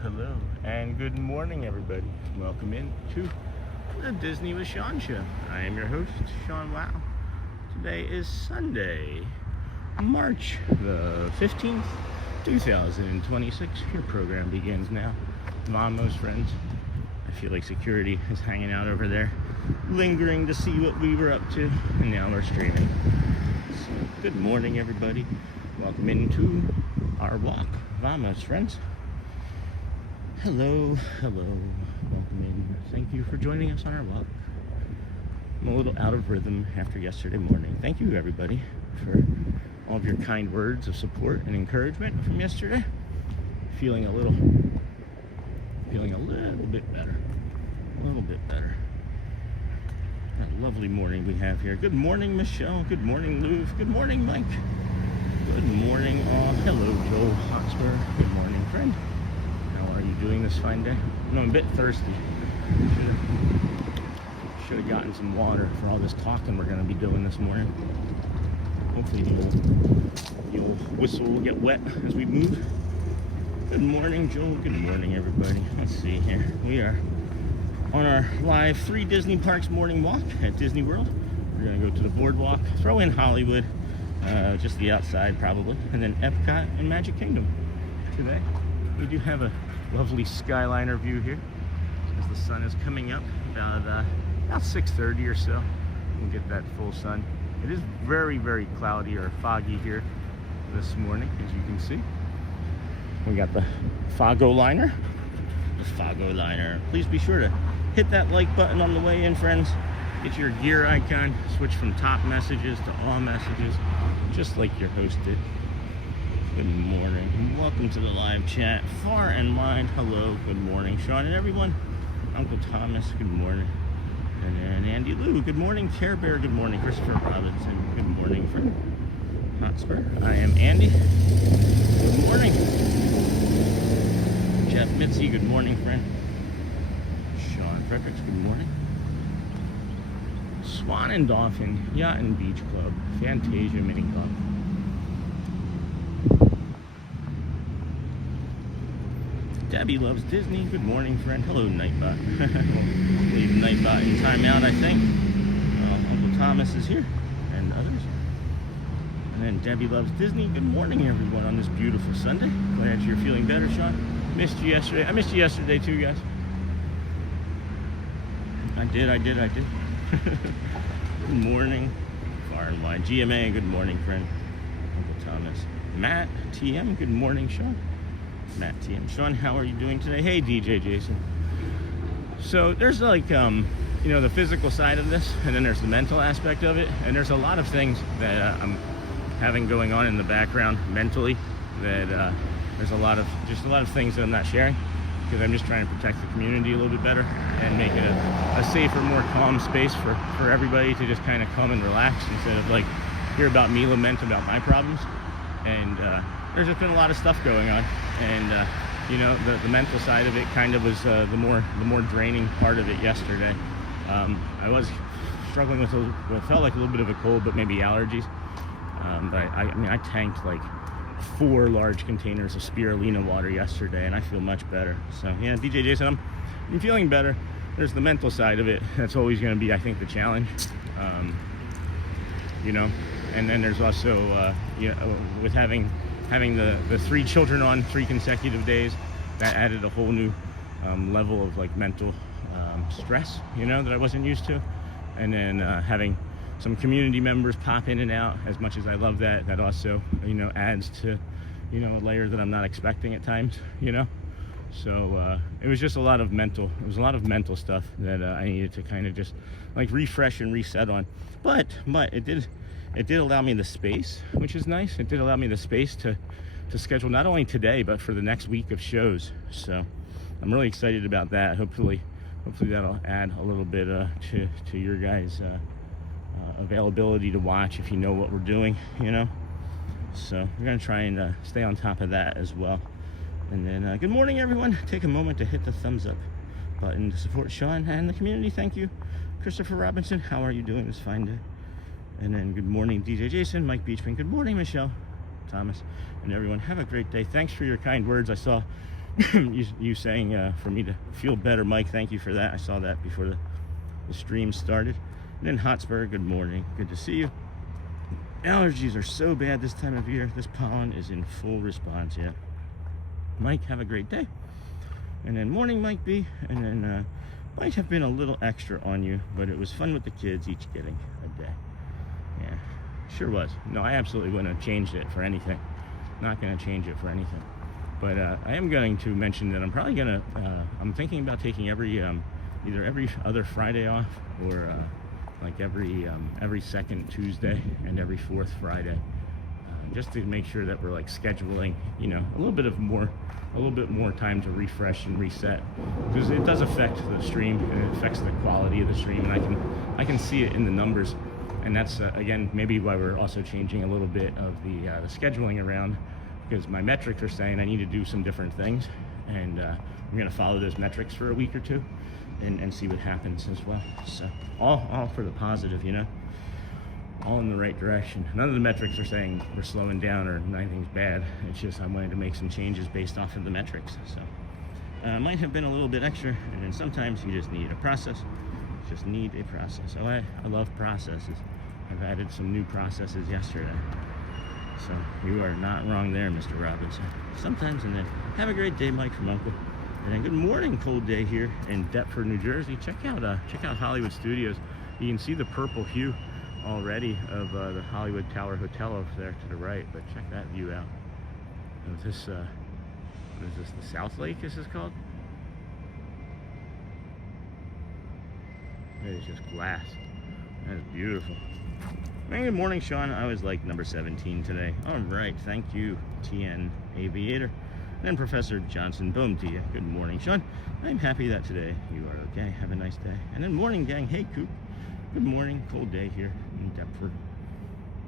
Hello, and good morning, everybody. Welcome in to the Disney with Sean show. I am your host, Sean Wow. Today is Sunday, March the 15th, 2026. Your program begins now. Vamos, friends. I feel like security is hanging out over there, lingering to see what we were up to, and now we're streaming. So, good morning, everybody. Welcome into our walk. Vamos, friends. Hello, welcome in. Thank you for joining us on our walk. I'm a little out of rhythm after yesterday morning. Thank you, everybody, for all of your kind words of support and encouragement from yesterday. Feeling a little bit better. That lovely morning we have here. Good morning, Michelle. Good morning, Louv. Good morning, Mike. Good morning, all. Hello, Joel Hotspur. Good morning, friend. How are you doing this fine day? I'm a bit thirsty. Should have gotten some water for all this talking we're going to be doing this morning. Hopefully the old whistle will get wet as we move. Good morning, Joel. Good morning, everybody. Let's see here. We are on our live 3 Disney parks morning walk at Disney World. We're going to go to the BoardWalk, throw in Hollywood, just the outside probably, and then Epcot and Magic Kingdom today. We do have a lovely skyliner view here as the sun is coming up about 6:30 or so. We'll get that full sun. It is very, very cloudy or foggy here this morning, as you can see. We got the Fogoliner. Please be sure to hit that like button on the way in, friends. Get your gear icon, switch from top messages to all messages, just like your host did. Good morning. Welcome to the live chat. Far and wide, hello. Good morning, Sean and everyone. Uncle Thomas, good morning. And then Andy Lou, good morning. Care Bear, good morning. Christopher Robinson, good morning. Friend Hotspur, I am Andy. Good morning. Jeff Mitzi, good morning, friend. Sean Fredericks, good morning. Swan and Dolphin, Yacht and Beach Club, Fantasia Mini Club. Debbie loves Disney. Good morning, friend. Hello, Nightbot. We'll leave Nightbot in timeout, I think. Uncle Thomas is here, and others. And then Debbie loves Disney. Good morning, everyone, on this beautiful Sunday. Glad you're feeling better, Sean. Missed you yesterday. I missed you yesterday, too, guys. I did. Good morning. Far and wide. GMA, good morning, friend. Uncle Thomas. Matt TM, good morning, Sean. Matt TM. Sean, how are you doing today? Hey, DJ Jason. So there's like, the physical side of this, and then there's the mental aspect of it. And there's a lot of things that I'm having going on in the background mentally that there's a lot of things that I'm not sharing because I'm just trying to protect the community a little bit better and make it a safer, more calm space for everybody to just kind of come and relax instead of like hear about me lament about my problems. And there's just been a lot of stuff going on, and the mental side of it kind of was the more draining part of it yesterday. I was struggling with what felt like a little bit of a cold, but maybe allergies. But I tanked like 4 large containers of spirulina water yesterday, and I feel much better. So yeah, DJ Jason, I'm feeling better. There's the mental side of it. That's always going to be, I think, the challenge. And then there's also with having the 3 children on 3 consecutive days, that added a whole new level of like mental stress, that I wasn't used to. And then having some community members pop in and out, as much as I love that also, adds to, a layer that I'm not expecting at times, So it was just a lot of mental stuff that I needed to kind of just like refresh and reset on. But it did allow me the space, which is nice. It did allow me the space to schedule not only today but for the next week of shows. So I'm really excited about that. Hopefully that'll add a little bit to your guys' availability to watch if you know what we're doing, you know. So we're gonna try and stay on top of that as well. And then good morning, everyone. Take a moment to hit the thumbs up button to support Sean and the community. Thank you. Christopher Robinson, how are you doing this fine day? And then good morning, DJ Jason, Mike Beachman. Good morning, Michelle, Thomas, and everyone. Have a great day. Thanks for your kind words. I saw you saying for me to feel better, Mike. Thank you for that. I saw that before the stream started. And then Hotspur, good morning. Good to see you. Allergies are so bad this time of year. This pollen is in full response yet. Mike, have a great day. And then morning, Mike B. And then might have been a little extra on you, but it was fun with the kids, each getting a day. Yeah, sure was. No, I absolutely wouldn't have changed it for anything. Not going to change it for anything. But I am going to mention that I'm probably going to, I'm thinking about taking either every other Friday off or like every second Tuesday and every fourth Friday, just to make sure that we're like scheduling, you know, a little bit more time to refresh and reset, because it does affect the stream and it affects the quality of the stream, and I can see it in the numbers. And that's again maybe why we're also changing a little bit of the scheduling around, because my metrics are saying I need to do some different things, and I'm going to follow those metrics for a week or two and see what happens as well. So all for the positive, you know, all in the right direction. None of the metrics are saying we're slowing down or anything's bad. It's just I wanted to make some changes based off of the metrics. So might have been a little bit extra, and then sometimes you just need a process. Just need a process. Oh, I love processes. I've added some new processes yesterday. So you are not wrong there, Mr. Robinson. Sometimes. And then have a great day, Mike from Uncle. And then good morning, cold day here in Deptford, New Jersey. Check out Hollywood Studios. You can see the purple hue already of the Hollywood Tower Hotel over there to the right. But check that view out. Of this, what is this? The South Lake, this is called. It is just glass. That is beautiful. Good morning, Sean. I was like number 17 today. All right, thank you, TN Aviator. And Professor Johnson, boom to you. Good morning, Sean. I'm happy that today you are okay. Have a nice day. And then morning, gang. Hey, Coop. Good morning. Cold day here in Deptford.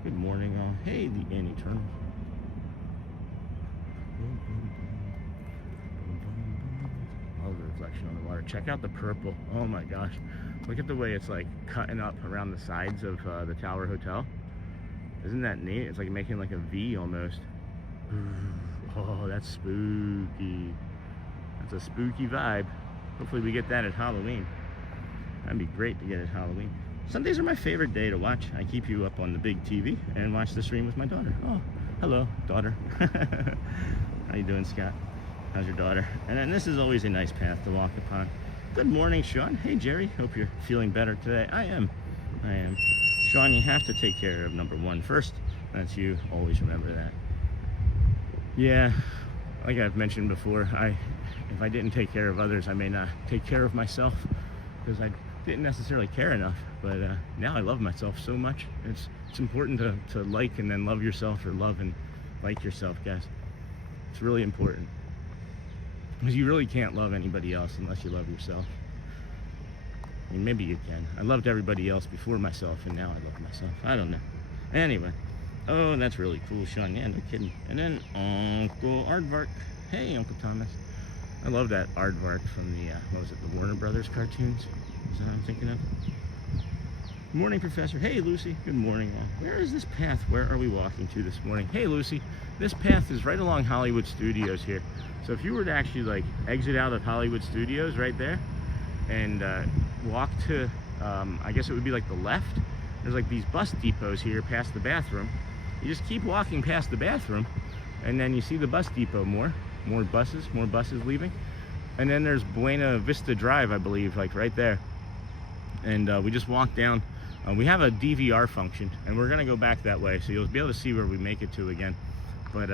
Good morning, all. Hey, the Annie Eternal. Love the reflection on the water. Check out the purple. Oh my gosh. Look at the way it's like cutting up around the sides of the Tower Hotel. Isn't that neat? It's like making like a V almost. Oh, that's spooky. That's a spooky vibe. Hopefully we get that at Halloween. That'd be great to get at Halloween. Sundays are my favorite day to watch. I keep you up on the big TV and watch the stream with my daughter. Oh, hello, daughter. How you doing, Scott? How's your daughter? And then this is always a nice path to walk upon. Good morning, Sean. Hey, Jerry. Hope you're feeling better today. I am. Sean, you have to take care of number one first. That's you. Always remember that. Yeah, like I've mentioned before, if I didn't take care of others, I may not take care of myself, because I didn't necessarily care enough. But now I love myself so much. It's important to like and then love yourself, or love and like yourself, guys. It's really important. Because you really can't love anybody else unless you love yourself. I mean, maybe you can. I loved everybody else before myself, and now I love myself. I don't know. Anyway. Oh, that's really cool, Sean. Yeah, no kidding. And then Uncle Aardvark. Hey, Uncle Thomas. I love that Aardvark from the, what was it, the Warner Brothers cartoons? Is that what I'm thinking of? Good morning, Professor. Hey, Lucy. Good morning, all. Where is this path? Where are we walking to this morning? Hey, Lucy. This path is right along Hollywood Studios here. So if you were to actually like exit out of Hollywood Studios right there and walk to, I guess it would be like the left. There's like these bus depots here past the bathroom. You just keep walking past the bathroom, and then you see the bus depot more buses leaving. And then there's Buena Vista Drive, I believe, like right there. And we just walk down. We have a DVR function, and we're gonna go back that way, so you'll be able to see where we make it to again. But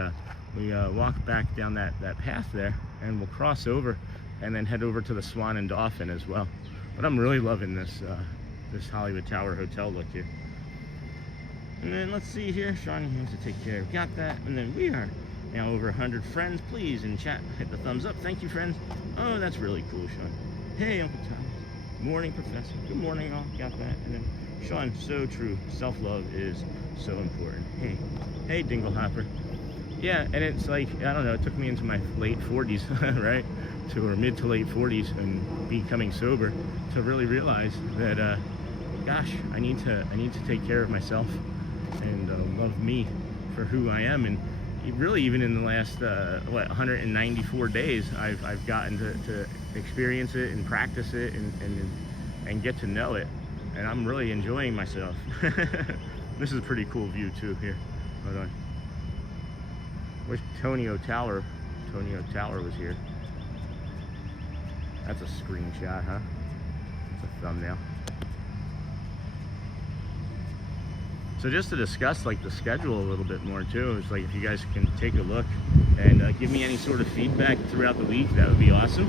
we walk back down that path there, and we'll cross over and then head over to the Swan and Dolphin as well. But I'm really loving this this Hollywood Tower Hotel look here. And then let's see here, Sean wants to take care of, got that. And then we are now over 100 friends. Please, in chat, hit the thumbs up. Thank you, friends. Oh, that's really cool, Sean. Hey, Uncle Thomas. Morning, Professor. Good morning, all. Got that. And then Sean, so true. Self-love is so important. Hey, Dingle Hopper. Yeah, and it's like, I don't know, it took me into my late 40s, right? Or mid to late 40s and becoming sober to really realize that, gosh, I need to take care of myself and love me for who I am. And really, even in the last 194 days, I've gotten to experience it and practice it and get to know it, and I'm really enjoying myself. This is a pretty cool view too here. Hold on. Wish Tonio Tower was here. That's a screenshot, huh? That's a thumbnail. So just to discuss like the schedule a little bit more too, it's like if you guys can take a look and give me any sort of feedback throughout the week, that would be awesome.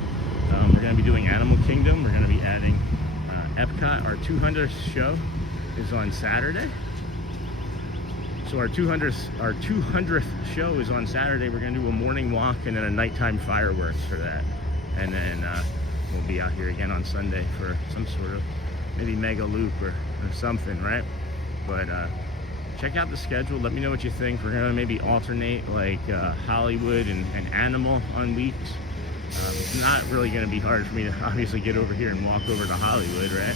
We're going to be doing Animal Kingdom. We're going to be adding Epcot. Our 200th show is on Saturday. So our 200th show is on Saturday. We're going to do a morning walk and then a nighttime fireworks for that. And then we'll be out here again on Sunday for some sort of maybe mega loop or something, right? But check out the schedule. Let me know what you think. We're going to maybe alternate like Hollywood and Animal on weeks. It's not really going to be hard for me to obviously get over here and walk over to Hollywood, right?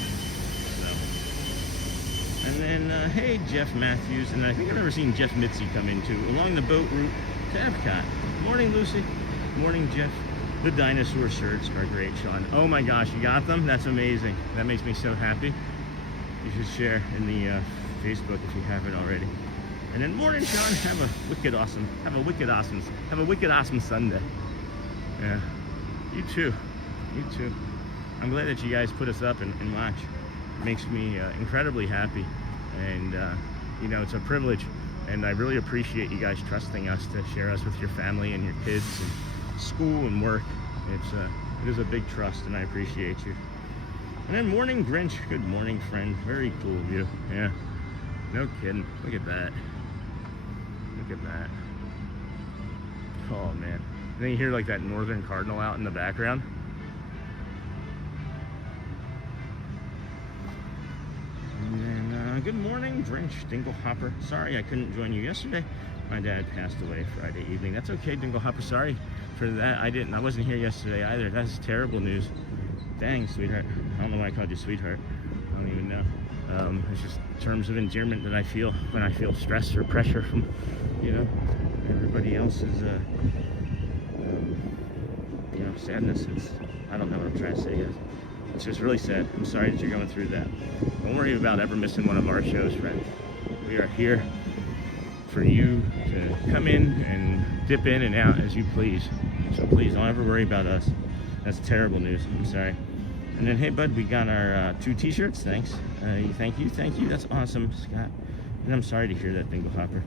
So. And then, hey, Jeff Matthews. And I think I've never seen Jeff Mitzi come in too. Along the boat route to Epcot. Morning, Lucy. Morning, Jeff. The dinosaur shirts are great, Sean. Oh my gosh, you got them? That's amazing. That makes me so happy. You should share in the Facebook if you haven't already. And then morning, Sean. Have a wicked awesome Sunday. Yeah. You too. I'm glad that you guys put us up and watch. It makes me incredibly happy. And you know, it's a privilege. And I really appreciate you guys trusting us to share us with your family and your kids and school and work. It is a big trust, and I appreciate you. And then morning, Grinch. Good morning, friend. Very cool of you. Yeah. No kidding. Look at that. Oh man. And then you hear like that northern cardinal out in the background. And then good morning, Grinch, Dingle Hopper. Sorry I couldn't join you yesterday. My dad passed away Friday evening. That's okay, Dingle Hopper. Sorry for that. I wasn't here yesterday either. That's terrible news. Dang, sweetheart. I don't know why I called you sweetheart. I don't even know. It's just terms of endearment that I feel when I feel stress or pressure from, you know, everybody else's, you know, sadness. I don't know what I'm trying to say yet. It's just really sad. I'm sorry that you're going through that. Don't worry about ever missing one of our shows, friend. We are here for you to come in and dip in and out as you please. So please don't ever worry about us. That's terrible news. I'm sorry. And then, hey, bud, we got our 2 t-shirts. Thanks. Thank you. That's awesome, Scott. And I'm sorry to hear that, Dingle Hopper.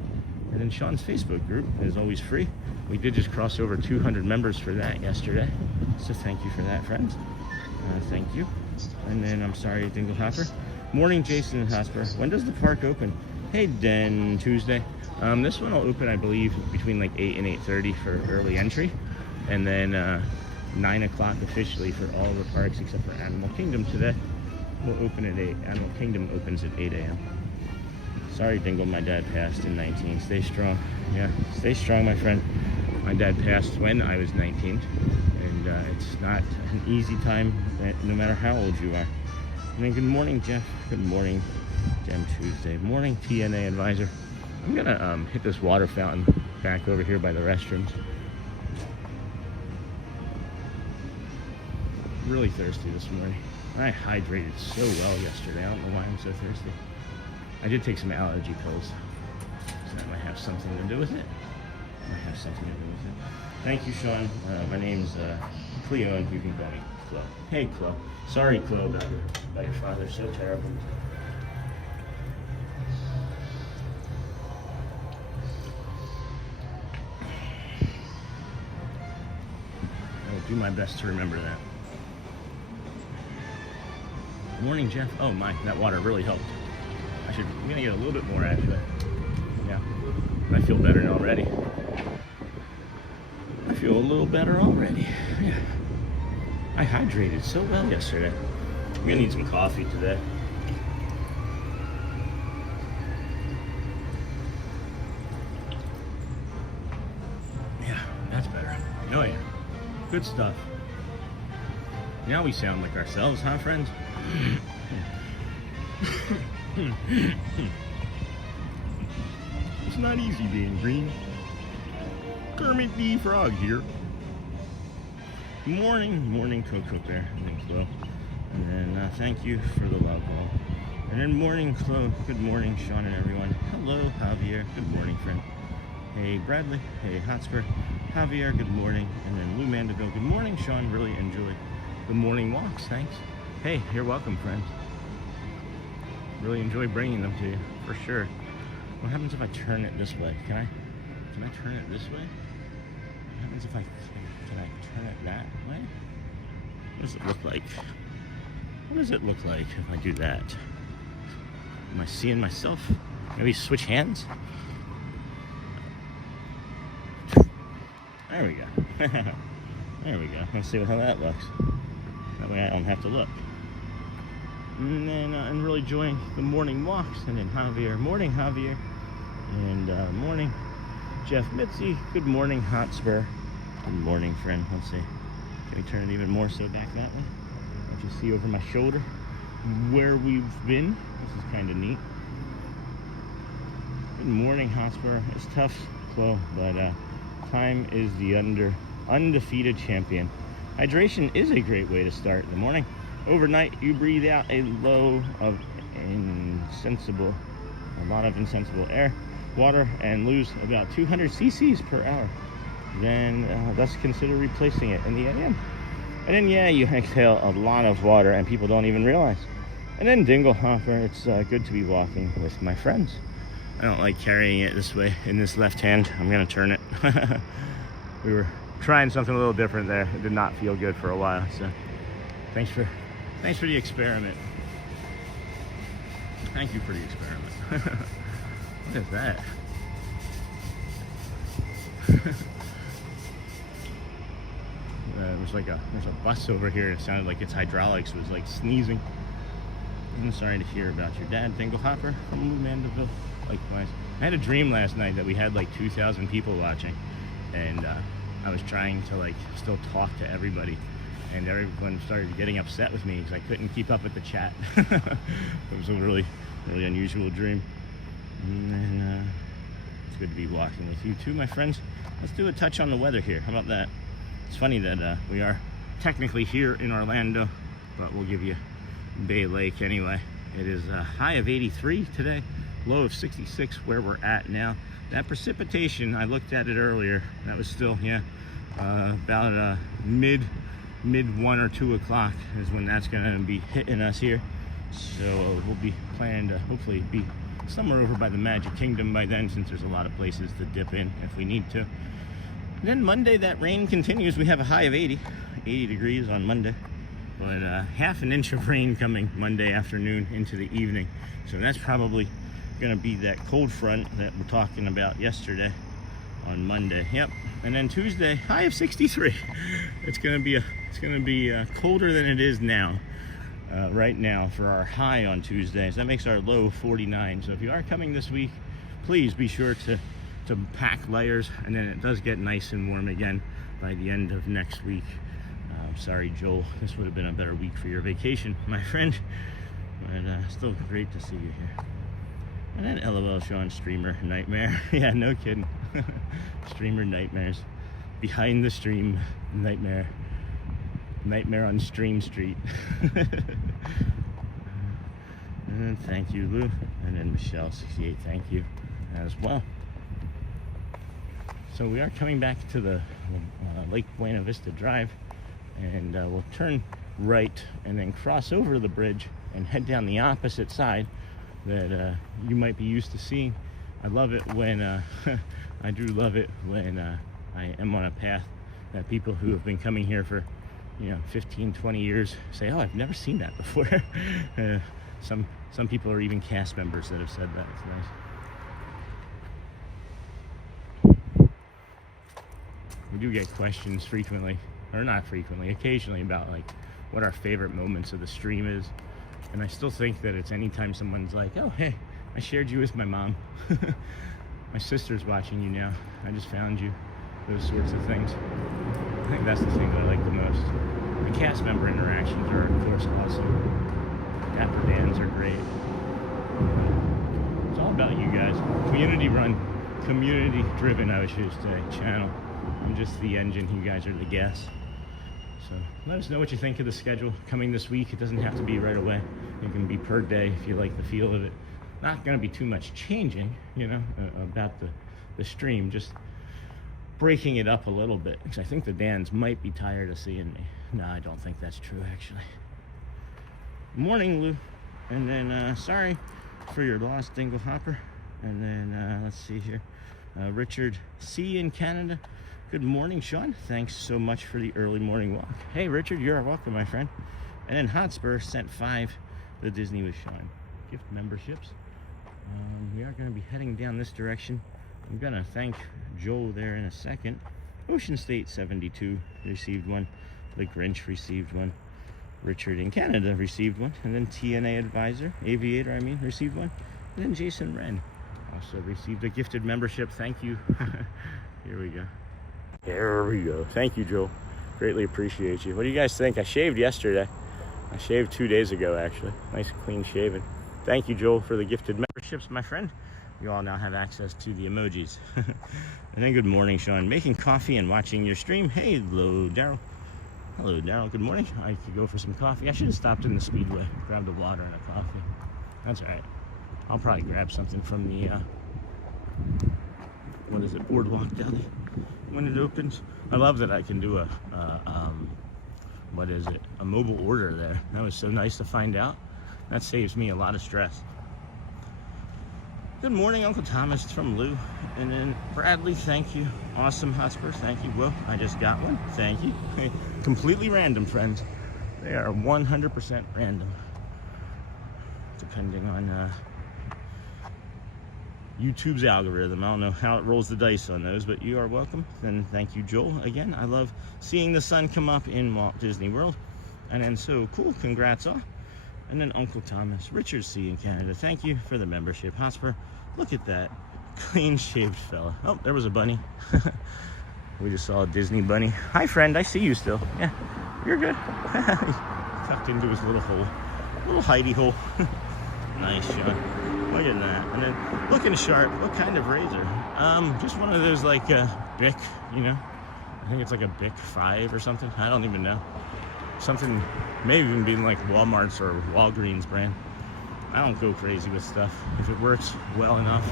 And then Sean's Facebook group is always free. We did just cross over 200 members for that yesterday. So thank you for that, friends. Thank you. And then I'm sorry, Dingle Hopper. Morning, Jason and Hosper. When does the park open? Hey, Den, Tuesday. This one will open, I believe, between like 8 and 8:30 for early entry. And then 9 o'clock officially for all the parks except for Animal Kingdom today. We'll open at 8. Animal Kingdom opens at 8 a.m. Sorry, Dingle, my dad passed in 19. Stay strong. Yeah, stay strong, my friend. My dad passed when I was 19. And it's not an easy time, no matter how old you are. And then good morning, Jeff. Good morning, Gem Tuesday. Morning, TNA Advisor. I'm going to hit this water fountain back over here by the restrooms. Really thirsty this morning. I hydrated so well yesterday. I don't know why I'm so thirsty. I did take some allergy pills, so that might have something to do with it. Thank you, Sean. My name's Cleo, and you can call me Chloe. Hey, Chloe. Sorry, Chloe, about your father. So terrible. do my best to remember that. Morning, Jeff. Oh my, that water really helped. I'm gonna get a little bit more actually. Yeah, I feel better already. I feel a little better already. Yeah. I hydrated so well yesterday. I'm gonna need some coffee today. Yeah, that's better. Oh yeah, good stuff. Now we sound like ourselves, huh, friends? It's not easy being green. Kermit the Frog here. Morning, Coco there. Thanks, Flo. And then thank you for the love all. And then morning, Flo. Good morning, Sean and everyone. Hello, Javier. Good morning, friend. Hey, Bradley. Hey, Hotspur. Javier, good morning. And then Lou Mandeville. Good morning, Sean. Really enjoy the morning walks. Thanks. Hey, you're welcome, friends. Really enjoy bringing them to you, for sure. What happens if I turn it this way? Can I turn it this way? What happens if can I turn it that way? What does it look like? What does it look like if I do that? Am I seeing myself? Maybe switch hands? There we go. There we go. Let's see how that looks. That way I don't have to look. And then I'm really enjoying the morning walks. And then Javier, morning Javier. And morning Jeff Mitzi. Good morning Hotspur. Good morning, friend. Let's see. Can we turn it even more so back that way? Let you see over my shoulder where we've been. This is kind of neat. Good morning, Hotspur. It's tough, Flo, but time is the undefeated champion. Hydration is a great way to start the morning. Overnight, you breathe out a lot of insensible air, water, and lose about 200 cc's per hour. Then thus consider replacing it in the AM. And then yeah, you exhale a lot of water and people don't even realize. And then dingle hopper, it's good to be walking with my friends. I don't like carrying it this way in this left hand. I'm gonna turn it. We were trying something a little different there. It did not feel good for a while, so thanks for the experiment. Thank you for the experiment. What is that? There's a bus over here. It sounded like its hydraulics was like sneezing. I'm sorry to hear about your dad, Dinglehopper from Lou Mandeville. Likewise. I had a dream last night that we had like 2,000 people watching, and I was trying to like still talk to everybody, and everyone started getting upset with me because I couldn't keep up with the chat. It was a really unusual dream. And it's good to be walking with you too, my friends. Let's do a touch on the weather here. How about that? It's funny that we are technically here in Orlando, but we'll give you Bay Lake anyway. It is a high of 83 today, low of 66 where we're at now. That precipitation, I looked at it earlier, that was still, about mid 1 or 2 o'clock is when that's gonna be hitting us here. So we'll be planning to hopefully be somewhere over by the Magic Kingdom by then, since there's a lot of places to dip in if we need to. And then Monday, that rain continues. We have a high of 80 degrees on Monday, but half an inch of rain coming Monday afternoon into the evening. So that's probably gonna be that cold front that we're talking about yesterday on Monday. Yep. And then Tuesday, high of 63. It's gonna be colder than it is now. Right now for our high on Tuesdays. That makes our low 49. So if you are coming this week, please be sure to pack layers, and then it does get nice and warm again by the end of next week. Sorry, Joel, this would have been a better week for your vacation, my friend, but still great to see you here. And then LOL, Sean, streamer nightmare. Yeah, no kidding. Streamer nightmares. Behind the stream nightmare. Nightmare on Stream Street. And thank you, Lou. And then Michelle 68, thank you as well. So we are coming back to the Lake Buena Vista Drive, and we'll turn right and then cross over the bridge and head down the opposite side that you might be used to seeing. I love it when I do love it when I am on a path that people who have been coming here for 15, 20 years say, oh, I've never seen that before. Some people are even cast members that have said that. It's nice. We do get questions frequently, or not frequently, occasionally, about like what our favorite moments of the stream is. And I still think that it's anytime someone's like, oh, hey, I shared you with my mom. My sister's watching you now. I just found you. Those sorts of things. I think that's the thing that I like the most. The cast member interactions are, of course, awesome. Dapper bands are great. It's all about you guys. Community run, community driven, I should say, channel. I'm just the engine. You guys are the gas. So let us know what you think of the schedule coming this week. It doesn't have to be right away. It can be per day if you like the feel of it. Not going to be too much changing, about the stream. Just breaking it up a little bit, because I think the Dans might be tired of seeing me. No, I don't think that's true, actually. Morning, Lou. And then, sorry for your loss, Dingle Hopper. And then, let's see here. Richard C. in Canada. Good morning, Sean. Thanks so much for the early morning walk. Hey, Richard, you're welcome, my friend. And then Hotspur sent 5 to Disney with Sean. Gift memberships. We are going to be heading down this direction. I'm going to thank Joel there in a second. Ocean State 72 received one. The Grinch received one. Richard in Canada received one. And then TNA Advisor, Aviator, received one. And then Jason Wren also received a gifted membership. Thank you. Here we go. There we go. Thank you, Joel. Greatly appreciate you. What do you guys think? I shaved yesterday. I shaved 2 days ago, actually. Nice, clean shaven. Thank you, Joel, for the gifted memberships, my friend. You all now have access to the emojis. And then good morning, Sean. Making coffee and watching your stream. Hey, hello, Daryl. Hello, Daryl. Good morning. I could go for some coffee. I should have stopped in the Speedway, grabbed a water and a coffee. That's all right. I'll probably grab something from the, what is it, BoardWalk Deli when it opens. I love that I can do a mobile order there. That was so nice to find out. That saves me a lot of stress. Good morning, Uncle Thomas. It's from Lou. And then Bradley, thank you. Awesome, Hotspur, thank you. Well, I just got one. Thank you. Completely random, friends. They are 100% random. Depending on YouTube's algorithm. I don't know how it rolls the dice on those, but you are welcome. Then thank you, Joel. Again, I love seeing the sun come up in Walt Disney World. And then so cool. Congrats all. And then Uncle Thomas, Richard C. in Canada. Thank you for the membership. Hotspur, look at that clean shaved fella. Oh, there was a bunny. We just saw a Disney bunny. Hi, friend. I see you still. Yeah, you're good. Tucked into his little hole. Little hidey hole. Nice, Sean. Look at that. And then looking sharp. What kind of razor? Just one of those like Bic, I think it's like a Bic 5 or something. I don't even know. Something, maybe even being like Walmart's or Walgreens brand. I don't go crazy with stuff. If it works well enough,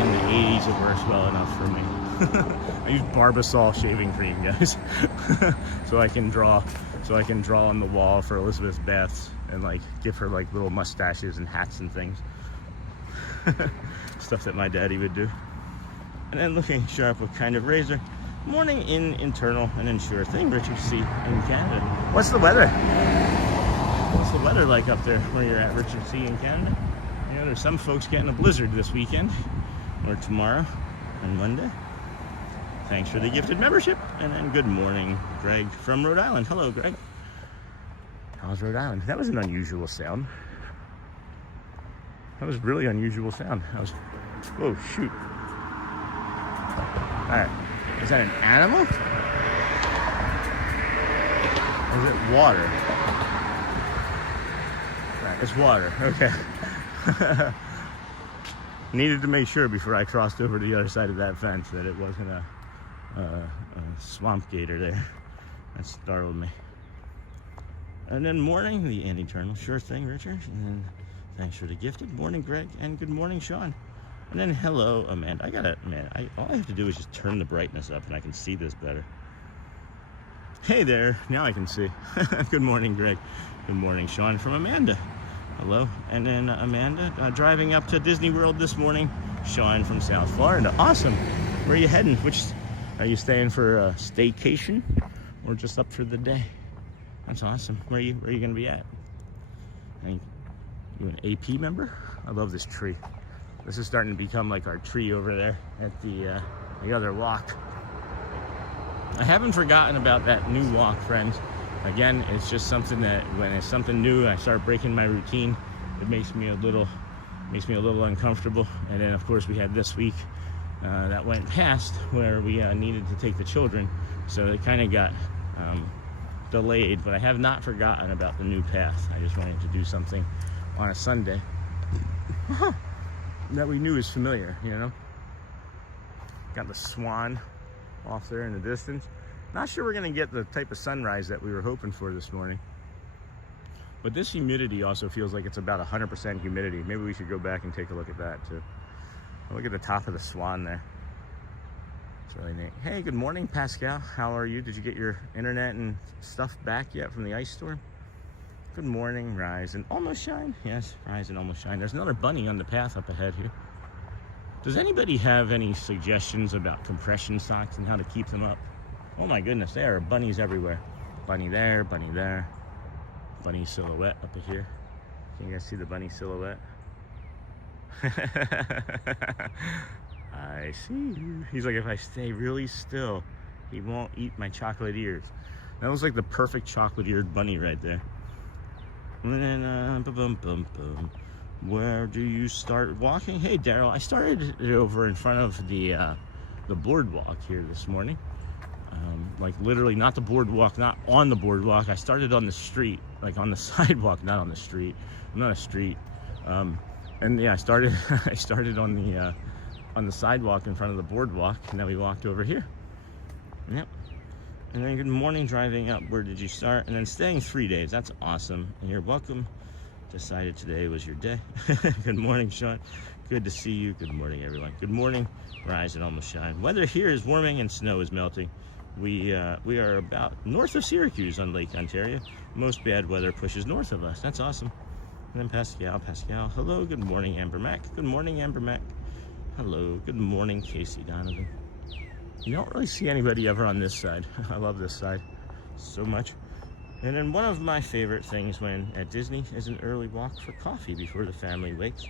in the 80s it works well enough for me. I use Barbasol shaving cream, guys. so I can draw on the wall for Elizabeth's baths and like give her like little mustaches and hats and things. Stuff that my daddy would do. And then looking sharp, what kind of razor? Morning in internal and then sure thing, Richard C. in Canada. What's the weather? What's the weather like up there where you're at, Richard C. in Canada? There's some folks getting a blizzard this weekend or tomorrow and Monday. Thanks for the gifted membership. And then good morning, Greg from Rhode Island. Hello, Greg. How's Rhode Island? That was an unusual sound. That was really unusual sound. Whoa, shoot. All right. Is that an animal? Or is it water? Right, it's water. Okay. Needed to make sure before I crossed over to the other side of that fence that it wasn't a swamp gator there. That startled me. And then morning, the eternal. Sure thing, Richard. And then thanks for the gifted. Morning, Greg. And good morning, Sean. And then hello, Amanda. All I have to do is just turn the brightness up and I can see this better. Hey there, now I can see. Good morning, Greg. Good morning, Sean from Amanda. Hello. And then Amanda, driving up to Disney World this morning. Sean from South Florida. Awesome. Where are you heading? Are you staying for a staycation or just up for the day? That's awesome. Where are you gonna be at? You an AP member? I love this tree. This is starting to become like our tree over there at the other walk. I haven't forgotten about that new walk, friends. Again, it's just something that when it's something new, I start breaking my routine. It makes me a little uncomfortable. And then of course we had this week that went past where we needed to take the children, so it kind of got delayed. But I have not forgotten about the new path. I just wanted to do something on a Sunday that we knew is familiar, you know. Got the swan off there in the distance. Not sure we're gonna get the type of sunrise that we were hoping for this morning. But this humidity also feels like it's about 100% humidity. Maybe we should go back and take a look at that too. Look at the top of the swan there. It's really neat. Hey, good morning, Pascal. How are you? Did you get your internet and stuff back yet from the ice storm? Good morning, rise and almost shine. Yes, rise and almost shine. There's another bunny on the path up ahead here. Does anybody have any suggestions about compression socks and how to keep them up? Oh my goodness, there are bunnies everywhere. Bunny there, bunny there. Bunny silhouette up here. Can you guys see the bunny silhouette? I see you. He's like, if I stay really still, he won't eat my chocolate ears. That was like the perfect chocolate-eared bunny right there. And then, where do you start walking? Hey, Daryl, I started over in front of the BoardWalk here this morning. Like literally not the BoardWalk, not on the BoardWalk. I started on the street, like on the sidewalk, not on the street. I'm not a street. And yeah, I started on the sidewalk in front of the BoardWalk, and then we walked over here. Yep. And then good morning, driving up. Where did you start? And then staying 3 days. That's awesome. And you're welcome. Decided today was your day. Good morning, Sean. Good to see you. Good morning, everyone. Good morning. Rise and almost shine. Weather here is warming and snow is melting. We are about north of Syracuse on Lake Ontario. Most bad weather pushes north of us. That's awesome. And then Pascal. Hello. Good morning, Amber Mac. Good morning, Amber Mac. Hello. Good morning, Casey Donovan. You don't really see anybody ever on this side. I love this side so much. And then one of my favorite things when at Disney is an early walk for coffee before the family wakes.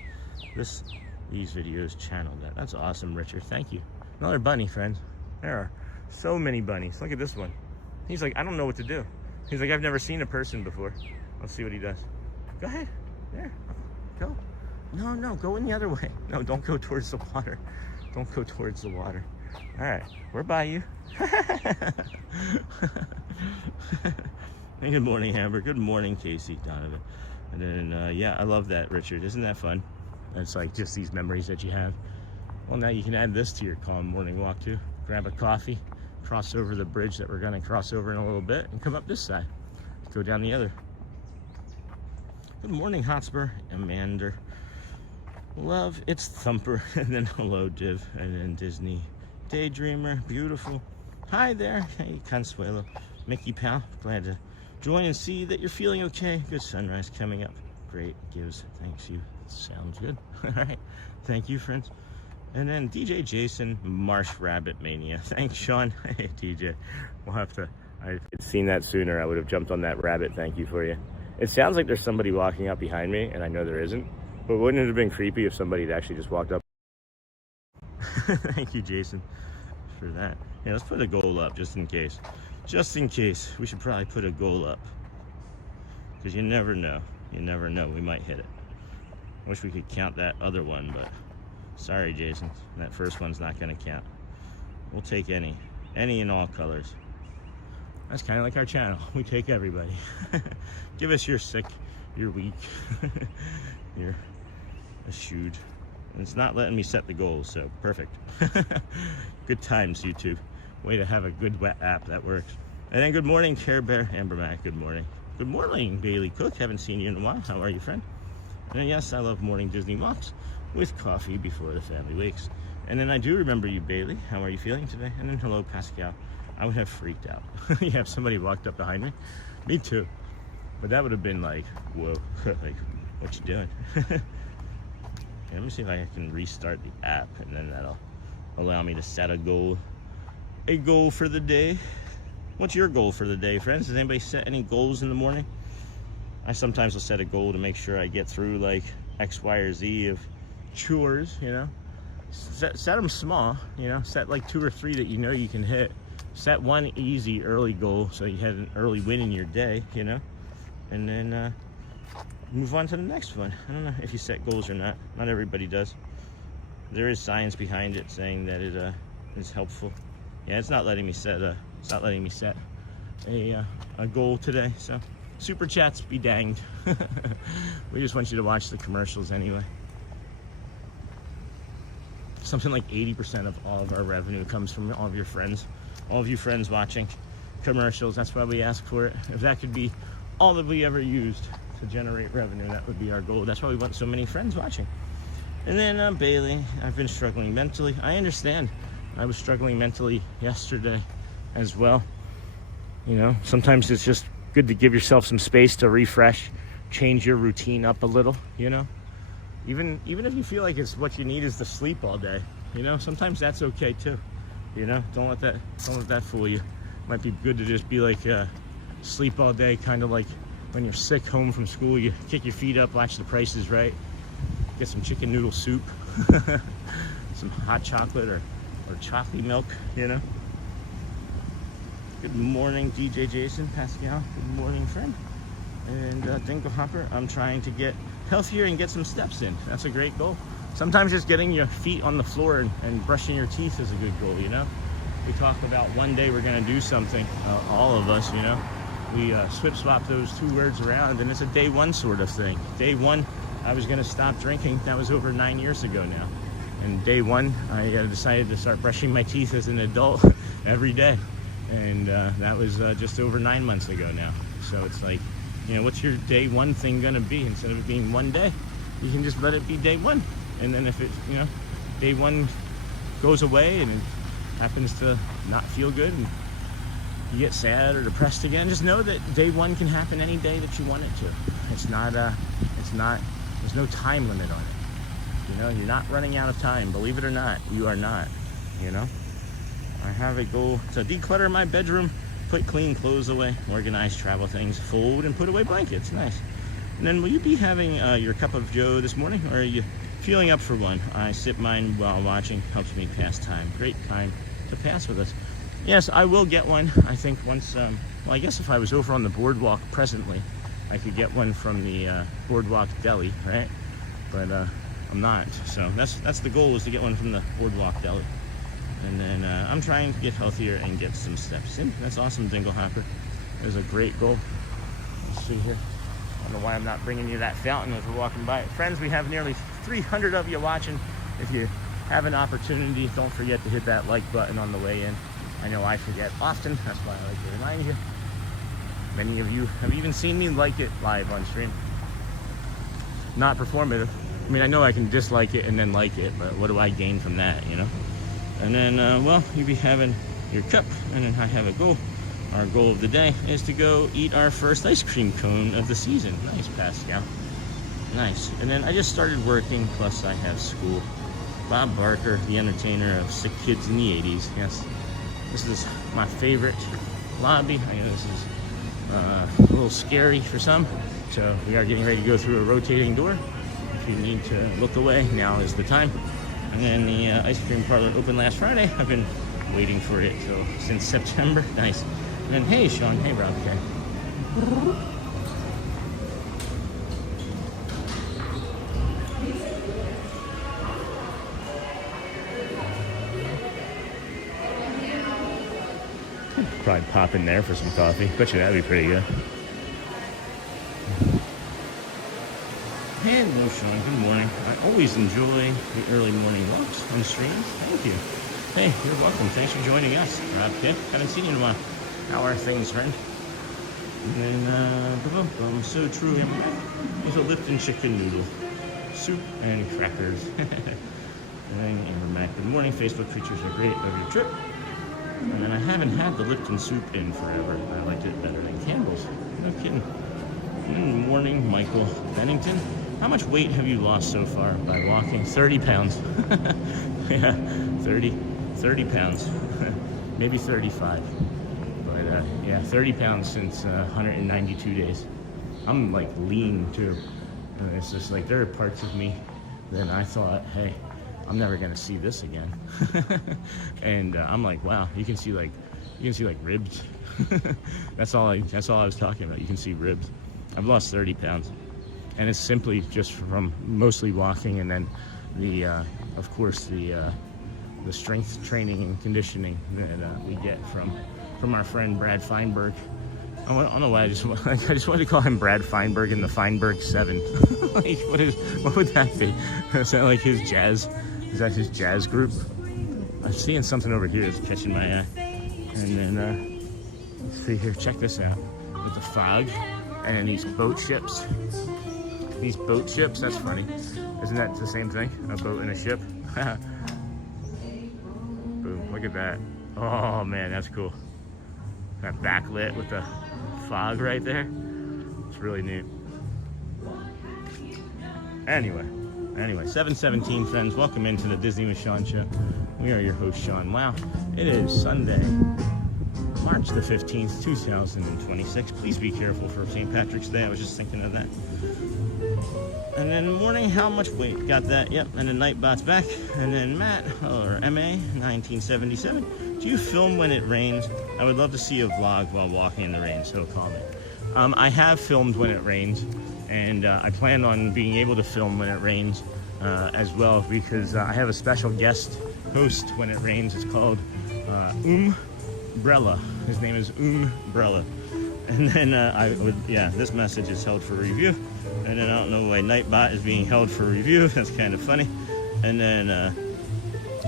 These videos channel that. That's awesome, Richard. Thank you. Another bunny, friends. There are so many bunnies. Look at this one. He's like, I don't know what to do. He's like, I've never seen a person before. Let's see what he does. Go ahead. There. Go. No, go in the other way. No, don't go towards the water. Don't go towards the water. All right, we're by you. Good morning, Amber. Good morning, Casey Donovan. And then, yeah, I love that, Richard. Isn't that fun? It's like just these memories that you have. Well, now you can add this to your calm morning walk too. Grab a coffee, cross over the bridge that we're going to cross over in a little bit, and come up this side. Go down the other. Good morning, Hotspur. Amanda. Love, it's Thumper. And then hello, Div. And then Disney Daydreamer. Beautiful. Hi there. Hey, Consuelo. Mickey Pal. Glad to join and see that you're feeling okay. Good sunrise coming up. Great. Gives. Thanks you. Sounds good. All right. Thank you, friends. And then DJ Jason, Marsh Rabbit Mania. Thanks, Sean. Hey, DJ. We'll have to. If I'd seen that sooner, I would have jumped on that rabbit. Thank you for you. It sounds like there's somebody walking up behind me, and I know there isn't. But wouldn't it have been creepy if somebody had actually just walked up? Thank you, Jason, for that. Yeah, let's put a goal up just in case. Just in case. We should probably put a goal up. Because you never know. You never know. We might hit it. I wish we could count that other one, but sorry, Jason. That first one's not going to count. We'll take any in all colors. That's kind of like our channel. We take everybody. Give us your sick, your weak, your eschewed. And it's not letting me set the goals, so perfect. Good times, YouTube. Way to have a good wet app that works. And then good morning, Care Bear, Amber Mac. Good morning. Good morning, Bailey Cook. Haven't seen you in a while. How are you, friend? And yes, I love morning Disney walks with coffee before the family wakes. And then I do remember you, Bailey. How are you feeling today? And then hello, Pascal. I would have freaked out. Yeah, if somebody walked up behind me. Me too. But that would have been like, whoa, like, what you doing? Yeah, let me see if I can restart the app, and then that'll allow me to set a goal. a goal for the day. What's your goal for the day, friends? Does anybody set any goals in the morning? I sometimes will set a goal to make sure I get through like X, Y, or Z of chores, you know. Set them small, you know. Set like 2 or 3 that you know you can hit. Set one easy early goal so you had an early win in your day, you know. And then move on to the next one. I don't know if you set goals or not. Not everybody does. There is science behind it saying that it is helpful. Yeah, it's not letting me set a goal today. So super chats be danged. We just want you to watch the commercials anyway. Something like 80% of all of our revenue comes from all of your friends. All of you friends watching commercials. That's why we ask for it. If that could be all that we ever used to generate revenue, that would be our goal. That's why we want so many friends watching. And then Bailey, I've been struggling mentally. I understand. I was struggling mentally yesterday as well. You know, sometimes it's just good to give yourself some space to refresh, change your routine up a little, you know. Even if you feel like it's what you need is to sleep all day, you know, sometimes that's okay too. You know, don't let that fool you. Might be good to just be like sleep all day, kind of like when you're sick home from school, you kick your feet up, watch The Price is Right, get some chicken noodle soup, some hot chocolate or chocolate milk, you know. Good morning, DJ Jason, Pascal. Good morning, friend. And Dingle Hopper, I'm trying to get healthier and get some steps in. That's a great goal. Sometimes just getting your feet on the floor and brushing your teeth is a good goal, you know. We talk about one day we're going to do something, all of us, you know. We swap those 2 words around, and it's a day one sort of thing. Day one, I was going to stop drinking. That was over 9 years ago now. And day one, I decided to start brushing my teeth as an adult every day. And that was just over 9 months ago now. So it's like, you know, what's your day one thing going to be? Instead of it being one day, you can just let it be day one. And then if it, you know, day one goes away and it happens to not feel good and you get sad or depressed again, just know that day one can happen any day that you want it to. It's not, there's no time limit on it. You know, you're not running out of time. Believe it or not, you are not, you know. I have a goal to declutter my bedroom, put clean clothes away, organize travel things, fold and put away blankets. Nice. And then will you be having your cup of joe this morning, or are you feeling up for one? I sip mine while watching. Helps me pass time. Great time to pass with us. Yes, I will get one. I think once, well, I guess if I was over on the BoardWalk presently, I could get one from the BoardWalk deli, right? But I'm not. So that's the goal, is to get one from the BoardWalk deli. And then I'm trying to get healthier and get some steps in. That's awesome, Dingle Hopper. There's a great goal. Let's see here. I don't know why I'm not bringing you that fountain as we're walking by. Friends, we have nearly 300 of you watching. If you have an opportunity, don't forget to hit that like button on the way in. I know I forget often. That's why I like to remind you. Many of you have even seen me like it live on stream. Not performative. I mean, I know I can dislike it and then like it, but what do I gain from that, you know? And then, well, you'll be having your cup, and then I have a goal. Our goal of the day is to go eat our first ice cream cone of the season. Nice, Pascal. Nice. And then I just started working, plus I have school. Bob Barker, the entertainer of Sick Kids in the 80s. Yes, this is my favorite lobby. I know this is a little scary for some. So we are getting ready to go through a rotating door. If you need to look away, now is the time. And then the ice cream parlor opened last Friday. I've been waiting for it since September. Nice. And then, hey, Sean. Hey, Rob. Okay. Probably pop in there for some coffee. Bet you that'd be pretty good. Hello, Sean. Good morning. I always enjoy the early morning walks on streams. Thank you. Hey, you're welcome. Thanks for joining us. Rob Pitt. Haven't seen you in a while. How are things, friend? And then, so true. There's a Lipton chicken noodle, soup, and crackers. And then Amber Mac. Good morning. Facebook pictures are great of your trip. And then I haven't had the Lipton soup in forever. I liked it better than Campbell's. No kidding. Good morning, Michael Bennington. How much weight have you lost so far by walking? 30 pounds. Yeah, 30 pounds. maybe 35. But yeah, 30 pounds since 192 days. I'm like lean too. And it's just like there are parts of me that I thought, hey, I'm never gonna see this again. And I'm like, wow, you can see like ribs. That's all I was talking about. You can see ribs. I've lost 30 pounds, and it's simply just from mostly walking, and then the of course the strength training and conditioning that we get from our friend Brad Feinberg. I don't know why I just wanted to call him Brad Feinberg and the Feinberg 7. Like, what would that be? Is that like his jazz? Is that his jazz group? I'm seeing something over here that's catching my eye. And then let's see here. Check this out. With the fog and then these boat ships. These boat ships. That's funny. Isn't that the same thing? A boat and a ship. Boom! Look at that. Oh man, that's cool. That backlit with the fog right there. It's really neat. Anyway, 7:17, friends. Welcome into the Disney with Sean show. We are your host, Sean. Wow, it is Sunday, March the 15th, 2026. Please be careful for St. Patrick's Day. I was just thinking of that. And then morning, how much weight? Got that, yep. And then Nightbot's back. And then Matt, or MA, 1977. Do you film when it rains? I would love to see a vlog while walking in the rain, so comment. I have filmed when it rains, and I plan on being able to film when it rains as well, because I have a special guest host when it rains. It's called Umbrella. His name is Umbrella. And then this message is held for review. And then I don't know why Nightbot is being held for review. That's kind of funny. And then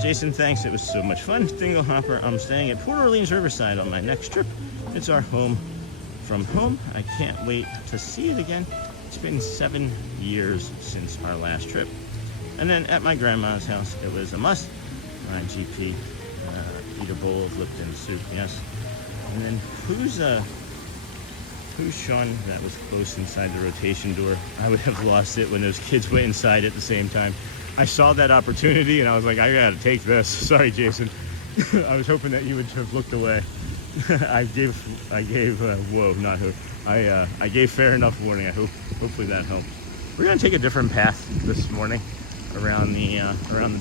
Jason, thanks. It was so much fun. Dingle Hopper, I'm staying at Port Orleans Riverside on my next trip. It's our home from home. I can't wait to see it again. It's been 7 years since our last trip. And then at my grandma's house, it was a must. My GP, eat a bowl of Lipton soup, yes. And then who's Sean? That was close inside the rotation door. I would have lost it when those kids went inside at the same time. I saw that opportunity and I was like, I gotta take this. Sorry, Jason. I was hoping that you would have looked away. I gave fair enough warning. Hopefully that helped. We're gonna take a different path this morning around the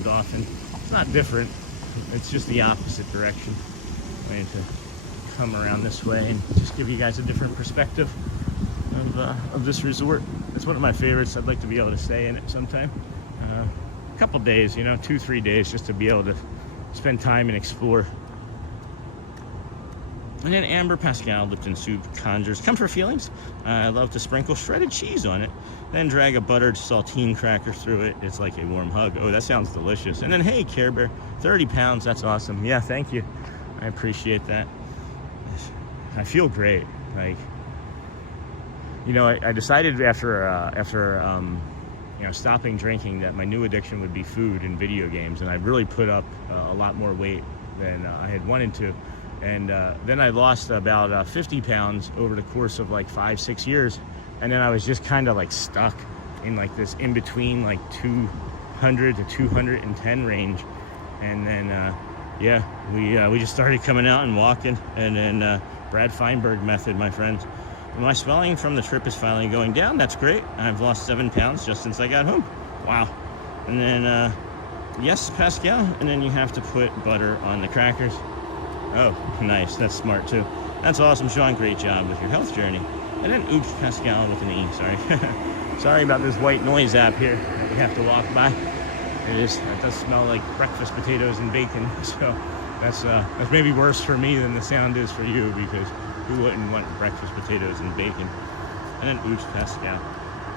Dolphin. It's not different. It's just the opposite direction. I'm going to come around this way and just give you guys a different perspective of this resort. It's one of my favorites. I'd like to be able to stay in it sometime. A couple days, 2-3 days, just to be able to spend time and explore. And then Amber Pascal, Lipton soup, conjures comfort feelings. I love to sprinkle shredded cheese on it, then drag a buttered saltine cracker through it. It's like a warm hug. Oh, that sounds delicious. And then, hey, Care Bear, 30 pounds. That's awesome. Yeah, thank you. I appreciate that. I feel great. Like, I decided after stopping drinking that my new addiction would be food and video games, and I really put up a lot more weight than I had wanted to. And then I lost about 50 pounds over the course of like 5-6 years. And then I was just kind of like stuck in like this in between like 200 to 210 range. And then, we just started coming out and walking. And then Brad Feinberg method, my friends. My swelling from the trip is finally going down. That's great. I've lost 7 pounds just since I got home. Wow. And then, yes, Pascal. And then you have to put butter on the crackers. Oh, nice. That's smart, too. That's awesome, Sean. Great job with your health journey. And then, oops, Pascal with an E. Sorry. Sorry about this white noise app here that we have to walk by. It does smell like breakfast potatoes and bacon. So that's maybe worse for me than the sound is for you, because who wouldn't want breakfast potatoes and bacon? And then, oops, Pascal.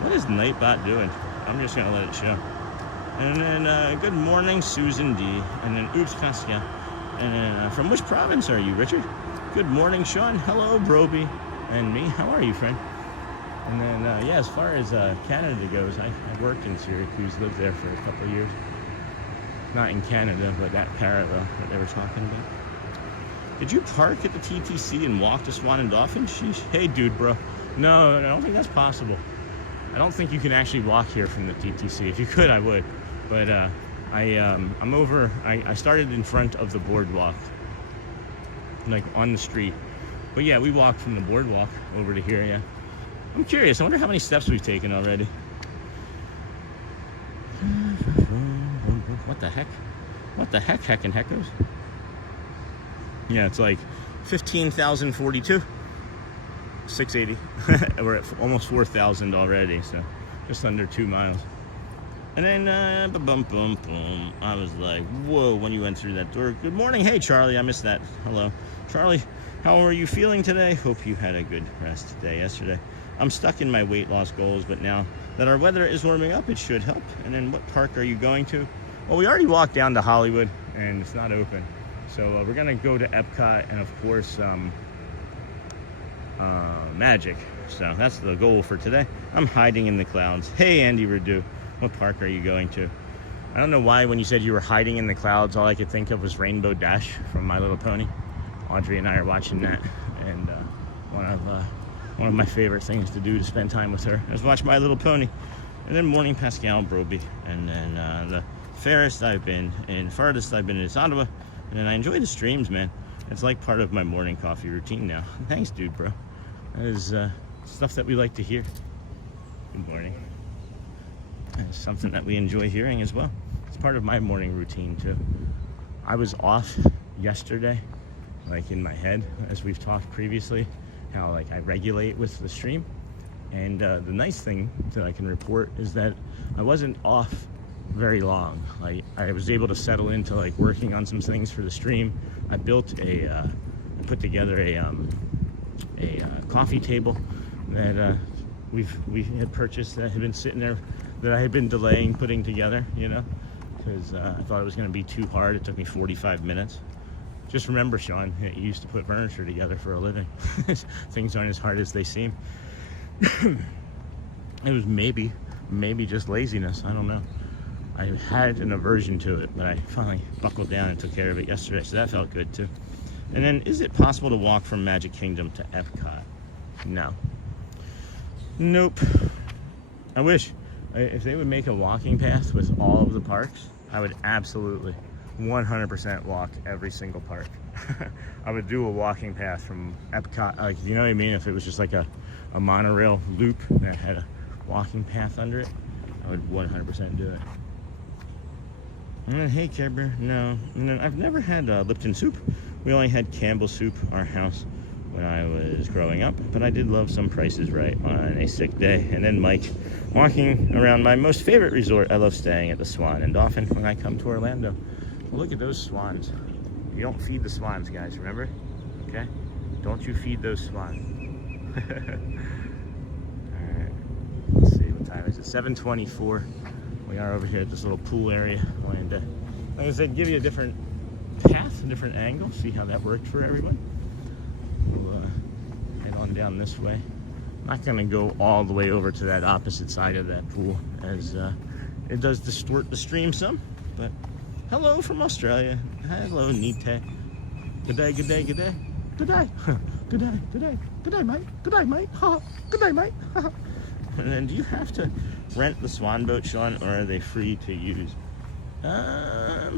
What is Nightbot doing? I'm just going to let it show. And then, good morning, Susan D. And then, oops, Pascal. And then, from which province are you, Richard? Good morning, Sean. Hello, Broby. And me. How are you, friend? And then, as far as Canada goes, I worked in Syracuse, lived there for a couple of years. Not in Canada, but that parallel that they were talking about. Did you park at the TTC and walk to Swan and Dolphin? Sheesh. Hey, dude, bro. No, I don't think that's possible. I don't think you can actually walk here from the TTC. If you could, I would. But I'm over. I started in front of the BoardWalk, like on the street. But yeah, we walked from the boardwalk over to here. Yeah, I'm curious. I wonder how many steps we've taken already. What the heck? What the heck, heckin' heckos? Yeah, it's like 15,042. 680. We're at almost 4,000 already, so just under 2 miles. And then, boom. I was like, whoa, when you went through that door. Good morning. Hey, Charlie, I missed that. Hello. Charlie, how are you feeling today? Hope you had a good rest today, yesterday. I'm stuck in my weight loss goals, but now that our weather is warming up, it should help. And then what park are you going to? Well, we already walked down to Hollywood, and it's not open. So we're going to go to Epcot and, of course, Magic. So that's the goal for today. I'm hiding in the clouds. Hey, Andy Redu, what park are you going to? I don't know why when you said you were hiding in the clouds, all I could think of was Rainbow Dash from My Little Pony. Audrey and I are watching that, and one of my favorite things to do to spend time with her is watch My Little Pony. And then Morning Pascal Broby, and then the farthest I've been is Ottawa. And then I enjoy the streams, man. It's like part of my morning coffee routine now. Thanks, dude, bro. That is stuff that we like to hear. Good morning. It's something that we enjoy hearing as well. It's part of my morning routine, too. I was off yesterday, like in my head, as we've talked previously, how like I regulate with the stream. And the nice thing that I can report is that I wasn't off very long. Like I was able to settle into like working on some things for the stream. I put together a coffee table that we had purchased, that had been sitting there, that I had been delaying putting together, you know, because I thought it was going to be too hard. It took me 45 minutes. Just remember, Sean, you used to put furniture together for a living. Things aren't as hard as they seem. It was maybe just laziness. I don't know. I had an aversion to it, but I finally buckled down and took care of it yesterday, so that felt good too. And then, is it possible to walk from Magic Kingdom to Epcot? No. Nope. I wish. If they would make a walking path with all of the parks, I would absolutely 100% walk every single park. I would do a walking path from Epcot, like, you know what I mean? If it was just like a monorail loop that had a walking path under it, I would 100% do it. And then, hey, Care Bear, no. And then I've never had Lipton soup. We only had Campbell soup, our house, when I was growing up. But I did love Some Price is Right on a sick day. And then Mike, walking around my most favorite resort. I love staying at the Swan and Dolphin when I come to Orlando. Well, look at those swans. You don't feed the swans, guys, remember? Okay? Don't you feed those swans. Alright, let's see, what time is it? 7:24. We are over here at this little pool area. I wanted to, like I said, give you a different path, a different angle, see how that worked for everyone. We'll head on down this way. I'm not going to go all the way over to that opposite side of that pool, as it does distort the stream some. But hello from Australia. Hello, Nite. Good day, good day, good day. Good day. Good day, good day. Good day, mate. Good day, mate. Good day, mate. And then, do you have to rent the Swan boat, Sean, or are they free to use?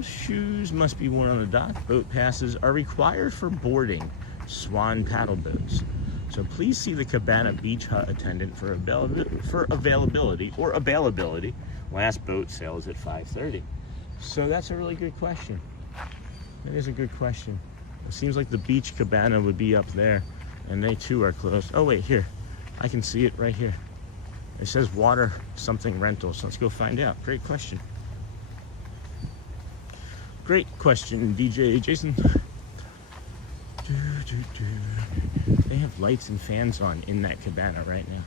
Shoes must be worn on the dock. Boat passes are required for boarding Swan paddle boats. So please see the Cabana Beach Hut attendant for availability. Last boat sales at 5:30. So that's a really good question. That is a good question. It seems like the beach cabana would be up there, and they too are closed. Oh wait, here. I can see it right here. It says water something rental, so let's go find out. Great question. Great question, DJ Jason. They have lights and fans on in that cabana right now.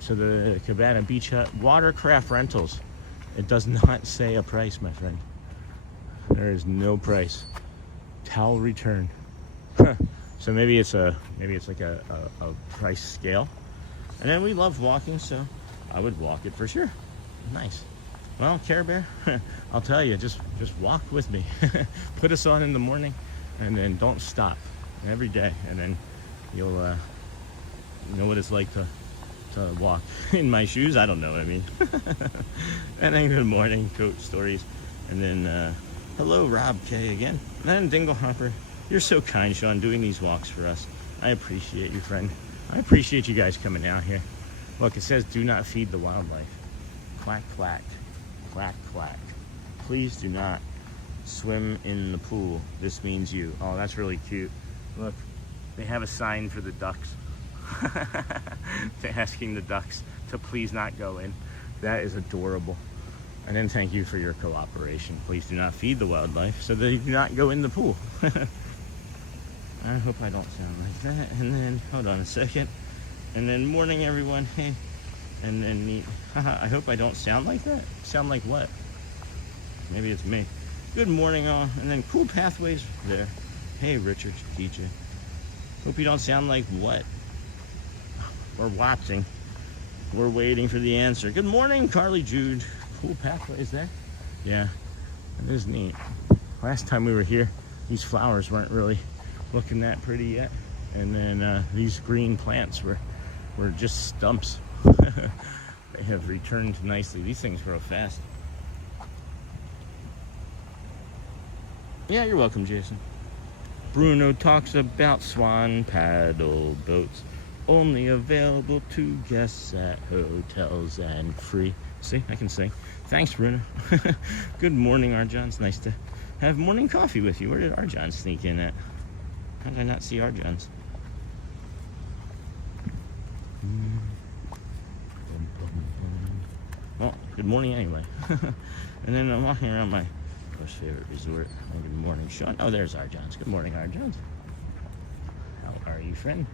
So the Cabana Beach Hut watercraft rentals. It does not say a price, my friend. There is no price. Towel return. So maybe it's like a price scale. And then we love walking, so I would walk it for sure. Nice. Well, Care Bear, I'll tell you, just walk with me. Put us on in the morning, and then don't stop every day, and then you'll know what it's like to walk in my shoes. I don't know what I mean. And then good morning, Coach Stories, and then hello, Rob K again. And then Dingle Hopper, You're so kind, Sean, doing these walks for us. I appreciate you, friend. I appreciate you guys coming out here. Look, it says do not feed the wildlife. Quack, quack, quack, quack. Please do not swim in the pool. This means you. Oh, that's really cute. Look, they have a sign for the ducks. They're asking the ducks to please not go in. That is adorable. And then thank you for your cooperation. Please do not feed the wildlife so they do not go in the pool. I hope I don't sound like that. And then, hold on a second. And then, morning everyone. Hey. And then neat. I hope I don't sound like that. Sound like what? Maybe it's me. Good morning all. And then cool pathways there. Hey Richard, DJ. Hope you don't sound like what? We're watching. We're waiting for the answer. Good morning, Carly Jude. Cool pathways there. Yeah, it is neat. Last time we were here, these flowers weren't really looking that pretty yet. And then these green plants were just stumps. They have returned nicely. These things grow fast. Yeah, you're welcome, Jason. Bruno talks about swan paddle boats. Only available to guests at hotels and free. See, I can sing. Thanks, Bruno. Good morning, Arjan. It's nice to have morning coffee with you. Where did Arjan sneak in at? How did I not see Arjan's? Well, good morning anyway. And then I'm walking around my most favorite resort. Oh, good morning, Sean. Oh, there's Arjan's. Good morning, Arjan's. How are you, friend?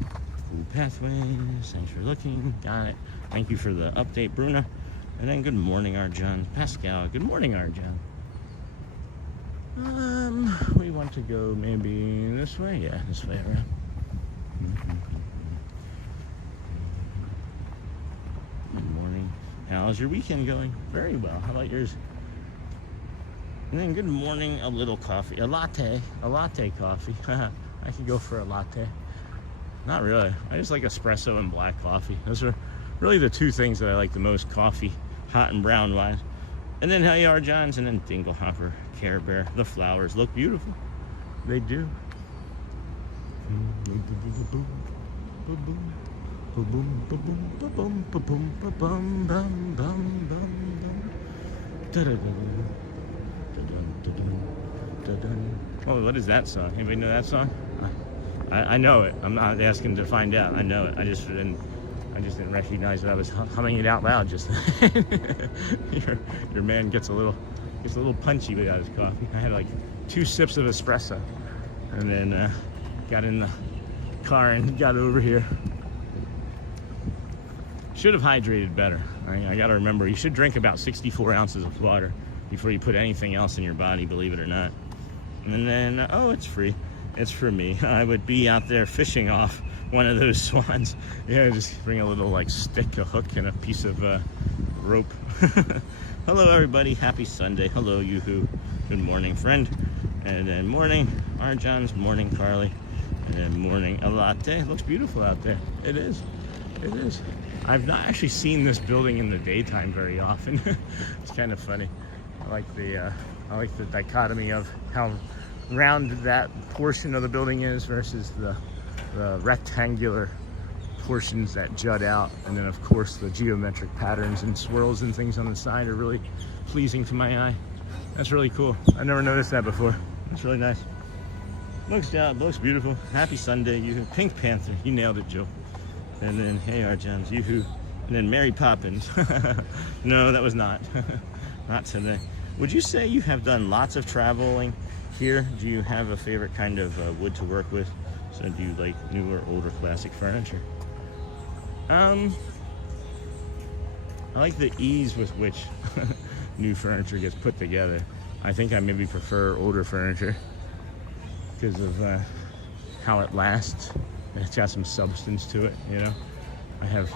Cool pathways. Thanks for looking. Got it. Thank you for the update, Bruna. And then good morning, Arjan. Pascal. Good morning, Arjan. We want to go maybe this way. Yeah, this way around. Good morning. How's your weekend going? Very well. How about yours? And then good morning, a little coffee. A latte coffee. I could go for a latte. Not really. I just like espresso and black coffee. Those are really the two things that I like the most, coffee, hot and brown wise. And then how you are, Johns, and then Dinglehopper, Care Bear. The flowers look beautiful. They do. Oh, what is that song? Anybody know that song? I know it. I'm not asking to find out. I know it. I just didn't recognize that I was humming it out loud just then. your man gets a little punchy without his coffee. I had like 2 sips of espresso, and then got in the car and got over here. Should have hydrated better. I got to remember, you should drink about 64 ounces of water before you put anything else in your body, believe it or not. And then, oh, it's free. It's for me. I would be out there fishing off one of those swans. Yeah, just bring a little like stick, a hook, and a piece of rope. Hello, everybody. Happy Sunday. Hello, Yoo-hoo. Good morning, friend. And then morning, Arjan's. Morning, Carly. And then morning, a latte. It looks beautiful out there. It is. It is. I've not actually seen this building in the daytime very often. It's kind of funny. I like the dichotomy of how round that portion of the building is versus the rectangular portions that jut out. And then of course the geometric patterns and swirls and things on the side are really pleasing to my eye. That's really cool. I never noticed that before. That's really nice. Looks beautiful. Happy Sunday, you. Pink Panther, you nailed it, Joe. And then hey Arjans, yoo-hoo. And then Mary Poppins. No, that was not. Not today. Would you say you have done lots of traveling here? Do you have a favorite kind of wood to work with? So do you like newer, older, classic furniture? I like the ease with which new furniture gets put together. I think I maybe prefer older furniture because of how it lasts. It's got some substance to it, you know. I have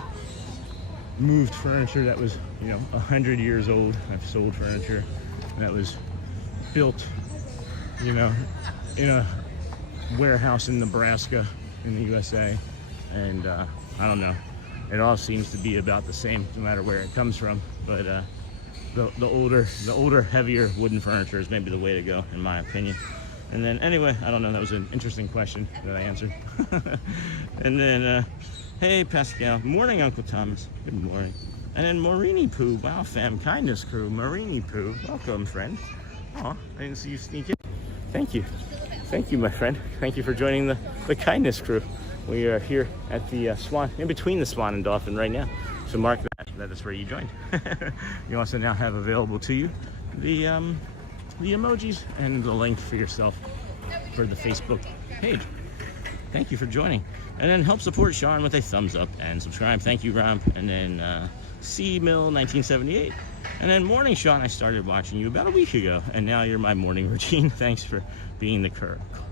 moved furniture that was, 100 years old. I've sold furniture that was built, in a warehouse in Nebraska in the USA. And I don't know, it all seems to be about the same no matter where it comes from. But the older, heavier wooden furniture is maybe the way to go, in my opinion. And then anyway, I don't know, that was an interesting question that I answered. And then, hey Pascal, morning Uncle Thomas, good morning. And then Morini Poo, wow fam, kindness crew, Morini Poo, welcome friend. Aw, I didn't see you sneak in. Thank you my friend. Thank you for joining the kindness crew. We are here at the Swan, in between the Swan and Dolphin right now. So mark that is where you joined. You also now have available to you the emojis and the link for yourself for the Facebook page. Thank you for joining. And then help support Sean with a thumbs up and subscribe. Thank you, Rom. And then C Mill 1978. And then morning, Sean, I started watching you about a week ago, and now you're my morning routine. Thanks for being the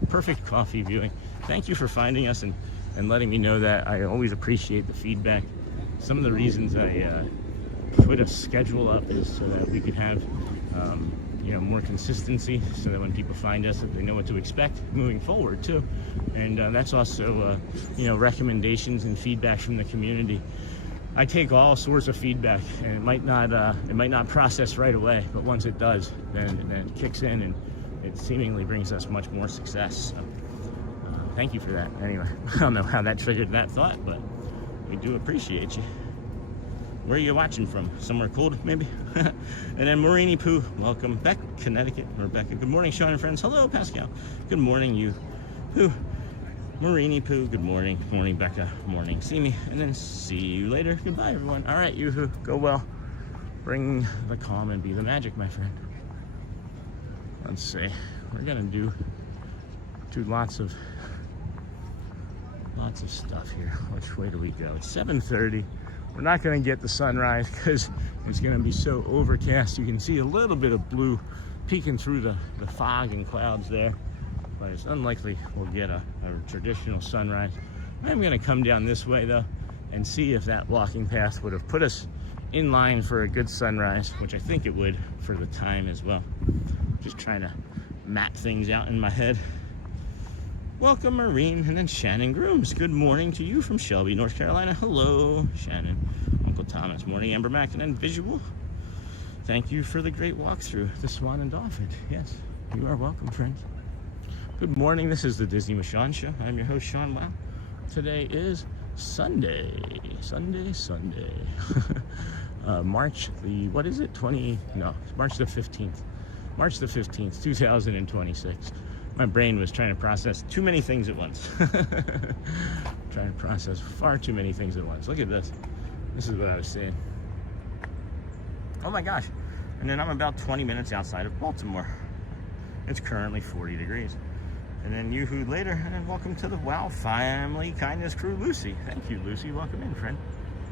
perfect coffee viewing. Thank you for finding us and letting me know that. I always appreciate the feedback. Some of the reasons I put a schedule up is so that we could have more consistency, so that when people find us, that they know what to expect moving forward too. And that's also recommendations and feedback from the community. I take all sorts of feedback, and it might not process right away, but once it does, then it kicks in, and it seemingly brings us much more success. So, thank you for that. Anyway, I don't know how that triggered that thought, but we do appreciate you. Where are you watching from? Somewhere cold, maybe? And then Morini Poo, welcome. Beck, Connecticut, Rebecca. Good morning, Sean and friends. Hello, Pascal. Good morning, you. Pooh. Morini Poo, good morning. Morning, Becca. Morning, see me. And then see you later. Goodbye, everyone. All right, you-hoo. Go well. Bring the calm and be the magic, my friend. Let's see. We're gonna do lots of stuff here. Which way do we go? It's 7:30. We're not going to get the sunrise because it's going to be so overcast. You can see a little bit of blue peeking through the fog and clouds there, but it's unlikely we'll get a traditional sunrise. I'm going to come down this way though and see if that walking path would have put us in line for a good sunrise, which I think it would for the time as well. Just trying to map things out in my head. Welcome, Maureen, and then Shannon Grooms. Good morning to you from Shelby, North Carolina. Hello, Shannon. Uncle Thomas. Morning, Amber Mac, and then Visual. Thank you for the great walkthrough. The Swan and Dolphin. Yes, you are welcome, friends. Good morning. This is the Disney with Sean Show. I'm your host, Sean Wow. Today is Sunday. March the, what is it? March the 15th. March the 15th, 2026. My brain was trying to process too many things at once. Trying to process far too many things at once. Look at this. This is what I was saying. Oh my gosh. And then I'm about 20 minutes outside of Baltimore. It's currently 40 degrees. And then you-hoo later, and welcome to the Wow Family Kindness Crew, Lucy. Thank you, Lucy. Welcome in, friend.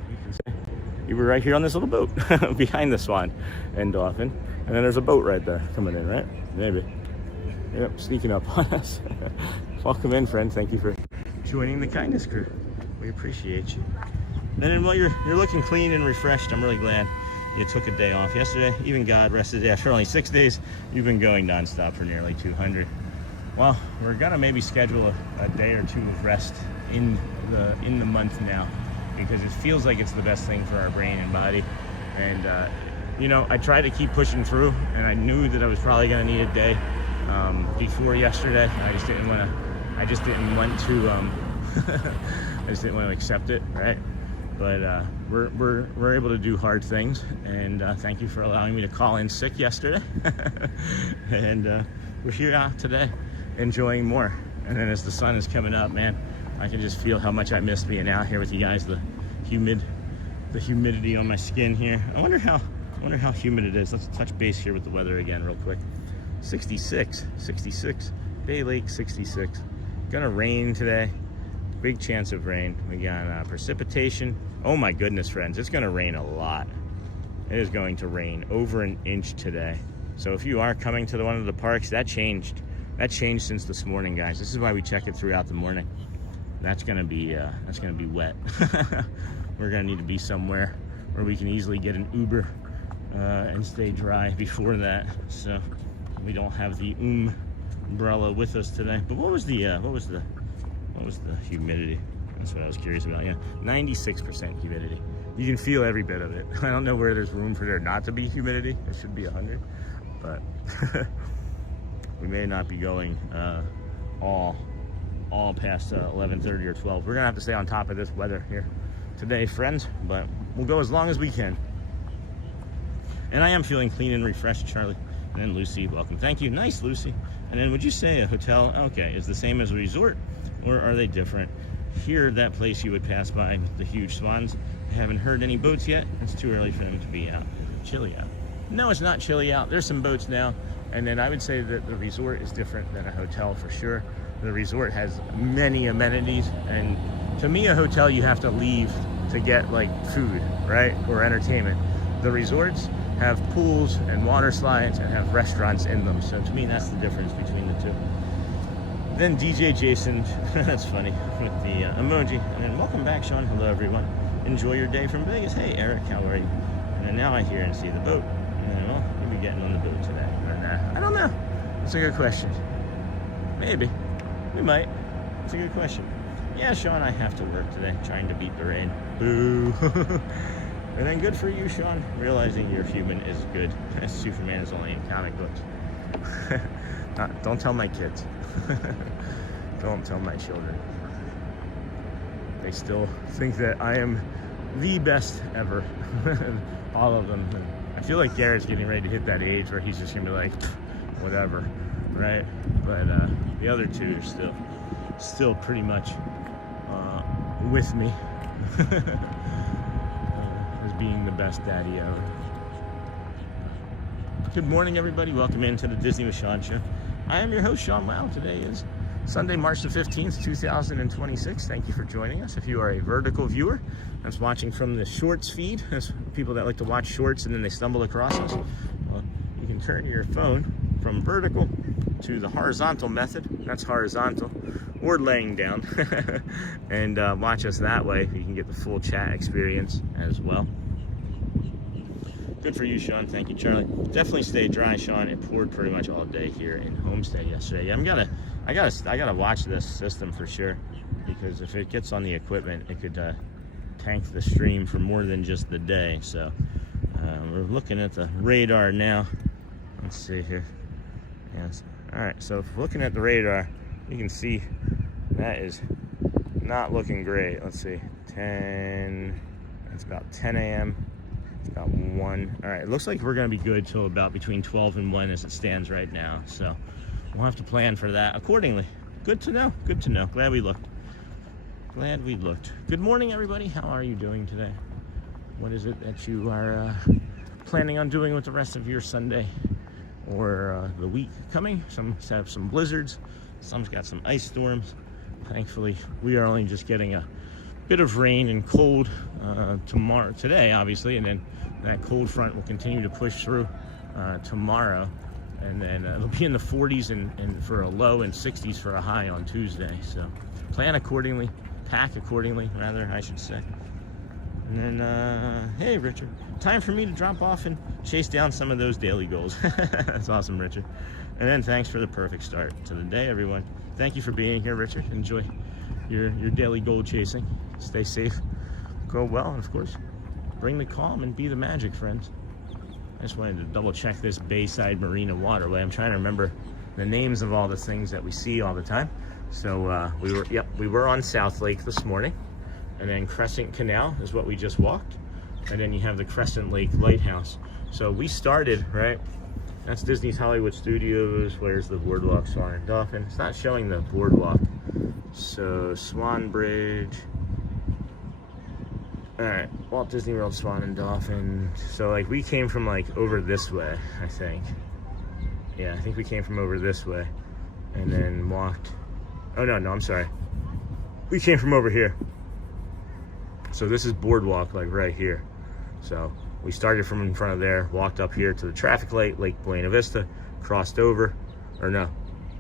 You can say you were right here on this little boat behind the Swan and Dolphin. And then there's a boat right there coming in, right? Maybe. Yep, sneaking up on us. Welcome in, friend. Thank you for joining the kindness crew. We appreciate you. And then while you're looking clean and refreshed, I'm really glad you took a day off yesterday. Even God rested after only 6 days. You've been going nonstop for nearly 200. Well, we're gonna maybe schedule a day or two of rest in the month now, because it feels like it's the best thing for our brain and body. And I tried to keep pushing through, and I knew that I was probably gonna need a day. Before yesterday, I just didn't want to accept it, right? But we're able to do hard things, and thank you for allowing me to call in sick yesterday. And we're here today, enjoying more. And then as the sun is coming up, man, I can just feel how much I missed being out here with you guys. The humidity on my skin here. I wonder how humid it is. Let's touch base here with the weather again real quick. 66, Bay Lake 66. Gonna rain today, big chance of rain. We got precipitation. Oh my goodness, friends, it's gonna rain a lot. It is going to rain over an inch today. So if you are coming to one of the parks, that changed since this morning, guys. This is why we check it throughout the morning. That's gonna be wet. We're gonna need to be somewhere where we can easily get an Uber and stay dry before that. So we don't have the umbrella with us today. But what was the humidity? That's what I was curious about. Yeah, 96% humidity. you can feel every bit of it. I don't know where there's room for there not to be humidity. It should be 100, but we may not be going all past 11:30 or 12. We're gonna have to stay on top of this weather here today, friends, but we'll go as long as we can. And I am feeling clean and refreshed, Charlie. And then Lucy, welcome. Thank you. Nice, Lucy. And then would you say a hotel, okay, is the same as a resort, or are they different? Here, that place you would pass by, the huge swans. I haven't heard any boats yet. It's too early for them to be out. Chilly out. No, it's not chilly out. There's some boats now. And then I would say that the resort is different than a hotel for sure. The resort has many amenities. And to me, a hotel, you have to leave to get like food, right? Or entertainment. The resorts have pools and water slides and have restaurants in them. So to me, that's the difference between the two. Then DJ Jason, that's funny, with the emoji. And then welcome back, Sean. Hello, everyone. Enjoy your day from Vegas. Hey, Eric, how are you? And then now I hear and see the boat. And then, well, you'll be getting on the boat today. And, I don't know. That's a good question. Maybe. We might. It's a good question. Yeah, Sean, I have to work today, trying to beat the rain. Boo. And then good for you, Sean. Realizing you're human is good. Superman is only in comic books. Don't tell my kids. Don't tell my children. They still think that I am the best ever. All of them. I feel like Garrett's getting ready to hit that age where he's just gonna be like, whatever, right? But the other two are still pretty much with me. As being the best daddy ever. Good morning, everybody. Welcome into the Disney with Sean show. I am your host, Sean Wow. Today is Sunday, March the 15th, 2026. Thank you for joining us. If you are a vertical viewer that's watching from the shorts feed, as people that like to watch shorts and then they stumble across us, well, you can turn your phone from vertical to the horizontal method. That's horizontal, or laying down, and watch us that way. You can get the full chat experience as well. Good for you, Sean. Thank you, Charlie. Definitely stay dry, Sean. It poured pretty much all day here in Homestead yesterday. Yeah, I gotta watch this system for sure, because if it gets on the equipment, it could tank the stream for more than just the day. So we're looking at the radar now. Let's see here. Yes. All right. So looking at the radar, you can see that is not looking great. Let's see. 10. It's about 10 a.m. It's about 1. All right. It looks like we're going to be good till about between 12 and 1 as it stands right now. So we'll have to plan for that accordingly. Good to know. Good to know. Glad we looked. Glad we looked. Good morning, everybody. How are you doing today? What is it that you are planning on doing with the rest of your Sunday or the week coming? Some have some blizzards. Some's got some ice storms. Thankfully, we are only just getting a bit of rain and cold today, obviously, and then that cold front will continue to push through tomorrow, and then it'll be in the 40s and for a low and 60s for a high on Tuesday. So plan accordingly, pack accordingly, rather, I should say. And then, hey, Richard, time for me to drop off and chase down some of those daily goals. That's awesome, Richard. And then thanks for the perfect start to the day, everyone. Thank you for being here, Richard. Enjoy your daily goal chasing. Stay safe, go well, and of course, bring the calm and be the magic, friends. I just wanted to double check this Bayside Marina waterway. I'm trying to remember the names of all the things that we see all the time. So we were on South Lake this morning, and then Crescent Canal is what we just walked, and then you have the Crescent Lake Lighthouse. So we started, right? That's Disney's Hollywood Studios. Where's the BoardWalk, Swan and Dolphin? It's not showing the BoardWalk. So Swan Bridge. All right, Walt Disney World, Swan and Dolphin. So like we came from like over this way, I think. Yeah, I think we came from over this way, and then walked. Oh no, I'm sorry. We came from over here. So this is BoardWalk, like right here. So we started from in front of there, walked up here to the traffic light, Lake Buena Vista, crossed over, or no,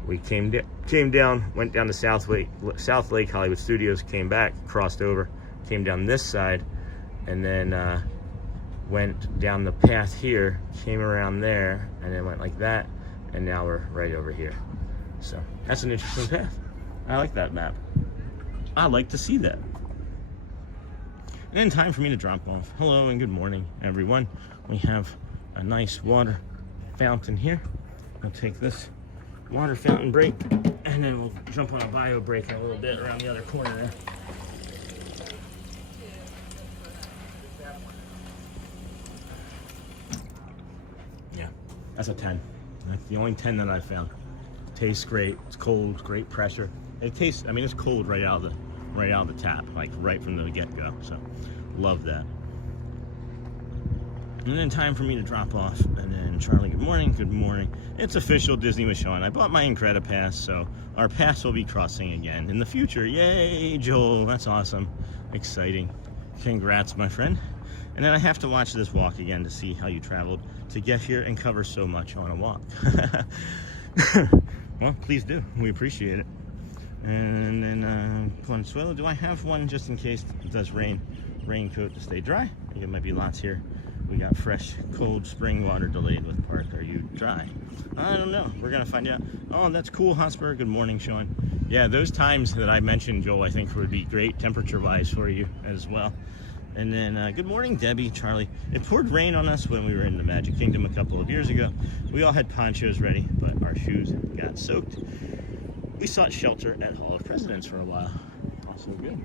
we came down, went down to South Lake Hollywood Studios, came back, crossed over, came down this side, and then went down the path here, came around there, and then went like that, and now we're right over here. So that's an interesting path. I like that map. I like to see that. And time for me to drop off. Hello and good morning, everyone. We have a nice water fountain here. I'll take this water fountain break, and then we'll jump on a bio break in a little bit around the other corner there. Yeah, that's a 10. That's the only 10 that I've found. Tastes great. It's cold, great pressure. It tastes, I mean, it's cold right out of the tap, like right from the get-go. So, love that. And then time for me to drop off. And then Charlie, good morning, good morning. It's official, Disney with Sean. I bought my Incredipass, so our pass will be crossing again in the future. Yay, Joel, that's awesome. Exciting. Congrats, my friend. And then I have to watch this walk again to see how you traveled to get here and cover so much on a walk. Well, please do. We appreciate it. And then Consuelo, do I have one just in case it does rain? Raincoat to stay dry. I think it might be lots here. We got fresh, cold spring water delayed with park. Are you dry? I don't know. We're going to find out. Oh, that's cool, Hotspur. Good morning, Sean. Yeah, those times that I mentioned, Joel, I think would be great temperature-wise for you as well. And then, good morning, Debbie, Charlie. It poured rain on us when we were in the Magic Kingdom a couple of years ago. We all had ponchos ready, but our shoes got soaked. We sought shelter at Hall of Presidents for a while. Also good.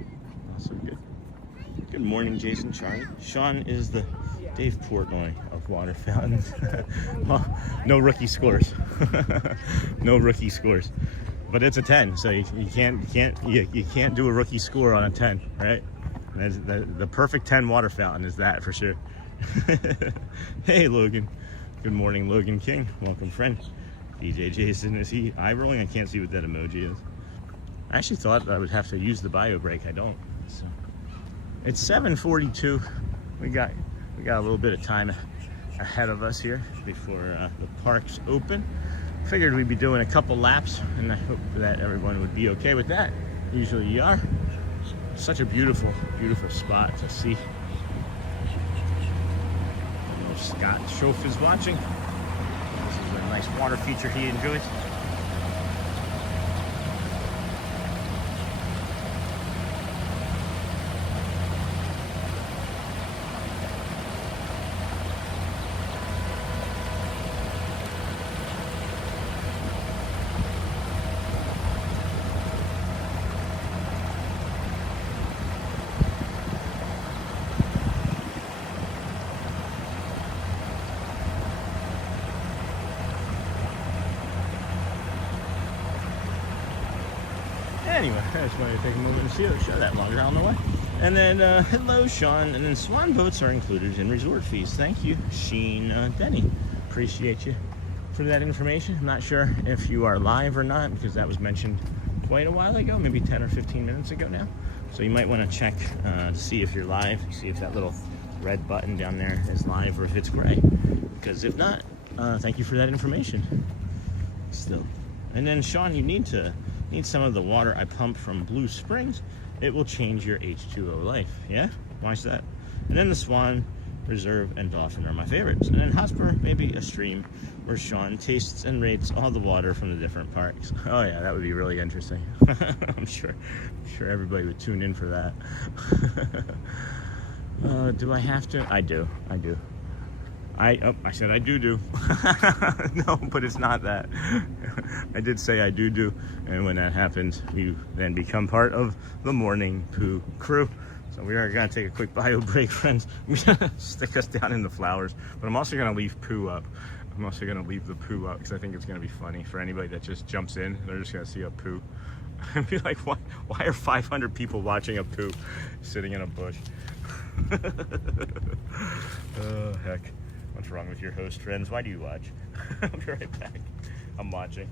Also good. Good morning, Jason, Charlie. Sean is the Dave Portnoy of water fountains. Well, no rookie scores. No rookie scores. But it's a 10, so you can't do a rookie score on a 10, right? The perfect 10 water fountain is that for sure. Hey, Logan. Good morning, Logan King. Welcome, friend. DJ Jason, is he eye rolling? I can't see what that emoji is. I actually thought I would have to use the bio break. I don't. So it's 7:42. We got a little bit of time ahead of us here before the parks open. Figured we'd be doing a couple laps, and I hope that everyone would be okay with that. Usually you are. Such a beautiful, beautiful spot to see. I know Scott Schoaf is watching. This is a nice water feature he enjoys. Anyway, I just wanted to take a moment to show that longer on the way. And then, hello, Sean. And then swan boats are included in resort fees. Thank you, Sheen Denny. Appreciate you for that information. I'm not sure if you are live or not, because that was mentioned quite a while ago, maybe 10 or 15 minutes ago now. So you might want to check to see if you're live, see if that little red button down there is live or if it's gray. Because if not, thank you for that information. Still. And then, Sean, you need some of the water I pump from Blue Springs. It will change your H2O life. Yeah? Watch that. And then the Swan, Reserve, and Dolphin are my favorites. And then Hotspur, maybe a stream where Sean tastes and rates all the water from the different parks. Oh yeah, that would be really interesting. I'm sure everybody would tune in for that. Do I have to? I do. I said I do. No, but it's not that. I did say I do. And when that happens, you then become part of the Morning Poo crew. So we are going to take a quick bio break, friends. We're going to stick us down in the flowers. But I'm also going to leave poo up. I'm also going to leave the poo up because I think it's going to be funny for anybody that just jumps in. They're just going to see a poo. And be like, why are 500 people watching a poo sitting in a bush? Oh, heck. What's wrong with your host, friends? Why do you watch? I'll be right back. I'm watching.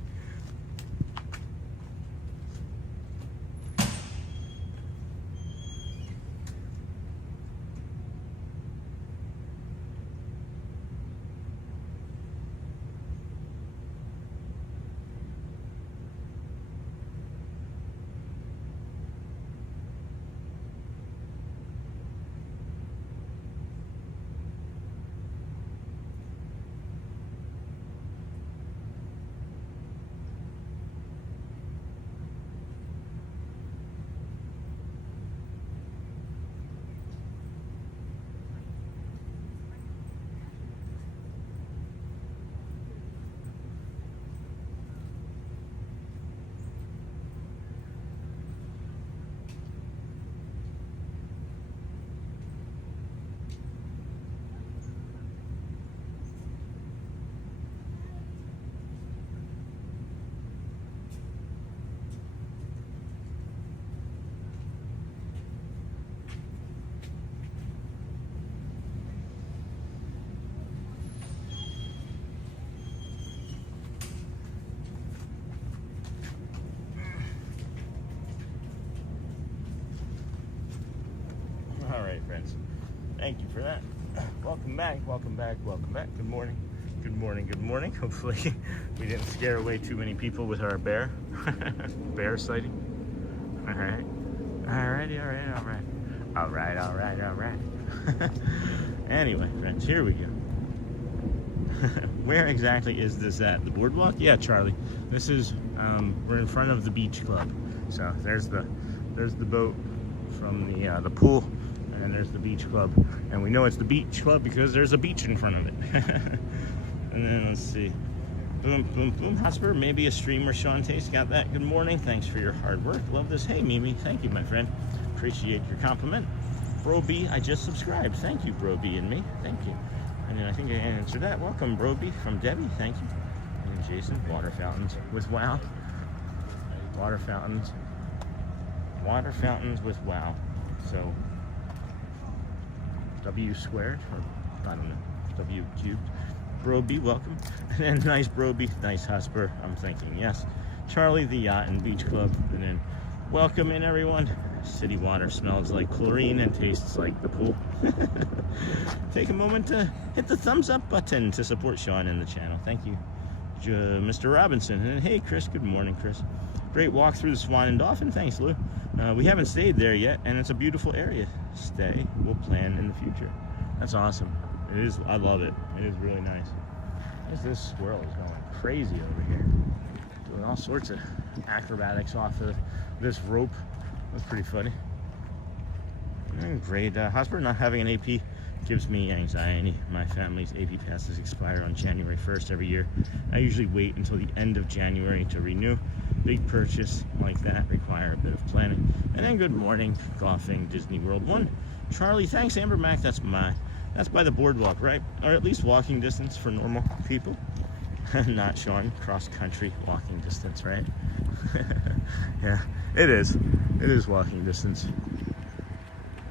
today, friends. Thank you for that. Welcome back, welcome back, welcome back. Good morning, good morning, good morning. Hopefully we didn't scare away too many people with our bear sighting. All right, all righty, all right, all right. All right, all right, all right. Anyway, friends, here we go. Where exactly is this at? The boardwalk? Yeah, Charlie. This is, we're in front of the beach club. So there's the boat from the pool, and there's the beach club. And we know it's the beach club because there's a beach in front of it. And then let's see. Boom, boom, boom. Hotspur, maybe a streamer. Sean Taste got that. Good morning. Thanks for your hard work. Love this. Hey, Mimi. Thank you, my friend. Appreciate your compliment. Bro B, I just subscribed. Thank you, Bro B and me. Thank you. And then I think I answered that. Welcome, Bro B, from Debbie. Thank you. And then Jason, water fountains with wow. Water fountains. Water fountains with wow. So, W squared, or I don't know, W cubed. Bro B, welcome. And then nice Bro B, nice Hotspur. I'm thinking yes. Charlie, the yacht and beach club. And then welcome in, everyone. City water smells like chlorine and tastes like the pool. Take a moment to hit the thumbs up button to support Sean and the channel. Thank you, Mr. Robinson. And hey, Chris. Good morning, Chris. Great walk through the Swan and Dolphin. Thanks, Lou. We haven't stayed there yet, and it's a beautiful area. Stay. We'll plan in the future. That's awesome. It is. I love it. It is really nice. This squirrel is going crazy over here, doing all sorts of acrobatics off of this rope. That's pretty funny. Great. Hotspur, not having an AP gives me anxiety. My family's AP passes expire on January 1st every year. I usually wait until the end of January to renew. Big purchase like that require a bit of planning. And then good morning, golfing, Disney World 1. Charlie, thanks, Amber Mac. That's by the boardwalk, right? Or at least walking distance for normal people. Not Sean, cross-country walking distance, right? Yeah, it is. It is walking distance.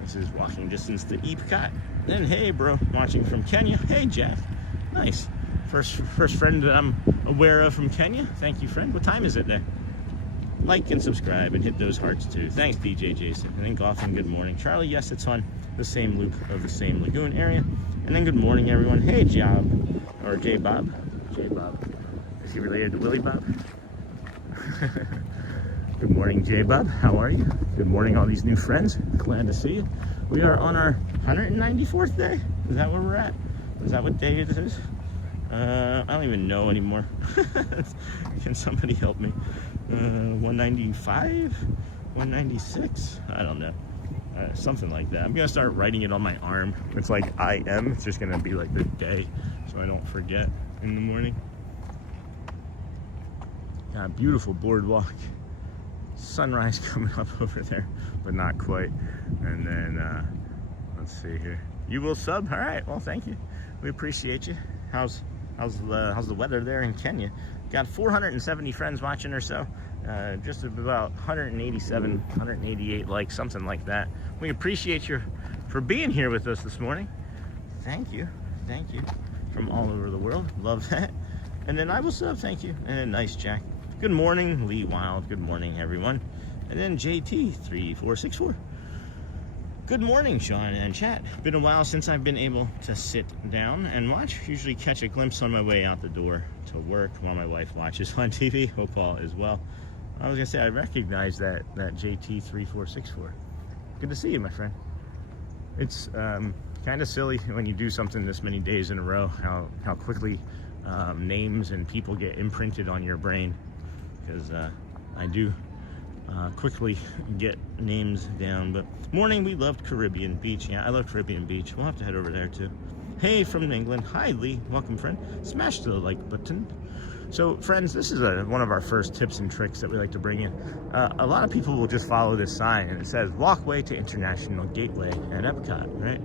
This is walking distance to Epcot. And hey, bro, watching from Kenya. Hey, Jeff. Nice. First friend that I'm aware of from Kenya. Thank you, friend. What time is it there? Like and subscribe and hit those hearts too. Thanks, DJ Jason. And then golfing, good morning. Charlie, yes, it's on the same loop of the same lagoon area. And then good morning, everyone. Hey, Job. Or J-Bob. J-Bob. Is he related to Willie Bob? Good morning, J-Bob. How are you? Good morning, all these new friends. Glad to see you. We are on our 194th day. Is that where we're at? Is that what day it is? I don't even know anymore. Can somebody help me? 195? 196? I don't know. Something like that. I'm gonna start writing it on my arm. It's like I am. It's just gonna be like the day, so I don't forget in the morning. Got a beautiful boardwalk. Sunrise coming up over there, but not quite. And then let's see here. You will sub. All right. Well, thank you. We appreciate you. How's the weather there in Kenya? Got 470 friends watching or so. Just about 187, 188 likes, something like that. We appreciate you for being here with us this morning. Thank you. Thank you. From all over the world. Love that. And then I will sub. Thank you. And then nice, Jack. Good morning, Lee Wild. Good morning, everyone. And then JT3464. Good morning, Sean and chat. Been a while since I've been able to sit down and watch. Usually catch a glimpse on my way out the door to work while my wife watches on TV. Hope all is well. I was gonna say I recognize that JT3464. Good to see you, my friend. It's kind of silly when you do something this many days in a row. How quickly names and people get imprinted on your brain. Because I do quickly get names down. But morning, we loved Caribbean Beach. Yeah, I love Caribbean Beach. We'll have to head over there too. Hey, from England. Hi, Lee. Welcome, friend. Smash the like button. So, friends, this is one of our first tips and tricks that we like to bring in. A lot of people will just follow this sign, and it says walkway to International Gateway at Epcot, right?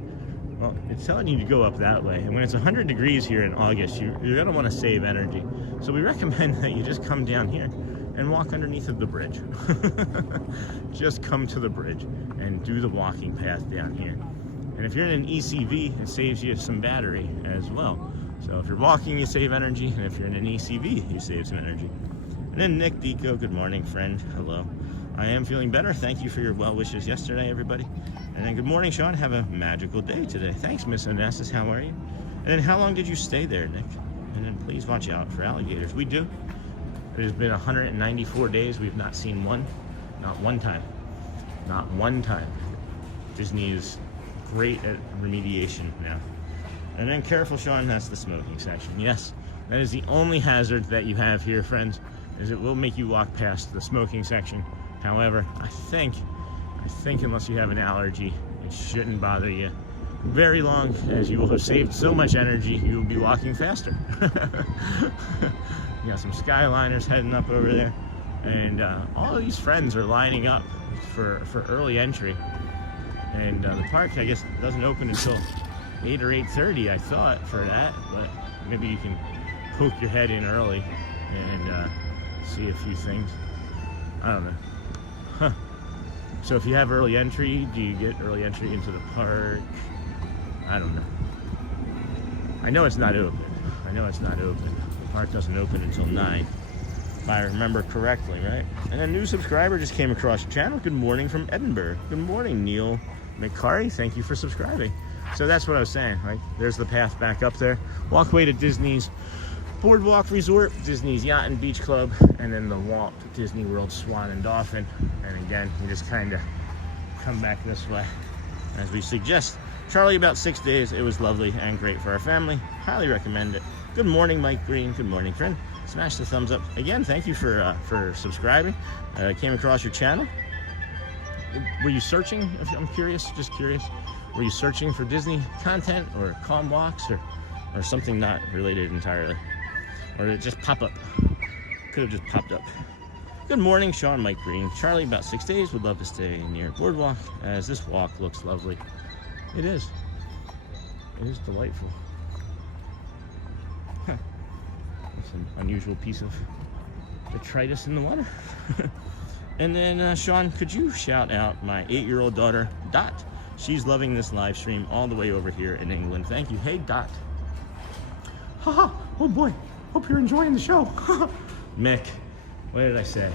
Well, it's telling you to go up that way. And when it's 100 degrees here in August, you're going to want to save energy. So we recommend that you just come down here and walk underneath of the bridge. Just come to the bridge and do the walking path down here. And if you're in an ECV, it saves you some battery as well. So if you're walking, you save energy. And if you're in an ECV, you save some energy. And then Nick Deco, good morning, friend. Hello. I am feeling better. Thank you for your well wishes yesterday, everybody. And then good morning, Sean. Have a magical day today. Thanks, Miss Onassis. How are you? And then how long did you stay there, Nick? And then please watch out for alligators. We do. It has been 194 days. We've not seen one. Not one time. Not one time. Disney is great at remediation now. And then careful, Sean, that's the smoking section. Yes, that is the only hazard that you have here, friends, is it will make you walk past the smoking section. However, I think unless you have an allergy, it shouldn't bother you very long, as you will have saved so much energy, you will be walking faster. You got some Skyliners heading up over there, and all of these friends are lining up for early entry. And the park, I guess, doesn't open until 8 or 8:30, I thought, for that, but maybe you can poke your head in early and see a few things. I don't know. Huh. So if you have early entry, do you get early entry into the park? I don't know. I know it's not open. The park doesn't open until 9, if I remember correctly, right? And a new subscriber just came across the channel. Good morning from Edinburgh. Good morning, Neil McCarry. Thank you for subscribing. So that's what I was saying, right? There's the path back up there. Walkway to Disney's BoardWalk Resort, Disney's Yacht and Beach Club, and then the Walt Disney World Swan and Dolphin. And again, you just kind of come back this way, as we suggest. Charlie, about 6 days. It was lovely and great for our family. Highly recommend it. Good morning, Mike Green. Good morning, friend. Smash the thumbs up. Again, thank you for subscribing. Came across your channel. Were you searching? I'm curious, just curious. Were you searching for Disney content or calm walks or something not related entirely? Or did it just pop up? Could have just popped up. Good morning, Sean, Mike Green. Charlie, about 6 days. Would love to stay near BoardWalk, as this walk looks lovely. It is. It is delightful. Huh. It's an unusual piece of detritus in the water. And then, Sean, could you shout out my 8-year-old daughter, Dot? She's loving this live stream all the way over here in England. Thank you. Hey, Dot. Haha. Oh, boy. Hope you're enjoying the show. Mick, what did I say?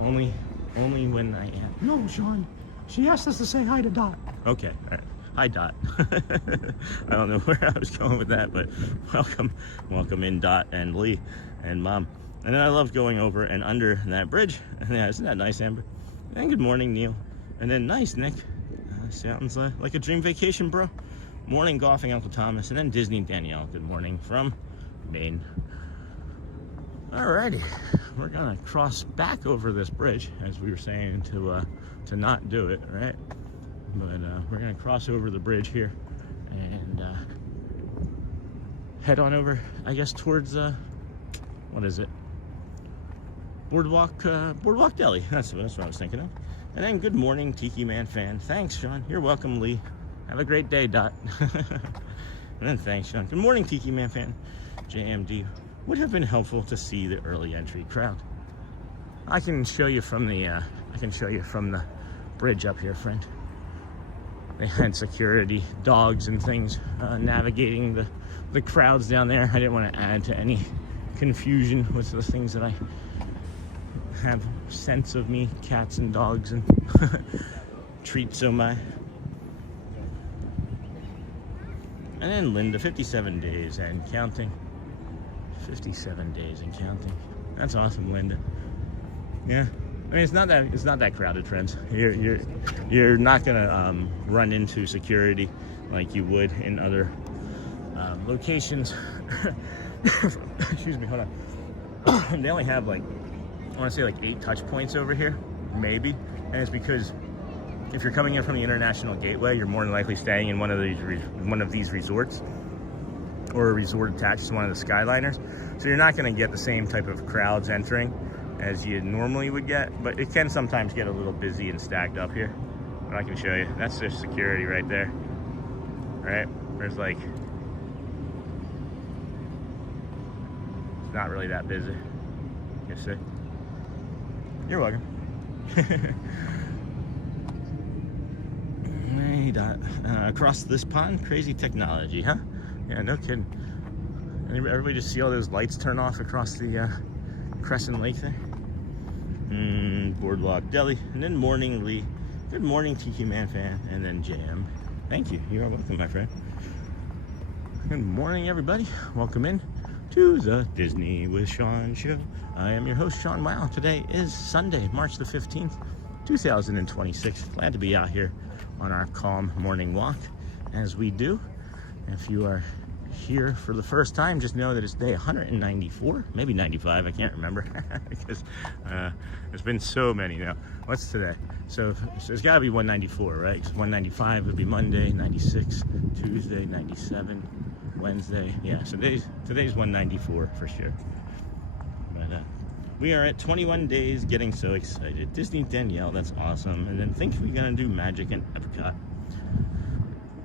Only when I am. No, Sean. She asked us to say hi to Dot. Okay. All right. Hi, Dot. I don't know where I was going with that, but welcome in, Dot and Lee and Mom. And then I loved going over and under that bridge. Yeah, isn't that nice, Amber? And good morning, Neil. And then nice, Nick. Sounds like a dream vacation, bro. Morning golfing, Uncle Thomas. And then Disney Danielle. Good morning from Maine. Alrighty, we're gonna cross back over this bridge, as we were saying to not do it, right? But we're gonna cross over the bridge here and head on over, I guess, towards what is it? BoardWalk Deli. That's what I was thinking of. And then good morning, Tiki Man fan. Thanks, Sean. You're welcome, Lee. Have a great day, Dot. And then thanks, Sean. Good morning, Tiki Man fan. JMD. Would have been helpful to see the early entry crowd. I can show you from the bridge up here, friend. They had security dogs and things navigating the crowds down there. I didn't want to add to any confusion with the things that I have sense of me, cats and dogs and treats oh my. And then Linda, 57 days and counting. 57 days and counting. That's awesome, Linda. Yeah, I mean it's not that crowded, friends. You're not gonna run into security like you would in other locations. Excuse me, hold on. They only have like, I want to say like 8 touch points over here, maybe, and it's because if you're coming in from the International Gateway, you're more than likely staying in one of these resorts, or a resort attached to one of the Skyliners. So you're not going to get the same type of crowds entering as you normally would get, but it can sometimes get a little busy and stacked up here. But I can show you. That's just security right there. Right? There's like, it's not really that busy. You see? You're welcome. Hey, Dot. Across this pond, crazy technology, huh? Yeah, no kidding. Everybody just see all those lights turn off across the Crescent Lake there? BoardWalk Deli. And then morning, Lee. Good morning, Tiki Man fan, and then JM. Thank you. You are welcome, my friend. Good morning, everybody. Welcome in to the Disney with Sean show. I am your host, Sean Wow. Today is Sunday, March the 15th, 2026. Glad to be out here on our calm morning walk, as we do. If you are here for the first time, just know that it's day 194, maybe 95, I can't remember, because there's been so many now. What's today? So it's got to be 194, right? 'Cause 195 would be Monday, 96, Tuesday, 97, Wednesday. Yeah, so today's 194 for sure. But we are at 21 days, getting so excited. Disney Danielle, that's awesome. And then think we're going to do Magic and Epcot.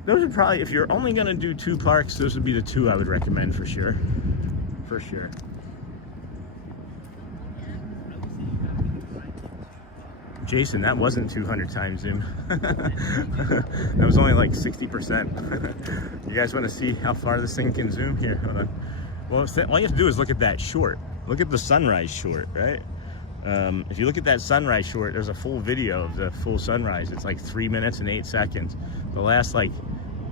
Those are probably, if you're only going to do 2 parks, those would be the 2 I would recommend for sure. For sure. Jason, that wasn't 200 times zoom. That was only like 60%. You guys want to see how far this thing can zoom? Here, hold on. Well, all you have to do is look at that short. Look at the sunrise short, right? If you look at that sunrise short, there's a full video of the full sunrise. It's like 3 minutes and 8 seconds. The last like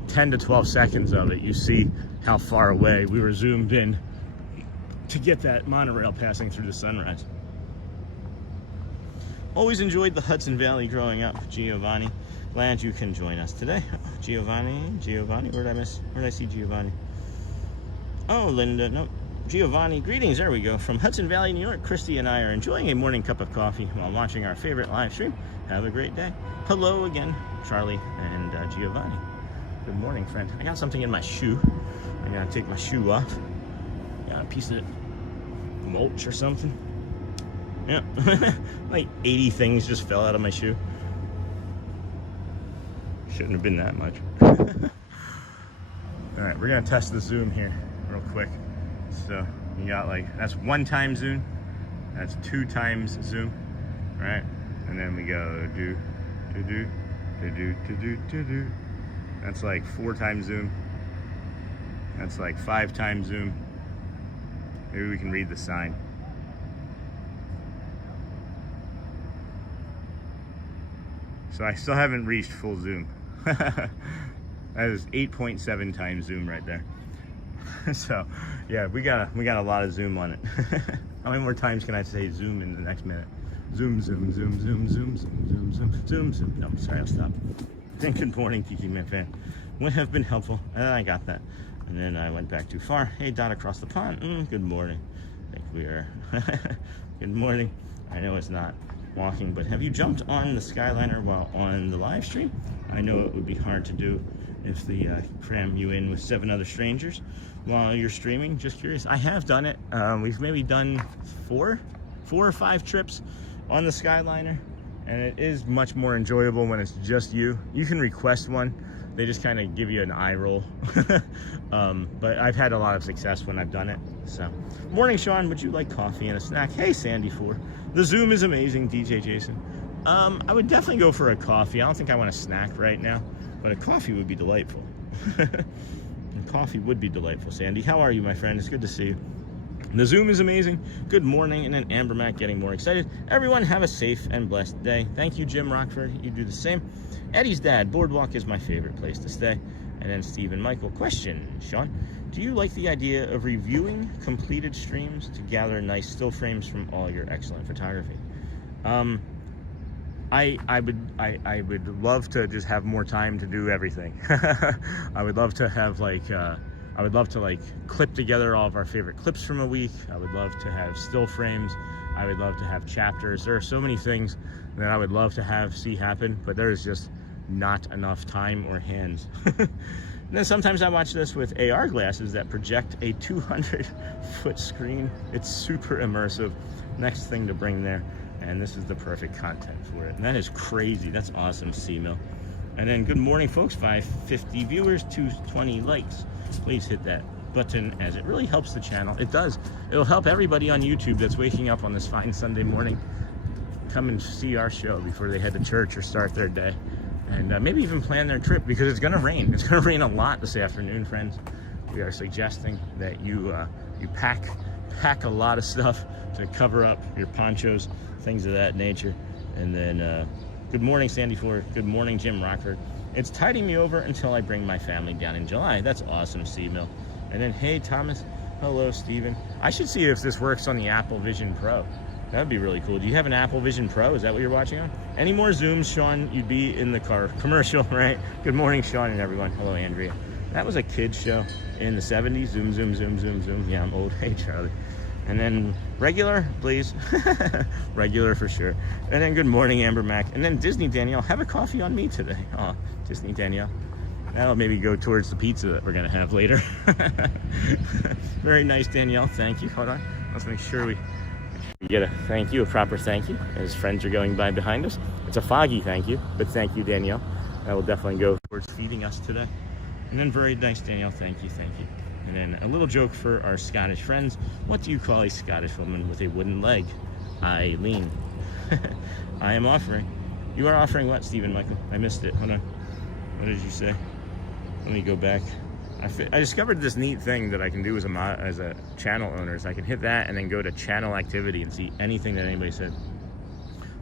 10 to 12 seconds of it, you see how far away we were zoomed in to get that monorail passing through the sunrise. Always enjoyed the Hudson Valley growing up, Giovanni. Glad you can join us today. Giovanni, where did I see Giovanni? Oh, Linda, nope. Giovanni, greetings, there we go. From Hudson Valley, New York, Christy and I are enjoying a morning cup of coffee while watching our favorite live stream. Have a great day. Hello again, Charlie and Giovanni. Good morning, friend. I got something in my shoe. I gotta take my shoe off. Got a piece of mulch or something. Yeah, like 80 things just fell out of my shoe. Shouldn't have been that much. All right, we're gonna test the zoom here real quick. So you got like, that's 1 time zoom, that's 2 times zoom, right? And then we go do. That's like 4 times zoom. That's like 5 times zoom. Maybe we can read the sign. So I still haven't reached full zoom. That is 8.7 times zoom right there. So yeah, we got a lot of zoom on it. How many more times can I say zoom in the next minute? Zoom, zoom, zoom, zoom, zoom, zoom, zoom, zoom, zoom, zoom. No, sorry, I'll stop. Good morning, Tiki Man fan. Would have been helpful. And I got that. And then I went back too far. Hey, Dot across the pond. Good morning. I think we are. Good morning. I know it's not walking, but have you jumped on the Skyliner while on the live stream? I know it would be hard to do if they cram you in with 7 other strangers while you're streaming. Just curious. I have done it. We've maybe done 4 or 5 trips on the Skyliner, and it is much more enjoyable when it's just you. You can request one. They just kind of give you an eye roll. But I've had a lot of success when I've done it. So, morning, Sean. Would you like coffee and a snack? Hey, Sandy 4. The Zoom is amazing, DJ Jason. I would definitely go for a coffee. I don't think I want a snack right now, but a coffee would be delightful. Coffee would be delightful, Sandy. How are you, my friend? It's good to see you. The Zoom is amazing. Good morning. And then Amber Mac getting more excited. Everyone have a safe and blessed day. Thank you, Jim Rockford. You do the same. Eddie's dad, BoardWalk is my favorite place to stay. And then Stephen Michael. Question, Sean. Do you like the idea of reviewing completed streams to gather nice still frames from all your excellent photography? I would love to just have more time to do everything. I would love to have I would love to like clip together all of our favorite clips from a week. I would love to have still frames. I would love to have chapters. There are so many things that I would love to see happen, but there is just not enough time or hands. And then sometimes I watch this with AR glasses that project a 200-foot screen. It's super immersive. Next thing to bring there. And this is the perfect content for it. And that is crazy. That's awesome, C-Mill. And then good morning, folks. 550 viewers, 220 likes. Please hit that button as it really helps the channel. It does. It'll help everybody on YouTube that's waking up on this fine Sunday morning come and see our show before they head to church or start their day. And maybe even plan their trip, because it's going to rain. It's going to rain a lot this afternoon, friends. We are suggesting that you pack a lot of stuff to cover up your ponchos, things of that nature, and then Good morning, Sandy Ford. Good morning, Jim Rockford. It's tiding me over until I bring my family down in July. That's awesome, Steve Mill. And then, hey, Thomas. Hello, Steven. I should see if this works on the Apple Vision Pro. That would be really cool. Do you have an Apple Vision Pro? Is that what you're watching on? Any more Zooms, Sean? You'd be in the car. Commercial, right? Good morning, Sean and everyone. Hello, Andrea. That was a kid's show in the 70s. Zoom, zoom, zoom, zoom, zoom. Yeah, I'm old. Hey, Charlie. And then regular, please. Regular for sure. And then good morning, Amber Mac. And then Disney Danielle, have a coffee on me today. Oh, Disney Danielle. That'll maybe go towards the pizza that we're going to have later. Very nice, Danielle. Thank you. Hold on. Let's make sure we get a thank you, a proper thank you, as friends are going by behind us. It's a foggy thank you, but thank you, Danielle. That will definitely go towards feeding us today. And then very nice, Danielle. Thank you, thank you. And then a little joke for our Scottish friends. What do you call a Scottish woman with a wooden leg? Eileen. I am offering. You are offering what, Stephen Michael? I missed it. Hold on. What did you say? Let me go back. I discovered this neat thing that I can do as a channel owner. Is I can hit that and then go to channel activity and see anything that anybody said.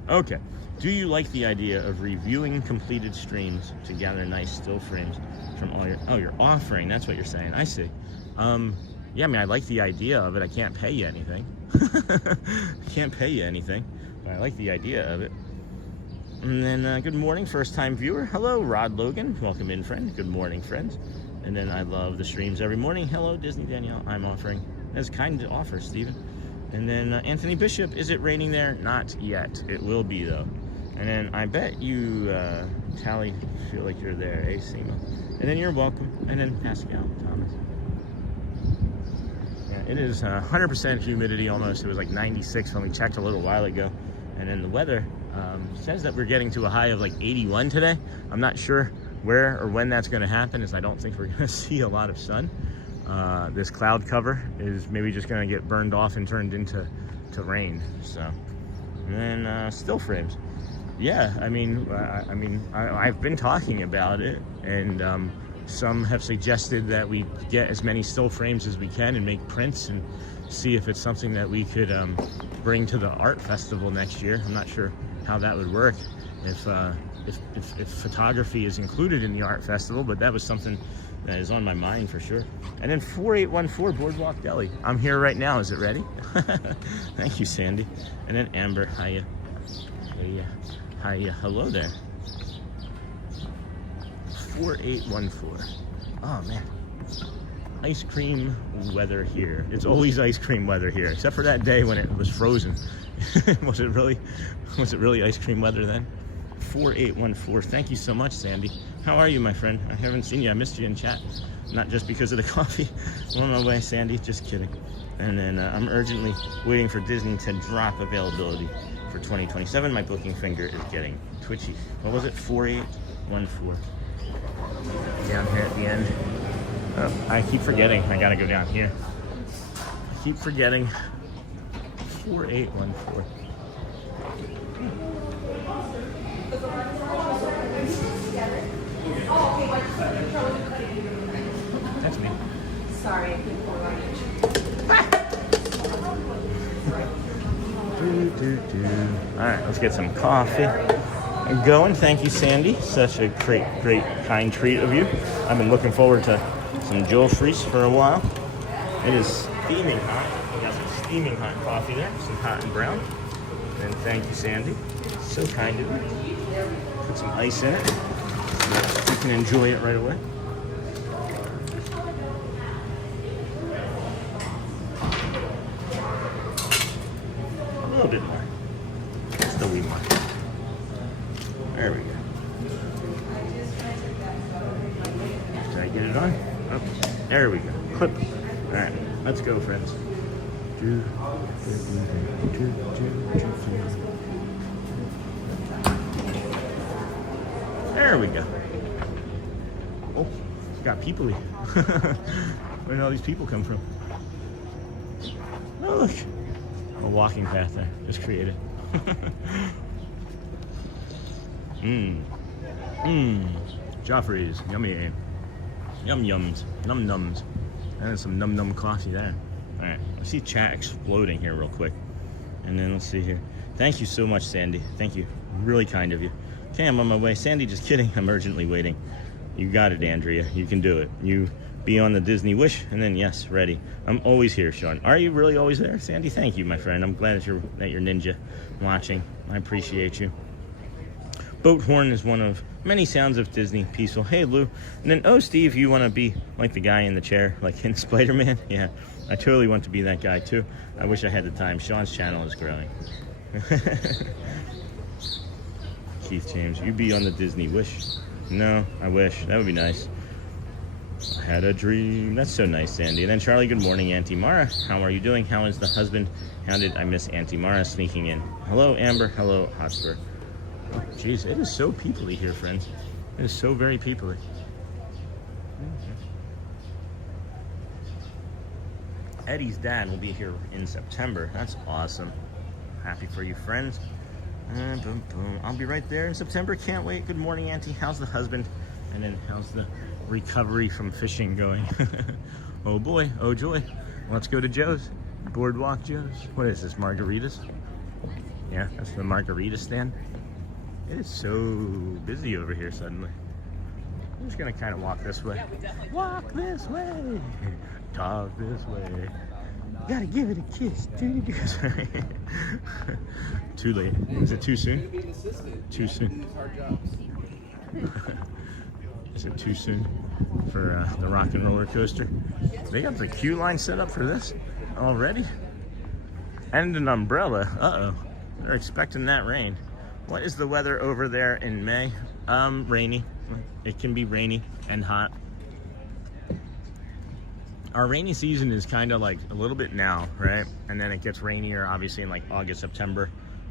Okay. Do you like the idea of reviewing completed streams to gather nice still frames from all your... Oh, you're offering. That's what you're saying. I see. Yeah, I mean, I like the idea of it. I can't pay you anything. I can't pay you anything, but I like the idea of it. And then, good morning, first-time viewer. Hello, Rod Logan. Welcome in, friend. Good morning, friends. And then I love the streams every morning. Hello, Disney Danielle. I'm offering. That's kind to offer, Stephen. And then Anthony Bishop. Is it raining there? Not yet. It will be, though. And then I bet you, Tally, feel like you're there, eh, Seema? And then you're welcome. And then Pascal Thomas. Yeah, it is 100% humidity almost. It was like 96 when we checked a little while ago. And then the weather says that we're getting to a high of like 81 today. I'm not sure where or when that's going to happen, as I don't think we're going to see a lot of sun. This cloud cover is maybe just going to get burned off and turned into rain. So, and then still frames. Yeah, I mean, I've been talking about it, and some have suggested that we get as many still frames as we can and make prints and see if it's something that we could bring to the art festival next year. I'm not sure how that would work if photography is included in the art festival, but that was something that is on my mind for sure. And then 4814 BoardWalk Deli. I'm here right now. Is it ready? Thank you, Sandy. And then Amber, hiya. Hiya. Hello there. 4814. Oh man. Ice cream weather here. It's always ice cream weather here, except for that day when it was frozen. Was it really ice cream weather then? 4814. Thank you so much, Sandy. How are you, my friend? I haven't seen you. I missed you in chat. Not just because of the coffee. On my way, Sandy. Just kidding. And then I'm urgently waiting for Disney to drop availability for 2027. My booking finger is getting twitchy. What was it? 4814. Down here at the end. Oh, I keep forgetting. I gotta go down here. I keep forgetting. 4814. That's me. Sorry, I couldn't pull right. All right, let's get some coffee going. Thank you, Sandy. Such a great, kind treat of you. I've been looking forward to some Joe Fries for a while. It is steaming hot. We got some steaming hot coffee there, some hot and brown. And thank you, Sandy. So kind of you. Put some ice in it. So you can enjoy it right away. A little bit more. Just a wee more. There we go. Did I get it on? Oh, there we go. Clip. All right, let's go, friends. There we go. Oh, got people here. Where did all these people come from? Oh, look. A walking path there. Just created. Joffrey's. Yummy. Yums. Nums. And some num coffee there. All right. I see chat exploding here real quick. And then let's see here. Thank you so much, Sandy. Thank you. Really kind of you. Okay, I'm on my way. Sandy, just kidding. I'm urgently waiting. You got it, Andrea. You can do it. You be on the Disney Wish, and then yes, ready. I'm always here, Sean. Are you really always there, Sandy? Thank you, my friend. I'm glad that you're ninja watching. I appreciate you. Boat horn is one of many sounds of Disney. Peaceful. Hey, Lou. And then, oh, Steve, you want to be like the guy in the chair, like in Spider-Man? Yeah, I totally want to be that guy, too. I wish I had the time. Sean's channel is growing. Keith James, you be on the Disney Wish? No, I wish. That would be nice. I had a dream. That's so nice, Sandy. And then, Charlie, good morning, Auntie Mara. How are you doing? How is the husband? How did I miss Auntie Mara sneaking in? Hello, Amber. Hello, Hotspur. Jeez, it is so peoply here, friends. It is so very peoply. Eddie's dad will be here in September. That's awesome. Happy for you, friends. And boom, boom. I'll be right there in September. Can't wait. Good morning, Auntie. How's the husband? And then how's the recovery from fishing going? Oh boy, oh joy. Let's go to Joe's. BoardWalk Joe's. What is this, margaritas? Yeah, that's the margarita stand. It is so busy over here suddenly. I'm just gonna kind of walk this way. Walk this way. Talk this way. Gotta give it a kiss, dude. Too late. Is it too soon? Too soon. Is it too soon for the rock and roller coaster? They got the queue line set up for this already? And an umbrella. Uh-oh. They're expecting that rain. What is the weather over there in May? Rainy. It can be rainy and hot. Our rainy season is kind of like a little bit now, right? And then it gets rainier, obviously, in like August, September,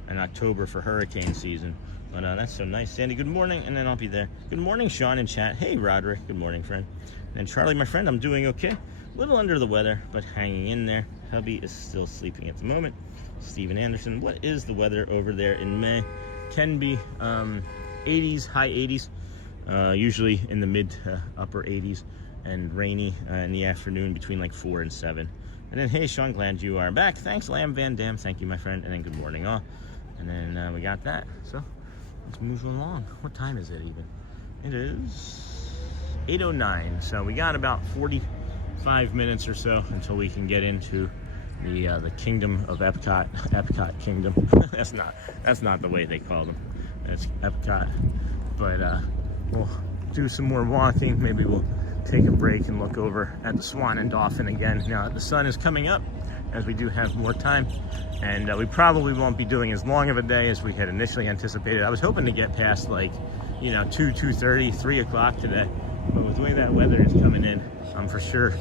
and October for hurricane season. But that's so nice. Sandy, good morning, and then I'll be there. Good morning, Sean in chat. Hey, Roderick. Good morning, friend. And Charlie, my friend, I'm doing okay. A little under the weather, but hanging in there. Hubby is still sleeping at the moment. Steven Anderson, what is the weather over there in May? Can be 80s, high 80s, usually in the mid to upper 80s, and rainy in the afternoon between like 4 and 7. And then, hey, Sean, glad you are back. Thanks, Lamb Van Dam. Thank you, my friend. And then good morning, all. And then we got that. So let's move along. What time is it even? It is 8:09. So we got about 45 minutes or so until we can get into the kingdom of Epcot. Epcot Kingdom. that's not the way they call them. It's Epcot. But we'll do some more walking. Maybe we'll take a break and look over at the Swan and Dolphin again. Now the sun is coming up, as we do have more time, and we probably won't be doing as long of a day as we had initially anticipated. I was hoping to get past like 2:30, 3 o'clock today, but with the way that weather is coming in, I'm for sure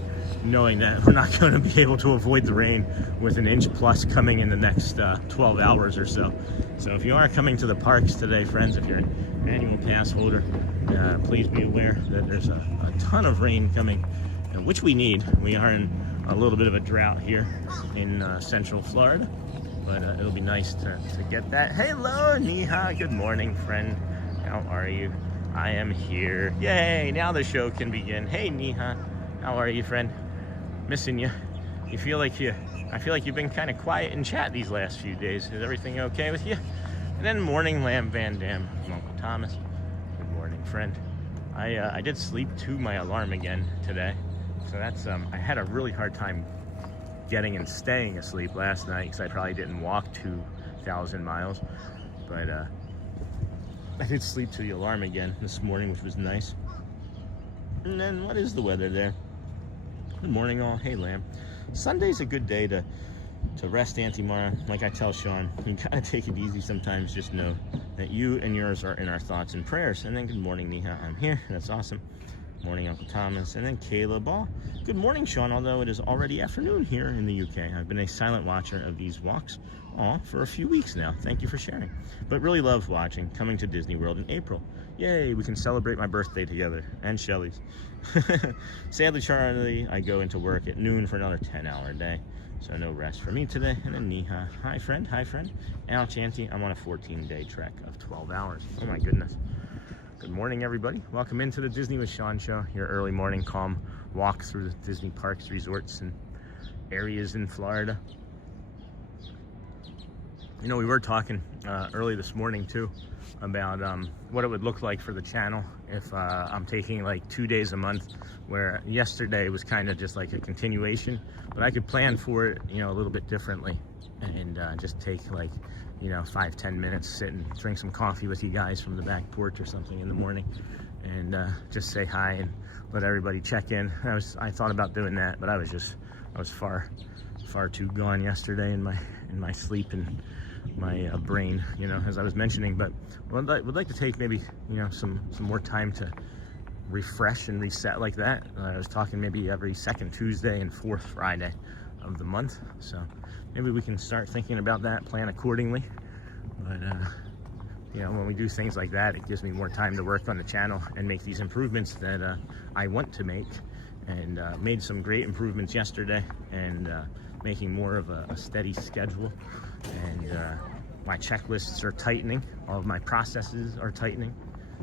knowing that we're not going to be able to avoid the rain with an inch plus coming in the next 12 hours or so. So if you are coming to the parks today, friends, if you're an annual pass holder, please be aware that there's a ton of rain coming, which we need. We are in a little bit of a drought here in Central Florida, but it'll be nice to get that. Hello, Neha. Good morning, friend. How are you? I am here. Yay! Now the show can begin. Hey, Neha. How are you, friend? Missing you. I feel like you've been kind of quiet in chat these last few days. Is everything okay with you? And then morning, Lamb Van Dam from Uncle Thomas. Good morning, friend. I did sleep to my alarm again today, so that's I had a really hard time getting and staying asleep last night because I probably didn't walk 2,000 miles, but I did sleep to the alarm again this morning, which was nice. And then what is the weather there? Good morning, all. Hey, Lamb. Sunday's a good day to rest, Auntie Mara. Like I tell Sean, you gotta take it easy sometimes. Just know that you and yours are in our thoughts and prayers. And then good morning, Neha. I'm here. That's awesome. Morning, Uncle Thomas. And then Caleb Ball. Good morning, Sean. Although it is already afternoon here in the UK. I've been a silent watcher of these walks for a few weeks now. Thank you for sharing. But really love watching. Coming to Disney World in April. Yay, we can celebrate my birthday together. And Shelly's. Sadly, Charlie, I go into work at noon for another 10-hour day. So no rest for me today. And then Neha. Hi, friend. Hi, friend. Ouch, Auntie. I'm on a 14-day trek of 12 hours. Oh, my goodness. Good morning, everybody. Welcome into the Disney with Sean show, your early morning calm walk through the Disney parks, resorts, and areas in Florida. You know, we were talking early this morning too about what it would look like for the channel if I'm taking like 2 days a month, where yesterday was kind of just like a continuation, but I could plan for it, you know, a little bit differently, and just take like, you know, 5-10 minutes, sit and drink some coffee with you guys from the back porch or something in the morning, and just say hi and let everybody check in. I thought about doing that, but I was far too gone yesterday in my sleep and my brain, you know, as I was mentioning. But would like to take maybe, you know, some more time to refresh and reset like that. I was talking maybe every second Tuesday and fourth Friday of the month, so maybe we can start thinking about that, plan accordingly. But you know, when we do things like that, it gives me more time to work on the channel and make these improvements that I want to make, and made some great improvements yesterday, and making more of a steady schedule, and my checklists are tightening, all of my processes are tightening.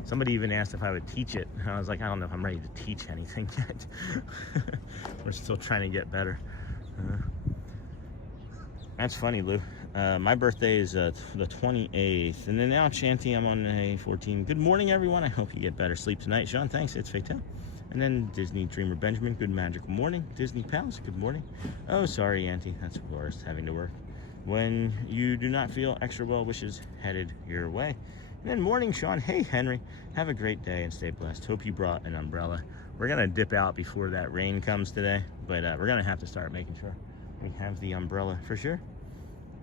Somebody even asked if I would teach it. I was like, I don't know if I'm ready to teach anything yet. We're still trying to get better. That's funny, Lou. My birthday is the 28th, and then now Shanty, I'm on a 14. Good morning, everyone. I hope you get better sleep tonight. Sean, thanks. It's Fatal. And then Disney Dreamer Benjamin, good magical morning. Disney Pals, good morning. Oh, sorry, Auntie, that's the worst, having to work when you do not feel extra well, wishes headed your way. And then morning, Sean. Hey, Henry, have a great day and stay blessed. Hope you brought an umbrella. We're gonna dip out before that rain comes today, but we're gonna have to start making sure we have the umbrella for sure.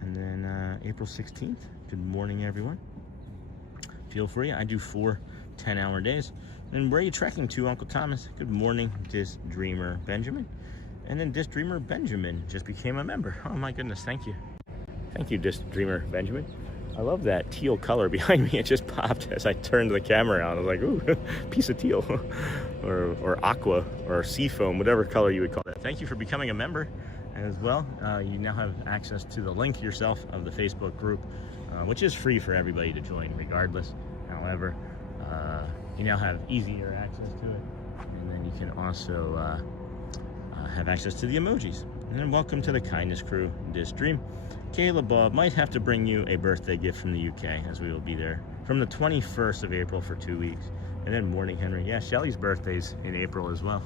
And then April 16th, good morning, everyone. Feel free, I do 4 10-hour days. And where are you trekking to, Uncle Thomas? Good morning, Dis Dreamer Benjamin. And then Dis Dreamer Benjamin just became a member. Oh my goodness, thank you. Thank you, Dis Dreamer Benjamin. I love that teal color behind me. It just popped as I turned the camera on. I was like, ooh, piece of teal. or aqua, or seafoam, whatever color you would call that. Thank you for becoming a member as well. You now have access to the link yourself of the Facebook group, which is free for everybody to join regardless. However, you now have easier access to it, and then you can also have access to the emojis. And then welcome to the kindness crew this dream. Kayla Bob might have to bring you a birthday gift from the UK, as we will be there from the 21st of April for 2 weeks. And then morning, Henry. Yeah, Shelly's birthday's in April as well.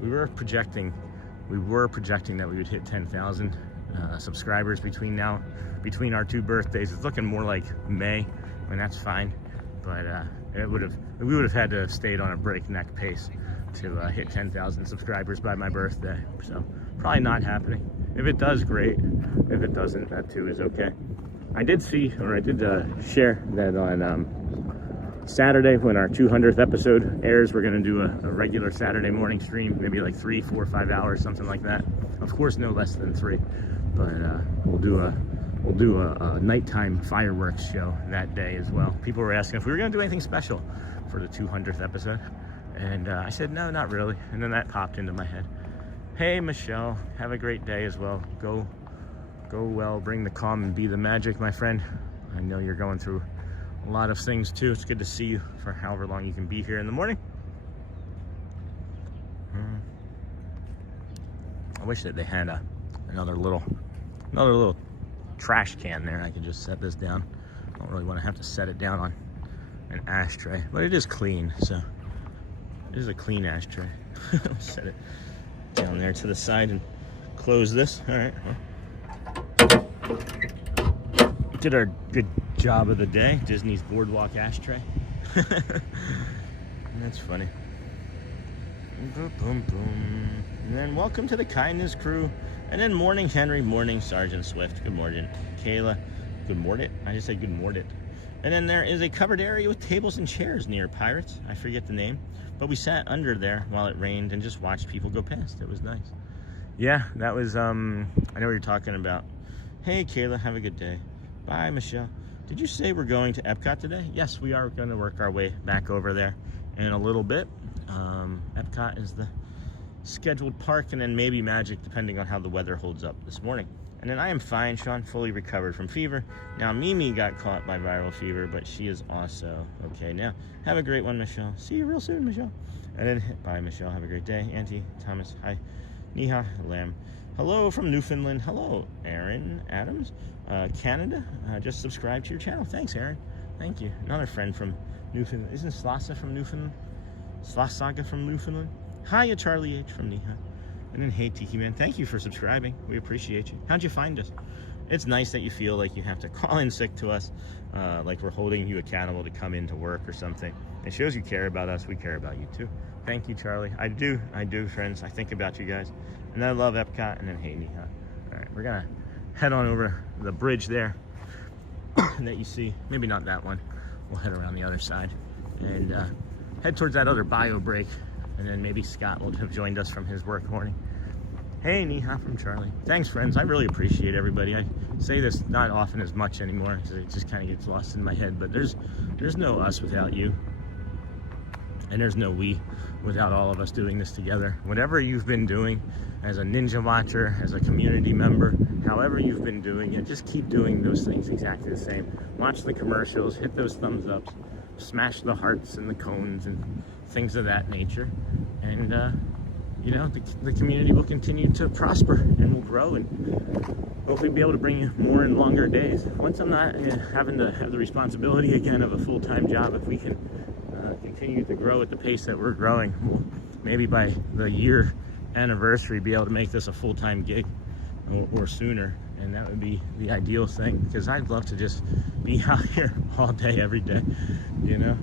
we were projecting that we would hit 10,000 subscribers between our 2 birthdays. It's looking more like May, and that's fine. But we would have had to have stayed on a breakneck pace to hit 10,000 subscribers by my birthday. So probably not happening. If it does, great. If it doesn't, that too is okay. I did share that on Saturday when our 200th episode airs, we're going to do a regular Saturday morning stream, maybe like 3, 4, 5 hours, something like that. Of course, no less than 3. But we'll do a nighttime fireworks show that day as well. People were asking if we were going to do anything special for the 200th episode, and I said no, not really. And then that popped into my head. Hey, Michelle, have a great day as well. Go well, bring the calm and be the magic, my friend. I know you're going through a lot of things too. It's good to see you for however long you can be here in the morning. I wish that they had another little trash can there. I could just set this down. I don't really want to have to set it down on an ashtray, but it is clean, so it is a clean ashtray. Set it down there to the side and close this. All right. Well, did our good job of the day. Disney's BoardWalk ashtray. That's funny. Boom, boom, boom. And then welcome to the kindness crew. And then morning, Henry. Morning, Sergeant Swift. Good morning, Kayla. Good morning. I just said good morning. And then there is a covered area with tables and chairs near Pirates. I forget the name, but we sat under there while it rained and just watched people go past. It was nice. Yeah, that was, I know what you're talking about. Hey, Kayla, have a good day. Bye, Michelle. Did you say we're going to Epcot today? Yes, we are going to work our way back over there in a little bit. Epcot is the scheduled park, and then maybe Magic, depending on how the weather holds up this morning. And then I am fine, Sean, fully recovered from fever. Now, Mimi got caught by viral fever, but she is also okay now. Have a great one, Michelle. See you real soon, Michelle. And then, bye, Michelle. Have a great day. Auntie, Thomas, hi. Niha, Lamb. Hello from Newfoundland. Hello, Aaron Adams. Canada, just subscribed to your channel. Thanks, Aaron. Thank you. Another friend from Newfoundland. Isn't Slasa from Newfoundland? Slasaga from Newfoundland. Hiya, Charlie H from Niha. And then, hey, Tiki Man, thank you for subscribing. We appreciate you. How'd you find us? It's nice that you feel like you have to call in sick to us, like we're holding you accountable to come into work or something. It shows you care about us. We care about you too. Thank you, Charlie. I do, friends. I think about you guys. And I love Epcot. And then, hey, Niha. All right, we're gonna head on over the bridge there that you see. Maybe not that one. We'll head around the other side and head towards that other bio break. And then maybe Scott will have joined us from his work morning. Hey, Niha from Charlie. Thanks, friends. I really appreciate everybody. I say this not often as much anymore because it just kind of gets lost in my head. But there's no us without you. And there's no we without all of us doing this together. Whatever you've been doing as a Ninja Watcher, as a community member, however you've been doing it, just keep doing those things exactly the same. Watch the commercials, hit those thumbs ups, smash the hearts and the cones and things of that nature. And, you know, the community will continue to prosper and will grow and hopefully be able to bring you more and longer days. Once I'm not having to have the responsibility again of a full-time job, if we can continue to grow at the pace that we're growing, we'll maybe by the year anniversary be able to make this a full-time gig or sooner. And that would be the ideal thing, because I'd love to just be out here all day, every day, you know,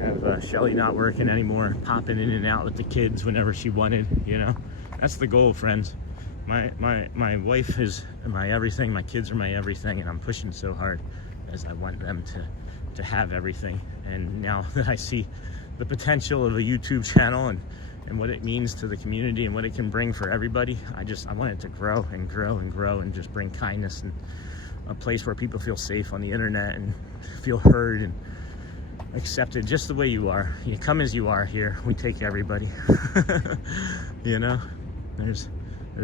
have Shelly not working anymore, popping in and out with the kids whenever she wanted, you know. That's the goal, friends. My wife is my everything, my kids are my everything, and I'm pushing so hard as I want them to have everything. And now that I see the potential of a YouTube channel and what it means to the community and what it can bring for everybody, I want it to grow and grow and grow and just bring kindness and a place where people feel safe on the internet and feel heard and accepted just the way you are. You come as you are here. We take everybody. You know, there's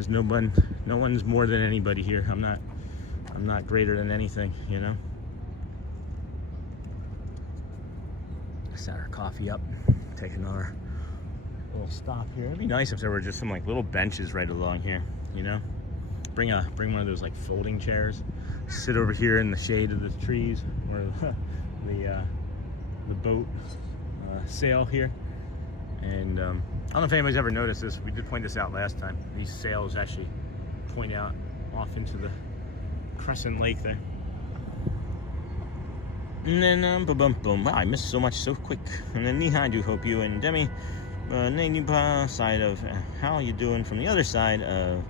no one's more than anybody here. I'm not greater than anything, you know. Set our coffee up, take another little stop here. It'd be nice if there were just some like little benches right along here, you know. Bring one of those like folding chairs, sit over here in the shade of the trees or the boat sail here. And I don't know if anybody's ever noticed this. We did point this out last time. These sails actually point out off into the Crescent Lake there. And then, boom. Wow, I missed so much so quick. And then, Niha, I do hope you and Demi, side of, how you doing from the other side of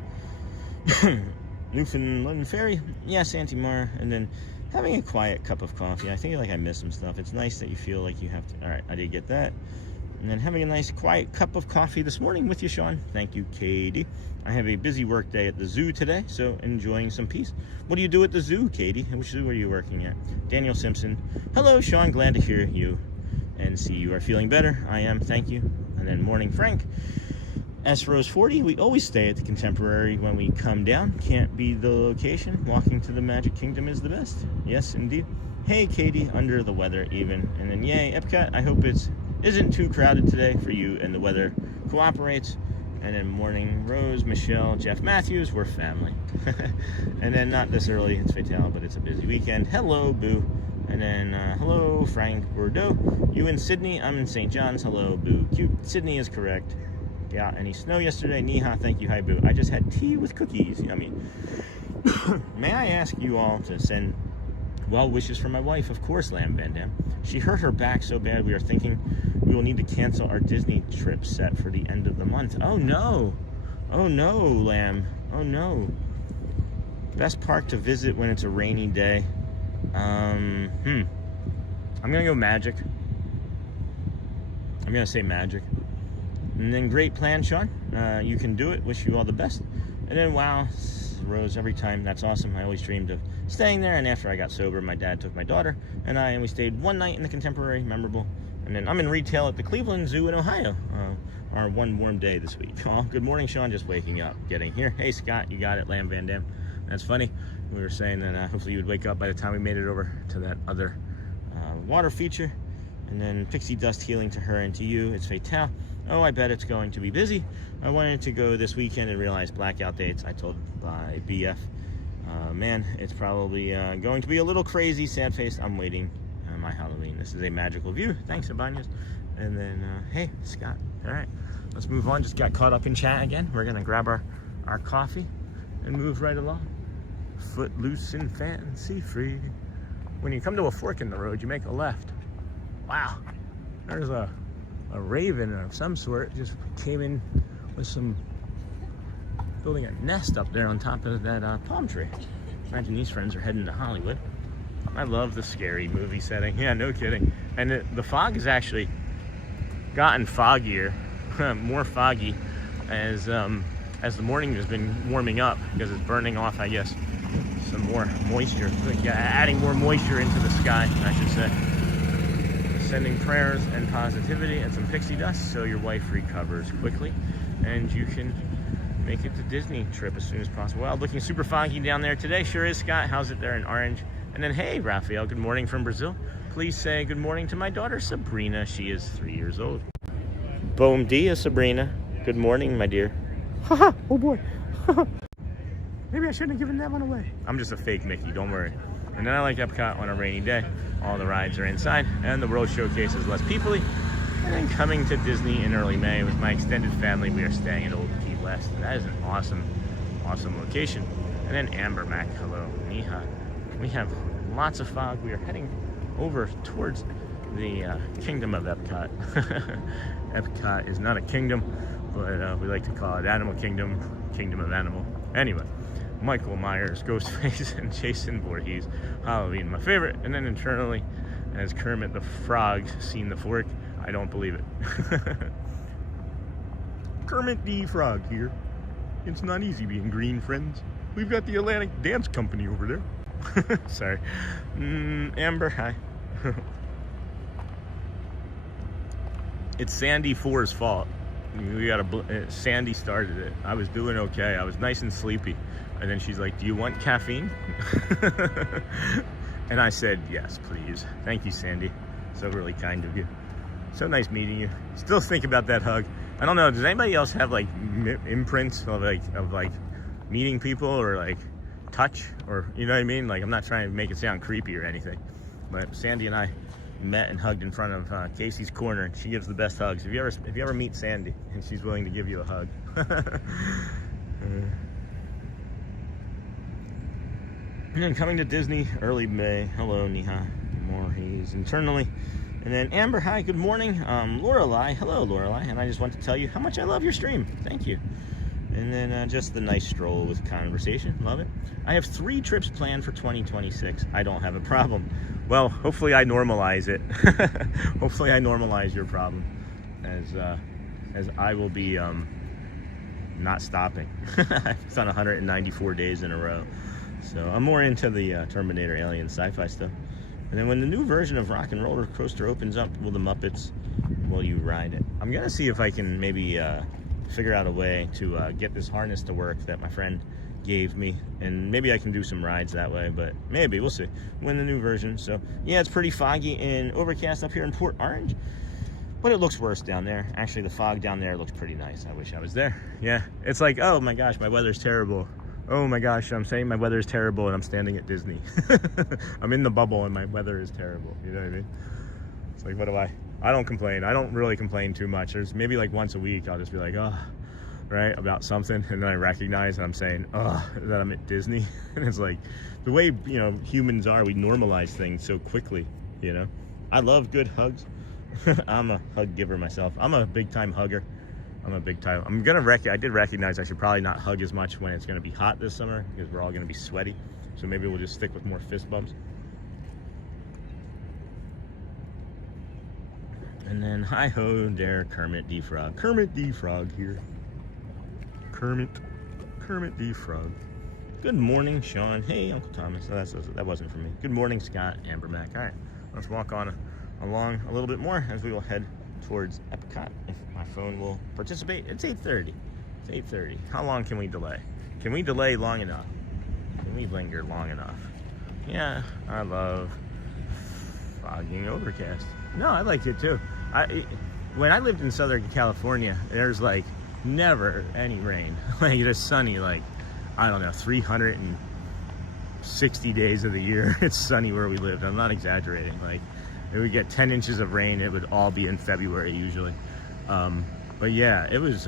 Newfoundland Ferry? Yes, Auntie Mar. And then, having a quiet cup of coffee. I think like I missed some stuff. It's nice that you feel like you have to. All right, I did get that. And then having a nice quiet cup of coffee this morning with you, Sean. Thank you, Katie. I have a busy work day at the zoo today, so enjoying some peace. What do you do at the zoo, Katie? Which zoo are you working at? Daniel Simpson. Hello, Sean. Glad to hear you and see you are feeling better. I am. Thank you. And then morning, Frank. S Rose 40. We always stay at the Contemporary when we come down. Can't be the location. Walking to the Magic Kingdom is the best. Yes, indeed. Hey, Katie. Under the weather even. And then yay, Epcot. I hope it isn't too crowded today for you and the weather cooperates. And then morning, Rose, Michelle, Jeff Matthews, we're family. And then not this early, it's Fatal, but it's a busy weekend. Hello, Boo. And then hello, Frank Bordeaux. You in Sydney, I'm in St. John's. Hello, Boo. Cute. Sydney is correct. Yeah, any snow yesterday? Niha, thank you. Hi, Boo. I just had tea with cookies. Yummy. May I ask you all to send well wishes for my wife? Of course, Lamb Van Dam. She hurt her back so bad we are thinking we will need to cancel our Disney trip set for the end of the month. Oh no. Oh no, Lamb. Oh no. Best park to visit when it's a rainy day. I'm gonna go Magic. I'm gonna say Magic. And then great plan, Sean. You can do it. Wish you all the best. And then wow, Rose, every time. That's awesome. I always dreamed of staying there. And after I got sober, my dad took my daughter and we stayed one night in the Contemporary. Memorable. And then I'm in retail at the Cleveland Zoo in Ohio. Our one warm day this week. Oh, good morning, Sean. Just waking up, getting here. Hey, Scott, you got it. Lamb Van Dam. That's funny. We were saying that hopefully you would wake up by the time we made it over to that other water feature. And then pixie dust healing to her and to you. It's Fatal. Oh, I bet it's going to be busy. I wanted to go this weekend and realized blackout dates. I told by BF, man, it's probably going to be a little crazy. Sad face. I'm waiting on my Halloween. This is a magical view. Thanks, Abanyas. And then, hey, Scott. All right, let's move on. Just got caught up in chat again. We're going to grab our coffee and move right along. Footloose and fancy free. When you come to a fork in the road, you make a left. Wow. There's a raven of some sort just came in with some, building a nest up there on top of that palm tree. Imagine these friends are heading to Hollywood. I love the scary movie setting. Yeah, no kidding. And the fog has actually gotten foggier, more foggy as the morning has been warming up because it's burning off, I guess, some more moisture. Like, adding more moisture into the sky, I should say. Sending prayers and positivity and some pixie dust so your wife recovers quickly and you can make it to Disney trip as soon as possible. Well, looking super foggy down there today. Sure is, Scott. How's it there in Orange? And then, hey, Raphael, good morning from Brazil. Please say good morning to my daughter, Sabrina. She is 3 years old. Bom dia, Sabrina. Good morning, my dear. Haha, oh boy. Maybe I shouldn't have given that one away. I'm just a fake Mickey, don't worry. And then I like Epcot on a rainy day. All the rides are inside, and the World Showcase is less peoply. And then coming to Disney in early May with my extended family, we are staying at Old Key West. And that is an awesome, awesome location. And then Amber Mac, hello, Niha. We have lots of fog. We are heading over towards the kingdom of Epcot. Epcot is not a kingdom, but we like to call it Animal Kingdom, Kingdom of Animal. Anyway. Michael Myers, Ghostface, and Jason Voorhees. Halloween, my favorite. And then internally, as Kermit the Frog seen the fork, I don't believe it. Kermit the Frog here. It's not easy being green, friends. We've got the Atlantic Dance Company over there. Sorry. Amber, hi. It's Sandy 4's fault. We got Sandy started it. I was doing okay. I was nice and sleepy. And then she's like, do you want caffeine? And I said, yes, please. Thank you, Sandy. So really kind of you. So nice meeting you. Still think about that hug. I don't know, does anybody else have like imprints of like meeting people or like touch, or you know what I mean? Like, I'm not trying to make it sound creepy or anything, but Sandy and I met and hugged in front of Casey's Corner. She gives the best hugs. If you ever meet Sandy and she's willing to give you a hug. And then coming to Disney early May. Hello, Niha. More he's internally. And then Amber, hi, good morning. Lorelei, hello, Lorelei. And I just want to tell you how much I love your stream. Thank you. And then just the nice stroll with conversation. Love it. I have 3 trips planned for 2026. I don't have a problem. Well, hopefully I normalize it. Hopefully I normalize your problem as I will be not stopping. I've done 194 days in a row. So I'm more into the Terminator, Alien, sci-fi stuff. And then when the new version of Rock and Roller Coaster opens up, will the Muppets, will you ride it? I'm gonna see if I can maybe figure out a way to get this harness to work that my friend gave me, and maybe I can do some rides that way, but maybe, we'll see when the new version. So yeah, it's pretty foggy and overcast up here in Port Orange, but it looks worse down there. Actually, the fog down there looks pretty nice. I wish I was there. Yeah, it's like, oh my gosh, my weather's terrible. Oh my gosh, I'm saying my weather is terrible and I'm standing at Disney. I'm in the bubble and my weather is terrible. You know what I mean? It's like, what do I don't complain. I don't really complain too much. There's maybe like once a week I'll just be like, oh, right, about something, and then I recognize and I'm saying, oh, that I'm at Disney. And it's like, the way, you know, humans are, we normalize things so quickly, you know? I love good hugs. I'm a hug giver myself. I'm a big time hugger. I did recognize I should probably not hug as much when it's gonna be hot this summer, because we're all gonna be sweaty. So maybe we'll just stick with more fist bumps. And then, hi ho there, Kermit the Frog. Kermit the Frog here. Kermit the Frog. Good morning, Sean. Hey, Uncle Thomas. That wasn't for me. Good morning, Scott, Amber Mac. All right, let's walk on along a little bit more as we will head towards Epcot. If my phone will participate. It's 8:30. It's 8:30. How long can we delay? Can we delay long enough? Can we linger long enough? Yeah, I love fogging overcast. No, I like it too. when I lived in Southern California, there's like never any rain. Like it's sunny, like, I don't know, 360 days of the year. It's sunny where we lived. I'm not exaggerating. Like, if we get 10 inches of rain, it would all be in February usually. But yeah, it was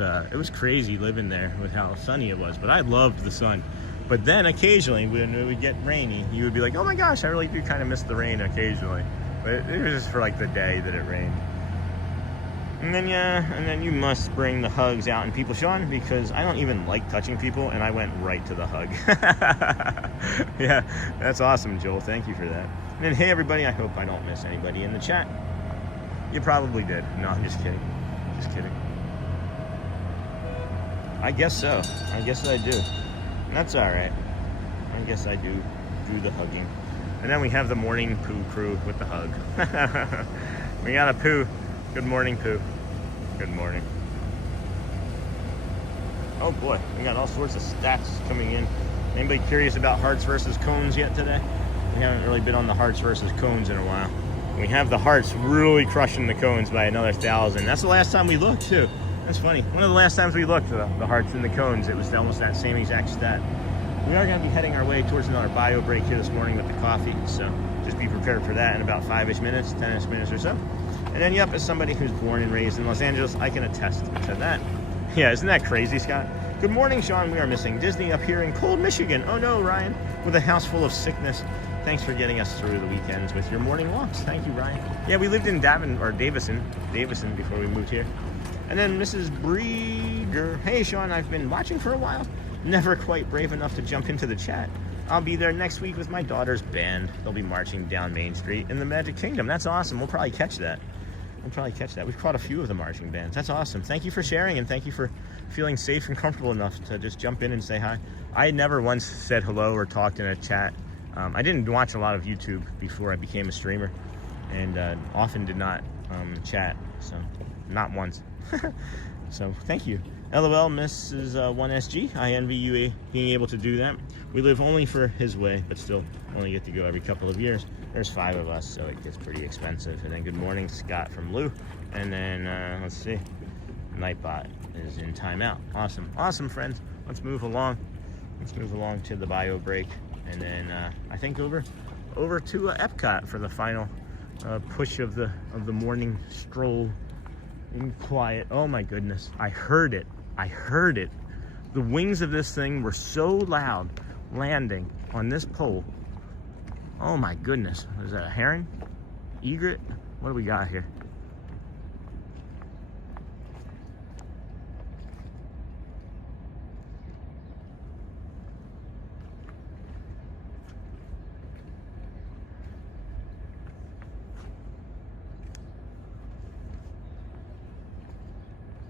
crazy living there with how sunny it was. But I loved the sun. But then occasionally when it would get rainy, you would be like, oh my gosh, I really do kind of miss the rain occasionally. But it was just for like the day that it rained. And then, yeah, and then you must bring the hugs out and people, Sean, because I don't even like touching people, and I went right to the hug. Yeah, that's awesome, Joel. Thank you for that. And then, hey, everybody, I hope I don't miss anybody in the chat. You probably did. No, I'm just kidding. Just kidding. I guess so. I guess I do. That's all right. I guess I do the hugging. And then we have the morning poo crew with the hug. We got a poo. Good morning, Pooh. Good morning. Oh boy, we got all sorts of stats coming in. Anybody curious about hearts versus cones yet today? We haven't really been on the hearts versus cones in a while. We have the hearts really crushing the cones by another 1,000. That's the last time we looked too. That's funny. One of the last times we looked, the hearts and the cones, it was almost that same exact stat. We are going to be heading our way towards another bio break here this morning with the coffee, so just be prepared for that in about 5-ish minutes, 10-ish minutes or so. And then, yep, as somebody who's born and raised in Los Angeles, I can attest to that. Yeah, isn't that crazy, Scott? Good morning, Sean. We are missing Disney up here in cold Michigan. Oh no, Ryan, with a house full of sickness. Thanks for getting us through the weekends with your morning walks. Thank you, Ryan. Yeah, we lived in Davison before we moved here. And then Mrs. Breeder. Hey, Sean, I've been watching for a while. Never quite brave enough to jump into the chat. I'll be there next week with my daughter's band. They'll be marching down Main Street in the Magic Kingdom. That's awesome. We'll probably catch that. We've caught a few of the marching bands. That's awesome. Thank you for sharing, and thank you for feeling safe and comfortable enough to just jump in and say hi. I never once said hello or talked in a chat. I didn't watch a lot of YouTube before I became a streamer, and often did not chat, so not once. So thank you. LOL, Mrs. 1SG. I envy you being able to do that. We live only for his way, but still only get to go every couple of years. There's 5 of us, so it gets pretty expensive. And then good morning, Scott from Lou. And then, let's see, Nightbot is in timeout. Awesome. Awesome, friends. Let's move along. Let's move along to the bio break. And then I think over to Epcot for the final push of the morning stroll in quiet. Oh my goodness. I heard it. The wings of this thing were so loud landing on this pole. Oh my goodness. Is that a heron? Egret? What do we got here?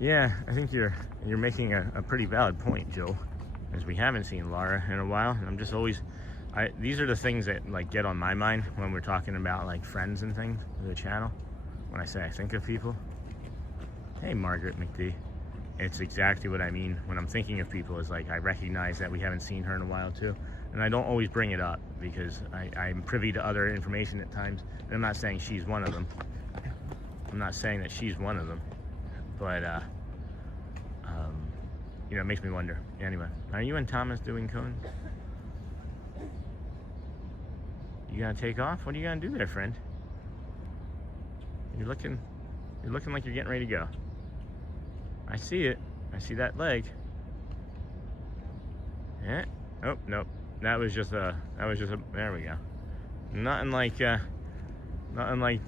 Yeah, I think you're making a pretty valid point, Joe, as we haven't seen Laura in a while. And I'm just always, these are the things that like get on my mind when we're talking about like friends and things for the channel. When I say I think of people. Hey, Margaret McD. It's exactly what I mean when I'm thinking of people, is like I recognize that we haven't seen her in a while too. And I don't always bring it up because I'm privy to other information at times. And I'm not saying she's one of them. I'm not saying that she's one of them. But, you know, it makes me wonder. Anyway, are you and Thomas doing cones? You gonna take off? What are you gonna do there, friend? You're looking like you're getting ready to go. I see it. I see that leg. Yeah. Oh, nope. That was just a, there we go. Nothing like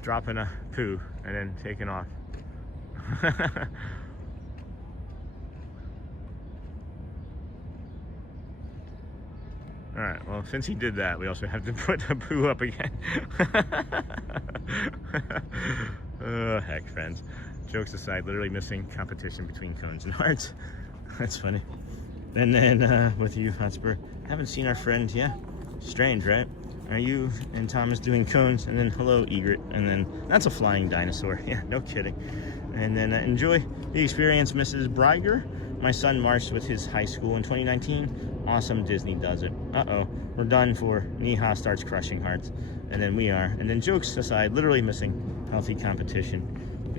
dropping a poo and then taking off. All right, well, since he did that, we also have to put the poo up again. Oh, heck, friends. Jokes aside, literally missing competition between cones and hearts. That's funny. And then with you, Hotspur, haven't seen our friend yet. Strange, right? Are you and Thomas doing cones? And then hello, Egret. And then that's a flying dinosaur. Yeah, no kidding. And then enjoy the experience, Mrs. Breiger. My son marched with his high school in 2019. Awesome, Disney does it. Uh-oh, we're done for Neha starts crushing hearts. And then we are. And then jokes aside, literally missing healthy competition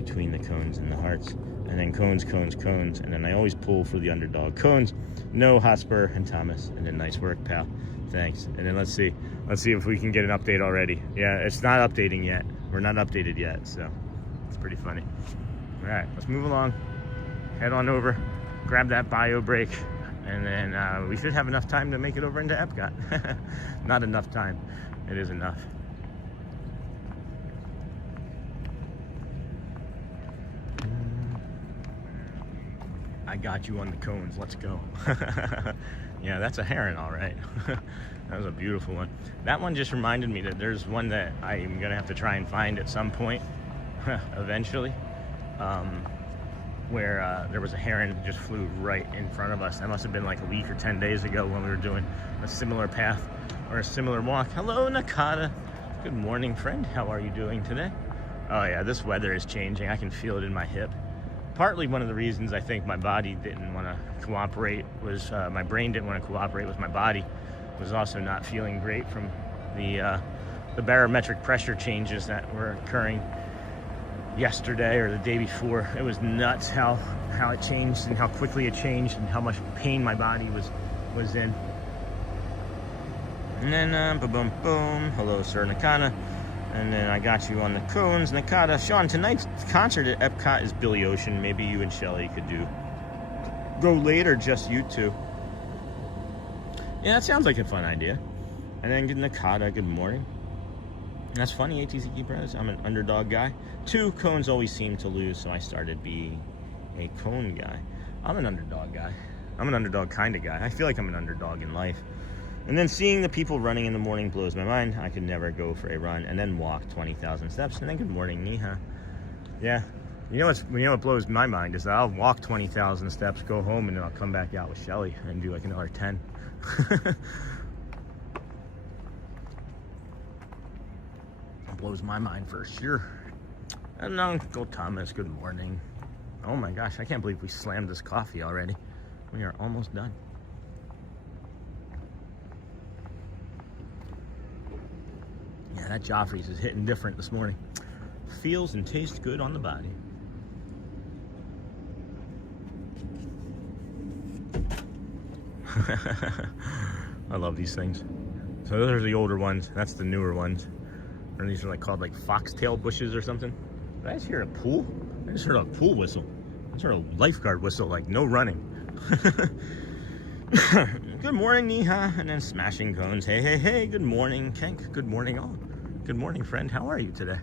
between the cones and the hearts. And then cones, cones, cones. And then I always pull for the underdog. Cones, no, Hotspur and Thomas. And then nice work, pal. Thanks. And then let's see if we can get an update already. Yeah, it's not updating yet. We're not updated yet, so it's pretty funny. All right, let's move along. Head on over, grab that bio break, and then we should have enough time to make it over into Epcot. Not enough time. It is enough. I got you on the cones. Let's go. Yeah, that's a heron, all right. That was a beautiful one. That one just reminded me that there's one that I'm gonna have to try and find at some point, eventually, where there was a heron that just flew right in front of us. That must have been like a week or 10 days ago when we were doing a similar path or a similar walk. Hello, Nakata. Good morning, friend. How are you doing today? Oh yeah, this weather is changing. I can feel it in my hip. Partly one of the reasons I think my body didn't want to cooperate was my brain didn't want to cooperate with my body. Was also not feeling great from the barometric pressure changes that were occurring yesterday or the day before. It was nuts how it changed and how quickly it changed and how much pain my body was in. And then boom, boom, boom. Hello, Sir Nakana. And then I got you on the cones, Nakata. Sean, tonight's concert at Epcot is Billy Ocean. Maybe you and Shelly could go late, or just you two. Yeah, that sounds like a fun idea. And then Nakata, good morning. That's funny, ATC Bros. I'm an underdog guy. 2 cones always seem to lose, so I started being a cone guy. I'm an underdog guy. I'm an underdog kind of guy. I feel like I'm an underdog in life. And then seeing the people running in the morning blows my mind. I could never go for a run and then walk 20,000 steps. And then good morning, Neha. Yeah. You know what blows my mind is that I'll walk 20,000 steps, go home, and then I'll come back out with Shelly and do like another 10. It blows my mind for sure. And Uncle Thomas, good morning. Oh my gosh, I can't believe we slammed this coffee already. We are almost done. Yeah, that Joffrey's is hitting different this morning. Feels and tastes good on the body. I love these things. So those are the older ones. That's the newer ones. And these are like called like foxtail bushes or something. Did I just hear a pool? I just heard a pool whistle. I just heard a lifeguard whistle, like no running. Good morning, Neha. And then smashing cones. Hey, hey, hey. Good morning, Kenk. Good morning, all. Good morning, friend. How are you today?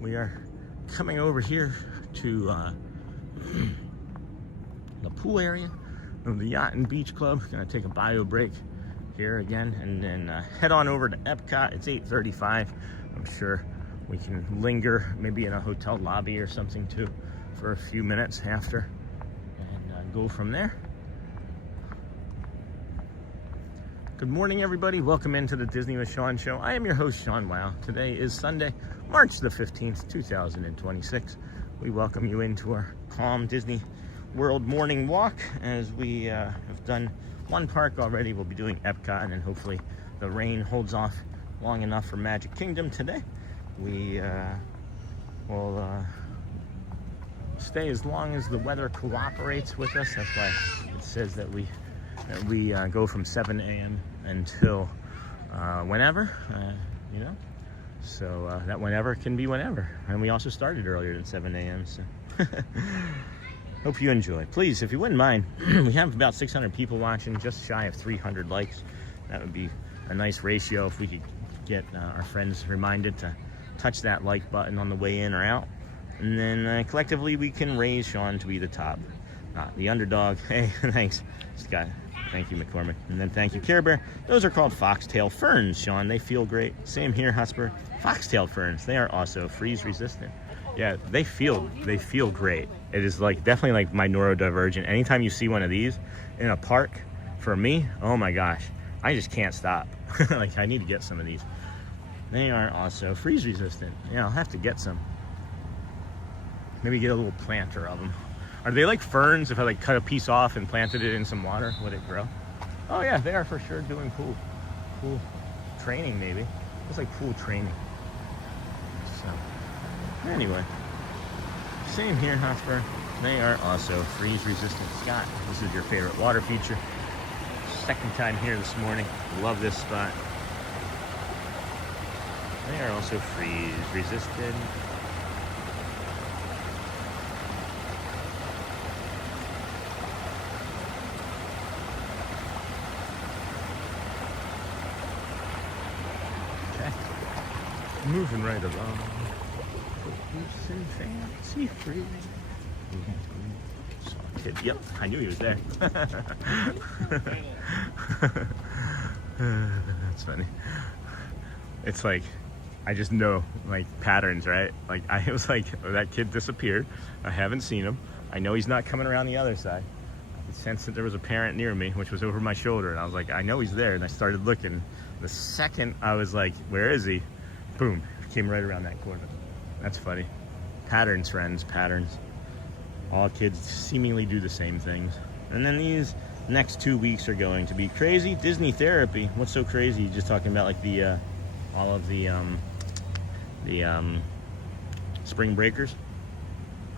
We are coming over here to the pool area of the Yacht and Beach Club. Gonna take a bio break here again and then head on over to Epcot. It's 8:35. I'm sure we can linger maybe in a hotel lobby or something too for a few minutes after and go from there. Good morning, everybody. Welcome into the Disney with Sean show. I am your host, Sean Wow. Today is Sunday, March the 15th, 2026. We welcome you into our calm Disney World morning walk as we have done one park already. We'll be doing Epcot, and then hopefully the rain holds off long enough for Magic Kingdom today. We will stay as long as the weather cooperates with us. That's why it says that we go from 7 a.m. until whenever, you know. So that whenever can be whenever. And we also started earlier than 7 a.m. So hope you enjoy. Please, if you wouldn't mind, we have about 600 people watching, just shy of 300 likes. That would be a nice ratio if we could get our friends reminded to touch that like button on the way in or out. And then collectively we can raise Sean to be the top, not the underdog. Hey, thanks, Scott. Thank you, McCormick. And then thank you, Care Bear. Those are called foxtail ferns, Sean. They feel great. Same here, Husper. Foxtail ferns. They are also freeze resistant. Yeah, they feel great. It is like definitely like my neurodivergent. Anytime you see one of these in a park, for me, oh my gosh, I just can't stop. Like I need to get some of these. They are also freeze resistant. Yeah, I'll have to get some. Maybe get a little planter of them. Are they like ferns? If I like cut a piece off and planted it in some water, would it grow? Oh yeah, they are for sure doing pool training maybe. It's like pool training. So anyway, Same here, Hotspur. They are also freeze resistant. Scott, this is your favorite water feature. Second time here this morning. Love this spot. They are also freeze resistant. Okay. Moving right along. Loose and fancy free. Saw a kid. Yep, I knew he was there. That's funny. It's like, I just know like patterns, right? Like I was like, oh, that kid disappeared. I haven't seen him. I know he's not coming around the other side. I could sense that there was a parent near me, which was over my shoulder. And I was like, I know he's there. And I started looking. The second I was like, where is he? Boom, came right around that corner. That's funny. Patterns, friends, patterns. All kids seemingly do the same things. And then these next 2 weeks are going to be crazy. Disney therapy. What's so crazy? Just talking about like the all of the spring breakers.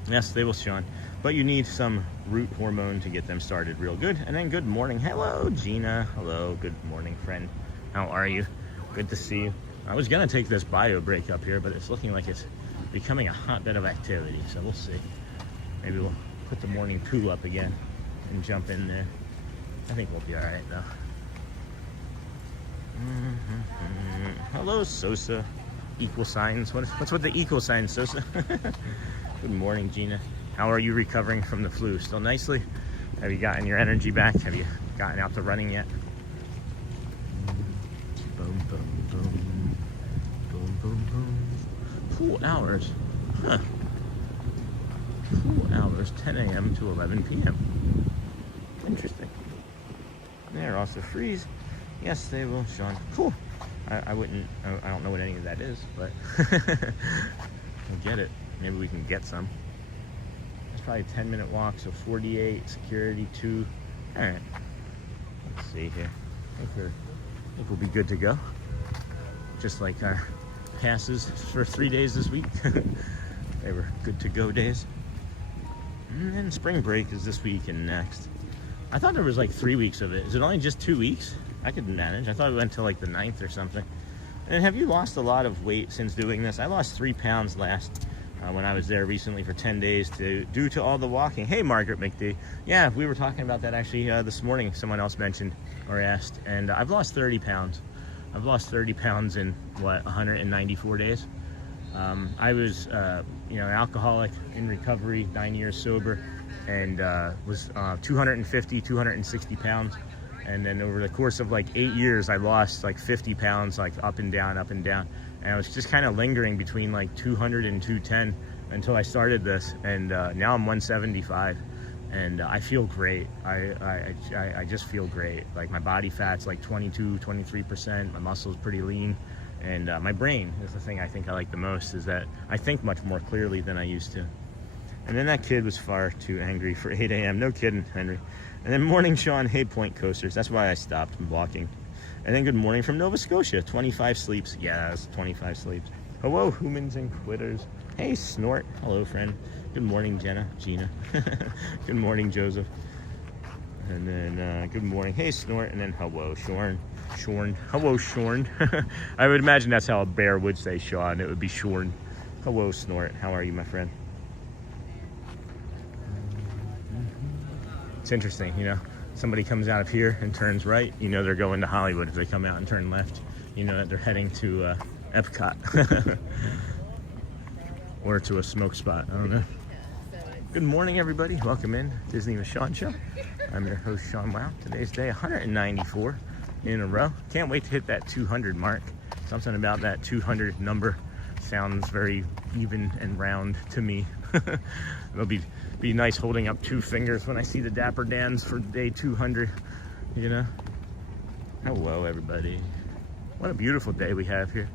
Yes, they will, Sean. But you need some root hormone to get them started real good. And then good morning. Hello, Gina. Hello, good morning, friend. How are you? Good to see you. I was gonna take this bio break up here, but it's looking like it's becoming a hotbed of activity, so we'll see. Maybe we'll put the morning poo up again and jump in there. I think we'll be all right though. Hello, Sosa. Equal signs. What's with the equal signs, Sosa? Good morning, Gina. How are you recovering from the flu? Still nicely? Have you gotten your energy back? Have you gotten out to running yet? Boom, boom, boom. Boom, boom, boom. Pool hours. Huh. Pool hours, 10 a.m. to 11 p.m. Interesting. They're also freeze. Yes, they will, Sean. Cool. I don't know what any of that is, but we'll get it. Maybe we can get some. It's probably a 10-minute walk, so 48, security 2. All right. Let's see here. I think we'll be good to go. Just like our passes for 3 days this week. They were good to go days. And then spring break is this week and next. I thought there was like 3 weeks of it. Is it only just 2 weeks? I could manage. I thought it went to like the 9th or something. And have you lost a lot of weight since doing this? I lost 3 pounds last when I was there recently for 10 days due to all the walking. Hey, Margaret McD. Yeah, we were talking about that actually this morning. Someone else mentioned or asked. And I've lost 30 pounds. I've lost 30 pounds in, what, 194 days? I was, an alcoholic in recovery, 9 years sober, and was 250, 260 pounds. And then over the course of like 8 years, I lost like 50 pounds, like up and down, up and down. And I was just kind of lingering between like 200 and 210 until I started this. And now I'm 175, and I feel great. I just feel great. Like my body fat's like 22, 23%. My muscle's pretty lean. And my brain is the thing I think I like the most, is that I think much more clearly than I used to. And then that kid was far too angry for 8 a.m. No kidding, Henry. And then morning, Sean. Hey, Point Coasters. That's why I stopped walking. And then good morning from Nova Scotia. 25 sleeps. Yes, 25 sleeps. Hello, humans and quitters. Hey, Snort. Hello, friend. Good morning, Gina. Good morning, Joseph. And then good morning. Hey, Snort. And then hello, Shorn. Hello, Shorn. I would imagine that's how a bear would say Sean. It would be Shorn. Hello, Snort. How are you, my friend? It's interesting, somebody comes out of here and turns right, they're going to Hollywood. If they come out and turn left, that they're heading to Epcot or to a smoke spot. I don't know. Good morning, everybody. Welcome in Disney with Sean Show. I'm your host, Sean Wow. Today's day 194 in a row. Can't wait to hit that 200 mark. Something about that 200 number sounds very even and round to me. It'll be nice holding up 2 fingers when I see the Dapper Dans for day 200, Hello, everybody. What a beautiful day we have here.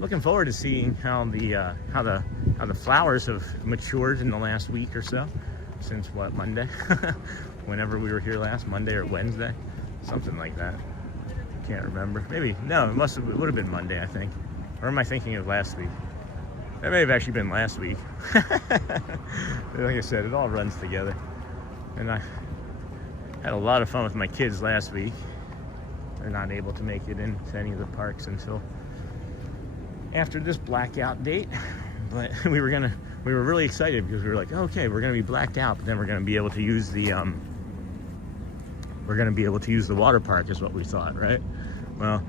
Looking forward to seeing how the flowers have matured in the last week or so, since what, Monday? Whenever we were here last, Monday or Wednesday, something like that. Can't remember. Maybe, no, it would have been Monday, I think. Or am I thinking of last week? That may have actually been last week. Like I said, it all runs together. And I had a lot of fun with my kids last week. They're not able to make it into any of the parks until after this blackout date. But we were really excited because we were like, okay, we're gonna be blacked out, but then we're gonna be able to use the water park is what we thought, right? Well,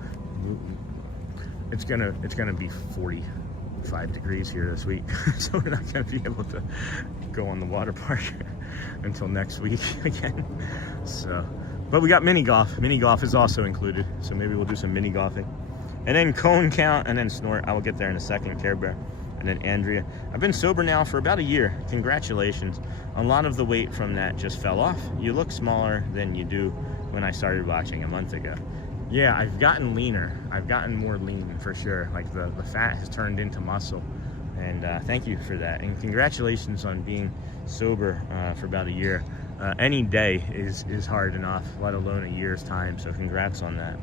it's gonna be 45 degrees here this week, so we're not gonna be able to go on the water park until next week again. So, but we got mini golf. Mini golf is also included, so maybe we'll do some mini golfing, and then cone count, and then snort. I will get there in a second. Care Bear, and then Andrea. I've been sober now for about a year. Congratulations. A lot of the weight from that just fell off. You look smaller than you do when I started watching a month ago. Yeah, I've gotten leaner. I've gotten more lean for sure. Like the fat has turned into muscle. And thank you for that. And congratulations on being sober for about a year. Any day is hard enough, let alone a year's time. So congrats on that.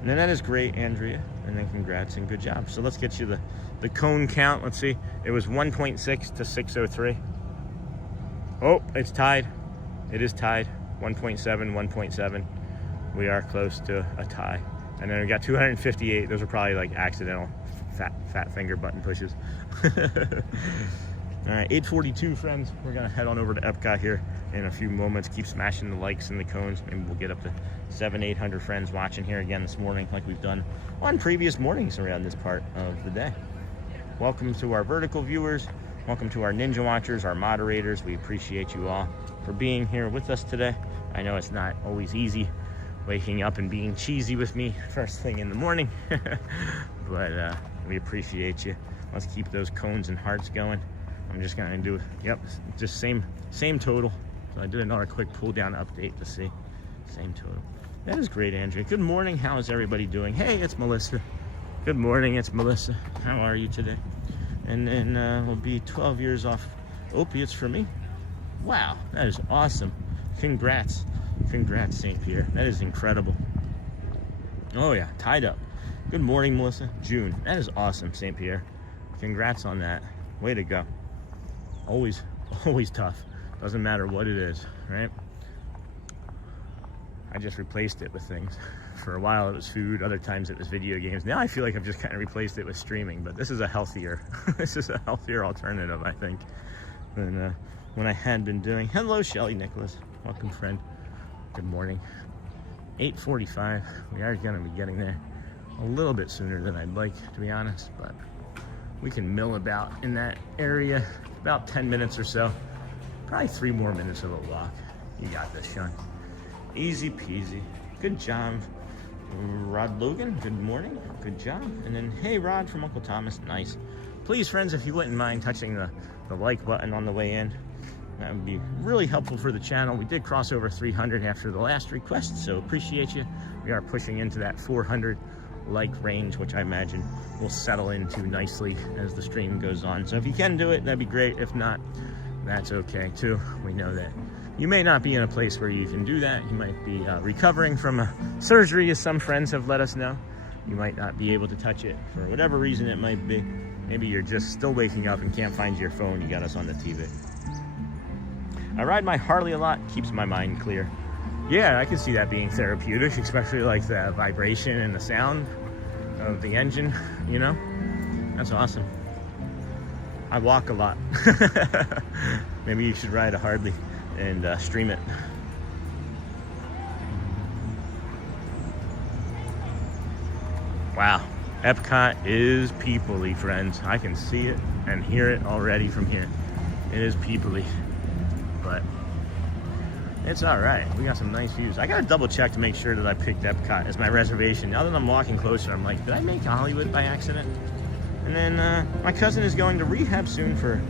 And then that is great, Andrea. And then congrats and good job. So let's get you the cone count. Let's see. It was 1.6 to 603. Oh, it's tied. It is tied. 1.7, 1.7. We are close to a tie. And then we got 258. Those are probably like accidental fat finger button pushes. All right, 8:42, friends. We're gonna head on over to Epcot here in a few moments. Keep smashing the likes and the cones. Maybe we'll get up to 700-800 friends watching here again this morning, like we've done on previous mornings around this part of the day. Welcome to our vertical viewers. Welcome to our Ninja Watchers, our moderators. We appreciate you all for being here with us today. I know it's not always easy waking up and being cheesy with me first thing in the morning, but we appreciate you. Let's keep those cones and hearts going. I'm just gonna do, yep, just same total. So I did another quick pull down update to see, same total. That is great, Andrea. Good morning, how is everybody doing? Hey, it's Melissa. Good morning, it's Melissa. How are you today? And then we'll be 12 years off opiates for me. Wow, that is awesome. Congrats. Congrats, St. Pierre. That is incredible. Oh yeah, tied up. Good morning, Melissa. June. That is awesome, St. Pierre. Congrats on that. Way to go. Always tough. Doesn't matter what it is, right? I just replaced it with things. For a while it was food, other times it was video games. Now I feel like I've just kind of replaced it with streaming, but this is a healthier, alternative, I think, than what I had been doing. Hello, Shelly Nicholas. Welcome, friend. Good morning. 8:45. We are going to be getting there a little bit sooner than I'd like, to be honest, but we can mill about in that area about 10 minutes or so. Probably 3 more minutes of a walk. You got this, Sean. Easy peasy. Good job, Rod Logan. Good morning. Good job. And then, hey, Rod from Uncle Thomas. Nice. Please, friends, if you wouldn't mind touching the like button on the way in, that would be really helpful for the channel. We did cross over 300 after the last request, so appreciate you. We are pushing into that 400 like range, which I imagine will settle into nicely as the stream goes on. So if you can do it, that'd be great. If not, that's okay too. We know that you may not be in a place where you can do that. You might be recovering from a surgery, as some friends have let us know. You might not be able to touch it for whatever reason it might be. Maybe you're just still waking up and can't find your phone. You got us on the TV. I ride my Harley a lot, keeps my mind clear. Yeah, I can see that being therapeutic, especially like the vibration and the sound of the engine, you know? That's awesome. I walk a lot. Maybe you should ride a Harley and stream it. Wow, Epcot is peoply, friends. I can see it and hear it already from here. It is peoply. But it's all right. We got some nice views. I got to double check to make sure that I picked Epcot as my reservation. Now that I'm walking closer, I'm like, did I make Hollywood by accident? And then my cousin is going to rehab soon for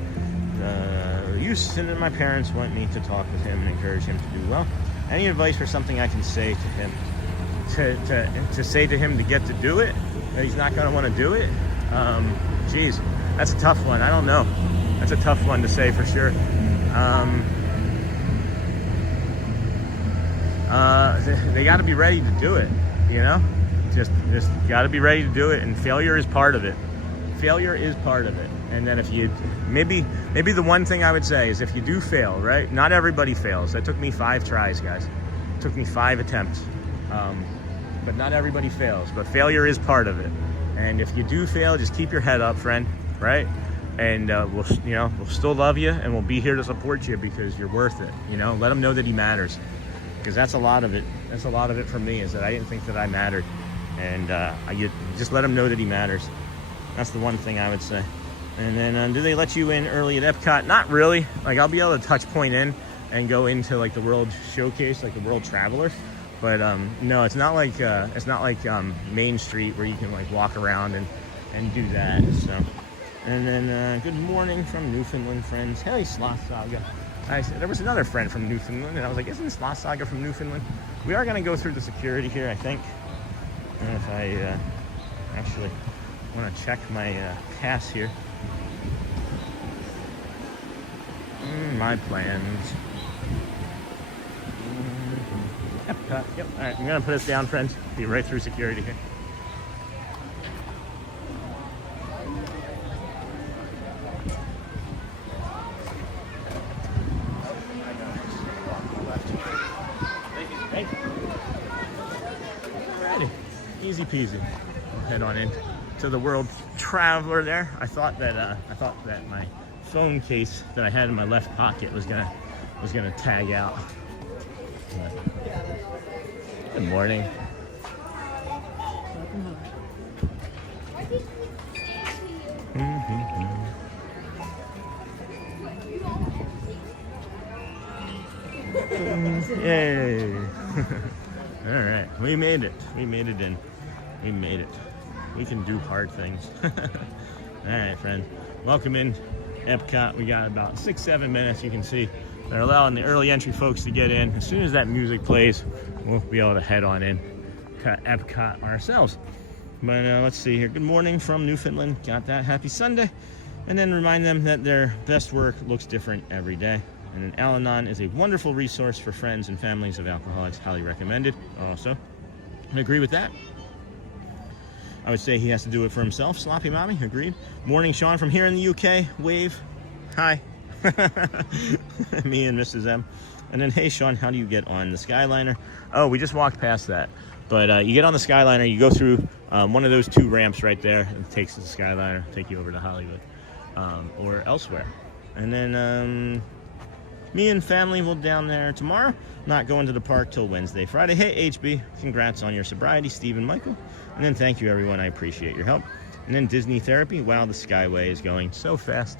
use, and then my parents want me to talk with him and encourage him to do well. Any advice or something I can say to him to say to him to get to do it? That he's not going to want to do it? Geez, that's a tough one. I don't know. That's a tough one to say for sure. They got to be ready to do it, you know? Just got to be ready to do it, and failure is part of it. Failure is part of it. And then if you, maybe the one thing I would say is if you do fail, right? Not everybody fails. That took me 5 tries, guys. It took me 5 attempts. But not everybody fails. But failure is part of it. And if you do fail, just keep your head up, friend, right? And we'll still love you, and we'll be here to support you because you're worth it. Let him know that he matters, because that's a lot of it. That's a lot of it for me, is that I didn't think that I mattered, and you just let him know that he matters. That's the one thing I would say. And then do they let you in early at Epcot? Not really. Like, I'll be able to touch point in and go into like the World Showcase, like the World Traveler. But no, it's not like Main Street where you can like walk around and do that. So. And then, good morning from Newfoundland, friends. Hey, Sloth Saga. There was another friend from Newfoundland, and I was like, isn't Sloth Saga from Newfoundland? We are going to go through the security here, I think. And if I actually want to check my pass here. My plans. Epcot. Yep. All right, I'm going to put us down, friends. Be right through security here. Easy peasy. We'll head on in to the World Traveler there. I thought that my phone case that I had in my left pocket was gonna tag out. Good morning. Yay! All right, we made it. We made it in. We made it. We can do hard things. All right, friends. Welcome in Epcot. We got about 6-7 minutes. You can see they're allowing the early entry folks to get in. As soon as that music plays, we'll be able to head on in to Epcot ourselves. But let's see here. Good morning from Newfoundland. Got that. Happy Sunday. And then remind them that their best work looks different every day. And then Al-Anon is a wonderful resource for friends and families of alcoholics. Highly recommended. Also, I agree with that. I would say he has to do it for himself. Sloppy Mommy, agreed. Morning, Sean, from here in the UK. Wave. Hi. Me and Mrs. M. And then, hey, Sean, how do you get on the Skyliner? Oh, we just walked past that. But you get on the Skyliner, you go through one of those 2 ramps right there. It takes the Skyliner, take you over to Hollywood or elsewhere. And then me and family will down there tomorrow. Not going to the park till Wednesday, Friday. Hey, HB, congrats on your sobriety, Steve and Michael. And then thank you, everyone. I appreciate your help. And then Disney Therapy. Wow, the Skyway is going so fast.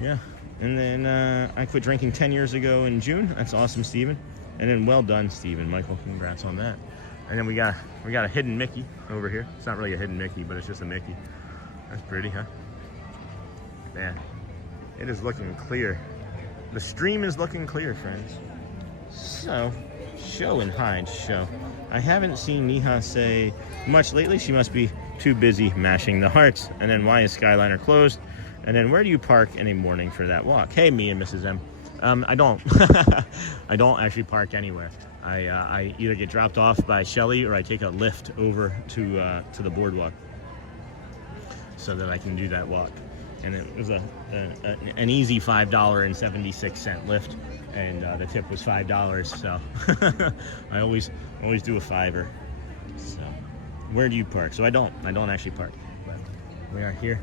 Yeah. And then I quit drinking 10 years ago in June. That's awesome, Steven. And then well done, Steven. Michael, congrats on that. And then we got a hidden Mickey over here. It's not really a hidden Mickey, but it's just a Mickey. That's pretty, huh? Man, it is looking clear. The stream is looking clear, friends. So, show and hide show. I haven't seen Neha say much lately. She must be too busy mashing the hearts. And then why is Skyliner closed? And then where do you park in a morning for that walk? Hey, me and Mrs. M. I don't. I don't actually park anywhere. I either get dropped off by Shelly or I take a lift over to the BoardWalk so that I can do that walk. And it was an easy $5.76 lift, and the tip was $5. So I always do a $5. So where do you park? So I don't actually park. But we are here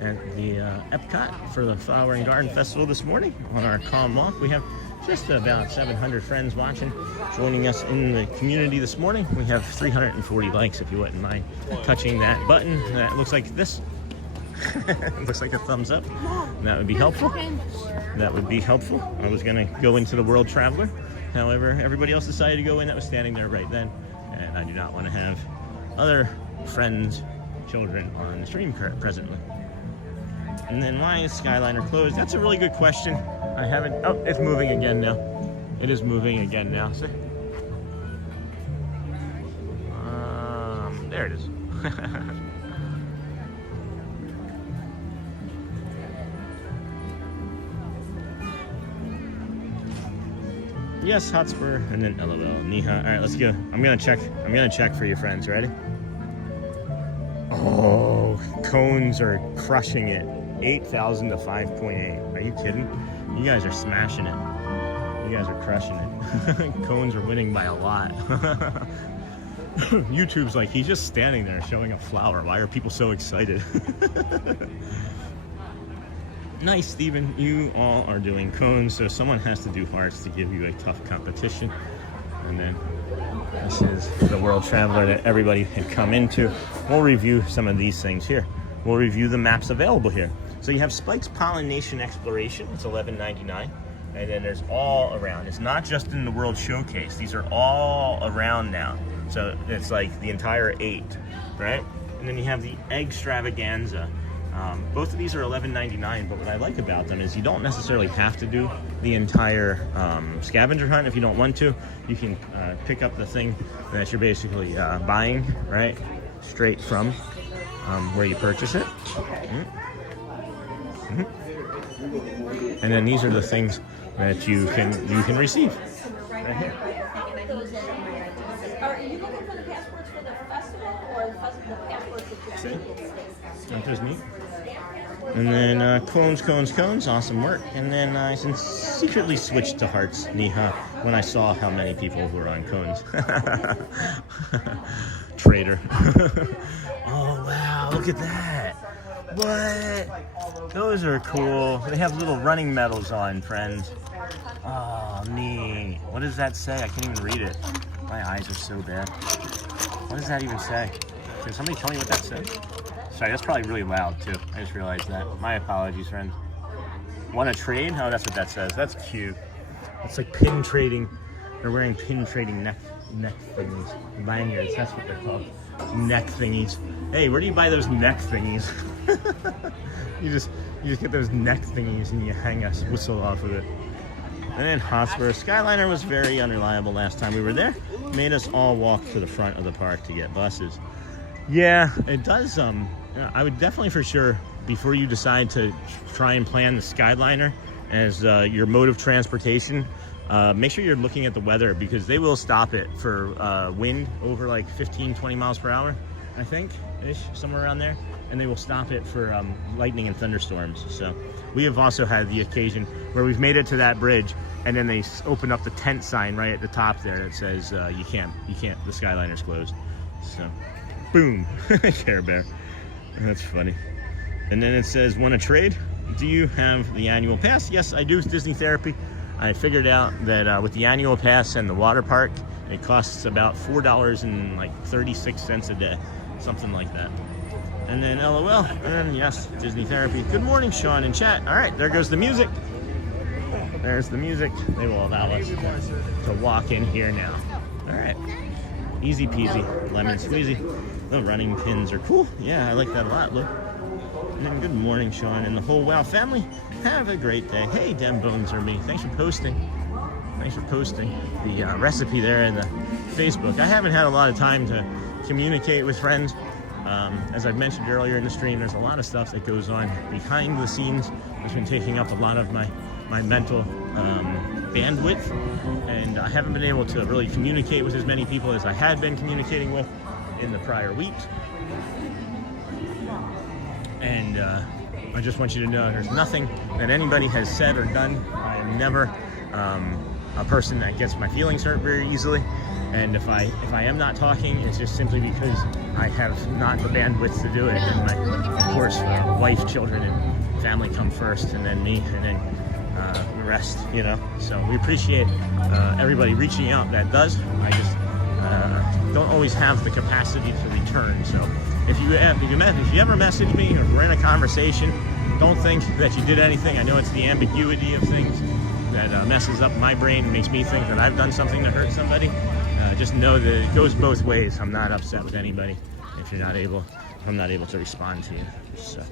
at the Epcot for the Flower and Garden Festival this morning on our calm walk. We have just about 700 friends watching, joining us in the community this morning. We have 340 likes, if you wouldn't mind touching that button that looks like this. It looks like a thumbs up. That would be helpful. That would be helpful. I was going to go into the World Traveler. However, everybody else decided to go in that was standing there right then. And I do not want to have other friends, children on the stream presently. And then why is Skyliner closed? That's a really good question. I haven't... Oh, it's moving again now. It is moving again now. See? There it is. Yes, Hotspur, and then LOL. Neha. All right, let's go. I'm gonna check for your friends. Ready? Oh, cones are crushing it. 8,000 to 5.8. Are you kidding? You guys are smashing it. You guys are crushing it. Cones are winning by a lot. YouTube's like, he's just standing there showing a flower. Why are people so excited? Nice, Steven. You all are doing cones, so someone has to do hearts to give you a tough competition. And then this is the World Traveler that everybody had come into. We'll review some of these things here. We'll review the maps available here. So you have Spike's Pollination Exploration. It's $11.99. And then there's all around. It's not just in the World Showcase. These are all around now. So it's like the entire 8, right? And then you have the Extravaganza. Both of these are $11.99, but what I like about them is you don't necessarily have to do the entire scavenger hunt if you don't want to. You can pick up the thing that you're basically buying, right? Straight from where you purchase it. And then these are the things that you can receive. Right here. Are you looking for the passports for the festival or the passports that you're See? Aren't those neat? And then cones, awesome work. And then I secretly switched to hearts, Neha, when I saw how many people were on cones. Traitor. Oh wow, look at that. What? Those are cool. They have little running medals on, friends. Oh, neat. What does that say? I can't even read it. My eyes are so bad. What does that even say? Can somebody tell me what that says? Sorry, that's probably really loud too. I just realized that. My apologies, friends. Want to trade? Oh, that's what that says. That's cute. It's like pin trading. They're wearing pin trading neck thingies. Lanyards, that's what they're called. Neck thingies. Hey, where do you buy those neck thingies? you just get those neck thingies and you hang a whistle off of it. And then Hotspur. Skyliner was very unreliable last time we were there. Made us all walk to the front of the park to get buses. Yeah, it does. I would definitely for sure, before you decide to try and plan the Skyliner as your mode of transportation, make sure you're looking at the weather because they will stop it for wind over like 15-20 miles per hour, I think, somewhere around there. And they will stop it for lightning and thunderstorms. So we have also had the occasion where we've made it to that bridge and then they open up the tent sign right at the top there that says you can't, the Skyliner's closed. So boom, Care Bear. That's funny. And then it says, want to trade? Do you have the annual pass? Yes, I do. It's Disney Therapy. I figured out that with the annual pass and the water park, it costs about $4.36 a day, something like that. And then LOL, and yes, Disney Therapy. Good morning, Sean in chat. All right, there goes the music. There's the music. They will allow us to walk in here now. All right, easy peasy, lemon squeezy. The running pins are cool. Yeah, I like that a lot, look. And then good morning, Sean, and the whole WOW family. Have a great day. Hey, Dem Bones are me. Thanks for posting. Thanks for posting the recipe there in the Facebook. I haven't had a lot of time to communicate with friends. As I've mentioned earlier in the stream, there's a lot of stuff that goes on behind the scenes. It's been taking up a lot of my mental bandwidth, and I haven't been able to really communicate with as many people as I had been communicating with in the prior weeks. And I just want you to know there's nothing that anybody has said or done. I am never a person that gets my feelings hurt very easily. And if I am not talking, it's just simply because I have not the bandwidth to do it. And of course, wife, children, and family come first, and then me, and then the rest, you know. So we appreciate everybody reaching out that does. I just don't always have the capacity to return. So if you ever message me or we're in a conversation, don't think that you did anything. I know it's the ambiguity of things that messes up my brain and makes me think that I've done something to hurt somebody. Just know that it goes both ways. I'm not upset with anybody if I'm not able to respond to you. So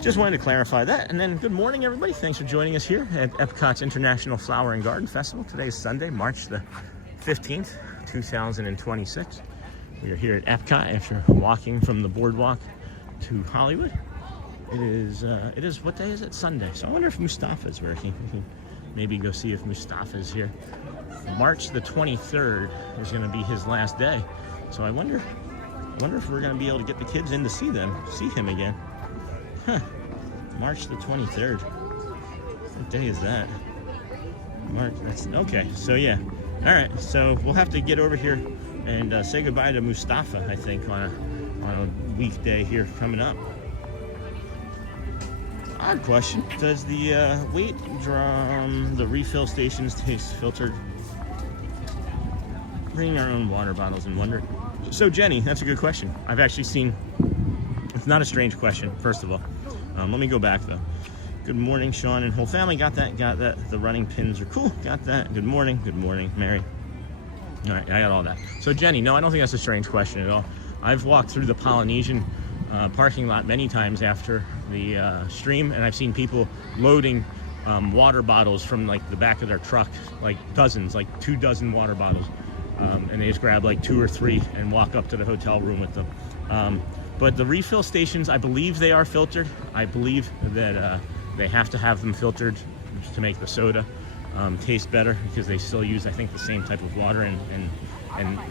just wanted to clarify that. And then good morning, everybody. Thanks for joining us here at Epcot's International Flower and Garden Festival. Today is Sunday, March the 15th, 2026. We are here at Epcot after walking from the BoardWalk to Hollywood. It is what day is it? Sunday. So I wonder if Mustafa's working. We can maybe go see if Mustafa's here. March the 23rd is going to be his last day. So I wonder if we're going to be able to get the kids in to see him again. Huh. March the 23rd. What day is that? March, that's okay. So yeah. All right, so we'll have to get over here and say goodbye to Mustafa, I think, on a weekday here coming up. Odd question. Does the weight drum, the refill stations taste filtered? Bring our own water bottles and wonder. So Jenny, that's a good question. I've actually seen, it's not a strange question, first of all. Let me go back though. Good morning, Sean and whole family. Got that. The running pins are cool. Got that. Good morning, Mary. All right, I got all that. So Jenny, no, I don't think that's a strange question at all. I've walked through the Polynesian parking lot many times after the stream, and I've seen people loading water bottles from like the back of their truck, like dozens, like 2 dozen water bottles, and they just grab like 2 or 3 and walk up to the hotel room with them. But the refill stations, I believe they are filtered. I believe that they have to have them filtered to make the soda taste better, because they still use, I think, the same type of water and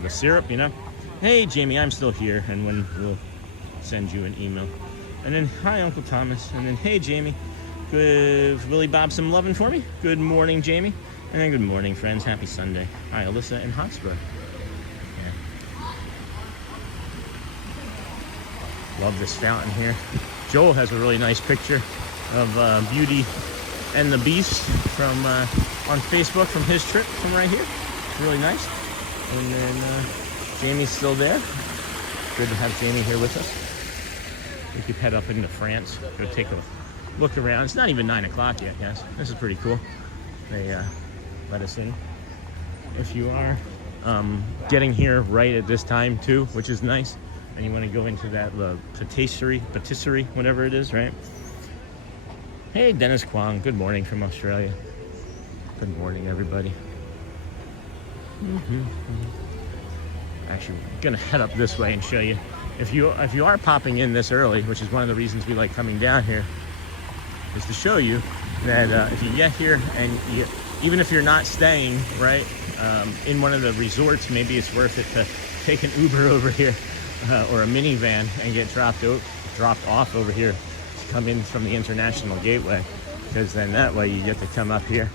the syrup, you know. Hey Jamie, I'm still here, and when we'll send you an email. And then hi Uncle Thomas, and then hey Jamie, give Willie Bob some loving for me. Good morning Jamie, and then good morning friends, happy Sunday. Hi Alyssa and Hotspur. Love this fountain here. Joel has a really nice picture of Beauty and the Beast from on Facebook from his trip from right here. It's really nice. And then Jamie's still there. Good to have Jamie here with us. We could head up into France, go take a look around. It's not even 9 o'clock yet, guys. This is pretty cool. They let us in. If you are getting here right at this time too, which is nice, and you want to go into that patisserie, whatever it is, right? Hey, Dennis Kwong. Good morning from Australia. Good morning, everybody. Actually, I'm gonna head up this way and show you. If you are popping in this early, which is one of the reasons we like coming down here, is to show you that if you get here and even if you're not staying right in one of the resorts, maybe it's worth it to take an Uber over here. Or a minivan and get dropped off over here to come in from the International Gateway, because then that way you get to come up here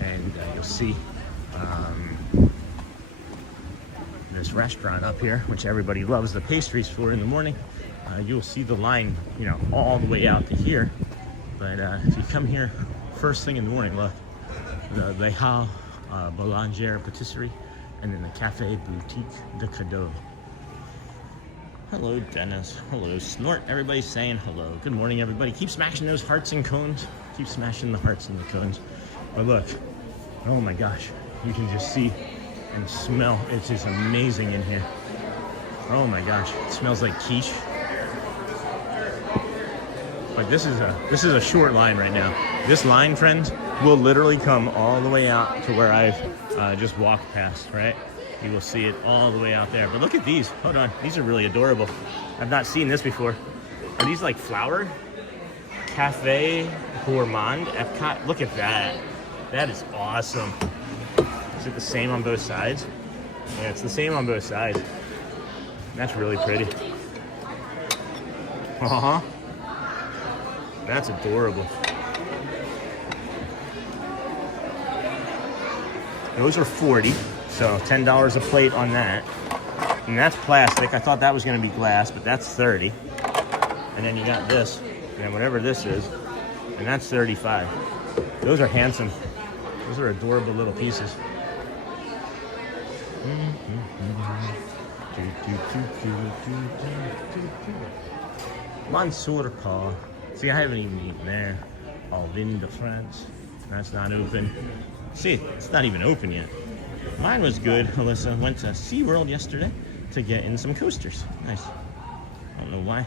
and you'll see this restaurant up here, which everybody loves the pastries for in the morning. You'll see the line, you know, all the way out to here. But if you come here first thing in the morning, look, the Les Halles Boulanger Patisserie, and then the Café Boutique de Cadeau. Hello, Dennis. Hello, Snort. Everybody's saying hello. Good morning, everybody. Keep smashing those hearts and cones. Keep smashing the hearts and the cones. But look, oh my gosh, you can just see and smell. It's just amazing in here. Oh my gosh, it smells like quiche. Like this is a short line right now. This line, friends, will literally come all the way out to where I've just walked past, right? You will see it all the way out there. But look at these. Hold on. These are really adorable. I've not seen this before. Are these like flower? Cafe Gourmand Epcot. Look at that. That is awesome. Is it the same on both sides? Yeah, it's the same on both sides. That's really pretty. Uh-huh. That's adorable. Those are 40. So $10 a plate on that. And that's plastic. I thought that was going to be glass, but that's 30. And then you got this, and whatever this is, and that's 35. Those are handsome. Those are adorable little pieces. Mansour Paul. See, I haven't even eaten there. Alvin de France. That's not open. See, it's not even open yet. Mine was good. Alyssa went to SeaWorld yesterday to get in some coasters. Nice. I don't know why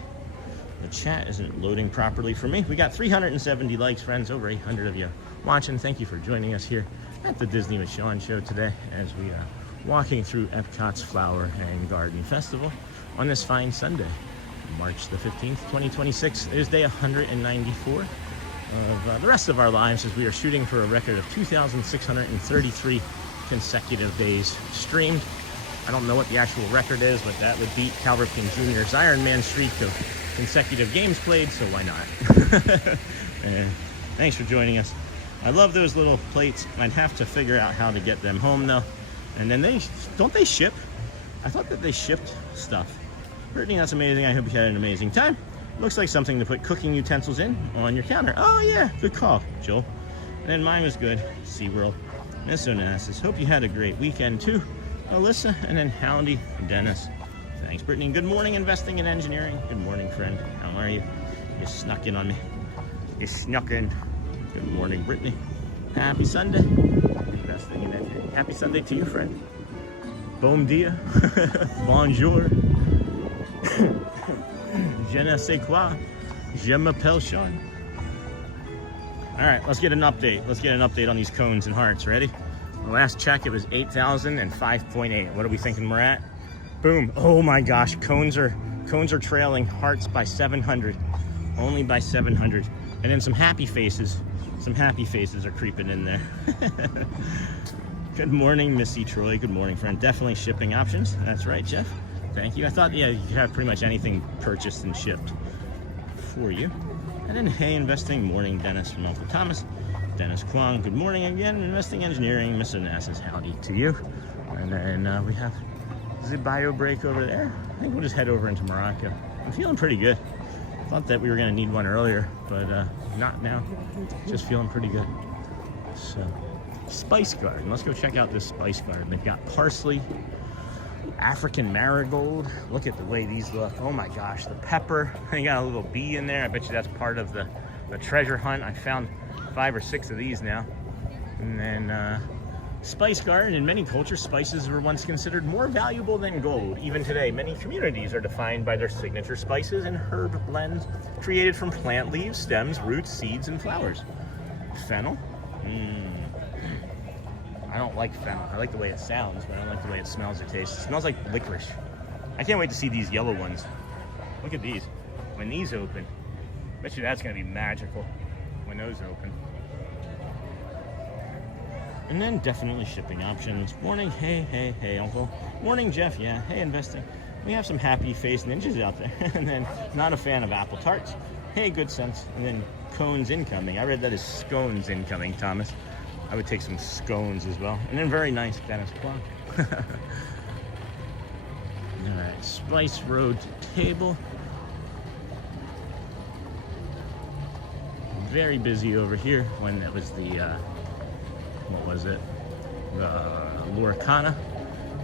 the chat isn't loading properly for me. We got 370 likes, friends. Over 800 of you watching. Thank you for joining us here at the Disney with Sean show today as we are walking through Epcot's Flower and Garden Festival on this fine Sunday, March the 15th, 2026. It is day 194 of the rest of our lives as we are shooting for a record of 2,633 consecutive days streamed. I don't know what the actual record is, but that would beat Cal Ripken Jr.'s Ironman streak of consecutive games played, so why not? And thanks for joining us. I love those little plates. I'd have to figure out how to get them home though. And then don't they ship? I thought that they shipped stuff. Brittany, that's amazing. I hope you had an amazing time. Looks like something to put cooking utensils in on your counter. Oh yeah, good call, Joel. And then mine was good. SeaWorld. Miss Onassis. Hope you had a great weekend too. Alyssa, and then Howdy, Dennis. Thanks, Brittany. Good morning, investing in engineering. Good morning, friend. How are you? You snuck in on me. You snuck in. Good morning, Brittany. Happy Sunday. Investing in engineering. Happy Sunday to you, friend. Bon dia. Bonjour. Je ne sais quoi. Je m'appelle Sean. All right, let's get an update. Let's get an update on these cones and hearts. Ready? The last check, it was 8,000 and 5.8. What are we thinking we're at? Boom. Oh my gosh, cones are trailing hearts by 700. Only by 700. And then some happy faces. Some happy faces are creeping in there. Good morning, Missy Troy. Good morning, friend. Definitely shipping options. That's right, Jeff. Thank you. I thought, yeah, you could have pretty much anything purchased and shipped for you. And then, hey, investing. Morning, Dennis from Uncle Thomas. Dennis Kwong. Good morning again. Investing engineering. Mr. Nass's howdy to you. And then we have the bio break over there. I think we'll just head over into Morocco. I'm feeling pretty good. Thought that we were going to need one earlier, but not now. Just feeling pretty good. So, Spice Garden. Let's go check out this Spice Garden. They've got parsley, African marigold. Look at the way these look. Oh my gosh, the pepper. They got a little bee in there. I bet you that's part of the treasure hunt. I found 5 or 6 of these now. And then Spice Garden. In many cultures, spices were once considered more valuable than gold. Even today, many communities are defined by their signature spices and herb blends created from plant leaves, stems, roots, seeds, and flowers. Fennel. I don't like fennel. I like the way it sounds, but I don't like the way it smells or tastes. It smells like licorice. I can't wait to see these yellow ones. Look at these. When these open, bet you that's gonna be magical when those open. And then definitely shipping options. Morning, hey, Uncle. Morning, Jeff, yeah. Hey, investing. We have some happy face ninjas out there. And then not a fan of apple tarts. Hey, good sense. And then cones incoming. I read that as scones incoming, Thomas. I would take some scones as well. And then very nice, Dennis Clark. All right, Spice Road table. Very busy over here when that was the, what was it? The Lorcana.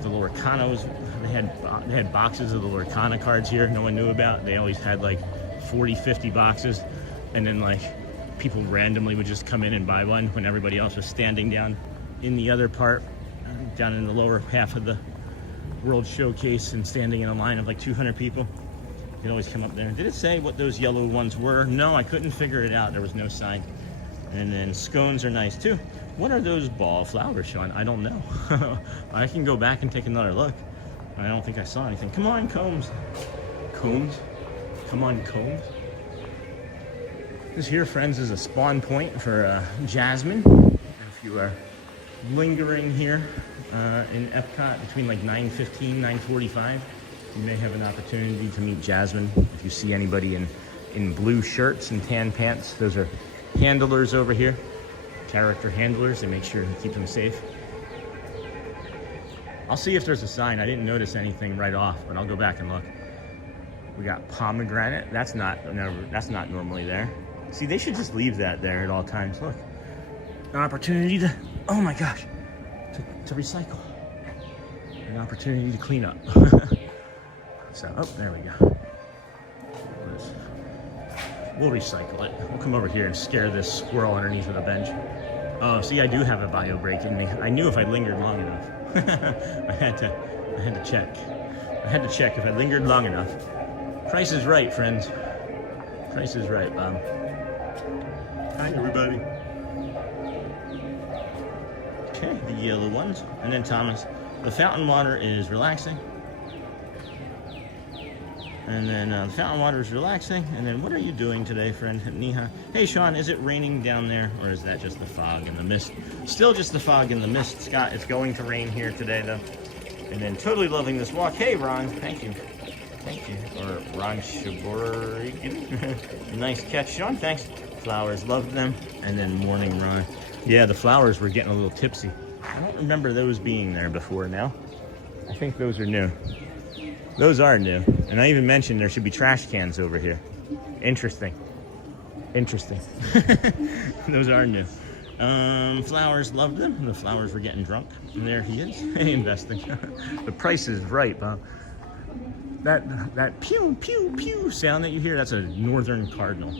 The Lorcana was, they had boxes of the Lorcana cards here no one knew about. They always had like 40, 50 boxes. And then like, people randomly would just come in and buy one when everybody else was standing down in the other part, down in the lower half of the World Showcase and standing in a line of like 200 people. You could always come up there. Did it say what those yellow ones were? No, I couldn't figure it out. There was no sign. And then scones are nice too. What are those ball flowers, Sean? I don't know. I can go back and take another look. I don't think I saw anything. Come on, Combs. Combs? Come on, Combs. This here, friends, is a spawn point for Jasmine. If you are lingering here in Epcot between like 9:15, 9:45, you may have an opportunity to meet Jasmine. If you see anybody in blue shirts and tan pants, those are handlers over here. Character handlers. They make sure to keep them safe. I'll see if there's a sign. I didn't notice anything right off, but I'll go back and look. We got pomegranate. That's not normally there. See, they should just leave that there at all times. Look, an opportunity to, oh my gosh, to recycle. An opportunity to clean up. So, oh, there we go. We'll recycle it. We'll come over here and scare this squirrel underneath of the bench. Oh, see, I do have a bio break in me. I knew if I lingered long enough. I had to check. I had to check if I lingered long enough. Price is right, friends. Price is right, Bob. Hi, everybody. Okay, the yellow ones. And then Thomas. The fountain water is relaxing. And then the fountain water is relaxing. And then what are you doing today, friend? Niha. Hey, Sean, is it raining down there? Or is that just the fog and the mist? Still just the fog and the mist, Scott. It's going to rain here today, though. And then totally loving this walk. Hey, Ron, thank you. Thank you. Or Ron Shiborigan. Nice catch, Sean. Thanks. Flowers, loved them. And then morning, Ron. Yeah, the flowers were getting a little tipsy. I don't remember those being there before now. I think those are new. Those are new. And I even mentioned there should be trash cans over here. Interesting. Interesting. Those are new. Flowers, loved them. The flowers were getting drunk. And there he is. Hey, investing. The price is right, Bob. That pew, pew, pew sound that you hear, that's a northern cardinal.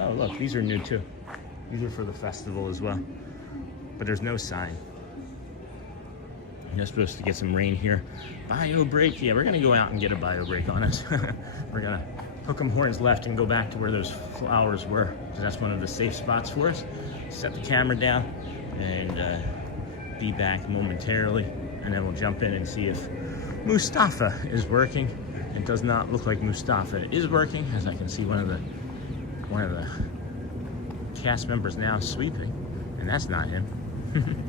Oh, look, these are new too. These are for the festival as well. But there's no sign. You're supposed to get some rain here. Bio break. Yeah, we're going to go out and get a bio break on us. We're going to hook 'em horns left and go back to where those flowers were, because that's one of the safe spots for us. Set the camera down and be back momentarily, and then we'll jump in and see if Mustafa is working. It does not look like Mustafa is working, as I can see one of the cast members now sweeping, and that's not him.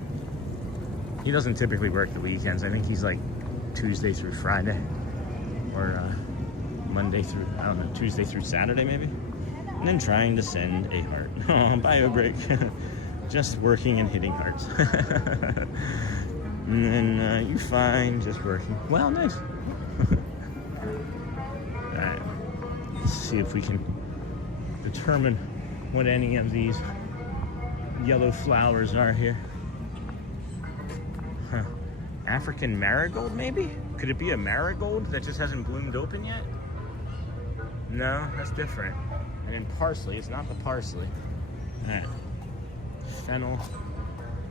He doesn't typically work the weekends. I think he's like Tuesday through Friday, or Monday through, I don't know, Tuesday through Saturday maybe. And then trying to send a heart. Oh, bio break. Just working and hitting hearts. And then you're fine, just working. Well, nice. Alright, let's see if we can determine what any of these yellow flowers are here. Huh. African marigold, maybe? Could it be a marigold that just hasn't bloomed open yet? No, that's different. And then parsley, it's not the parsley. Alright. Fennel.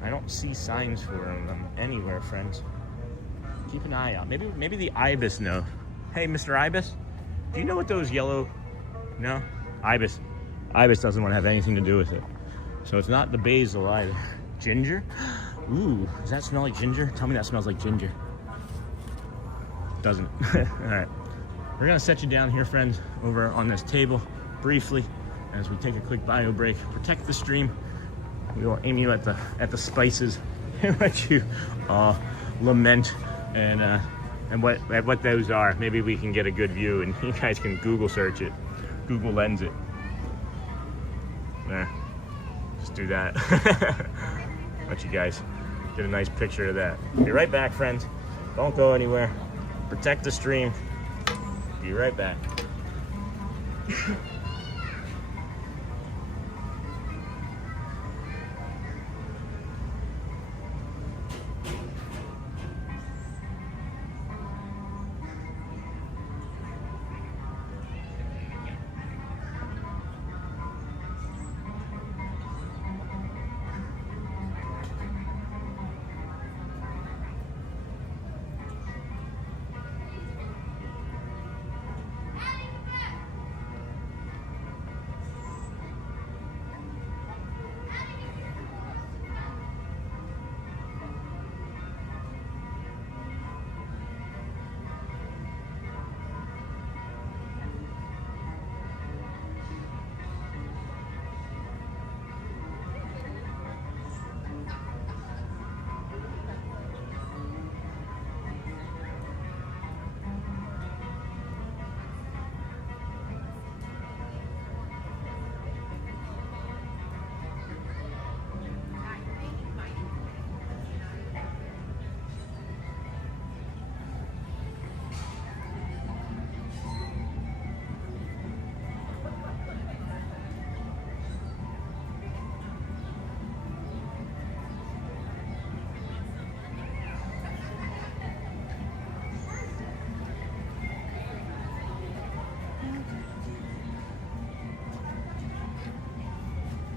I don't see signs for them anywhere, friends. Keep an eye out. Maybe the ibis know. Hey, Mr. Ibis, do you know what those yellow... No? Ibis doesn't want to have anything to do with it. So it's not the basil either. Ginger? Ooh, does that smell like ginger? Tell me that smells like ginger. Doesn't. Alright. We're gonna set you down here, friends, over on this table briefly as we take a quick bio break. Protect the stream. We will aim you at the spices and let you lament and what those are. Maybe we can get a good view and you guys can Google search it. Google Lens it. Just do that. Let you guys get a nice picture of that. Be right back, friends. Don't go anywhere. Protect the stream. Be right back.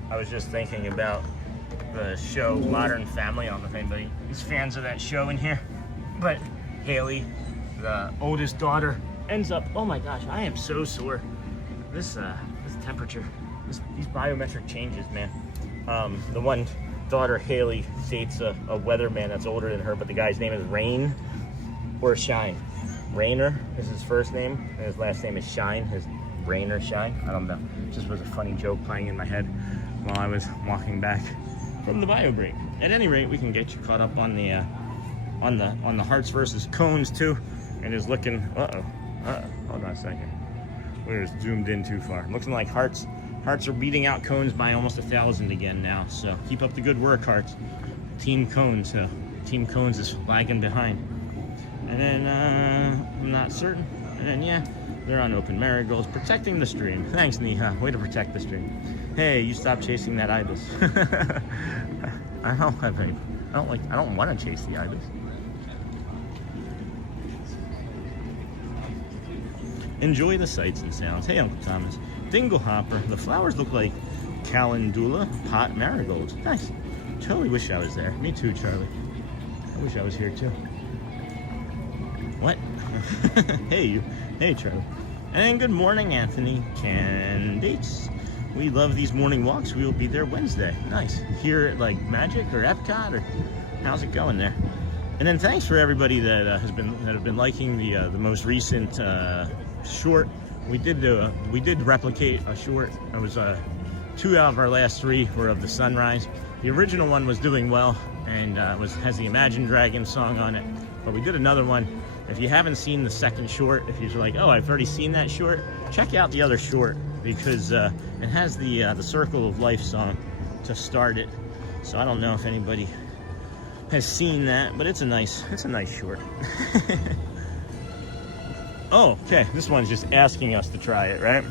I was just thinking about the show Modern Family. I don't know if anybody is fans of that show in here, but Haley, the oldest daughter, ends up, oh my gosh, I am so sore. This temperature, these biometric changes, man. The one daughter, Haley, dates a weatherman that's older than her, but the guy's name is Rain or Shine. Rainer is his first name, and his last name is Shine. His Rainer Shine. I don't know. It just was a funny joke playing in my head while I was walking back from the bio break. At any rate, we can get you caught up on the on the hearts versus cones too, and is looking. Hold on a second. We're just zoomed in too far. Looking like hearts are beating out cones by almost 1,000 again now. So keep up the good work, hearts. Team cones. Team cones is lagging behind. And then I'm not certain. And then yeah, they're on open marigolds, protecting the stream. Thanks, Neha. Way to protect the stream. Hey, you stop chasing that ibis. I don't want to chase the ibis. Enjoy the sights and sounds. Hey, Uncle Thomas. Dingle hopper. The flowers look like calendula pot marigolds. Nice. Totally wish I was there. Me too, Charlie. I wish I was here too. What? Hey, Charlie. And good morning, Anthony. Candidates. We love these morning walks. We will be there Wednesday. Nice. Here at like Magic or Epcot, or how's it going there? And then thanks for everybody that have been liking the most recent short. We did replicate a short. It was 2 out of our last 3 were of the sunrise. The original one was doing well and has the Imagine Dragons song on it. But we did another one. If you haven't seen the second short, if you're like, oh, I've already seen that short, check out the other short, because it has the Circle of Life song to start it. So I don't know if anybody has seen that, but it's a nice short. Oh, okay. This one's just asking us to try it, right?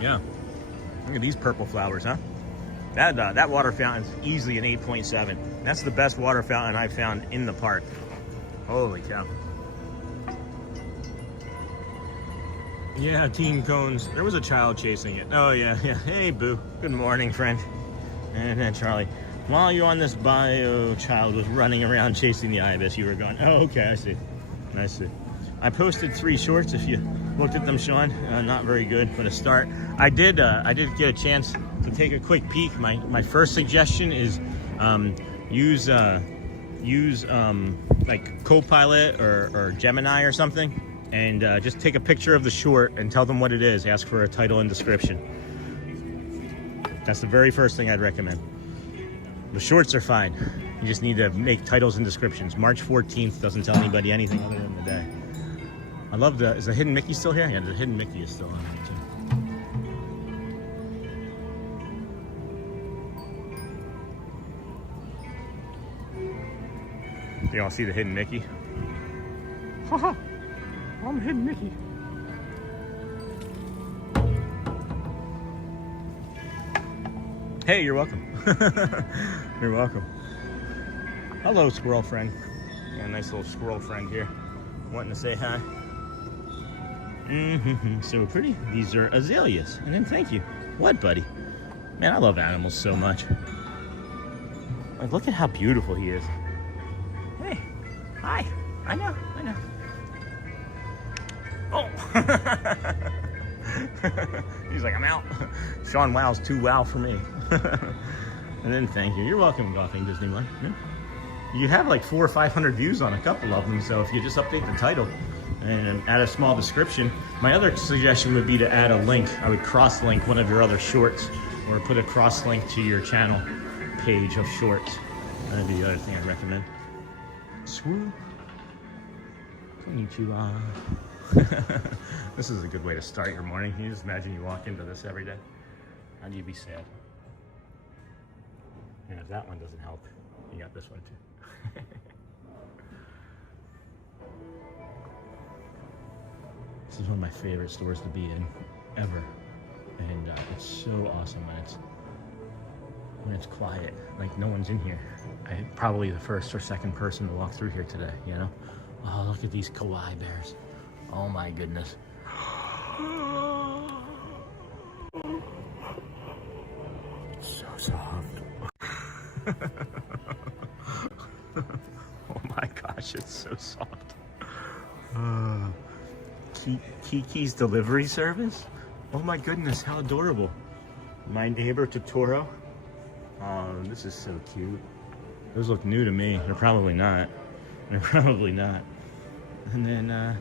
Yeah. Look at these purple flowers, huh? That water fountain's easily an 8.7. That's the best water fountain I've found in the park. Holy cow. Yeah, team cones. There was a child chasing it. Oh, yeah. Hey, Boo. Good morning, friend. And then Charlie. While you're on this bio, child was running around chasing the ibis. You were going, oh, okay, I see. I posted 3 shorts. If you looked at them, Sean, not very good, but a start. I did get a chance to take a quick peek. My first suggestion is use like Copilot or Gemini or something, and just take a picture of the short and tell them what it is. Ask for a title and description. That's the very first thing I'd recommend. The shorts are fine. You just need to make titles and descriptions. March 14th doesn't tell anybody anything other than the day. I love is the Hidden Mickey still here? Yeah, the Hidden Mickey is still on here too. You all see the Hidden Mickey? Haha, I'm Hidden Mickey. Hey, you're welcome. You're welcome. Hello, squirrel friend. Got a nice little squirrel friend here, wanting to say hi. So pretty. These are azaleas. And then thank you. What, buddy? Man, I love animals so much. Like, look at how beautiful he is. Hey, hi. I know. Oh. He's like, I'm out. Sean Wow's too wow for me. And then thank you. You're welcome, Golfing Disney World. Yeah. You have like 400 or 500 views on a couple of them, so if you just update the title and add a small description. My other suggestion would be to add a link. I would cross-link one of your other shorts, or put a cross-link to your channel page of shorts. That'd be the other thing I'd recommend. Swoop. Konnichiwa. This is a good way to start your morning. Can you just imagine you walk into this every day? How do you be sad? And if that one doesn't help, you got this one too. This is one of my favorite stores to be in ever, and it's so awesome when it's quiet, like no one's in here. I'm probably the first or second person to walk through here today, you know? Oh, look at these kawaii bears. Oh my goodness. So soft. Oh my gosh, it's so soft. Kiki's delivery service? Oh my goodness, how adorable. My neighbor Totoro. Oh, this is so cute. Those look new to me. They're probably not. And then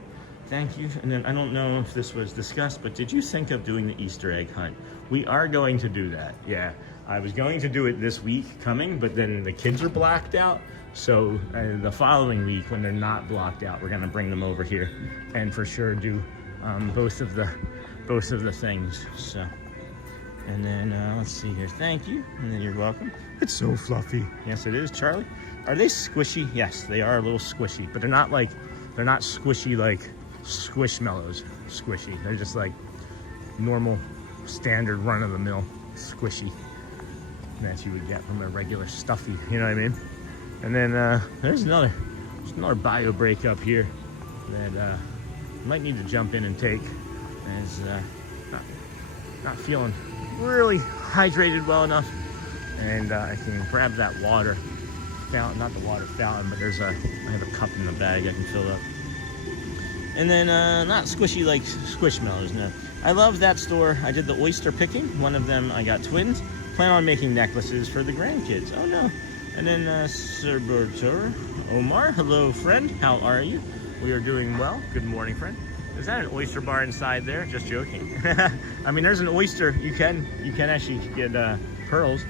Thank you. And then I don't know if this was discussed, but did you think of doing the Easter egg hunt? We are going to do that. Yeah, I was going to do it this week coming, but then the kids are blocked out. So the following week, when they're not blocked out, we're gonna bring them over here and for sure do both of the things. So, and then let's see here. Thank you, and then you're welcome. It's so fluffy. Yes, it is, Charlie. Are they squishy? Yes, they are a little squishy, but they're not squishy like Squishmallows squishy. They're just like normal, standard, run-of-the-mill squishy that you would get from a regular stuffy. You know what I mean? And then there's another bio break up here that might need to jump in and take, as not feeling really hydrated well enough, and I can grab that water fountain, not the water fountain, but I have a cup in the bag I can fill up. And then not squishy like Squishmallows, no. I love that store. I did the oyster picking. One of them, I got twins. Plan on making necklaces for the grandkids. Oh no. And then Sir Bertur, Omar, hello friend, how are you? We are doing well. Good morning, friend. Is that an oyster bar inside there? Just joking. I mean, there's an oyster. You can actually get pearls.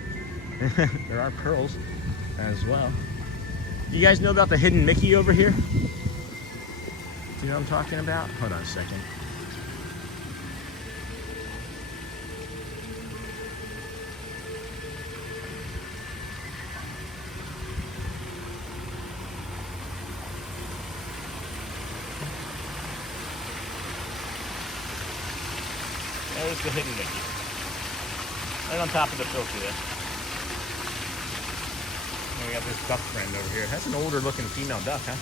There are pearls as well. You guys know about the hidden Mickey over here? Do you know what I'm talking about? Hold on a second. There's the hidden Mickey. Right on top of the filter there. And we got this duck friend over here. That's an older looking female duck, huh?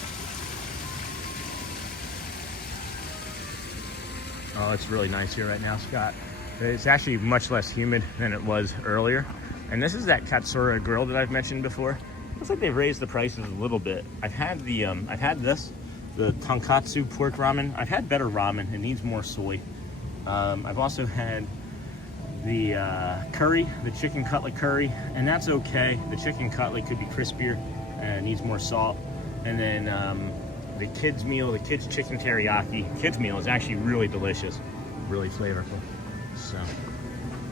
Oh, it's really nice here right now, Scott. It's actually much less humid than it was earlier. And this is that Katsura grill that I've mentioned before. Looks like they've raised the prices a little bit. I've had the tonkatsu pork ramen. I've had better ramen. It needs more soy. I've also had the curry, the chicken cutlet curry, and that's okay. The chicken cutlet could be crispier and needs more salt. And then the kids meal, the kids chicken teriyaki. Kids meal is actually really delicious, really flavorful. So,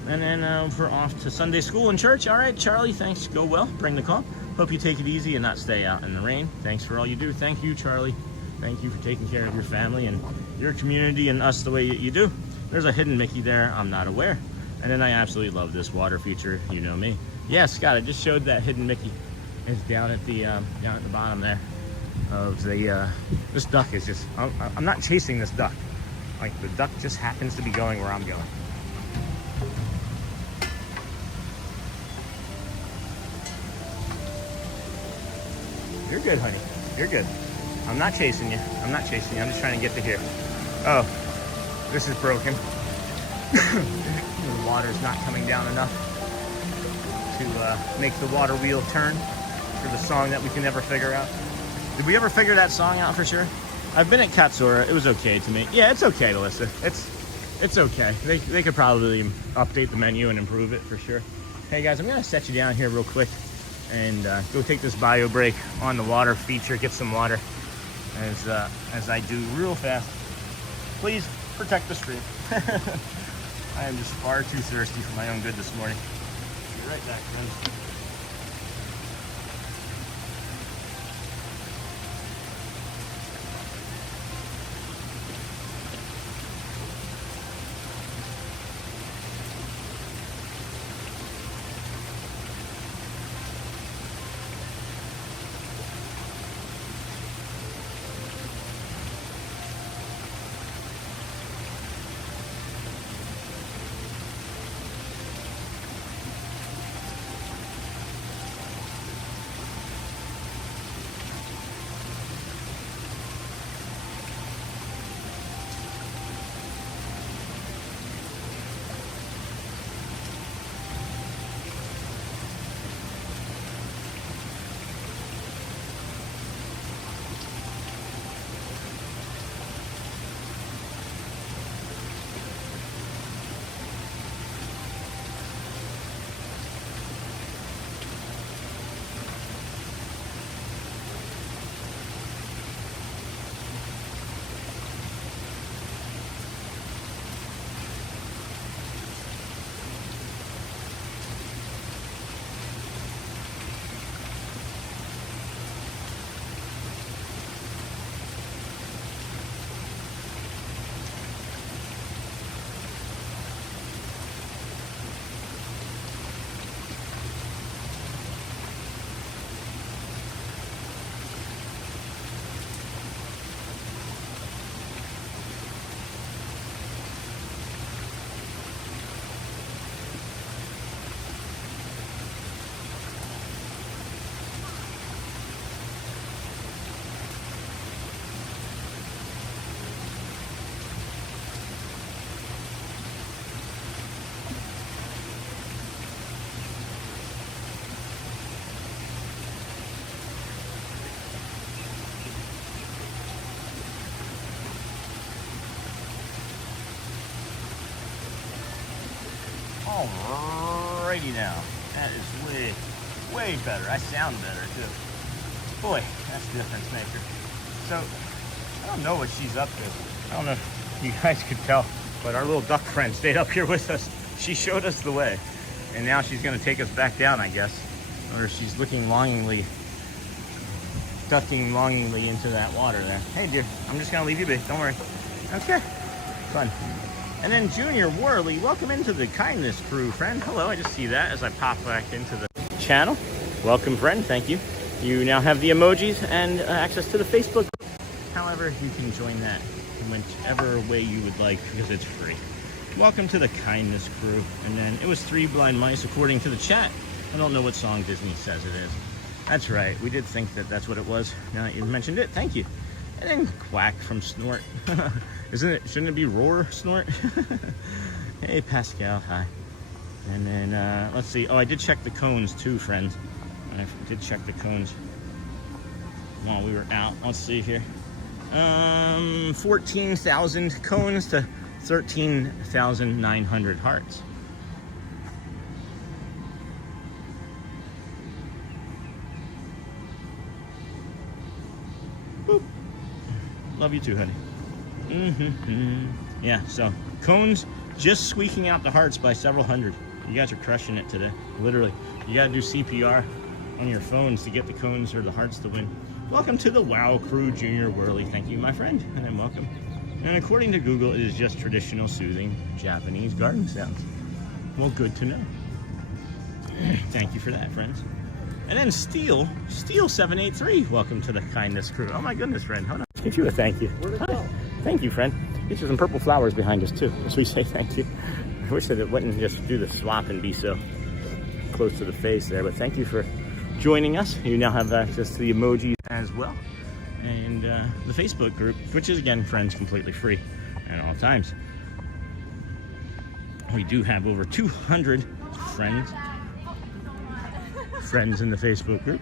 and then we're off to Sunday school and church. All right, Charlie, thanks. Go well. Bring the call. Hope you take it easy and not stay out in the rain. Thanks for all you do. Thank you, Charlie. Thank you for taking care of your family and your community and us the way you do. There's a hidden Mickey there. I'm not aware. And then I absolutely love this water feature. You know me. Yeah, Scott, I just showed that hidden Mickey. It's down at the bottom there of the. This duck is just. I'm not chasing this duck. Like the duck just happens to be going where I'm going. You're good, honey. You're good. I'm not chasing you. I'm not chasing you. I'm just trying to get to here. Oh. This is broken. The water's not coming down enough to make the water wheel turn for the song that we can never figure out. Did we ever figure that song out for sure? I've been at Katsura. It was okay to me. Yeah, it's okay, Alyssa. It's okay. They could probably update the menu and improve it for sure. Hey guys, I'm gonna set you down here real quick and go take this bio break on the water feature, get some water as I do real fast. Please protect the stream. I am just far too thirsty for my own good this morning. Be right back, friends. Alrighty now. That is way better. I sound better too. Boy, that's a difference maker. So, I don't know what she's up to. I don't know if you guys could tell, but our little duck friend stayed up here with us. She showed us the way. And now she's gonna take us back down, I guess. Or she's looking longingly, ducking longingly into that water there. Hey dear, I'm just gonna leave you be, don't worry. Okay, fun. And then Junior Worley, welcome into the Kindness Crew, friend. Hello, I just see that as I pop back into the channel. Welcome, friend, thank you. You now have the emojis and access to the Facebook. However, you can join that in whichever way you would like because it's free. Welcome to the Kindness Crew. And then it was 3 Blind Mice according to the chat. I don't know what song Disney says it is. That's right, we did think that that's what it was. Now that you mentioned it, thank you. And then Quack from Snort. Shouldn't it be Roar Snort? Hey Pascal, hi. And then, let's see. Oh, I did check the cones too, friends. I did check the cones while we were out. Let's see here. 14,000 cones to 13,900 hearts. Boop. Love you too, honey. Yeah, so cones just squeaking out the hearts by several hundred. You guys are crushing it today, literally. You gotta do CPR on your phones to get the cones or the hearts to win. Welcome to the WoW Crew, Junior Worley. Thank you, my friend, and then welcome. And according to Google, it is just traditional, soothing Japanese garden sounds. Well, good to know. Thank you for that, friends. And then Steel783, welcome to the Kindness Crew. Oh my goodness, friend, hold on. Give you a thank you. Hi. Thank you, friend. These are some purple flowers behind us too, as we say thank you. I wish that it wouldn't just do the swap and be so close to the face there, but thank you for joining us. You now have access to the emojis as well. And the Facebook group, which is again, friends, completely free at all times. We do have over 200 friends in the Facebook group.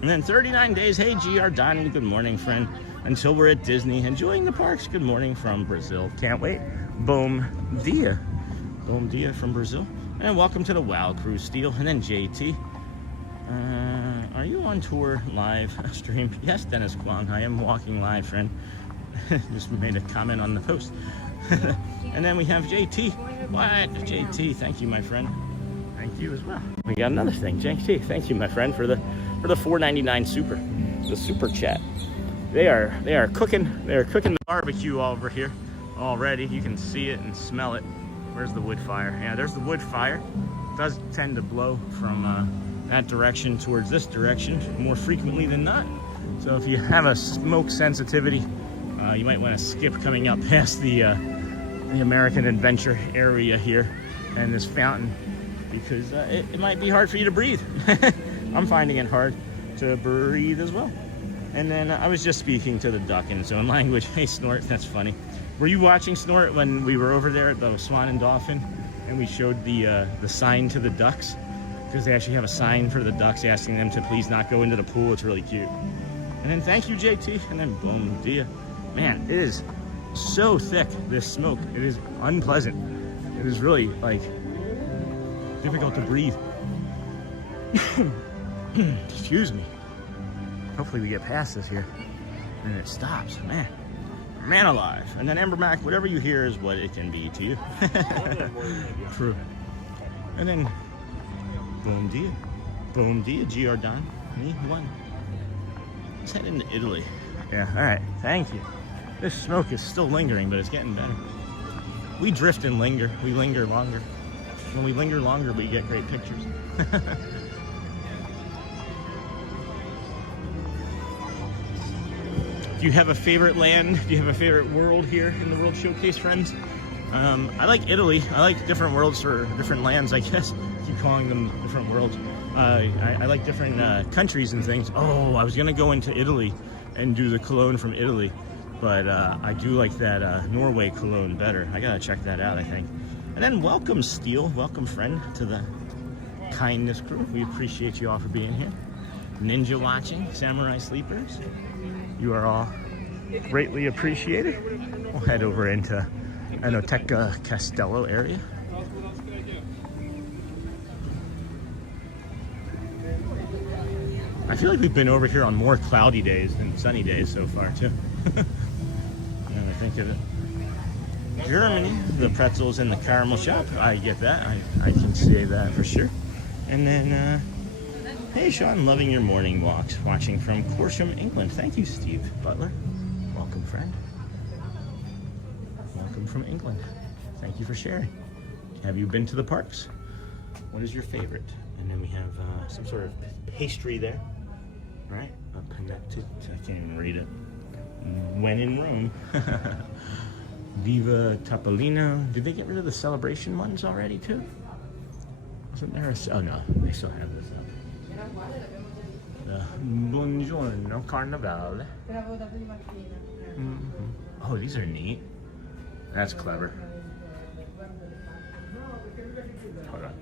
And then 39 days, hey GR Donnie, good morning, friend. Until we're at Disney, enjoying the parks, good morning from Brazil. Can't wait. Bom dia. Bom dia from Brazil. And welcome to the WoW Crew, Steel. And then JT. Are you on tour live stream? Yes, Dennis Kwong, I am walking live, friend. Just made a comment on the post. And then we have JT. What? JT, thank you, my friend. Thank you as well. We got another thing, JT. Thank you, my friend, for the $4.99 super, the super chat. They are cooking the barbecue over here already. You can see it and smell it. Where's the wood fire? Yeah, there's the wood fire. It does tend to blow from that direction towards this direction more frequently than not. So if you have a smoke sensitivity, you might want to skip coming up past the American Adventure area here and this fountain because it might be hard for you to breathe. I'm finding it hard to breathe as well. And then I was just speaking to the duck in its own language. Hey Snort, that's funny. Were you watching Snort when we were over there at the Swan and Dolphin and we showed the sign to the ducks? Because they actually have a sign for the ducks asking them to please not go into the pool. It's really cute. And then thank you, JT. And then boom, dia. Man, it is so thick, this smoke. It is unpleasant. It is really, like, difficult to breathe. Excuse me. Hopefully we get past this here and it stops. Man alive. And then Amber Mac, whatever you hear is what it can be to you. True. And then boom dia, GR Don, me one. Let's head into Italy. Yeah, all right, thank you. This smoke is still lingering, but it's getting better. We drift and linger, we linger longer. When we linger longer, we get great pictures. Do you have a favorite land? Do you have a favorite world here in the World Showcase, friends? I like Italy. I like different worlds for different lands, I guess. Keep calling them different worlds. I like different countries and things. Oh, I was gonna go into Italy and do the cologne from Italy, but I do like that Norway cologne better. I gotta check that out, I think. And then welcome, Steel. Welcome, friend, to the Kindness Crew. We appreciate you all for being here. Ninja watching, Samurai Sleepers. You are all greatly appreciated. We'll head over into Enoteca Castello area. I feel like we've been over here on more cloudy days than sunny days so far too. When I think of it. Germany, the pretzels in the caramel shop. I get that. I can say that for sure. And then, hey Sean, loving your morning walks, watching from Corsham, England. Thank you, Steve Butler. Welcome, friend. Welcome from England. Thank you for sharing. Have you been to the parks? What is your favorite? And then we have some sort of pastry there, right? Connected. I can't even read it. When in Rome. Viva Topolino. Did they get rid of the celebration ones already too? Wasn't there a... Oh no, they still have this up. Buongiorno Carnevale. Oh, these are neat. That's clever. Hold on.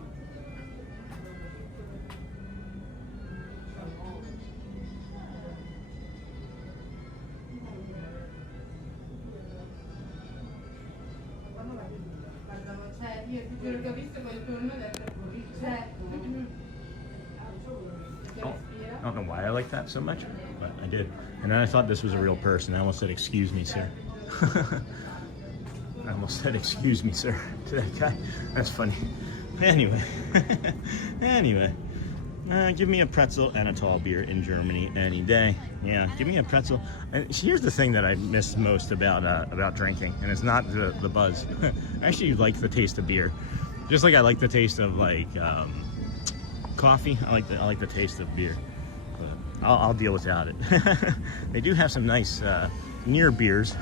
Oh, I don't know why I like that so much, but I did. And then I thought this was a real person. I almost said, "Excuse me, sir." I almost said, "Excuse me, sir," to that guy. That's funny. Anyway, give me a pretzel and a tall beer in Germany any day. Yeah, give me a pretzel. And here's the thing that I miss most about drinking, and it's not the buzz. I actually like the taste of beer, just like I like the taste of like coffee. I like the taste of beer. But I'll deal without it. They do have some nice near beers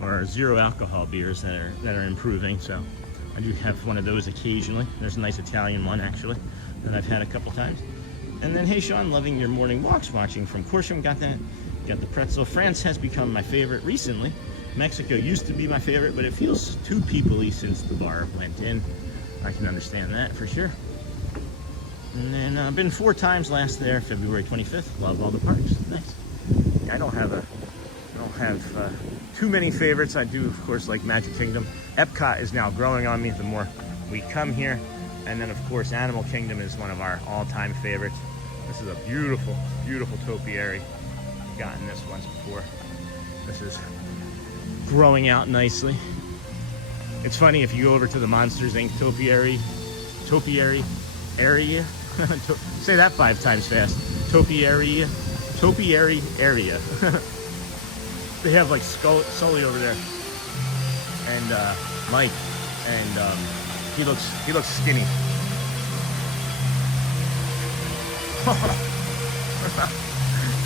or zero alcohol beers that are improving. So I do have one of those occasionally. There's a nice Italian one actually that I've had a couple times. And then, hey Sean, loving your morning walks, watching from Corsham. Got that. Got the pretzel. France has become my favorite recently. Mexico used to be my favorite, but it feels too people-y since the bar went in. I can understand that for sure. And then I've been 4 times last there, February 25th. Love all the parks. Nice. Yeah, I don't have too many favorites. I do, of course, like Magic Kingdom. Epcot is now growing on me the more we come here. And then, of course, Animal Kingdom is one of our all-time favorites. This is a beautiful, beautiful topiary. I've gotten this once before. This is growing out nicely. It's funny, if you go over to the Monsters Inc. topiary area, say that 5 times fast. Topiary area. They have like Sully over there, and Mike, and he looks skinny.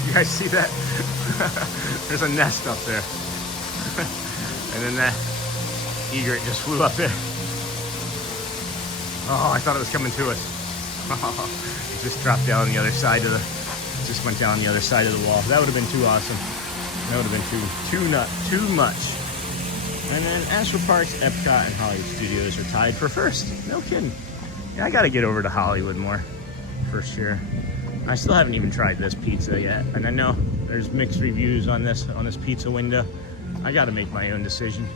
You guys see that? There's a nest up there, and then that egret just flew up there. Oh, I thought it was coming to us. It just dropped down on the other side of just went down the other side of the wall. That would have been too awesome. That would have been too much. And then as for parks, Epcot and Hollywood Studios are tied for first. No kidding. Yeah, I gotta get over to Hollywood more, for sure. I still haven't even tried this pizza yet, and I know there's mixed reviews on this pizza window. I gotta make my own decision.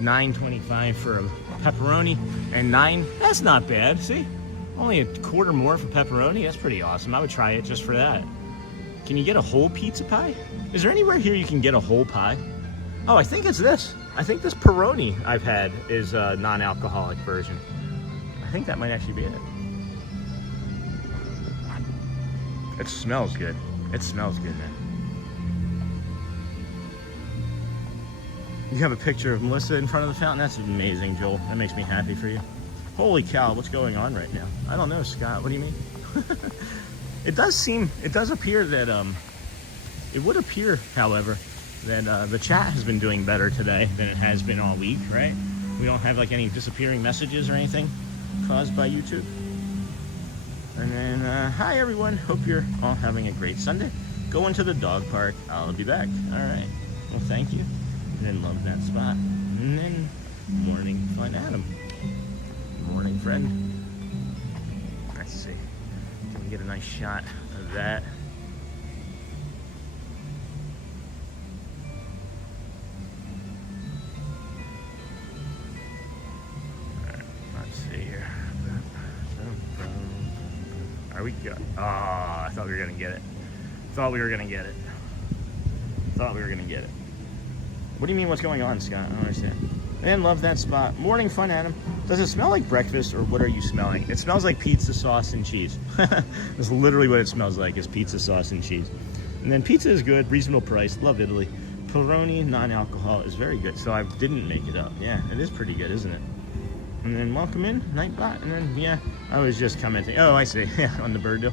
$9.25 for a pepperoni, and that's not bad. See, only a quarter more for pepperoni. That's pretty awesome. I would try it just for that. Can you get a whole pizza pie? Is there anywhere here you can get a whole pie? Oh, I think it's this. I think this Peroni I've had is a non-alcoholic version. I think that might actually be it. It smells good. It smells good, man. You have a picture of Melissa in front of the fountain? That's amazing, Joel. That makes me happy for you. Holy cow, what's going on right now? I don't know, Scott. What do you mean? It does appear that, it would appear, however, that the chat has been doing better today than it has been all week, right? We don't have like any disappearing messages or anything caused by YouTube. And then, hi everyone. Hope you're all having a great Sunday. Going to the dog park. I'll be back. All right. Well, thank you. And then love that spot. And then morning fun Adam. Morning friend. Let's see. Can we get a nice shot of that? Alright, let's see here. Are we good? Oh, I thought we were gonna get it. Thought we were gonna get it. Thought we were gonna get it. What do you mean, what's going on, Scott? I don't understand. Man, love that spot. Morning fun, Adam. Does it smell like breakfast, or what are you smelling? It smells like pizza sauce and cheese. That's literally what it smells like, is pizza sauce and cheese. And then pizza is good, reasonable price. Love Italy. Peroni, non-alcohol, is very good. So I didn't make it up. Yeah, it is pretty good, isn't it? And then welcome in, Nightbot. And then, yeah, I was just commenting. Oh, I see. Yeah, on the bird deal.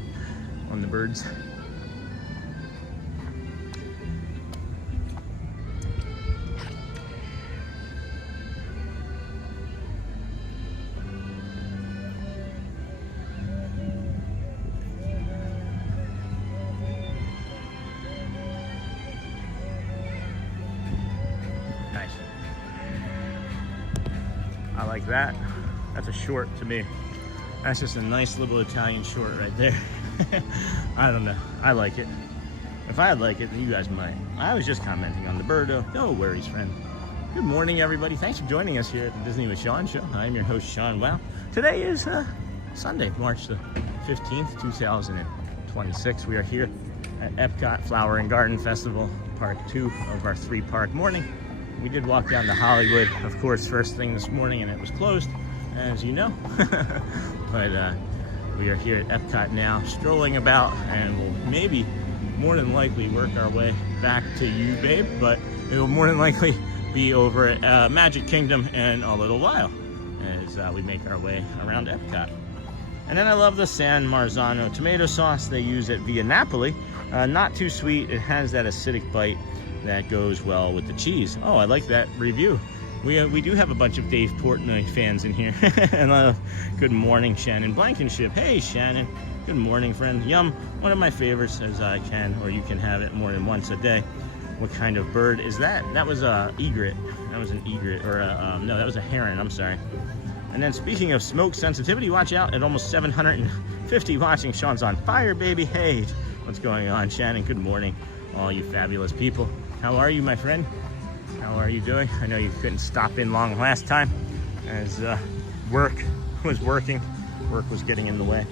On the birds. Nice. I like that. That's a short to me. That's just a nice little Italian short right there. I don't know. I like it. If I like it, then you guys might. I was just commenting on the birdo. No worries, friend. Good morning, everybody. Thanks for joining us here at the Disney with Sean show. I'm your host, Sean Wow. Today is Sunday, March the 15th, 2026. We are here at Epcot Flower and Garden Festival, part 2 of our 3-park morning. We did walk down to Hollywood, of course, first thing this morning, and it was closed, as you know. But we are here at Epcot now, strolling about, and we'll maybe, more than likely, work our way back to you, babe, but it will more than likely be over at Magic Kingdom in a little while, as we make our way around Epcot. And then I love the San Marzano tomato sauce they use at Via Napoli. Not too sweet. It has that acidic bite that goes well with the cheese. Oh, I like that review. We do have a bunch of Dave Portnoy fans in here. And good morning, Shannon Blankenship. Hey, Shannon. Good morning, friend. Yum. One of my favorites, as I can, or you can have it more than once a day. What kind of bird is that? That was a egret. That was an egret, or no, that was a heron. I'm sorry. And then speaking of smoke sensitivity, watch out at almost 750 watching. Sean's on fire, baby. Hey, what's going on, Shannon? Good morning, all you fabulous people. How are you, my friend? How are you doing? I know you couldn't stop in long last time, as work was working. Work was getting in the way.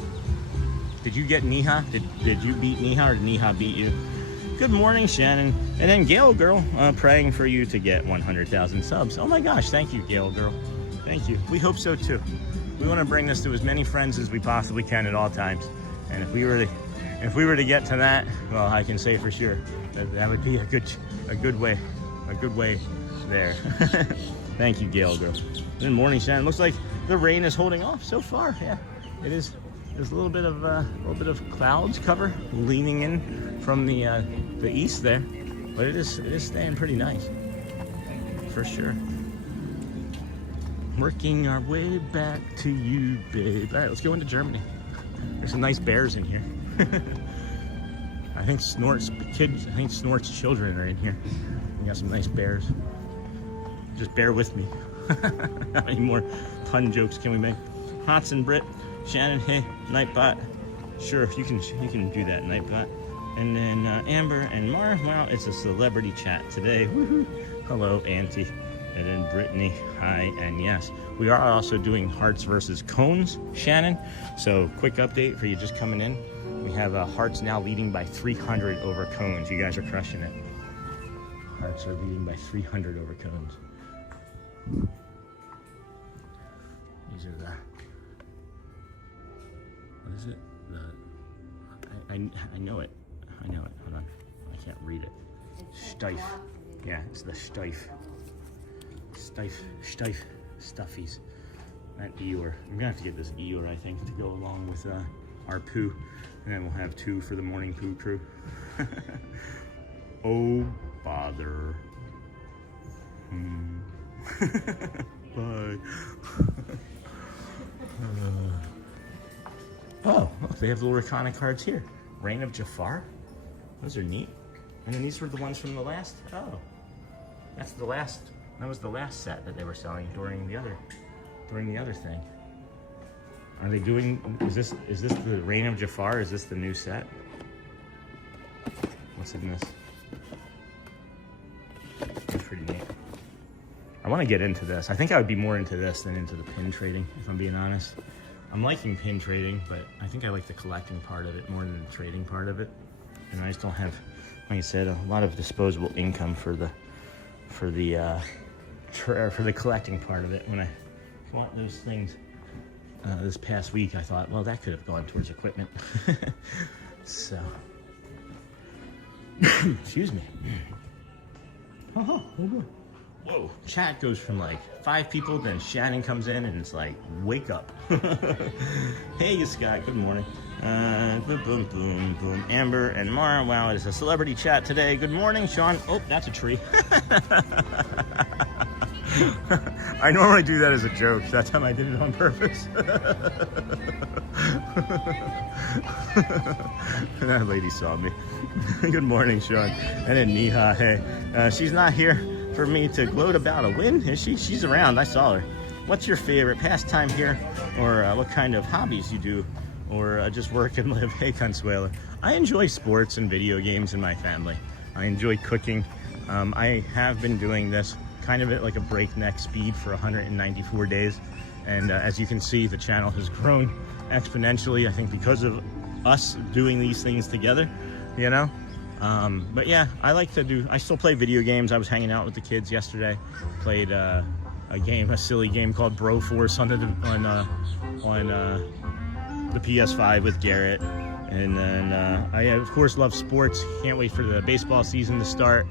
Did you get Neha? Did you beat Neha, or did Neha beat you? Good morning, Shannon. And then Gail Girl, praying for you to get 100,000 subs. Oh my gosh, thank you, Gail Girl. Thank you. We hope so too. We want to bring this to as many friends as we possibly can at all times. And if we were to get to that, well, I can say for sure that would be a good way there. Thank you, Gail Girl. Good morning, Shannon. Looks like the rain is holding off so far. Yeah, it is. There's a little bit of clouds cover leaning in from the east there, but it is staying pretty nice for sure. Working our way back to you, babe. All right, let's go into Germany. There's some nice bears in here. I think Snort's children are in here. We got some nice bears. Just bear with me. How many more pun jokes can we make? Hots and Brit, Shannon, hey, Nightbot. Sure, you can do that, Nightbot. And then Amber and Mara. Wow, it's a celebrity chat today. Woohoo! Hello, Auntie. And then Brittany, hi, and yes. We are also doing hearts versus cones, Shannon. So quick update for you just coming in. We have hearts now leading by 300 over cones. You guys are crushing it. Hearts are leading by 300 over cones. These are the, what is it? I know it. Hold on. I can't read it. Steiff. Yeah, it's the Steiff. Stuffies. That Eeyore. I'm gonna have to get this Eeyore, I think, to go along with our poo. And then we'll have 2 for the morning poo crew. Oh, bother. Bye. Oh, look, they have little Rakana cards here. Reign of Jafar. Those are neat. And then these were the ones from the last. Oh, that's the last. That was the last set that they were selling during the other thing. Are they doing? Is this the Reign of Jafar? Is this the new set? What's in this? That's pretty neat. I want to get into this. I think I would be more into this than into the pin trading, if I'm being honest. I'm liking pin trading, but I think I like the collecting part of it more than the trading part of it. and I just don't have, like I said, a lot of disposable income for the collecting part of it. When I bought those things this past week, I thought, well, that could have gone towards equipment. So, excuse me. Oh boy. Whoa, chat goes from like 5 people, then Shannon comes in and it's like, wake up. Hey, Scott, good morning. Boom, boom, boom, boom. Amber and Mara, wow, it is a celebrity chat today. Good morning, Sean. Oh, that's a tree. I normally do that as a joke. That time I did it on purpose. That lady saw me. Good morning, Sean. And then Neha, hey. She's not here for me to gloat about a win, is she? She's around, I saw her. What's your favorite pastime here? Or what kind of hobbies you do? Or just work and live? Hey, Consuela. I enjoy sports and video games in my family. I enjoy cooking. I have been doing this kind of at like a breakneck speed for 194 days. And as you can see, the channel has grown exponentially, I think because of us doing these things together, you know? But yeah, I still play video games. I was hanging out with the kids yesterday, played a silly game called Bro Force on the PS5 with Garrett. And then I of course love sports. Can't wait for the baseball season to start.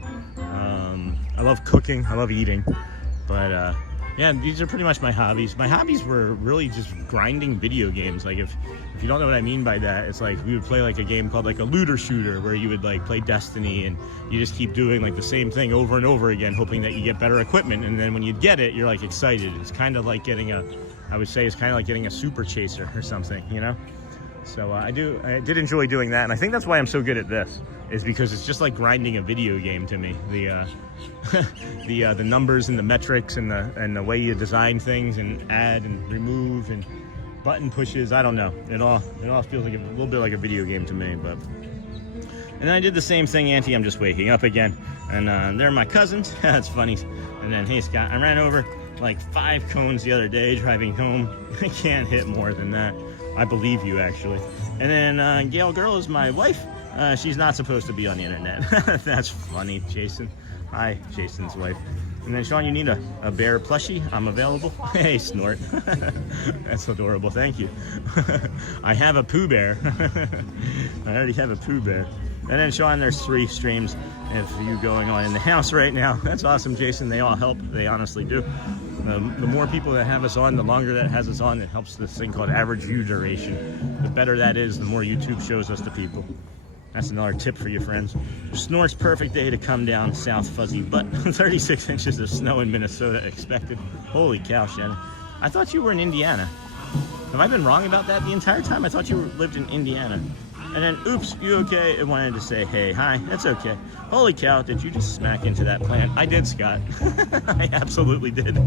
I love cooking, I love eating, but yeah, these are pretty much my hobbies. My hobbies were really just grinding video games. Like if you don't know what I mean by that, it's like we would play like a game called like a looter shooter, where you would like play Destiny and you just keep doing like the same thing over and over again, hoping that you get better equipment. And then when you get it, you're like excited. It's kind of like getting I would say it's kind of like getting a super chaser or something, you know? So I did enjoy doing that, and I think that's why I'm so good at this, is because it's just like grinding a video game to me. The the numbers and the metrics and the way you design things and add and remove and button pushes, I don't know. It all feels like a little bit like a video game to me. But and I did the same thing, Auntie. I'm just waking up again, and they're my cousins. That's funny. And then, hey Scott, I ran over like 5 cones the other day driving home. I can't hit more than that. I believe you, actually. And then Gail Girl is my wife. She's not supposed to be on the internet. That's funny, Jason. Hi, Jason's wife. And then Sean, you need a bear plushie? I'm available. Hey, Snort. That's adorable, thank you. I have a Pooh Bear. I already have a Pooh Bear. And then Sean, there's 3 streams of you going on in the house right now. That's awesome, Jason. They all help, they honestly do. The more people that have us on, the longer that has us on, it helps this thing called average view duration. The better that is, the more YouTube shows us to people. That's another tip for you, friends. Snort's perfect day to come down South Fuzzy Butt. 36 inches of snow in Minnesota expected. Holy cow, Shannon. I thought you were in Indiana. Have I been wrong about that the entire time? I thought you lived in Indiana. And then, oops, you okay? I wanted to say, hey, hi, that's okay. Holy cow, did you just smack into that plant? I did, Scott. I absolutely did.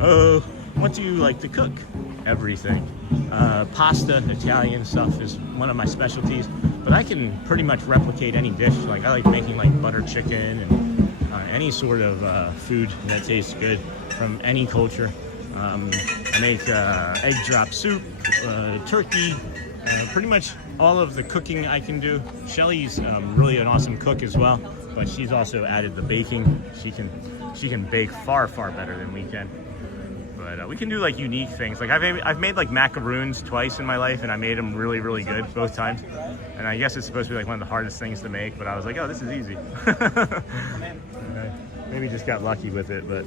Oh, what do you like to cook? Everything. Pasta, Italian stuff is one of my specialties, but I can pretty much replicate any dish. Like, I like making like butter chicken and any sort of food that tastes good from any culture. I make egg drop soup, turkey, pretty much all of the cooking I can do. Shelly's really an awesome cook as well, but she's also added the baking. She can bake far better than we can. But we can do like unique things. Like I've made like macaroons twice in my life, and I made them really good both times. And I guess it's supposed to be like one of the hardest things to make, but I was like, oh, this is easy. Maybe just got lucky with it, but.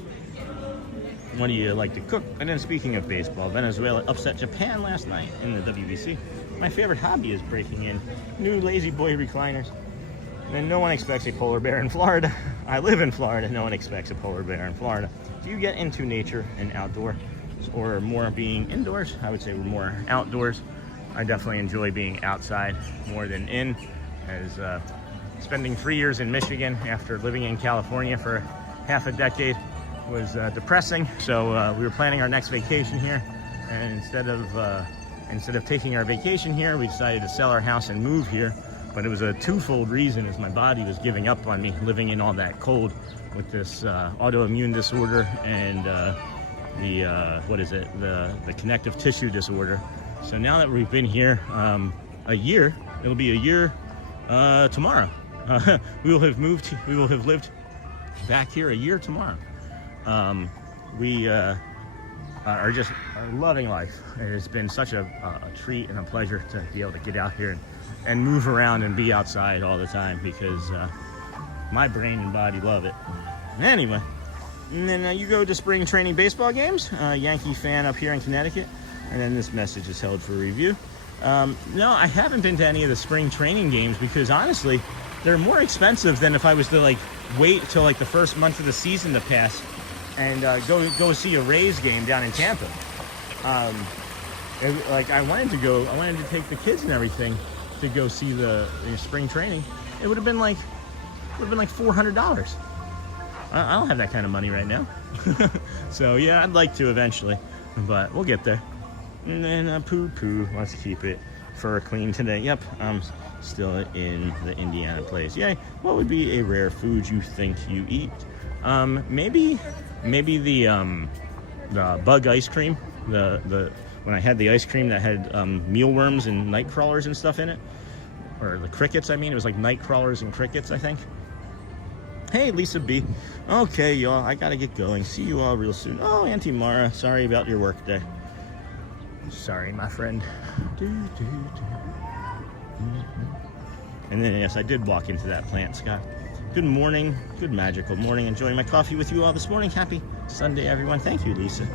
What do you like to cook? And then speaking of baseball, Venezuela upset Japan last night in the WBC. My favorite hobby is breaking in new Lazy Boy recliners. And no one expects a polar bear in Florida. I live in Florida, no one expects a polar bear in Florida. Do you get into nature and outdoor, or more being indoors? I would say more outdoors. I definitely enjoy being outside more than in, as spending 3 years in Michigan after living in California for half a decade was depressing. So we were planning our next vacation here, and instead of taking our vacation here, we decided to sell our house and move here. But it was a twofold reason, as my body was giving up on me living in all that cold with this autoimmune disorder and the connective tissue disorder. So now that we've been here a year, it'll be a year tomorrow. We will have lived back here a year tomorrow. We are loving life. It has been such a treat and a pleasure to be able to get out here and move around and be outside all the time, because my brain and body love it. Anyway, and then you go to spring training baseball games, Yankee fan up here in Connecticut, and then this message is held for review. No, I haven't been to any of the spring training games because honestly, they're more expensive than if I was to like wait till like the first month of the season to pass and go see a Rays game down in Tampa. Like I wanted to take the kids and everything to go see the spring training. It would have been like $400. I don't have that kind of money right now. So yeah, I'd like to eventually, but we'll get there. And then poo. Let's keep it fur clean today. Yep, I'm still in the Indiana place. Yay. What would be a rare food you think you eat? Maybe the bug ice cream. The when I had the ice cream that had mealworms and night crawlers and stuff in it, or the crickets. I mean, it was like night crawlers and crickets, I think. Hey, Lisa B. Okay, y'all, I gotta get going. See you all real soon. Oh, Auntie Mara, sorry about your work day. Sorry, my friend. And then, yes, I did walk into that plant, Scott. Good morning. Good magical morning. Enjoying my coffee with you all this morning. Happy Sunday, everyone. Thank you, Lisa.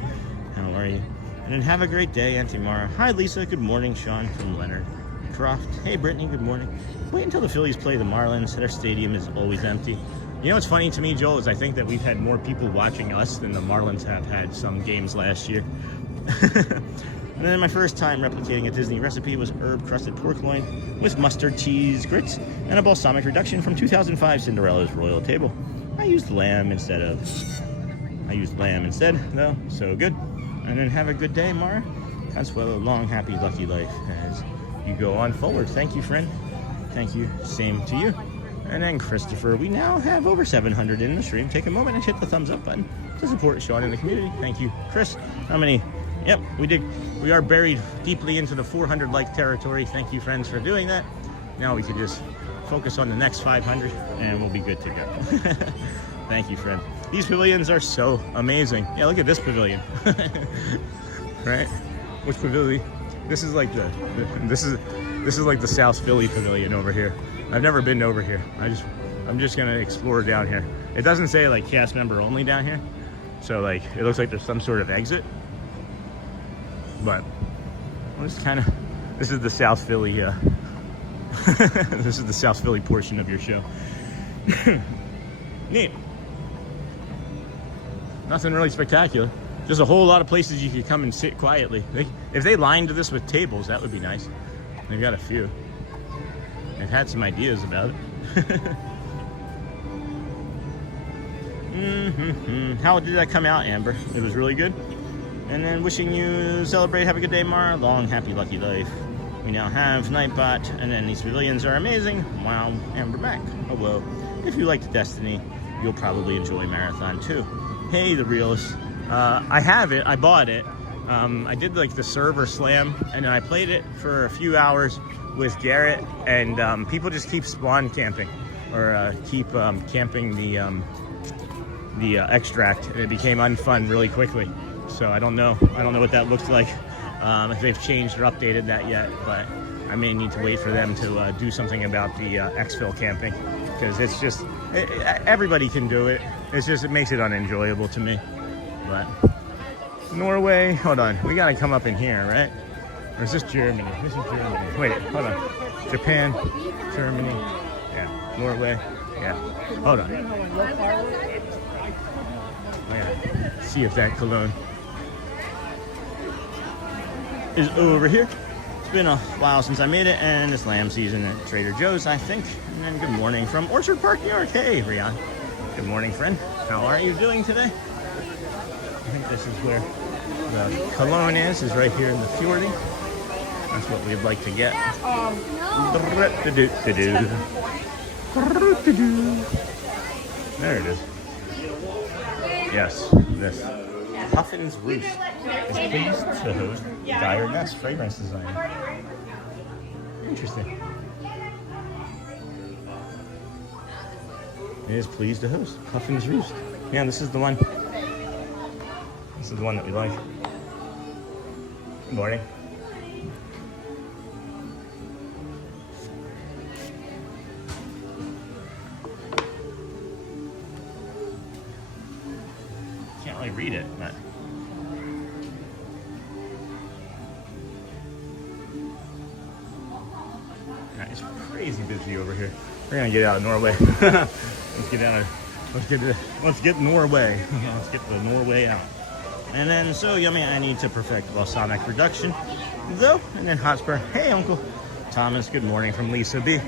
How are you? And then have a great day, Auntie Mara. Hi, Lisa. Good morning. Sean from Leonard Croft. Hey, Brittany. Good morning. Wait until the Phillies play the Marlins. Their stadium is always empty. You know what's funny to me, Joel, is I think that we've had more people watching us than the Marlins have had some games last year. And then my first time replicating a Disney recipe was herb-crusted pork loin with mustard cheese grits and a balsamic reduction from 2005 Cinderella's Royal Table. I used lamb instead, though. So good. And then have a good day, Mara. Consuelo, long, happy, lucky life as you go on forward. Thank you, friend. Thank you. Same to you. And then Christopher, we now have over 700 in the stream. Take a moment and hit the thumbs up button to support Sean in the community. Thank you, Chris. How many? Yep, we did. We are buried deeply into the 400 like territory. Thank you, friends, for doing that. Now we can just focus on the next 500 and we'll be good to go. Thank you, friend. These pavilions are so amazing. Yeah, look at this pavilion. Right? Which pavilion? This is like this is like the South Philly pavilion over here. I've never been over here. I'm just gonna explore down here. It doesn't say like cast member only down here, so like it looks like there's some sort of exit. But this is the South Philly. This is the South Philly portion of your show. Neat. Nothing really spectacular. Just a whole lot of places you could come and sit quietly. If they lined this with tables, that would be nice. They've got a few. I've had some ideas about it. How did that come out, Amber? It was really good. And then wishing you celebrate, have a good day, Mara. Long, happy, lucky life. We now have Nightbot, and then these pavilions are amazing. Wow, Amber back. Hello. If you liked Destiny, you'll probably enjoy Marathon too. Hey, the Reels. I have it. I bought it. I did like the server slam, and then I played it for a few hours with Garrett, and people just keep spawn camping or keep camping the extract, and it became unfun really quickly. So I don't know what that looks like, if they've changed or updated that yet, but I may need to wait for them to do something about the exfil camping, because it's just everybody can do it. It's just it makes it unenjoyable to me. But Norway, hold on, we gotta come up in here, right? Or is this Germany? This is Germany. Wait, hold on. Japan, Germany, yeah, Norway, yeah. Hold on. Yeah. See if that cologne is over here. It's been a while since I made it, and it's lamb season at Trader Joe's, I think. And then good morning from Orchard Park, New York. Hey, Rian. Good morning, friend. How are you doing today? I think this is where the cologne is right here in the fjording. That's what we'd like to get. There it is. Yes, this. Puffin's Roost is pleased to host Dire Nest fragrance designer. Interesting. is pleased to host. Puffin's Roost. Yeah, this is the one. This is the one that we like. Good morning. Can't really read it, but it's crazy busy over here. We're gonna get out of Norway. Let's get out of. Let's get Norway. Let's get the Norway out. And then so yummy. I need to perfect balsamic reduction, though. And then Hotspur. Hey, Uncle Thomas. Good morning from Lisa B.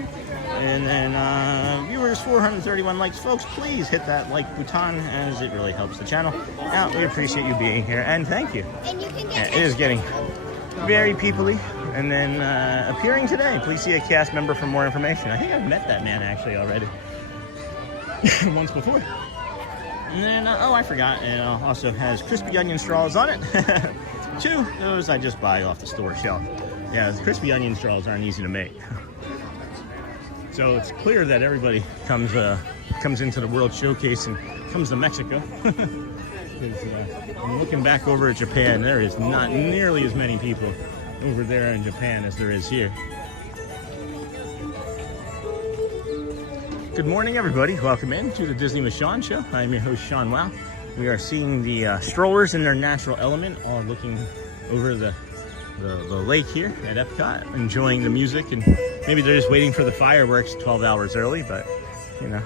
And then viewers, 431 likes, folks. Please hit that like button, as it really helps the channel out. We appreciate you being here, and thank you. And you can get It is getting very peoply. And then appearing today, please see a cast member for more information. I think I've met that man actually already once before. And then, oh, I forgot, it also has crispy onion straws on it. 2, those I just buy off the store shelf. Yeah, the crispy onion straws aren't easy to make. So it's clear that everybody comes into the World Showcase and comes to Mexico. Because I'm looking back over at Japan, there is not nearly as many people over there in Japan as there is here. Good morning, everybody. Welcome in to the Disney with Sean show. I'm your host, Sean Wow. We are seeing the strollers in their natural element, all looking over the lake here at Epcot, enjoying the music, and maybe they're just waiting for the fireworks 12 hours early, but you know,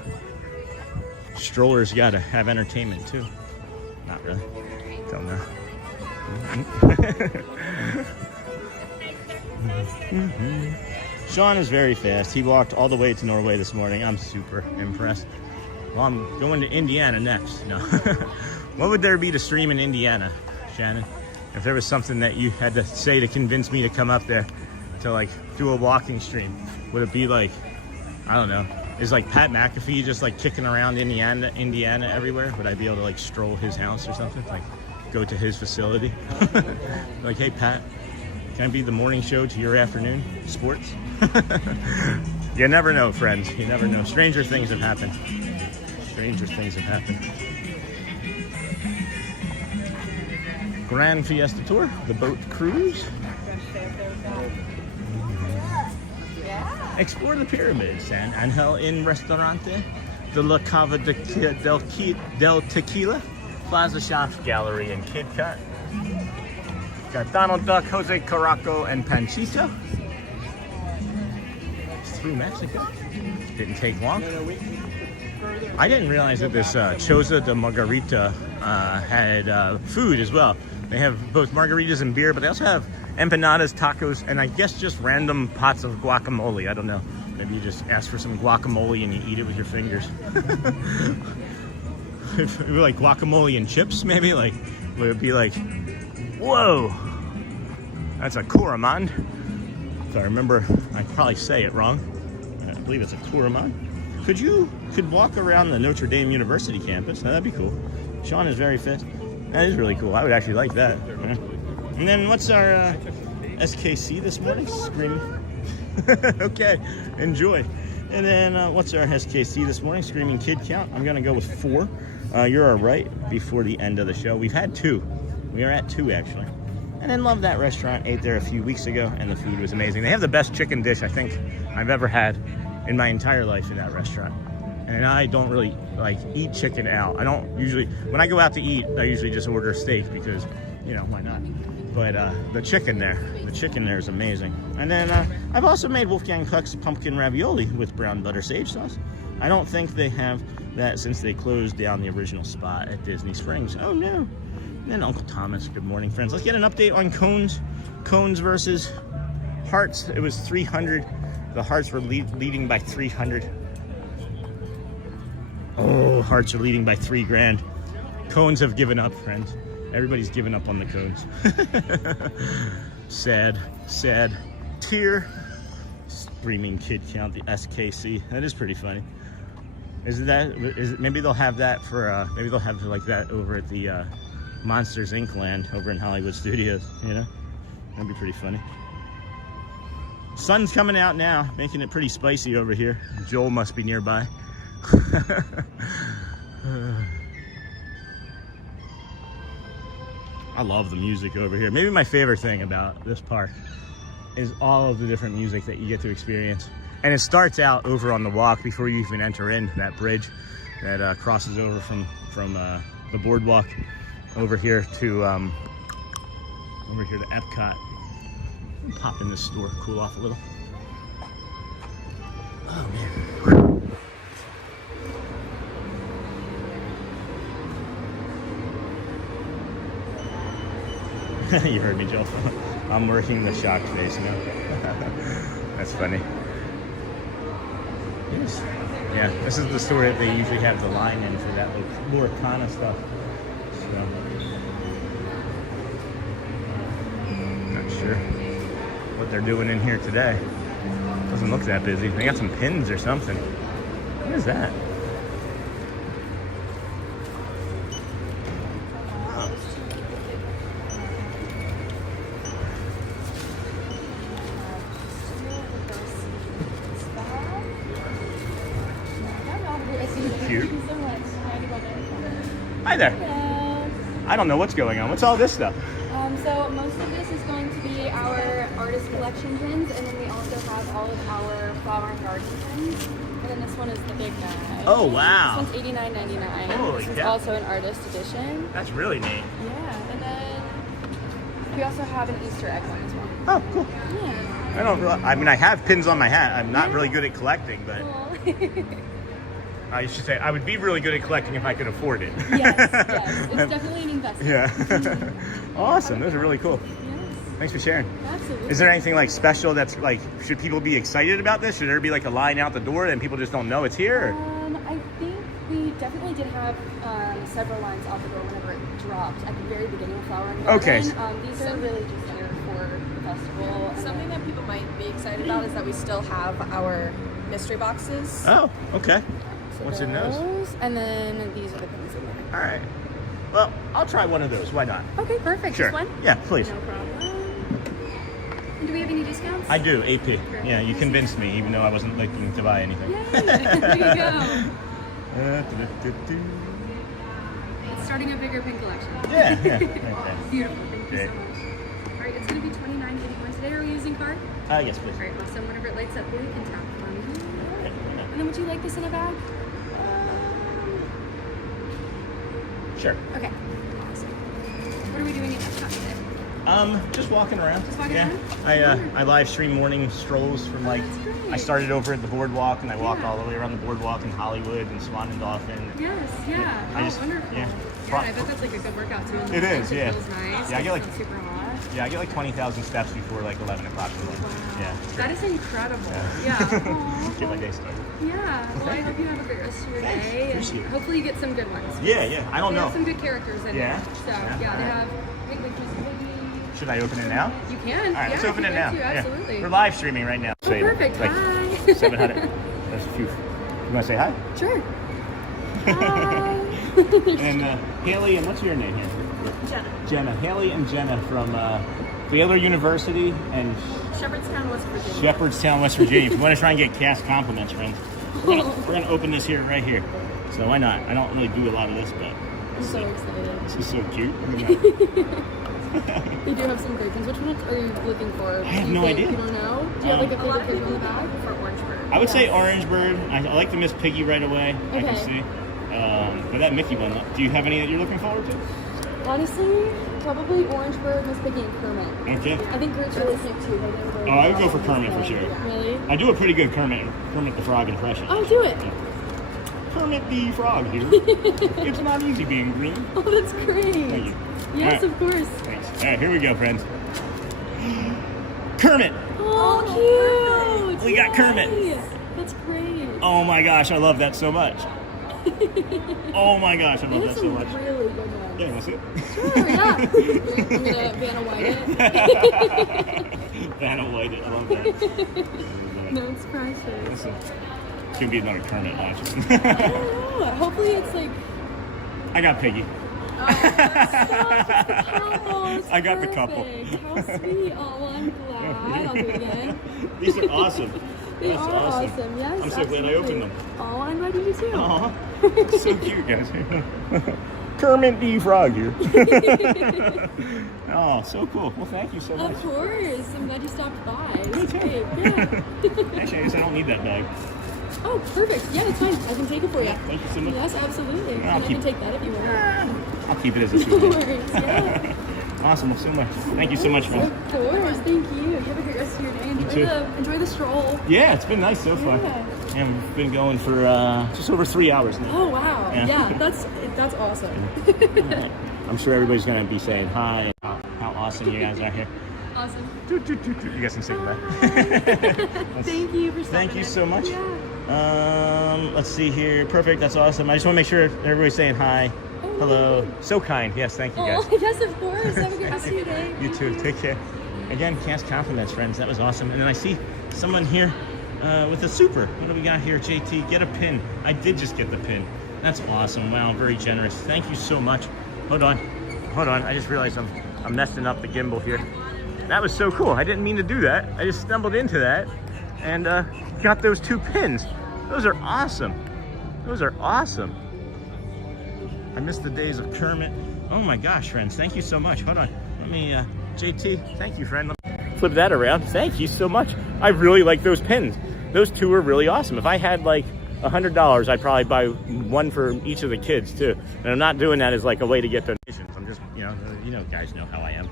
strollers gotta have entertainment too. Not really. Don't know. Sean is very fast. He walked all the way to Norway this morning. I'm super impressed. Well, I'm going to Indiana next. No. What would there be to stream in Indiana, Shannon? If there was something that you had to say to convince me to come up there to like do a walking stream, would it be like, I don't know, is like Pat McAfee just like kicking around Indiana everywhere? Would I be able to like stroll his house or something? Like go to his facility? Like, hey Pat, can I be the morning show to your afternoon sports? You never know, friends. You never know. Stranger things have happened. Stranger things have happened. Grand Fiesta Tour, the boat cruise. Explore the pyramids, San Angel in Restaurante, the La Cava del Tequila, Plaza Shops Gallery and Kid Cut. Got Donald Duck, Jose Caraco, and Panchito. It's through Mexico. Didn't take long. I didn't realize that this Choza de Margarita had food as well. They have both margaritas and beer, but they also have empanadas, tacos, and I guess just random pots of guacamole. I don't know. Maybe you just ask for some guacamole and you eat it with your fingers. If it were like guacamole and chips, maybe, like, would it be like, whoa, that's a Kuramand. If I remember, I probably say it wrong. I believe it's a Kuramand. Could walk around the Notre Dame University campus. Now, that'd be cool. Sean is very fit. That is really cool. I would actually like that. Yeah. And then what's our SKC this morning? Screaming. Okay, enjoy. And then what's our SKC this morning? Screaming Kid Count. I'm going to go with 4. You're all right before the end of the show. We've had 2. We are at 2, actually. And then love that restaurant. Ate there a few weeks ago, and the food was amazing. They have the best chicken dish I think I've ever had in my entire life in that restaurant. And I don't really like eat chicken out. I don't usually, when I go out to eat, I usually just order steak because, you know, why not? But the chicken there is amazing. And then I've also made Wolfgang Puck's pumpkin ravioli with brown butter sage sauce. I don't think they have that since they closed down the original spot at Disney Springs. Oh no. And then Uncle Thomas, good morning, friends. Let's get an update on cones. Cones versus hearts. It was 300. The hearts were leading by 300. Oh, hearts are leading by $3,000. Cones have given up, friends. Everybody's given up on the cones. Sad tear. Screaming Kid Count, the SKC. That is pretty funny. Maybe they'll have that for maybe they'll have like that over at the Monsters Inc. land over in Hollywood Studios, you know? That'd be pretty funny. Sun's coming out now, making it pretty spicy over here. Joel must be nearby. I love the music over here. Maybe my favorite thing about this park is all of the different music that you get to experience. And it starts out over on the walk before you even enter into that bridge that crosses over from the boardwalk over here to Epcot. Pop in this store, cool off a little. Oh man. You heard me, Joe. I'm working the shock face now. That's funny. Yes. Yeah, this is the store that they usually have the line in for that more kind of stuff. So, not sure what they're doing in here today. Doesn't look that busy. They got some pins or something. What is that? Cute. Hi there. Hello. I don't know what's going on. What's all this stuff? So most of this is going to be our artist collection pins, and then we also have all of our flower and garden pins. And then this one is the big guy. Oh wow! This one's $89.99. Holy This is cow. also an artist edition. That's really neat. Yeah, and then we also have an Easter egg one as well. Oh, cool. Yeah. I don't. I mean, I have pins on my hat. I'm not really good at collecting, but Cool. I should say I would be really good at collecting if I could afford it. Yes, yes. It's definitely an investment. Yeah. Awesome. Those are really cool. Yes, Thanks for sharing. absolutely. Is there anything like special that's like? Should people be excited about this? Should there be like a line out the door and people just don't know it's here? Or? I think we definitely did have several lines out the door whenever it dropped at the very beginning of Flower and Garden. Okay. These are really just here for the festival. and Something then- that people might be excited about is that we still have our mystery boxes. Oh, okay. so What's in those? And then these are the things in there. All right. Well, I'll try one of those. Why not? Okay, perfect. Sure. This one? Yeah, please. No problem. And do we have any discounts? I do. AP. Yeah, you convinced me, even though I wasn't looking to buy anything. Yay! There you go. It's starting a bigger pin collection. Yeah, yeah. Okay. Beautiful. Thank you Great. so much. All right, it's going to be $29.81 today. Are we using card? Yes, please. All right, awesome. Whenever it lights up blue, you can tap for me. And then would you like this in a bag? Sure. Okay. Awesome. What are we doing in Epcot today? Just walking around. Just walking yeah. around? I live stream morning strolls from like that's great. I started over at the boardwalk and I walked Yeah. all the way around the boardwalk in Hollywood and Swan and Dolphin. Yes, yeah. I Oh, just- wonderful. yeah. Yeah, I bet that's like a good workout too. It is, yeah. It feels nice. Yeah, I get like- It's not super hot. Yeah, I get like 20,000 steps before like 11 o'clock in the morning. Wow. Yeah. it's That great. is incredible. Yeah. Yeah. Aw. Get my day started. Yeah. Well, I hope you have a great rest of your Thanks. day. Appreciate it. And hopefully you get some good ones. Yeah, yeah. I don't They know. have some good characters in Yeah? there. So, Yeah? yeah, they Alright. have Big Big Juicy Piggy. Should I open it now? You can. All right, let's yeah, open if it you'd now. like to, Yeah. absolutely. We're live streaming right now. Oh, perfect. Like Hi. 700. There's a few. You want to say hi? Sure. Hi. And Haley, and what's your name here? Jenna. Jenna. Haley and Jenna from Baylor University and Shepherdstown, West Virginia. Shepherdstown, West Virginia. If you want to try and get cast compliments, friends, we're gonna open this here right here. So why not? I don't really do a lot of this, but I'm so excited. this is so cute. Look at that. They do have some great ones. Which one are you looking for? I have Do you no think idea. You don't know? Do you have like a A lot favorite of figure people in the bag? for Orange Bird. I would say Yes. Orange Bird. I like the Miss Piggy right away. I can Okay. see. But that Mickey one, do you have any that you're looking forward to? Honestly, probably Orange Bird, Miss Piggy, and Kermit. Okay. I think Groot's really cute too. Oh, I would go for Kermit for sure. Really? I do a pretty good Kermit the Frog impression. Oh, do it. Kermit the Frog here. It's not easy being green. Oh, that's great. Thank you. Yes, All of course. Thanks. All right, here we go, friends. Kermit. Oh, cute. We got Kermit. Yay. That's great. Oh my gosh, I love that so much. Oh my gosh, I They love have that so some much. really good ones. Yeah, that's it. Sure, yeah. I'm gonna Vanna White it. Vanna White, I love that. No, it's precious. Listen, it's gonna be another Kermit watch. I don't know. Hopefully it's like. I got Piggy. Stop, it's the couple. It's I got the couple. perfect. How sweet. Oh, well, I'm glad. I'll do it again. These are awesome. They That's are awesome. Yes. I'm so glad I opened them. Oh, I'm glad you did too. Aw, so cute, guys. Kermit the Frog here. Oh, so cool. Well, thank you so much. Of course. I'm glad you stopped by. Me It's too. great. Yeah. Actually, I guess I don't need that bag. Oh, perfect. Yeah, that's fine. I can take it for you. Thank you so much. Yes, absolutely. I'll And I keep- can take that if you want. I'll keep it as a No souvenir. worries. Yeah. Awesome. Well, so much. Thank you so much, man. Of course. Thank you. You have a great rest of your day. too. Enjoy the stroll. Yeah, it's been nice so far. Yeah. And we've been going for just over 3 hours now. Oh wow. Yeah. Yeah, that's awesome. I'm sure everybody's going to be saying hi and how awesome you guys are here. Awesome. You guys can say goodbye. Thank you for stopping Thank you in. so much. Yeah. Let's see here. Perfect. That's awesome. I just want to make sure everybody's saying hi. Hello. So kind. Yes, thank you guys. Oh, yes, of course. Have a good rest of your day. You too. Take care. Again, cast compliments, friends. That was awesome. And then I see someone here with a super. What do we got here, JT? Get a pin. I did just get the pin. That's awesome. Wow, very generous. Thank you so much. Hold on. I just realized I'm messing up the gimbal here. That was so cool. I didn't mean to do that. I just stumbled into that and got those 2 pins. Those are awesome. Those are awesome. I miss the days of Kermit. Oh my gosh, friends. Thank you so much. Hold on. Let me, JT, thank you, friend. Let me flip that around. Thank you so much. I really like those pins. Those 2 are really awesome. If I had like $100, I'd probably buy one for each of the kids too. And I'm not doing that as like a way to get donations. I'm just, you know, guys know how I am.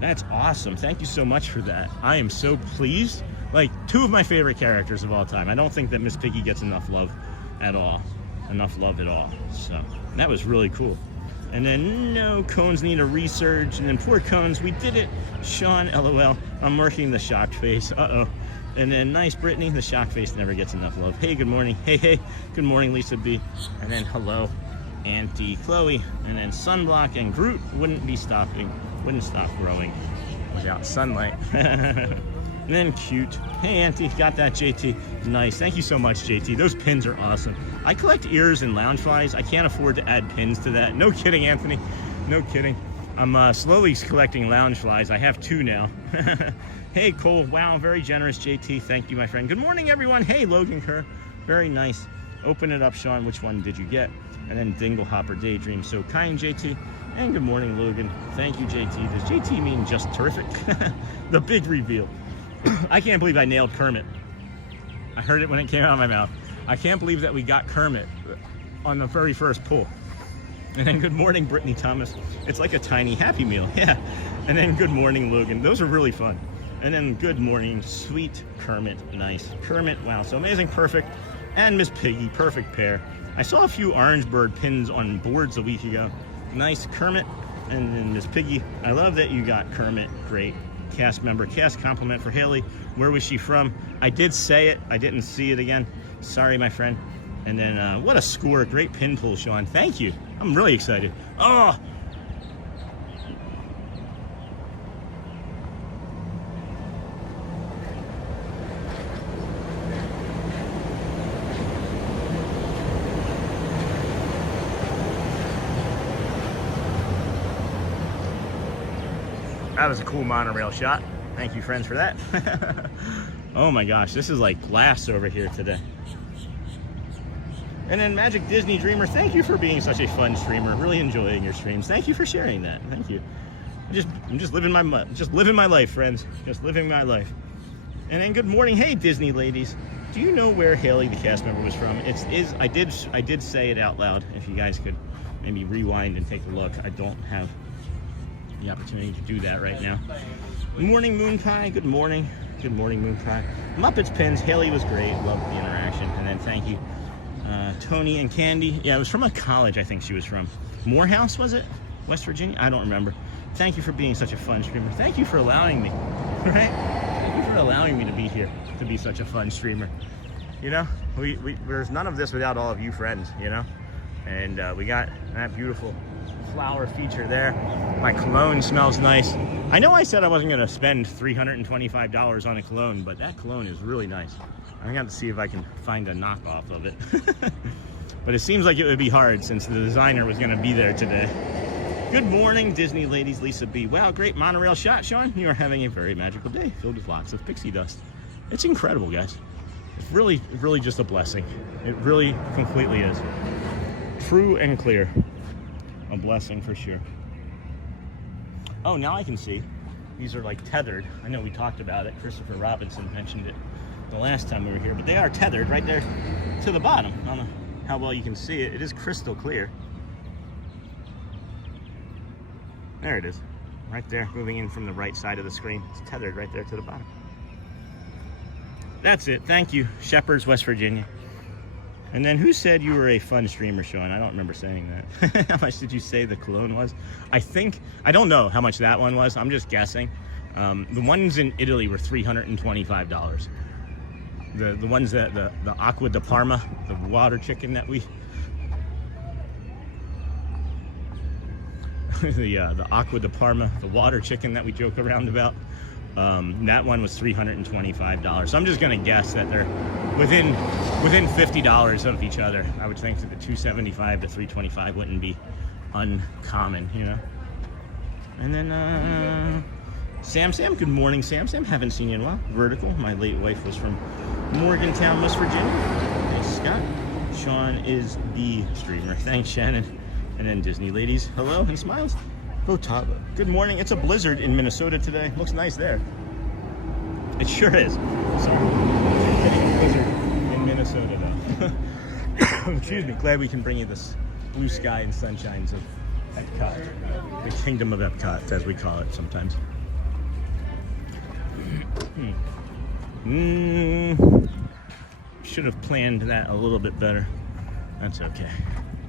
That's awesome. Thank you so much for that. I am so pleased. Like 2 of my favorite characters of all time. I don't think that Miss Piggy gets enough love at all. So that was really cool. And then no, cones need a resurge. And then poor cones, we did it. Sean, LOL. I'm working the shocked face. Uh-oh. And then nice Brittany, the shocked face never gets enough love. Hey, good morning. Hey. Good morning, Lisa B. And then hello, Auntie Chloe. And then sunblock and Groot wouldn't stop growing without sunlight. And then cute. Hey, Auntie, got that, JT. Nice. Thank you so much, JT. Those pins are awesome. I collect ears and lounge flies. I can't afford to add pins to that. No kidding, Anthony. No kidding. I'm slowly collecting lounge flies. I have 2 now. Hey, Cole. Wow, very generous, JT. Thank you, my friend. Good morning, everyone. Hey, Logan Kerr. Very nice. Open it up, Sean. Which one did you get? And then Dinglehopper Daydream. So kind, JT. And good morning, Logan. Thank you, JT. Does JT mean just terrific? The big reveal. I can't believe I nailed Kermit. I heard it when it came out of my mouth. I can't believe that we got Kermit on the very first pull. And then good morning, Brittany Thomas. It's like a tiny Happy Meal. Yeah. And then good morning, Logan. Those are really fun. And then good morning, sweet Kermit. Nice. Kermit, wow, so amazing, perfect. And Miss Piggy, perfect pair. I saw a few Orange Bird pins on boards a week ago. Nice, Kermit. And then Miss Piggy, I love that you got Kermit. Great. Cast member, cast compliment for Haley. Where was she from? I did say it. I didn't see it again. Sorry, my friend. And then, what a score. Great pin pull, Sean. Thank you. I'm really excited. Oh! That was a cool monorail shot. Thank you, friends, for that. Oh my gosh, this is like glass over here today. And then Magic Disney Dreamer, thank you for being such a fun streamer. Really enjoying your streams. Thank you for sharing that. Thank you. I'm just living my life, friends. Just living my life. And then good morning, hey Disney ladies. Do you know where Haley, the cast member, was from? I did say it out loud. If you guys could maybe rewind and take a look. I don't have the opportunity to do that right now. Good morning, Moon Pie. Good morning. Good morning, Moon Pie. Muppets pins. Haley was great. Loved the interaction. And then thank you, Tony and Candy. Yeah, it was from a college, I think she was from. Morehouse, was it? West Virginia? I don't remember. Thank you for being such a fun streamer. Thank you for allowing me. Right? Thank you for allowing me to be here, to be such a fun streamer. You know, there's none of this without all of you friends, you know? And we got that beautiful flower feature there. My cologne smells nice. I know I said I wasn't going to spend $325 on a cologne, but that cologne is really nice. I'm going to see if I can find a knockoff of it. But it seems like it would be hard since the designer was going to be there today. Good morning, Disney ladies. Lisa B. Wow, great monorail shot, Sean. You are having a very magical day filled with lots of pixie dust. It's incredible, guys. It's really, really just a blessing. It really completely is. True and clear. A blessing for sure. Oh, now I can see. These are like tethered. I know we talked about it. Christopher Robinson mentioned it the last time we were here, but they are tethered right there to the bottom. I don't know how well you can see it. It is crystal clear. There it is. Right there, moving in from the right side of the screen. It's tethered right there to the bottom. That's it. Thank you. Shepherd's, West Virginia. And then who said you were a fun streamer, Sean? I don't remember saying that. How much did you say the cologne was? I don't know how much that one was. I'm just guessing. The ones in Italy were $325. The ones that, the Acqua di Parma, the water chicken that we... the Acqua di Parma, the water chicken that we joke around about. That one was $325. So I'm just gonna guess that they're within $50 of each other. I would think that the $275 to $325 wouldn't be uncommon, you know. And then Sam, good morning, Sam. Haven't seen you in a while. Vertical. My late wife was from Morgantown, West Virginia. Hey, Scott. Sean is the streamer. Thanks, Shannon. And then Disney ladies, hello and smiles. Votava. Good morning. It's a blizzard in Minnesota today. Looks nice there. It sure is. Sorry. Getting a blizzard in Minnesota though. Excuse me. Glad we can bring you this blue sky and sunshines of Epcot. The kingdom of Epcot, as we call it sometimes. Should have planned that a little bit better. That's okay.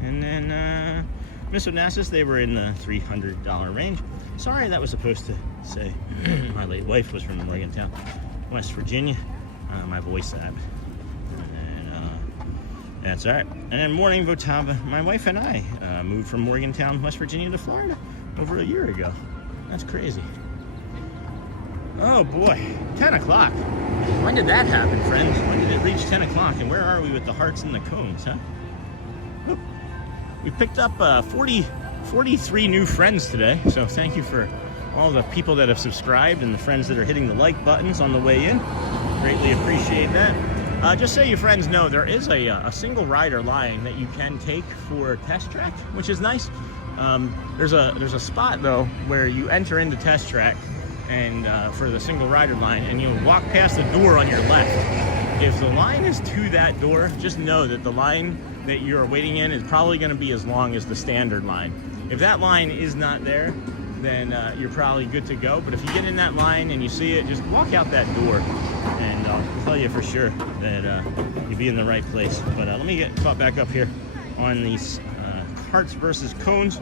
And then Miss Onassis, they were in the $300 range. Sorry, that was supposed to say my late wife was from Morgantown, West Virginia. My voice that. And that's all right. And then morning, Votava. My wife and I moved from Morgantown, West Virginia to Florida over a year ago. That's crazy. Oh boy, 10 o'clock. When did that happen, friends? When did it reach 10 o'clock? And where are we with the hearts and the cones, huh? Whoop. We picked up 43 new friends today, so thank you for all the people that have subscribed and the friends that are hitting the like buttons on the way in. Greatly appreciate that. Just so you friends know, there is a single rider line that you can take for Test Track, which is nice. There's a spot though where you enter into Test Track and for the single rider line, and you'll walk past the door on your left. If the line is to that door, just know that the line that you're waiting in is probably going to be as long as the standard line. If that line is not there, then you're probably good to go. But if you get in that line and you see it, just walk out that door, and I'll tell you for sure that you'll be in the right place. But let me get caught back up here on these hearts versus cones.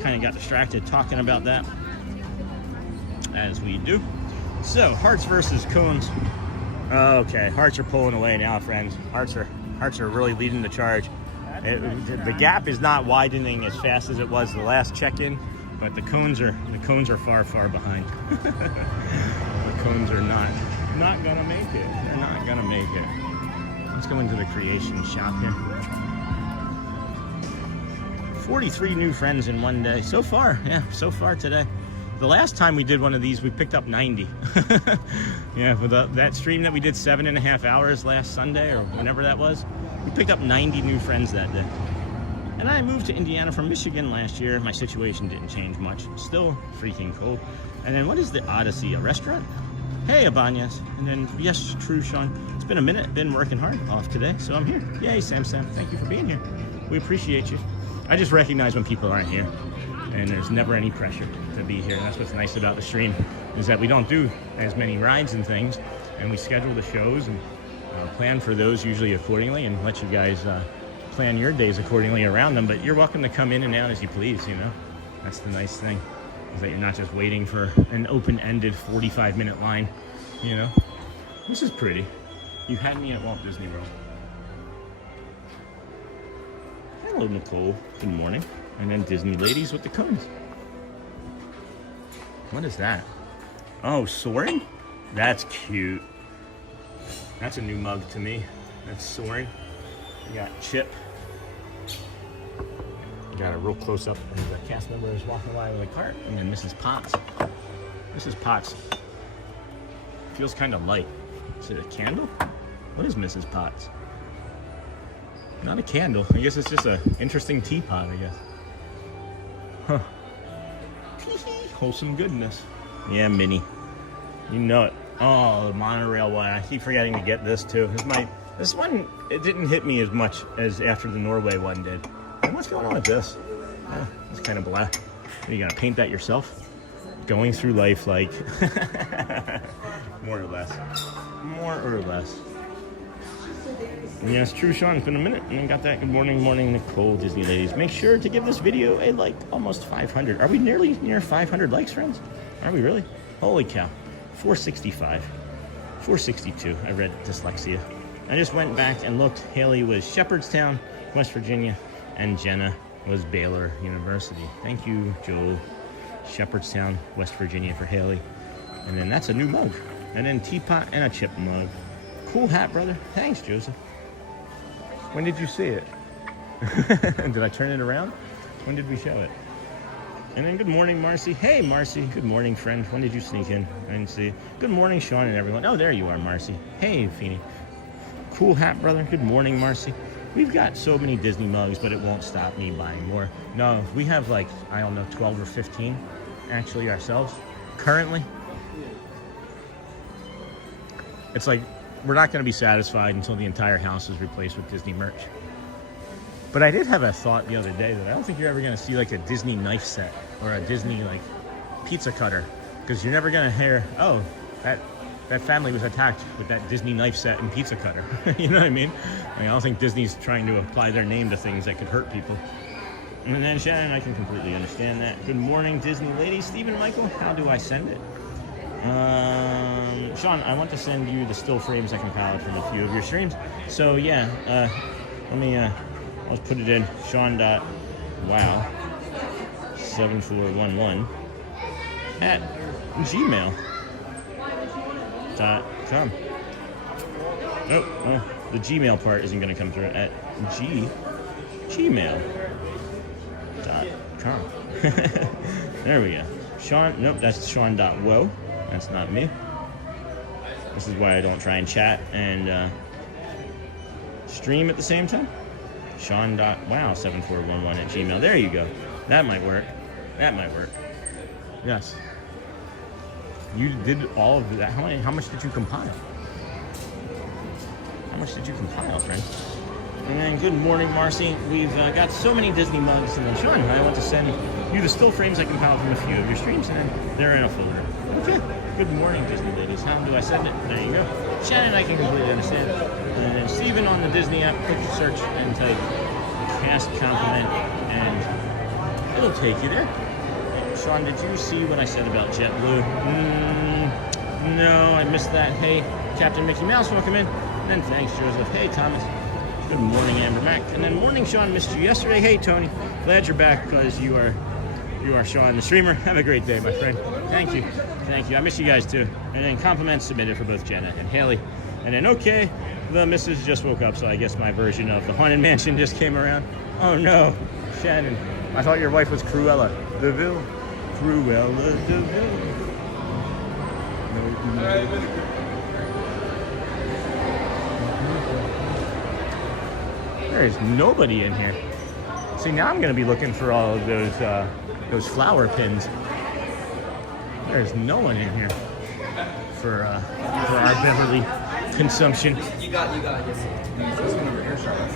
Kind of got distracted talking about that, as we do. So hearts versus cones. Okay, hearts are pulling away now, friends. Hearts are really leading the charge. The gap is not widening as fast as it was the last check-in, but the cones are far behind. The cones are not gonna make it. They're not gonna make it. Let's go into the creation shop here. 43 new friends in one day so far. Yeah, so far today. The last time we did one of these, we picked up 90. Yeah, with that stream that we did 7.5 hours last Sunday or whenever that was, we picked up 90 new friends that day. And I moved to Indiana from Michigan last year. My situation didn't change much. Still freaking cold. And then what is the Odyssey? A restaurant? Hey, Abanyas. And then, yes, true, Sean. It's been a minute. Been working hard off today, so I'm here. Yay, Sam. Thank you for being here. We appreciate you. I just recognize when people aren't here. And there's never any pressure to be here. And that's what's nice about the stream, is that we don't do as many rides and things, and we schedule the shows and plan for those usually accordingly, and let you guys plan your days accordingly around them. But you're welcome to come in and out as you please, you know. That's the nice thing, is that you're not just waiting for an open-ended 45-minute line, you know. This is pretty. You had me at Walt Disney World. Hello, Nicole. Good morning. And then Disney ladies with the cones. What is that? Oh, soaring? That's cute. That's a new mug to me. That's soaring. We got Chip. We got a real close up of the cast members walking by with a cart. And then Mrs. Potts. Mrs. Potts feels kind of light. Is it a candle? What is Mrs. Potts? Not a candle. I guess it's just a interesting teapot, I guess. Huh. Wholesome goodness. Yeah, Minnie. You know it. Oh, the monorail one. I keep forgetting to get this too. This one, it didn't hit me as much as after the Norway one did. And what's going on with this? It's kind of blah. Are you gonna paint that yourself? Going through life like more or less. More or less. Yes, true, Sean. It's been a minute, and I got that. Good morning, Nicole, Disney ladies. Make sure to give this video a like, almost 500. Are we nearly near 500 likes, friends? Are we really? Holy cow. 465. 462. I read dyslexia. I just went back and looked. Haley was Shepherdstown, West Virginia, and Jenna was Baylor University. Thank you, Joel. Shepherdstown, West Virginia for Haley. And then that's a new mug. And then teapot and a chip mug. Cool hat, brother. Thanks, Joseph. When did you see it? Did I turn it around? When did we show it? And then good morning, Marcy. Hey, Marcy. Good morning, friend. When did you sneak in? I didn't see you. Good morning, Sean and everyone. Oh, there you are, Marcy. Hey, Feeny. Cool hat, brother. Good morning, Marcy. We've got so many Disney mugs, but it won't stop me buying more. No, we have like, I don't know, 12 or 15 actually ourselves currently. It's like, we're not going to be satisfied until the entire house is replaced with Disney merch. But I did have a thought the other day that I don't think you're ever going to see like a Disney knife set or a Disney like pizza cutter, because you're never going to hear, oh, that family was attacked with that Disney knife set and pizza cutter. You know what I mean? I don't think Disney's trying to apply their name to things that could hurt people. And then Shannon, I can completely understand that. Good morning, Disney ladies. Stephen Michael, how do I send it? Sean, I want to send you the still frames I compiled from a few of your streams. So yeah, let me, let's put it in Sean.wow7411 at gmail.com. Oh, the Gmail part isn't going to come through at gmail.com. There we go. Sean, nope, that's Sean.wo. That's not me. This is why I don't try and chat and stream at the same time. Sean.wow7411 at gmail. There you go. That might work. That might work. Yes. You did all of that. How much did you compile? How much did you compile, friend? And then good morning, Marcy. We've got so many Disney mugs. And then Sean, I want to send you the still frames I compiled from a few of your streams, and then they're in a folder. Okay. Good morning, Disney ladies. How do I send it? There you go. Shannon, I can completely understand. And then Steven on the Disney app, click search and type cast compliment, and it'll take you there. Sean, did you see what I said about JetBlue? No, I missed that. Hey, Captain Mickey Mouse, welcome in. And then thanks, Joseph. Hey, Thomas. Good morning, Amber Mac. And then morning, Sean, missed you yesterday. Hey, Tony. Glad you're back because you are Sean, the streamer. Have a great day, my friend. Thank you. Thank you. I miss you guys, too. And then compliments submitted for both Jenna and Haley. And then, okay, the missus just woke up, so I guess my version of the Haunted Mansion just came around. Oh, no. Shannon, I thought your wife was Cruella DeVille. Cruella DeVille. There is nobody in here. See, now I'm going to be looking for all of those flower pins. There's no one in here for our Beverly consumption. You got this one over here, Charlotte.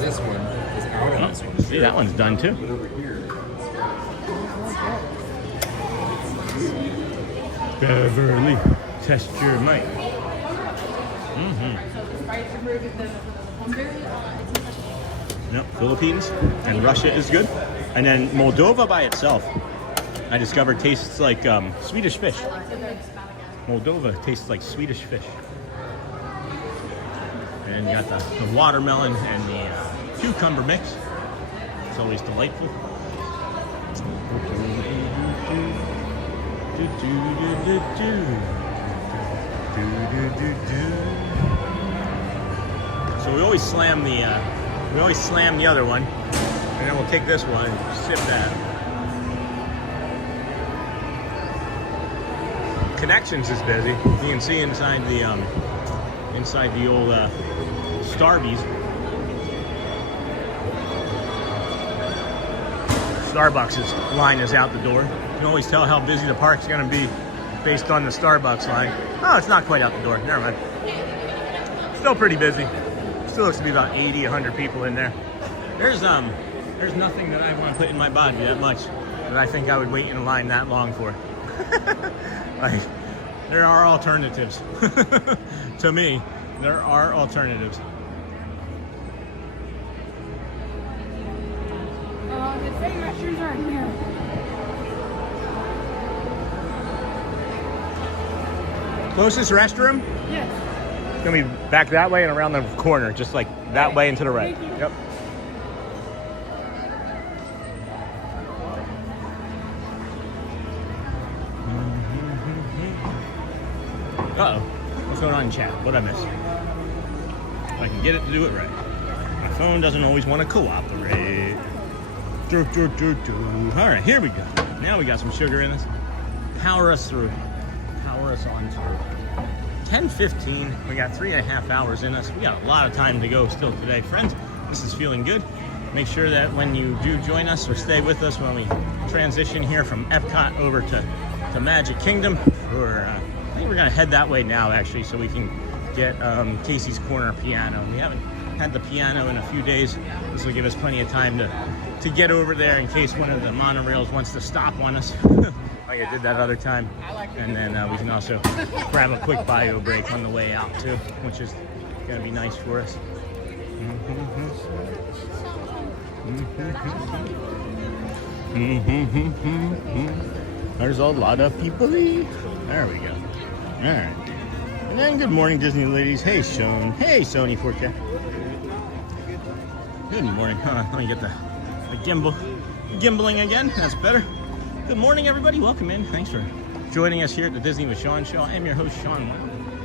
This one is out of this one. See, that one's done too. But over here. Beverly, test your mic. Nope, Philippines and Russia is good. And then Moldova by itself, I discovered tastes like Swedish fish. Moldova tastes like Swedish fish. And you got the watermelon and the cucumber mix. It's always delightful. So we always slam the other one, and then we'll take this one and sip that. Connections is busy. You can see inside the old Starbucks. Starbucks' line is out the door. You can always tell how busy the park's going to be based on the Starbucks line. Oh, it's not quite out the door. Never mind. Still pretty busy. Still looks to be about 80, 100 people in there. There's nothing that I want to put in my body that much that I think I would wait in a line that long for. Like, there are alternatives. To me, there are alternatives. The fitting restrooms are in here. Closest restroom? Yes. It's gonna be back that way and around the corner, just like that way and to the right. Thank you. Yep. Uh-oh. What's going on in chat? What'd I miss? If I can get it to do it right. My phone doesn't always want to cooperate. All right, here we go. Now we got some sugar in us. Power us through. Power us on through. 10:15. We got 3.5 hours in us. We got a lot of time to go still today, friends. This is feeling good. Make sure that when you do join us or stay with us when we transition here from Epcot over to Magic Kingdom, I think we're gonna head that way now, actually, so we can get Casey's Corner piano. We haven't had the piano in a few days. This will give us plenty of time to get over there in case one of the monorails wants to stop on us, like I did that other time. And then we can also grab a quick bio break on the way out too, which is gonna be nice for us. There's a lot of people. There we go. All right. And then good morning, Disney ladies. Hey, Sean. Hey, Sony 4K. Good morning. Let me get the gimbaling again. That's better. Good morning, everybody. Welcome in. Thanks for joining us here at the Disney with Sean Show. I'm your host, Sean.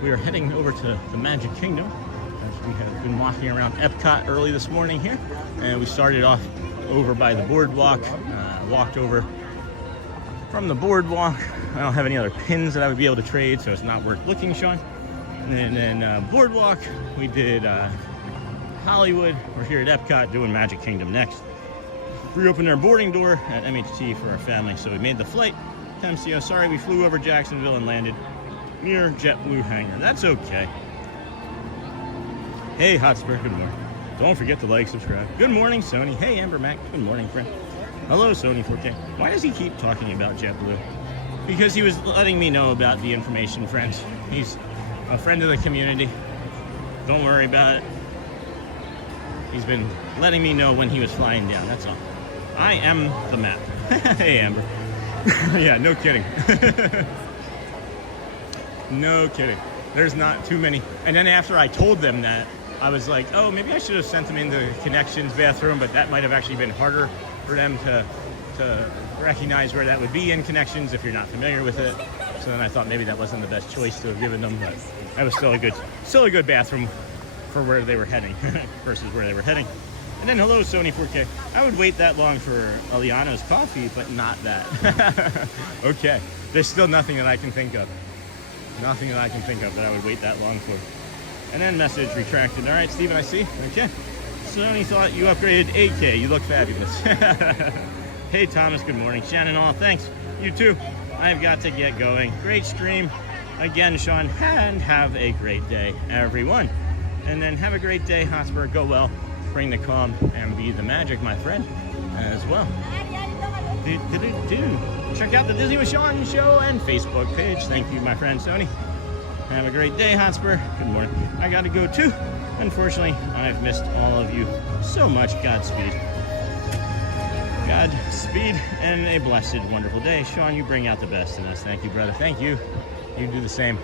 We are heading over to the Magic Kingdom. As we have been walking around Epcot early this morning here, and we started off over by the BoardWalk. Walked over from the BoardWalk. I don't have any other pins that I would be able to trade, so it's not worth looking, Sean. And then BoardWalk, we did Hollywood. We're here at Epcot doing Magic Kingdom next. Reopened our boarding door at MHT for our family, so we made the flight to MCO. Sorry, we flew over Jacksonville and landed near JetBlue hangar. That's okay. Hey, Hotspur, good morning. Don't forget to like, subscribe. Good morning, Sony. Hey, Amber Mac. Good morning, friend. Hello, Sony 4K. Why does he keep talking about JetBlue? Because he was letting me know about the information, friends. He's a friend of the community. Don't worry about it. He's been letting me know when he was flying down, that's all. I am the map. Hey, Amber. Yeah, no kidding. No kidding. There's not too many. And then after I told them that, I was like, oh, maybe I should have sent them into the Connections bathroom, but that might have actually been harder for them to recognize where that would be in Connections if you're not familiar with it. So then I thought maybe that wasn't the best choice to have given them, but that was still a good bathroom for where they were heading versus where they were heading. And then hello, Sony 4K. I would wait that long for Eliano's coffee, but not that. Okay, there's still nothing that I can think of. Nothing that I can think of that I would wait that long for. And then message retracted. All right, Steven, I see. Okay. Sony thought you upgraded 8K. You look fabulous. Hey, Thomas, good morning. Shannon, all, thanks. You too. I've got to get going. Great stream. Again, Sean, and have a great day, everyone. And then have a great day, Hotspur. Go well. Bring the calm and be the magic, my friend, as well. Check out the Disney with Sean show and Facebook page. Thank you, my friend Sony. Have a great day, Hotspur. Good morning. I got to go too. Unfortunately, I've missed all of you so much. Godspeed. Godspeed and a blessed, wonderful day. Sean, you bring out the best in us. Thank you, brother. Thank you. You do the same.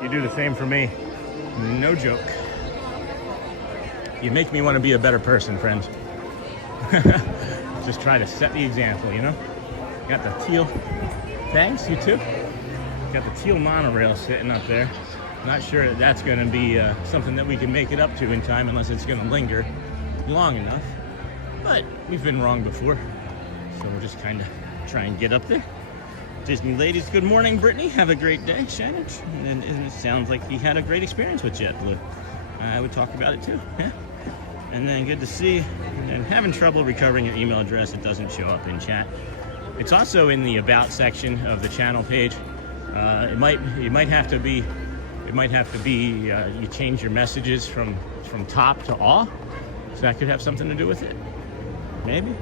You do the same for me. No joke. You make me want to be a better person, friends. Just try to set the example, you know? Got the teal. Thanks, you too. Got the teal monorail sitting up there. Not sure that that's going to be something that we can make it up to in time unless it's going to linger long enough. But we've been wrong before. So we'll just kind of try and get up there. Disney ladies, good morning, Brittany. Have a great day, Shannon. And it sounds like he had a great experience with JetBlue. I would talk about it too. Yeah. And then good to see. And having trouble recovering your email address. It doesn't show up in chat. It's also in the About section of the channel page. It might have to be you change your messages from top to all. So that could have something to do with it. Maybe.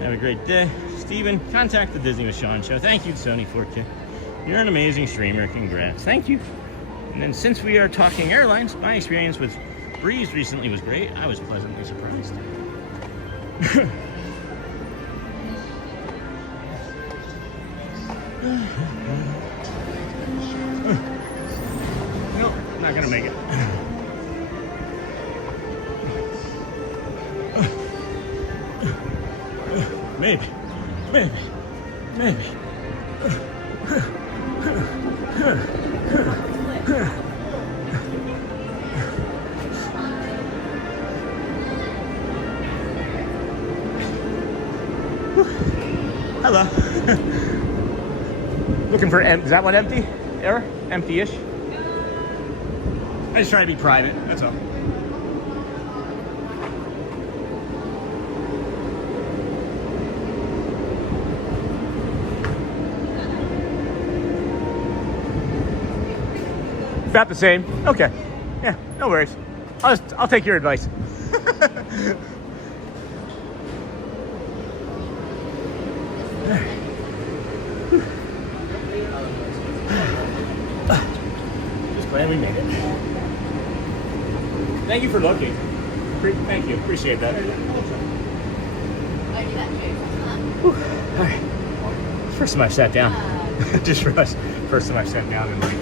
Have a great day. Steven, contact the Disney with Sean show. Thank you, Sony 4K. You're an amazing streamer. Congrats. Thank you. And then since we are talking airlines, my experience with Breeze recently was great. I was pleasantly surprised. Nope, not gonna make it. Maybe. Hello. Looking for is that one empty? Error? Empty-ish? I just try to be private, that's all. About the same. Okay. Yeah, no worries. I'll take your advice. Just glad we made it. Thank you for looking. Thank you. Appreciate that. All right. First time I've sat down. Just realized. First time I've sat down in like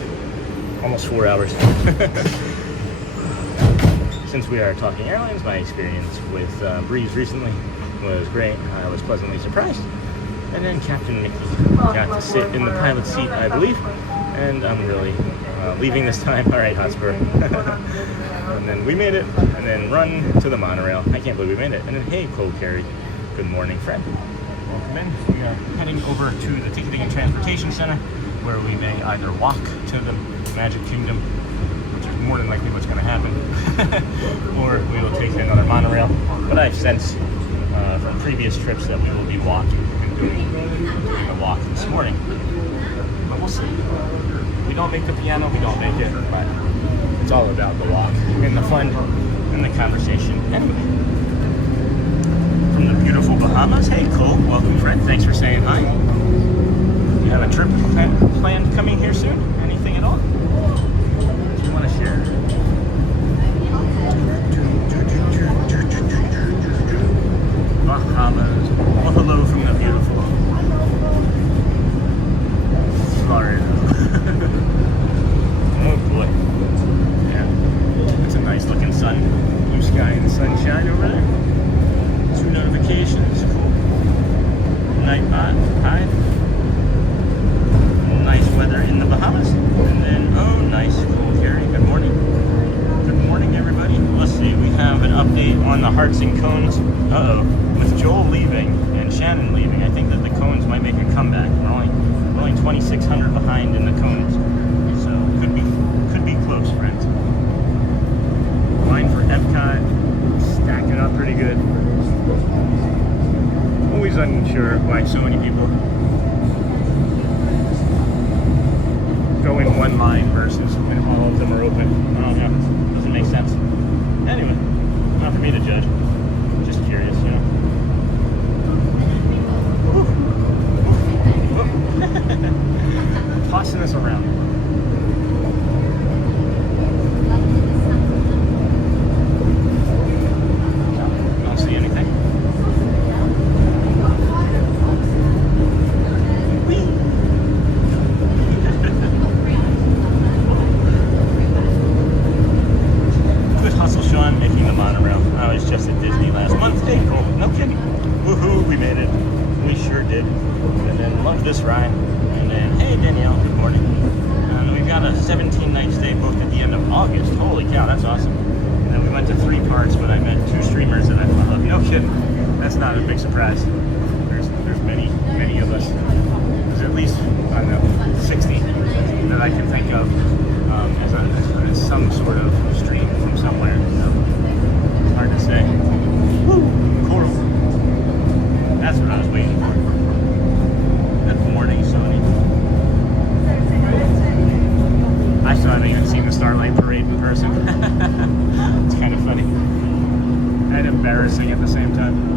almost 4 hours. Since we are talking airlines, my experience with Breeze recently was great. I was pleasantly surprised. And then Captain Mickey got to sit in the pilot seat, I believe. And I'm really leaving this time. All right, Hotspur. And then we made it. And then run to the monorail. I can't believe we made it. And then, hey, Cole Carey. Good morning, friend. Welcome in. We are heading over to the Ticketing and Transportation Center, where we may either walk to the Magic Kingdom, which is more than likely what's going to happen, or we will take another monorail. But I've sensed from previous trips that we will be walking and doing a walk this morning. But we'll see. We don't make the piano, we don't make it, but it's all about the walk and the fun and the conversation. Anyway, from the beautiful Bahamas, hey Cole, welcome friend, thanks for saying hi. You have a trip planned coming here soon? Anything at all? Do you want to share? Bahamas. Well, hello from the beautiful Florida. Oh boy. Yeah. It's a nice looking sun. Blue sky and sunshine over there. 2 notifications. Cool. Night hide. Nice weather in the Bahamas. And then, oh, nice. Cool, Carrie. Good morning. Good morning, everybody. Let's see. We have an update on the Hearts and Cones. Uh-oh. With Joel leaving and Shannon leaving, I think that the Cones might make a comeback. We're only 2,600 behind in the Cones. So, could be close, friends. Line for Epcot. Stacking up pretty good. Always unsure why so many people go in one line versus when all of them are open. I don't know. Doesn't make sense. Anyway, not for me to judge. Just curious, you know. Tossing this around. Don't see anything. Good hustle, Sean, making the monorail. I was just at Disney last month. Hey, cool. No kidding. Woohoo, we made it. We sure did. And then love this ride. And then, hey, Danielle, good morning. And we've got a 17-night stay booked at the end of August. Holy cow, that's awesome. And then we went to 3 parks, but I met 2 streamers that I love. No kidding. That's not a big surprise. There's many of us. there's at least, I don't know, 60 that I can think of as some sort of stream from somewhere. So it's hard to say. Woo! Coral. That's what I was waiting for. Good morning, Sony. I still haven't even seen the Starlight Parade in person. It's kind of funny and embarrassing at the same time.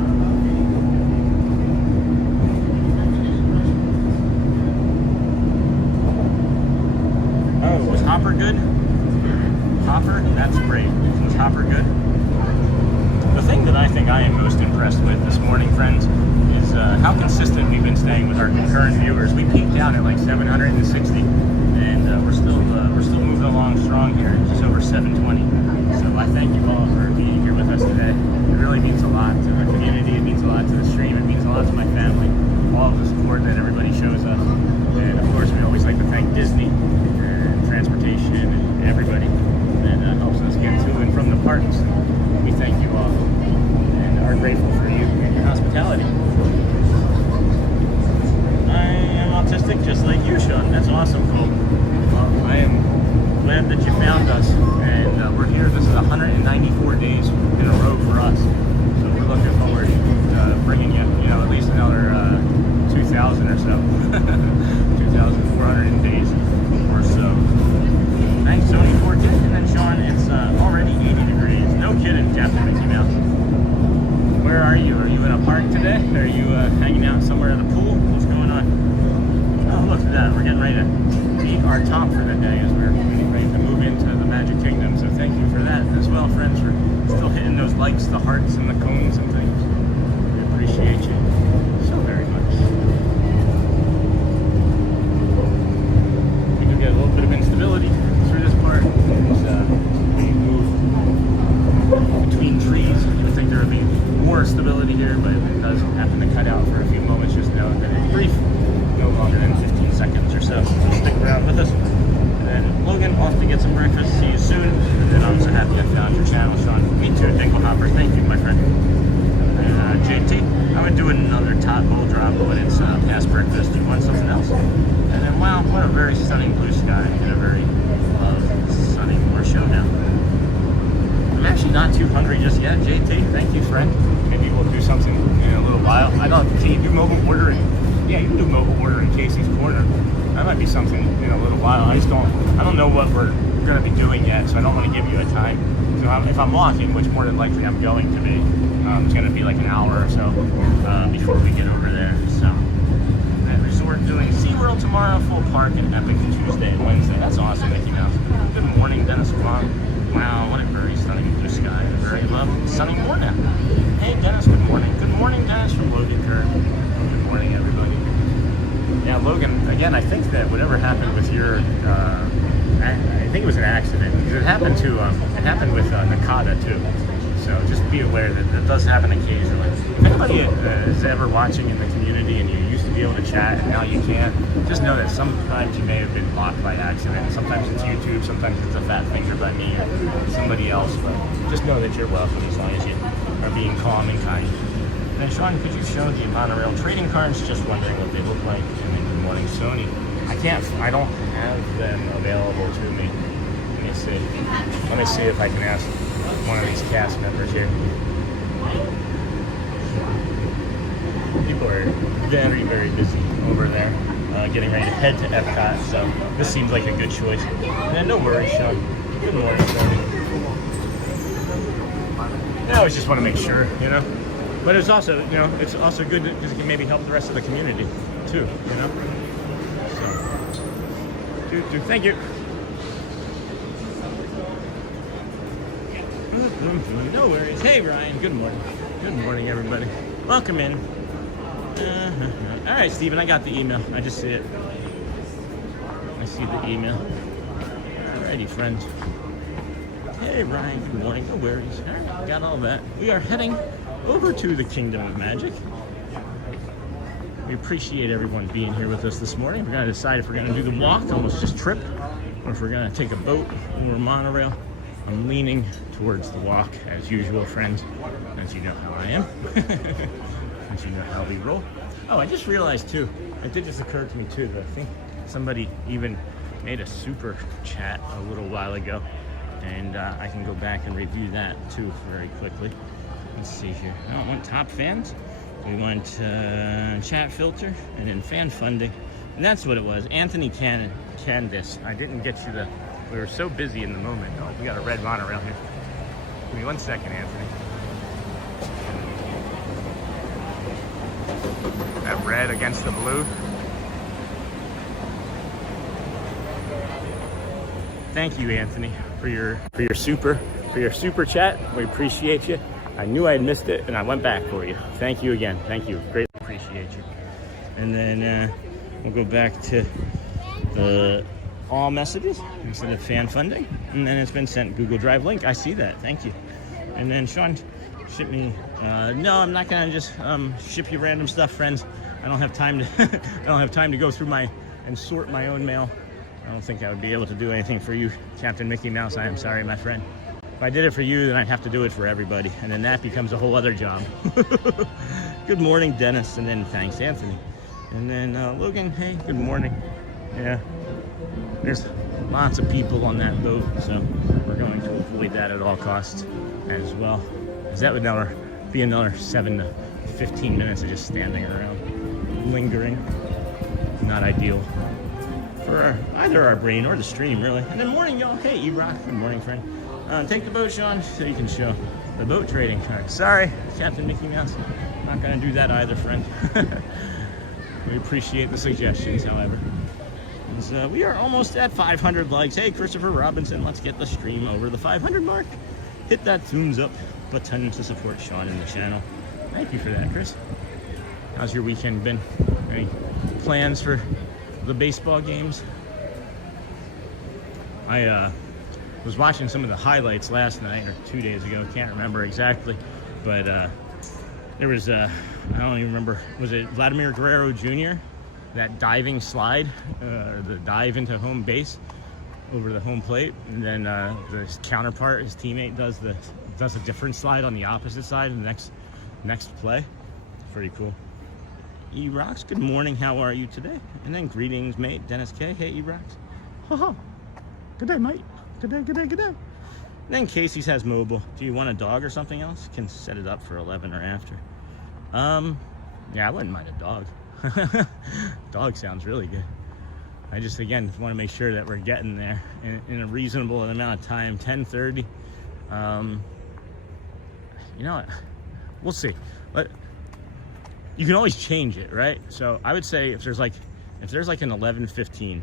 Oh, was Hopper good? Hopper? That's great. Was Hopper good? The thing that I think I am most impressed with this morning, friends, is how consistent we've been staying with our current viewers. We peaked out at like 760, and we're still moving along strong here, just over 720. So I thank you all for being here with us today. It really means a lot to the community. It means a lot to the stream. It means a lot to my family. All of the support that everybody shows us, and of course, we always like to thank Disney and transportation and everybody that helps us get to and from the parks. We thank you all and are grateful for you and your hospitality. I am autistic just like you, Sean. That's awesome, Cole. Well, I am glad that you found us, and we're here. This is 194 days in a row for us, so we're looking forward to bringing you, at least another 2,000 or so, 2,400 days or so. Thanks, Sony 14, and then Sean, it's already 80 degrees. No kidding, Captain Mickey Mouse. Where are you? Are you in a park today? Are you hanging out somewhere at a pool? What's going on? Oh, look at that. We're getting ready to meet our top for the day as we're getting ready to move into the Magic Kingdom. So thank you for that as well, friends, for still hitting those likes, the hearts, and the cones and things. We appreciate you so very much. We do get a little bit of instability through this part. We move between trees. You would think there would be more stability here, but it does happen to cut out for a few moments. Just know that it's brief, no longer than 15 seconds or so. So stick around with us. And then Logan, off to get some breakfast. See you soon. And then I'm so happy I found your channel, Sean. Me too, Dingle Hopper. Thank you, my friend. And JT, I would do another top bowl drop, but it's past breakfast. Do you want something else? And then, wow, what a very stunning blue sky and a very sunny more show now. I'm actually not too hungry just yet, JT. Thank you, friend. Maybe we'll do something in a little while. I don't. Can you do mobile ordering? Yeah, you can do mobile order in Casey's Corner. That might be something in a little while. I don't know what we're going to be doing yet, so I don't want to give you a time. So if I'm walking, which more than likely I'm going to be, it's going to be like an hour or so before we get over there. So that resort doing SeaWorld tomorrow, full park, and Epic Tuesday and Wednesday. That's awesome, Mickey Mouse. Good morning, Dennis Wong. Wow, what a very stunning blue sky. A very lovely sunny morning. Hey, Dennis, good morning. Good morning, Dennis from Logan Kern. Good morning, everybody. Now, Logan, again, I think that whatever happened with your, I think it was an accident. It happened with Nakata too. So just be aware that that does happen occasionally. If anybody is ever watching in the community and you used to be able to chat and now you can't, just know that sometimes you may have been blocked by accident. Sometimes it's YouTube, sometimes it's a fat finger by me or somebody else. But just know that you're welcome as long as you are being calm and kind. And Sean, could you show the monorail trading cards? Just wondering what they look like. And then good morning, Sony. I don't have them available to me. Let me see if I can ask one of these cast members here. People are very, very busy over there, getting ready to head to Epcot, so this seems like a good choice. And no worries, Sean. Good morning, Sony. I always just want to make sure, But it's also, it's also good because it can maybe help the rest of the community, too, So, thank you. No worries. Hey, Ryan. Good morning. Good morning, everybody. Welcome in. All right, Steven, I got the email. I just see it. I see the email. Alrighty, friends. Hey, Ryan. Good morning. No worries. All right, got all that. We are heading over to the Kingdom of Magic. We appreciate everyone being here with us this morning. We're going to decide if we're going to do the walk, almost just trip, or if we're going to take a boat or a monorail. I'm leaning towards the walk, as usual, friends, as you know how I am, as you know how we roll. Oh, I just realized too, it did just occur to me too that I think somebody even made a super chat a little while ago, and I can go back and review that too very quickly. Let's see here. I don't want top fans. We want chat filter and then fan funding. And that's what it was. Anthony Candice. I didn't get you the... We were so busy in the moment. Oh, we got a red line around here. Give me 1 second, Anthony. That red against the blue. Thank you, Anthony, for your super chat. We appreciate you. I knew I had missed it, and I went back for you. Thank you again. Thank you. Greatly appreciate you. And then we'll go back to the all messages instead of fan funding. And then it's been sent Google Drive link. I see that. Thank you. And then Sean, ship me. No, I'm not gonna just ship you random stuff, friends. I don't have time to. I don't have time to go through and sort my own mail. I don't think I would be able to do anything for you, Captain Mickey Mouse. I am sorry, my friend. If I did it for you, then I'd have to do it for everybody, and then that becomes a whole other job. Good morning, Dennis, and then thanks, Anthony. And then Logan, hey, good morning. Yeah, there's lots of people on that boat, so we're going to avoid that at all costs as well, because that would be another 7 to 15 minutes of just standing around, lingering. Not ideal for either our brain or the stream, really. And then morning, y'all. Hey, E-Rock. Good morning, friend. Take the boat, Sean, so you can show the boat trading card. Sorry, Captain Mickey Mouse. Not going to do that either, friend. We appreciate the suggestions, however. We are almost at 500 likes. Hey, Christopher Robinson, let's get the stream over the 500 mark. Hit that thumbs up button to support Sean in the channel. Thank you for that, Chris. How's your weekend been? Any plans for the baseball games? I was watching some of the highlights last night or 2 days ago. Can't remember exactly, but there was I don't even remember. Was it Vladimir Guerrero Jr.? That diving slide, or the dive into home base over the home plate, and then his counterpart, his teammate, does a different slide on the opposite side in the next play. Pretty cool. E-Rocks, good morning. How are you today? And then greetings, mate. Dennis K. Hey, E-Rocks. Haha. Good day, mate. Good day, good day, good day. And then Casey's has mobile. Do you want a dog or something else? Can set it up for 11 or after. Yeah, I wouldn't mind a dog. Dog sounds really good. I just, again, want to make sure that we're getting there in a reasonable amount of time. 10:30. You know what? We'll see. You can always change it, right? So I would say if there's like an 11:15,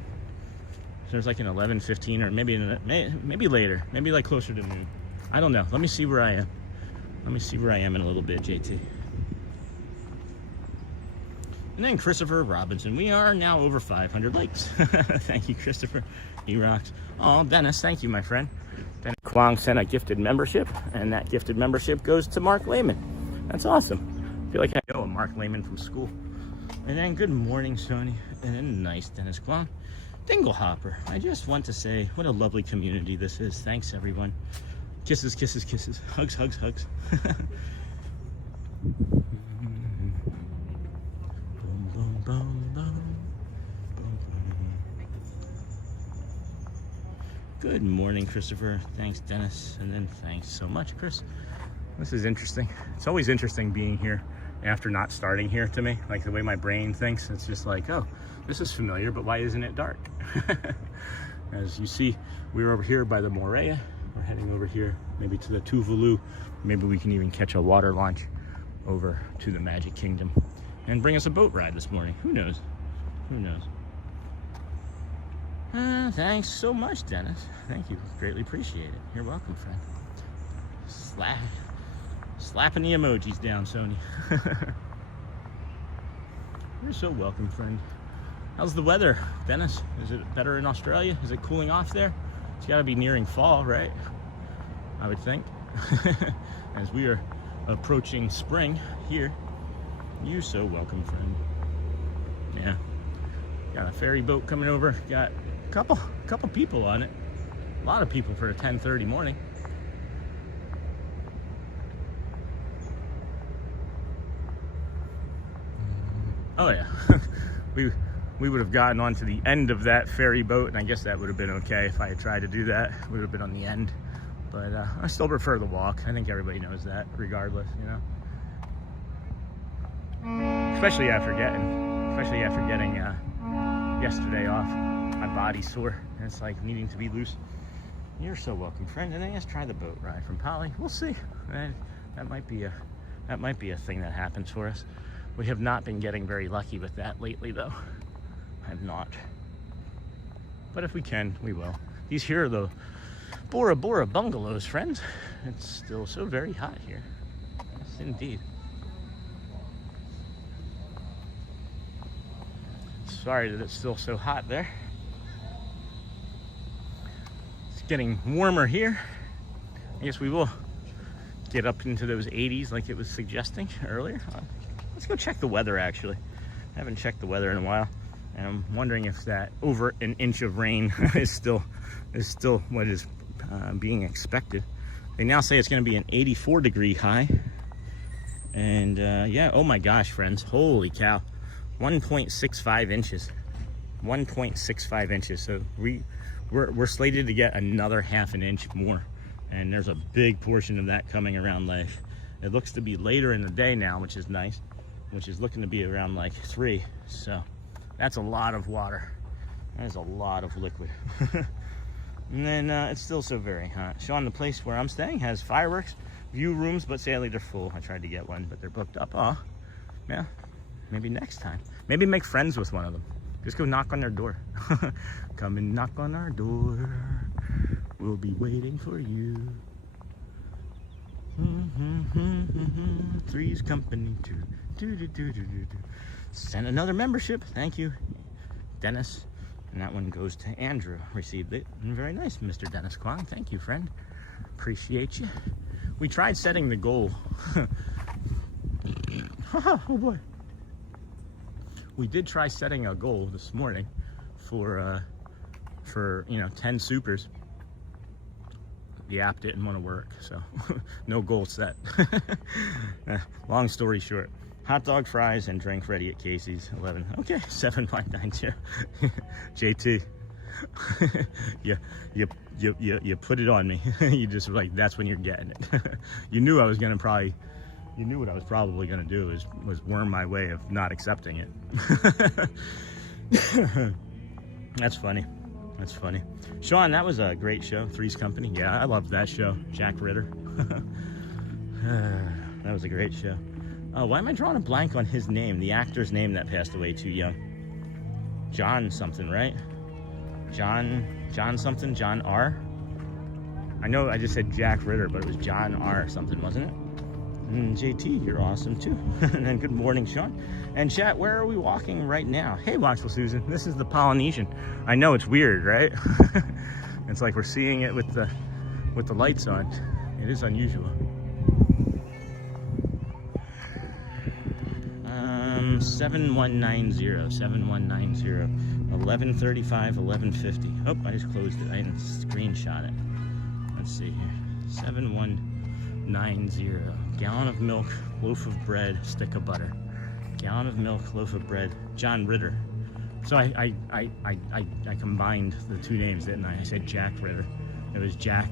or maybe later, maybe like closer to noon. I don't know. Let me see where I am. Let me see where I am in a little bit, JT. And then Christopher Robinson. We are now over 500 likes. Thank you, Christopher. He rocks. Oh, Dennis, thank you, my friend. Dennis Kwong sent a gifted membership, and that gifted membership goes to Mark Lehman. That's awesome. I feel like I know a Mark Lehman from school. And then good morning, Sony. And then nice, Dennis Kwong. Dinglehopper. I just want to say what a lovely community this is. Thanks, everyone. Kisses, kisses, kisses. Hugs, hugs, hugs. Good morning, Christopher. Thanks, Dennis. And then thanks so much, Chris. This is interesting. It's always interesting being here after not starting here to me. Like the way my brain thinks, it's just like, oh, this is familiar, but why isn't it dark? As you see, we're over here by the Morea. We're heading over here, maybe to the Tuvalu. Maybe we can even catch a water launch over to the Magic Kingdom and bring us a boat ride this morning. Who knows? Who knows? Thanks so much, Dennis. Thank you. Greatly appreciate it. You're welcome, friend. Slapping the emojis down, Sony. You're so welcome, friend. How's the weather, Dennis? Is it better in Australia? Is it cooling off there? It's got to be nearing fall, right? I would think. As we are approaching spring here. You so welcome, friend. Yeah. Got a ferry boat coming over. Got a couple people on it. A lot of people for a 10:30 morning. Oh yeah. we would have gotten onto the end of that ferry boat, and I guess that would have been okay if I had tried to do that. It would have been on the end. But I still prefer the walk. I think everybody knows that, regardless, you know. Especially after getting yesterday off. My body's sore, and it's like needing to be loose. You're so welcome, friend. And then let's try the boat ride from Polly. We'll see. That might be a thing that happens for us. We have not been getting very lucky with that lately, though. I have not. But if we can, we will. These here are the Bora Bora bungalows, friends. It's still so very hot here. Yes, indeed. Sorry that it's still so hot there. It's getting warmer here. I guess we will get up into those 80s like it was suggesting earlier. Let's go check the weather, actually. I haven't checked the weather in a while, and I'm wondering if that over an inch of rain is still what is being expected. They now say it's going to be an 84-degree high, and yeah, oh my gosh, friends, holy cow, 1.65 inches. 1.65 inches. So we're slated to get another half an inch more, and there's a big portion of that coming around Life. It looks to be later in the day now, which is nice, which is looking to be around like 3. So that's a lot of water. That is a lot of liquid. And then it's still so very hot. Sean, the place where I'm staying has fireworks view rooms, but sadly they're full. I tried to get one, but they're booked up. Oh, yeah, maybe next time. Maybe make friends with one of them. Just go knock on their door. Come and knock on our door. We'll be waiting for you. Three's Company too. Send another membership. Thank you, Dennis. And that one goes to Andrew. Received it. Very nice, Mr. Dennis Kwong. Thank you, friend. Appreciate you. We tried setting the goal. Oh boy. We did try setting a goal this morning for 10 supers. The app didn't want to work, so no goal set. Long story short, hot dog, fries, and drink ready at Casey's. 11. Okay, 7190. JT, you put it on me. You just were like, that's when you're getting it. You knew I was gonna probably. You knew what I was probably gonna do was worm my way of not accepting it. That's funny. That's funny. Sean, that was a great show. Three's Company. Yeah, I loved that show. Jack Ritter. That was a great show. Oh, why am I drawing a blank on his name? The actor's name that passed away too young. John something, right? John something? John R? I know I just said Jack Ritter, but it was John R something, wasn't it? JT, you're awesome too. And then good morning, Sean. And chat, where are we walking right now? Hey, Watchful Susan, this is the Polynesian. I know it's weird, right? It's like we're seeing it with the lights on. It is unusual. 7190, 11:35, 11:50. Oh, I just closed it. I didn't screenshot it. Let's see here. 7190. Gallon of milk, loaf of bread, stick of butter. Gallon of milk, loaf of bread. John Ritter. So I combined the two names, didn't I? I said Jack Ritter. It was Jack,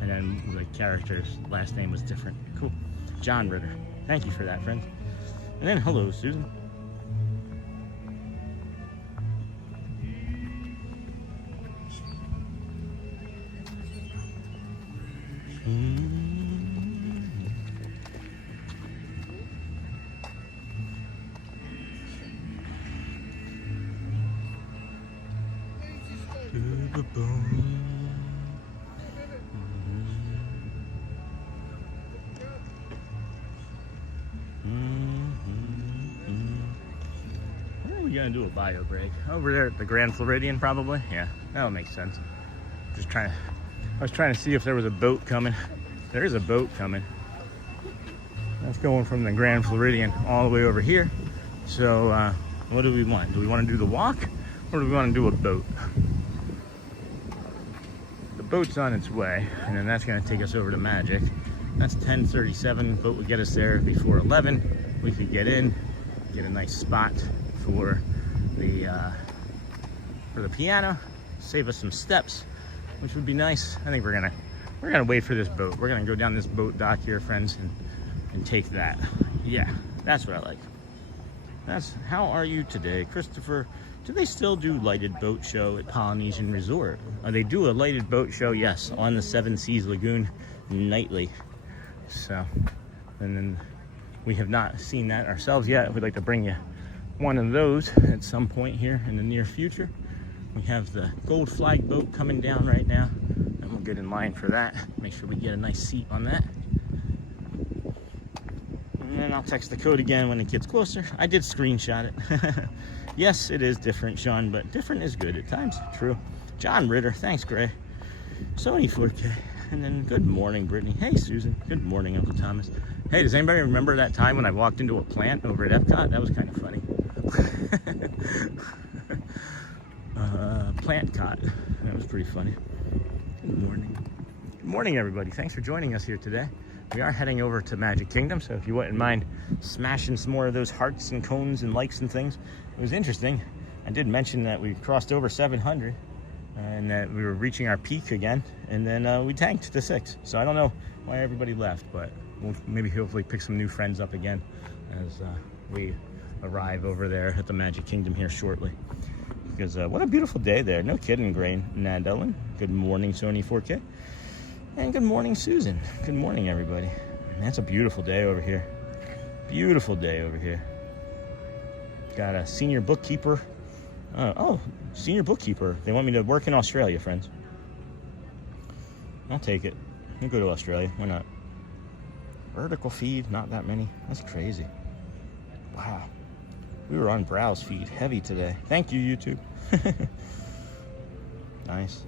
and then the character's last name was different. Cool. John Ritter. Thank you for that, friend. And then hello, Susan. Gonna do a bio break over there at the Grand Floridian, probably. Yeah, that'll make sense. I was trying to see if there was a boat coming. There is a boat coming. That's going from the Grand Floridian all the way over here. So what do we want? Do we want to do the walk, or do we want to do a boat? The boat's on its way, and then that's going to take us over to Magic. That's 10:37. Boat would get us there before 11. We could get in, get a nice spot, for the piano, save us some steps, which would be nice. I think we're gonna wait for this boat. We're gonna go down this boat dock here, friends, and take that. Yeah, that's what I like. How are you today, Christopher? Do they still do lighted boat show at Polynesian Resort? They do a lighted boat show, yes, on the Seven Seas Lagoon nightly. So, and then we have not seen that ourselves yet. We'd like to bring you one of those at some point here in the near future. We have the gold flag boat coming down right now, and we'll get in line for that. Make sure we get a nice seat on that. And then I'll text the code again when it gets closer. I did screenshot it. Yes, it is different, Sean, but different is good at times. True. John Ritter, thanks, Gray. Sony 4K. And then good morning, Brittany. Hey, Susan. Good morning, Uncle Thomas. Hey, does anybody remember that time when I walked into a plant over at Epcot? That was kind of funny. Plant caught. That was pretty funny. Good morning. Good morning, everybody. Thanks for joining us here today. We are heading over to Magic Kingdom, so if you wouldn't mind smashing some more of those hearts and cones and likes and things. It was interesting. I did mention that we crossed over 700 and that we were reaching our peak again, and then we tanked to 6. So I don't know why everybody left, but we'll maybe hopefully pick some new friends up again as we arrive over there at the Magic Kingdom here shortly. Because what a beautiful day there. No kidding, Grain Nadellen. Good morning, Sony 4K. And good morning, Susan. Good morning, everybody. That's a beautiful day over here. Beautiful day over here. Got a senior bookkeeper. Senior bookkeeper. They want me to work in Australia, friends. I'll take it. I'll go to Australia. Why not? Vertical feed, not that many. That's crazy. Wow. We were on browse feed heavy today. Thank you, YouTube. Nice.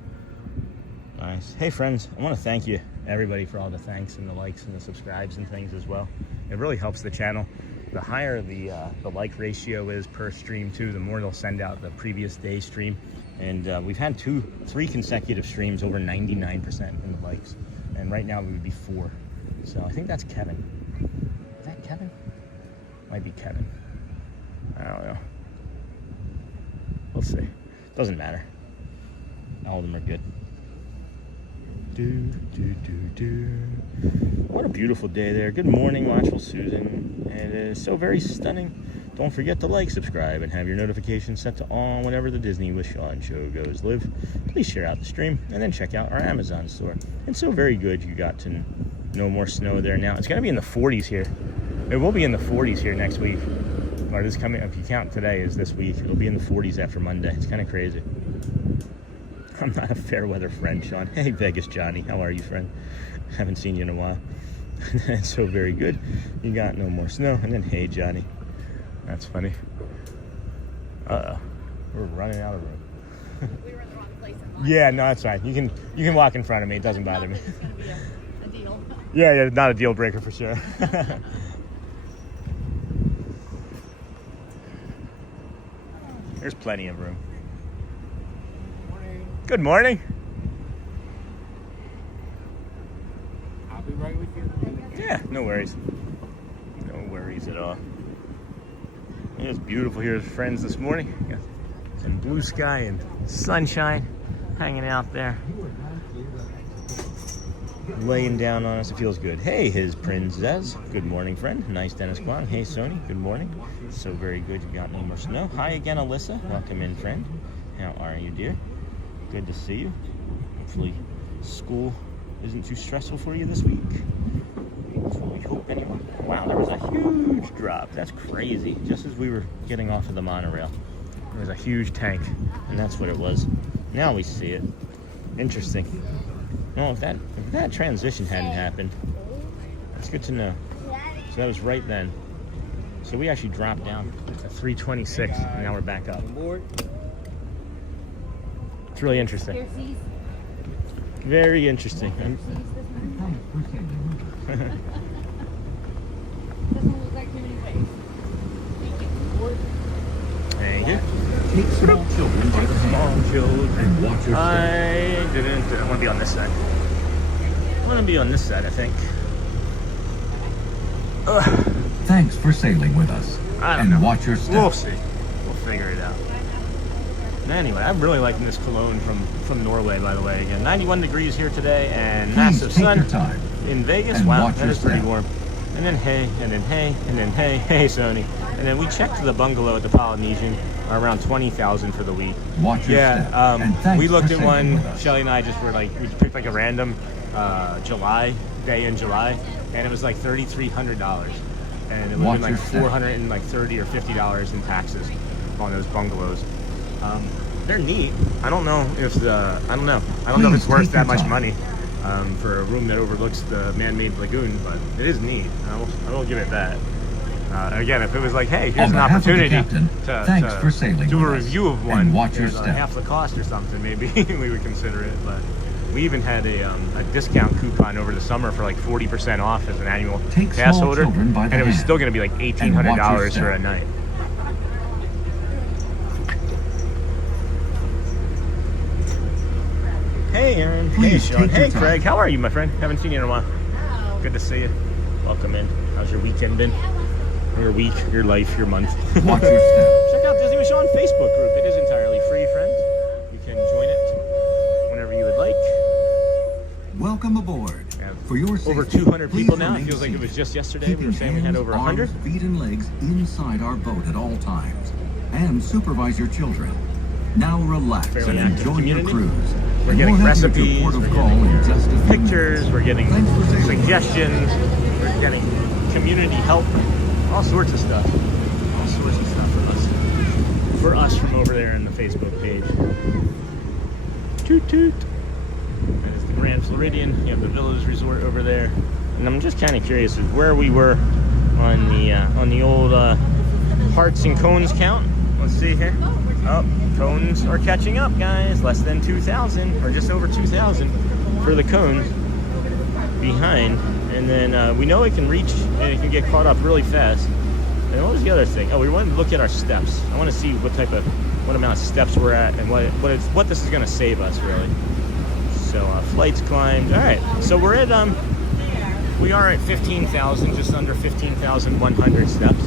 Nice. Hey, friends, I want to thank you, everybody, for all the thanks and the likes and the subscribes and things as well. It really helps the channel. The higher the like ratio is per stream, too, the more they'll send out the previous day stream. And we've had 3 consecutive streams over 99% in the likes. And right now we would be 4. So I think that's Kevin. Is that Kevin? Might be Kevin. I don't know. We'll see. Doesn't matter. All of them are good. What a beautiful day there. Good morning, Watchful Susan. It is so very stunning. Don't forget to like, subscribe, and have your notifications set to on whenever the Disney with Sean show goes live. Please share out the stream and then check out our Amazon store. It's so very good. You got to no more snow there now. It's going to be in the 40s here. It will be in the 40s here next week. Or this coming, if you count today, is this week. It'll be in the 40s after Monday. It's kind of crazy. I'm not a fair weather friend, Sean. Hey, Vegas Johnny. How are you, friend? Haven't seen you in a while. That's so very good. You got no more snow. And then, hey, Johnny. That's funny. Uh-oh. We're running out of room. We were in the wrong place. Yeah, no, that's fine. You can walk in front of me. It doesn't bother me. It's going to be a deal. Yeah, not a deal breaker for sure. There's plenty of room. Good morning. I'll be right with you. Yeah, no worries. No worries at all. It's beautiful here with friends this morning. Got some blue sky and sunshine hanging out there. Laying down on us. It feels good. Hey, his princess. Good morning, friend. Nice, Dennis Kwan. Hey, Sony. Good morning. So very good. You got no more snow. Hi again, Alyssa. Welcome in, friend. How are you, dear? Good to see you. Hopefully school isn't too stressful for you this week. That's what we hope anyway. Wow, there was a huge drop. That's crazy. Just as we were getting off of the monorail, there was a huge tank, and that's what it was. Now we see it. Interesting. No, if that transition hadn't happened, that's good to know. So that was right then. So we actually dropped down to 326, and now we're back up. It's really interesting. Very interesting. Doesn't look like too many ways. Thank you. Take small children by the hand Small children. and watch your I want to be on this side. I want to be on this side, I think. Thanks for sailing with us. I don't and know. watch your We'll steps. see. figure it out. Anyway, I'm really liking this cologne from Norway, by the way. Again, 91 degrees here today and massive Please take sun your time in Vegas. and Wow, watch that your is pretty step. warm. And then hey, and then hey, and then hey, hey, Sony. And then we checked the bungalow at the Polynesian, around 20,000 for the week. Watch your step. And thanks We looked for at sailing one. with us. Shelly and I just were like, we picked like a random July day in July, and it was like $3,300, and it would Watch have been your like step. $430 or $50 in taxes on those bungalows. They're neat. I don't know if Please it's worth take that your much time. money for a room that overlooks the man-made lagoon, but it is neat. I will give it that. Again, if it was like, hey, here's On an behalf of the opportunity captain, thanks for sailing do a with us. review of And one, watch your at, step. half the cost or something, maybe we would consider it. But we even had a discount coupon over the summer for like 40% off as an annual Take pass small holder, children by the and it was hand still going to be like and watch your $1,800 step. for a night. Hey, Aaron. Please hey, Sean. take your Hey, time. Craig. How are you, my friend? Haven't seen you in a while. Good to see you. Welcome in. How's your weekend been? Your week, your life, your month. Watch your step. Check out Disney with Sean Facebook group. It is entirely free, friends. You can join it whenever you would like. Welcome aboard. We have For your safety, over 200 please people now. It remain feels like it seated, was just yesterday. We were keeping saying we had hands, over 100. arms, feet, and legs inside our boat at all times, and supervise your children. Now relax Fairly and active enjoy your community. cruise. We're And getting we'll have you at your recipes, port of we're call getting in just a few pictures, minutes. we're getting Thanks for sailing with us. suggestions, we're getting community help, all sorts of stuff. All sorts of stuff for us from over there in the Facebook page. Toot toot. That is the Grand Floridian. You have the Villas Resort over there. And I'm just kind of curious of where we were on the old hearts and cones count. Let's see here. Oh, cones are catching up, guys. Less than 2,000, or just over 2,000 for the cones behind. And then we know it can reach and it can get caught up really fast. And what was the other thing? Oh, we wanted to look at our steps. I want to see what amount of steps we're at and what this is going to save us, really. So flights climbed. All right, so we are at 15,000, just under 15,100 steps.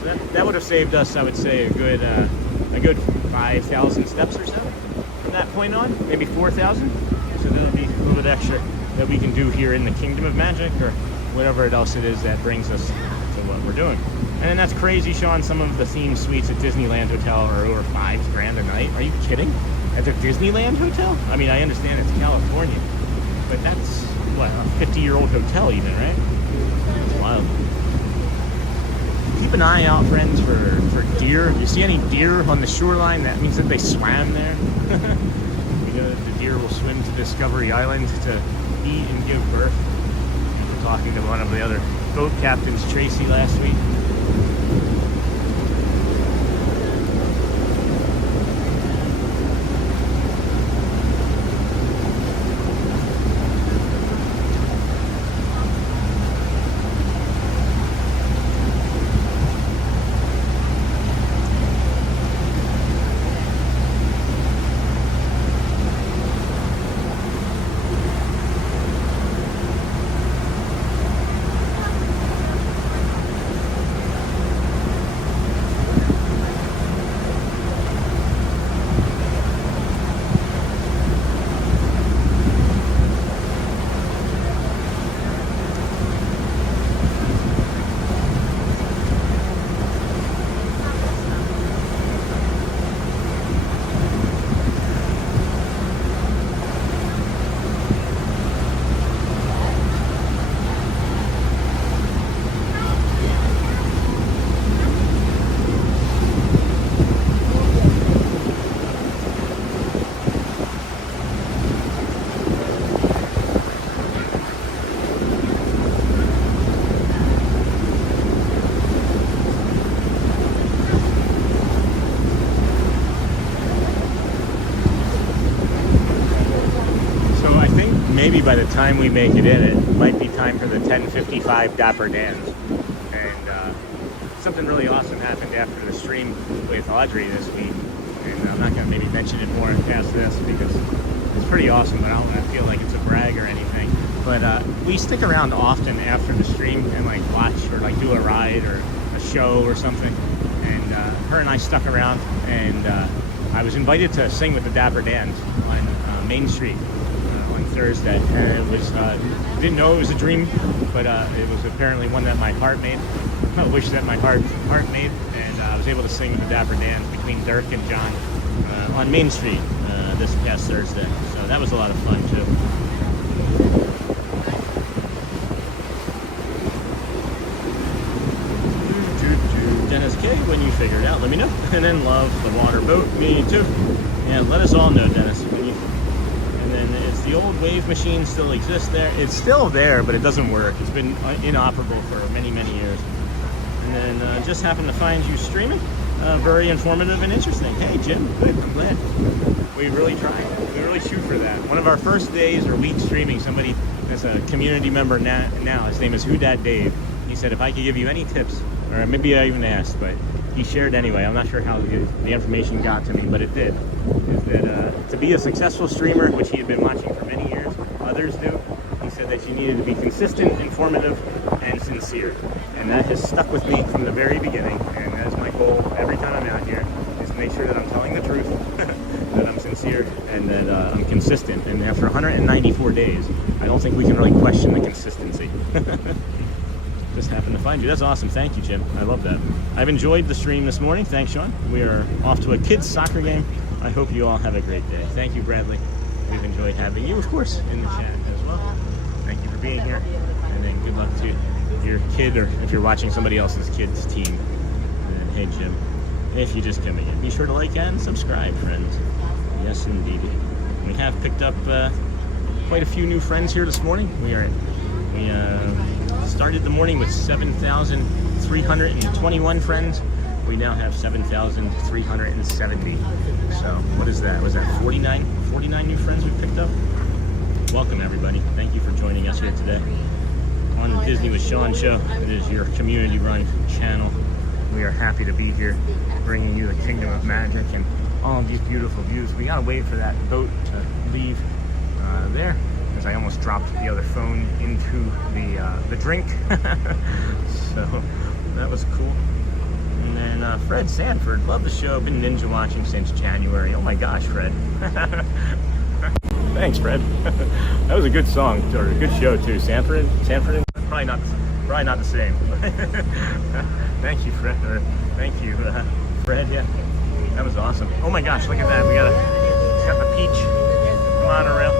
So that would have saved us, I would say, a good 5,000 steps or so from that point on, maybe 4,000. So that'll be a little bit extra that we can do here in the Kingdom of Magic or whatever else it is that brings us to what we're doing. And that's crazy, Sean. Some of the theme suites at Disneyland Hotel are over $5,000 a night. Are you kidding? At the Disneyland Hotel? I mean, I understand it's California, but that's what, a 50-year-old hotel even, right? It's wild. Keep an eye out, friends, for deer. If you see any deer on the shoreline, that means that they swam there. Because the deer will swim to Discovery Island to eat and give birth. We were talking to one of the other boat captains, Tracy, last week. Maybe by the time we make it in, it might be time for the 10:55 Dapper Dans. And something really awesome happened after the stream with Audrey this week. And I'm not going to maybe mention it more past this because it's pretty awesome, but I don't want to feel like it's a brag or anything. But we stick around often after the stream and like watch or like do a ride or a show or something. And her and I stuck around, and I was invited to sing with the Dapper Dans on Main Street on Thursday. And it was, didn't know it was a dream, but it was apparently one that my heart made, a wish that my heart made, and I was able to sing with the Dapper Dans between Dirk and John on Main Street this past Thursday. So that was a lot of fun too. Dennis K, when you figure it out, let me know. And then love the water boat, me too. Yeah, let us all know, Dennis. And then it's the old wave machine still exists there. It's still there, but it doesn't work. It's been inoperable for many, many years. And then just happened to find you streaming. Very informative and interesting. Hey, Jim, good, I'm glad. We really tried. We really shoot for that. One of our first days or weeks streaming, somebody that's a community member now, his name is Who Dat Dave. He said if I could give you any tips, or maybe I even asked, but he shared anyway. I'm not sure how the information got to me, but it did. Is that to be a successful streamer, which he had been watching for many years, others do, he said that you needed to be consistent, informative, and sincere. And that has stuck with me from the very beginning, and that's my goal every time I'm out here, is to make sure that I'm telling the truth, that I'm sincere, and that I'm consistent. And after 194 days, I don't think we can really question the consistency. Just happened to find you. That's awesome. Thank you, Jim. I love that. I've enjoyed the stream this morning. Thanks, Sean. We are off to a kids' soccer game. I hope you all have a great day. Thank you, Bradley. We've enjoyed having you, of course, in the chat as well. Thank you for being here. And then good luck to your kid, or if you're watching somebody else's kid's team. And then, hey, Jim, if you just coming in, be sure to like and subscribe, friends. Yes, indeed. We have picked up quite a few new friends here this morning. We started the morning with 7,321 friends. We now have 7,370. So what is that? Was that 49 new friends we picked up? Welcome, everybody. Thank you for joining us here today on the Disney with Sean show. It is your community-run channel. We are happy to be here, bringing you the Kingdom of Magic and all of these beautiful views. We gotta wait for that boat to leave there, because I almost dropped the other phone into the drink. So that was cool. And then Fred Sanford, love the show, been ninja watching since January. Oh my gosh, Fred. Thanks, Fred. That was a good song, or a good show too. Sanford, probably not the same. Thank you, Fred. Thank you, Fred. Yeah, that was awesome. Oh my gosh, look at that. It's got the peach monorail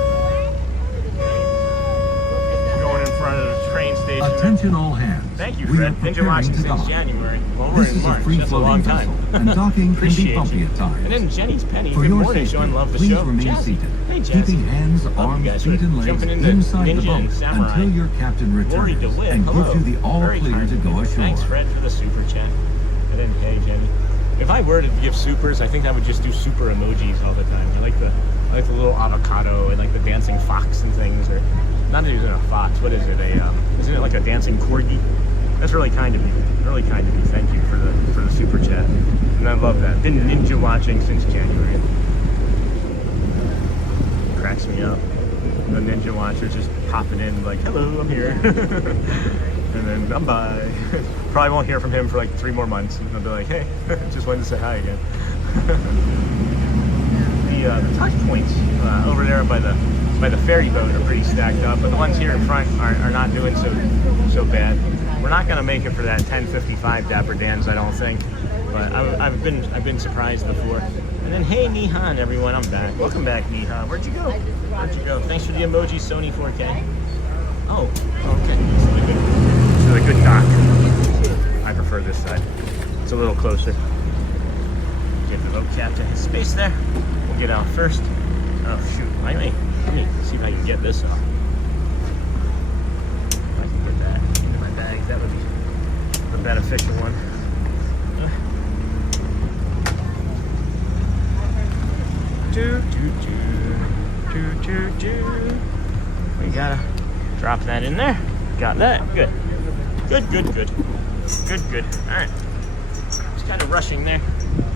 going in front of the train station. Attention all hands. Thank you, Fred. Ninja watching since January. Well, we're in March. That's a long time. And docking can be bumpy you. at times. And then Jenny's Penny. For Good your morning, safety, Sean. Love the please show. remain Jazzy. seated, Hey, Jazzy. keeping hands, arms, feet, and legs jumping into inside the Ninja boat and Samurai. until your captain Lori returns DeWitt, and hello. gives you the all Very clear kind. to go ashore. Thanks, Fred, for the super chat. And then, hey, Jenny. If I were to give supers, I think I would just do super emojis all the time. I like the little avocado and like the dancing fox and things, or not even a fox. What is it? Isn't it like a dancing corgi? That's really kind of you. Really kind of you. Thank you for the super chat. And I love that. Been ninja watching since January. Cracks me up. The ninja watchers just popping in like, hello, I'm here. And then bye. Probably won't hear from him for like 3 more months. And I'll be like, hey, just wanted to say hi again. The touch points over there by the ferry boat are pretty stacked up, but the ones here in front are not doing so bad. We're not gonna make it for that 10:55 Dapper Dans, I don't think. But I've been surprised before. And then hey Nihan, everyone, I'm back. Welcome back, Nihan. Where'd you go? Thanks for the emoji, Sony 4K. Oh, okay. This is a good dock. I prefer this side. It's a little closer. Give the boat captain his space there. We'll get out first. Oh shoot, let me see if I can get this off. If I can get that into my bag, that would be the beneficial one. We gotta drop that in there. Got that. Good. Good. Alright. Just kind of rushing there,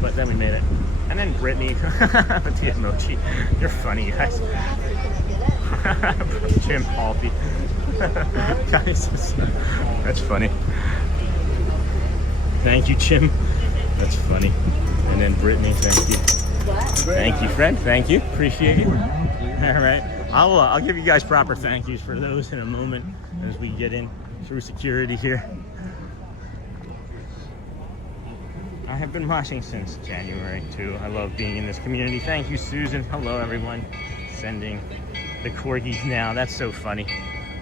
but then we made it. And then Brittany with the emoji. You're funny, guys. Jim Palpy. Guys, that's funny. Thank you, Jim. That's funny. And then Brittany, thank you. Thank you, friend. Thank you. Appreciate you. All right. I'll give you guys proper thank yous for those in a moment as we get in through security here. I have been watching since January too. I love being in this community. Thank you, Susan. Hello, everyone. Sending the corgis now. That's so funny.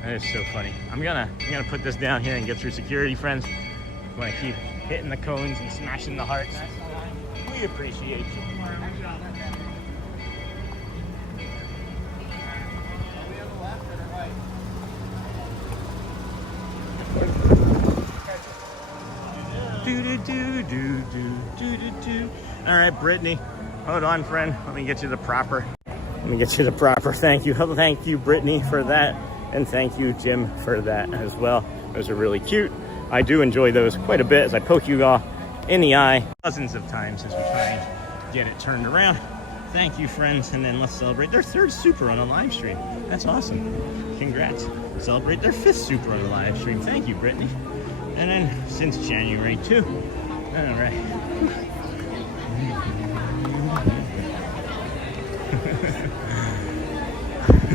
That is so funny. I'm gonna put this down here and get through security, friends. I'm gonna keep hitting the cones and smashing the hearts. We appreciate you. All right, Brittany, hold on, friend. Let me get you the proper thank you. Thank you, Brittany, for that. And thank you, Jim, for that as well. Those are really cute. I do enjoy those quite a bit as I poke you all in the eye dozens of times as we try and get it turned around. Thank you, friends. And then let's celebrate their 3rd super on a live stream. That's awesome. Congrats. Celebrate their 5th super on a live stream. Thank you, Brittany. And then since January too. All right.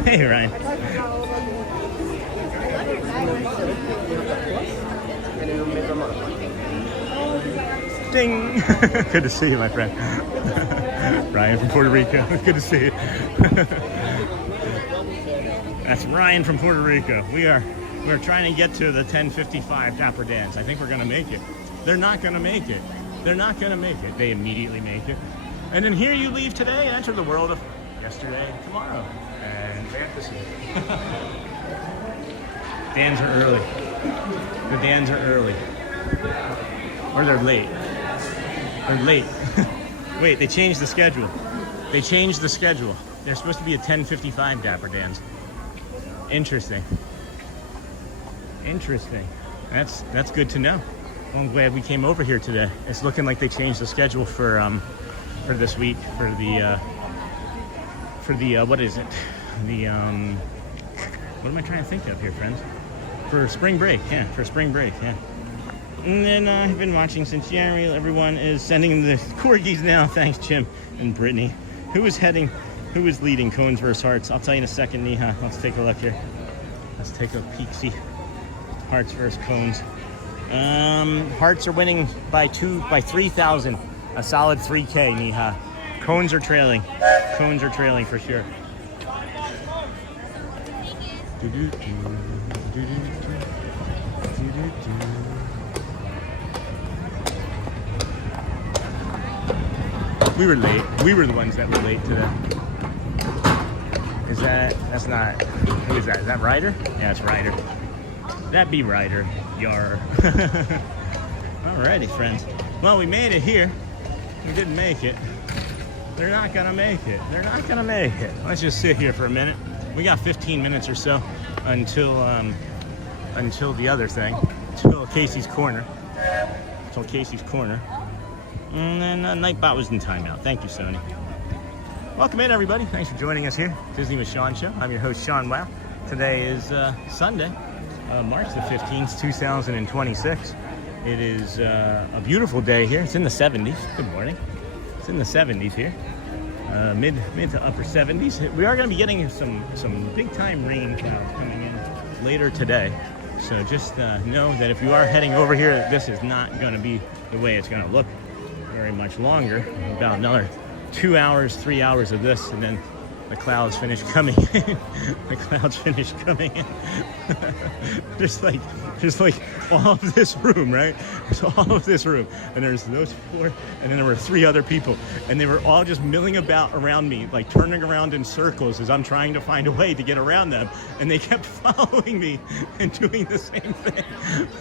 Hey, Ryan. Ding. Good to see you, my friend. Ryan from Puerto Rico. Good to see you. That's Ryan from Puerto Rico. We're trying to get to the 10:55 Dapper Dance. I think we're going to make it. They're not going to make it. They're not going to make it. They immediately make it. And then here you leave today, enter the world of yesterday and tomorrow. And fantasy. Dans are early. The Dans are early. Or they're late. They're late. Wait, they changed the schedule. They changed the schedule. They're supposed to be a 10:55 Dapper Dans. Interesting. Interesting. That's good to know. Well, I'm glad we came over here today. It's looking like they changed the schedule for this week for the what is it? The what am I trying to think of here, friends? For spring break, yeah. For spring break, yeah. And then I've been watching since January. Everyone is sending the corgis now. Thanks, Jim and Brittany. Who is leading Cones versus Hearts? I'll tell you in a second, Neha. Let's take a look here. Let's take a peek-see. Hearts versus Cones. Hearts are winning by 3,000. A solid 3K, Neha. Cones are trailing. Cones are trailing for sure. We were late. We were the ones that were late today. That's not, who is that? Is that Ryder? Yeah, it's Ryder. That'd be Ryder. Yar. Alrighty, friends. Well, we made it here. We didn't make it. They're not gonna make it. They're not gonna make it. Let's just sit here for a minute. We got 15 minutes or so until the other thing, until Casey's Corner. Until Casey's Corner. And then Nightbot was in timeout. Thank you, Sony. Welcome in, everybody. Thanks for joining us here. Disney with Sean Show. I'm your host, Sean Wow. Today is Sunday, March the 15th, 2026. It is a beautiful day here. It's in the 70s. Good morning. It's in the 70s here. Mid to upper 70s. We are going to be getting some big time rain clouds coming in later today. So just know that if you are heading over here, this is not going to be the way it's going to look very much longer. About another 2 hours, 3 hours of this, and then the clouds finish coming in. The clouds finish coming in. just like all of this room, right? There's all of this room, and there's those four, and then there were 3 other people, and they were all just milling about around me, like turning around in circles as I'm trying to find a way to get around them, and they kept following me and doing the same thing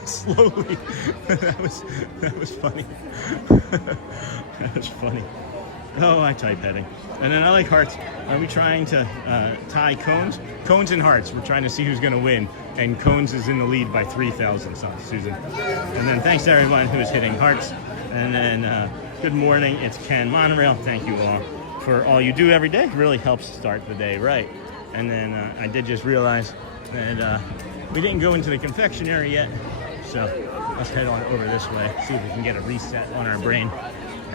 slowly. That was funny. That was funny. Oh, I type heading. And then I like hearts. Are we trying to tie cones? Cones and hearts. We're trying to see who's going to win. And cones is in the lead by 3,000, Susan. And then thanks to everyone who is hitting hearts. And then good morning. It's Ken Monorail. Thank you all for all you do every day. It really helps start the day right. And then I did just realize that we didn't go into the confectionery yet. So let's head on over this way. See if we can get a reset on our brain.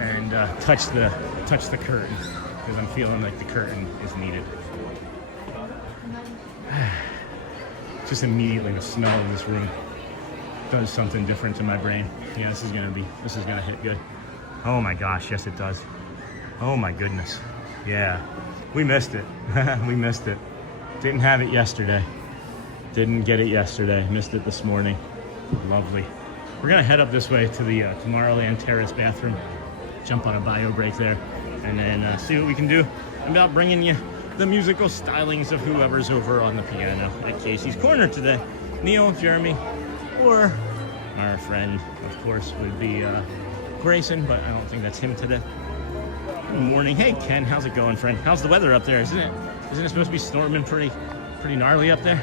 and touch the curtain, because I'm feeling like the curtain is needed. Just immediately the smell of this room does something different to my brain. Yeah, this is gonna hit good. Oh my gosh, yes it does. Oh my goodness. Yeah, we missed it. We missed it. Didn't have it yesterday. Didn't get it yesterday. Missed it this morning. Lovely. We're gonna head up this way to the Tomorrowland Terrace bathroom. Jump on a bio break there, and then see what we can do about bringing you the musical stylings of whoever's over on the piano at Casey's Corner today. Neil, Jeremy, or our friend, of course, would be Grayson, but I don't think that's him today. Good morning. Hey, Ken, how's it going, friend? How's the weather up there? Isn't it supposed to be storming pretty gnarly up there?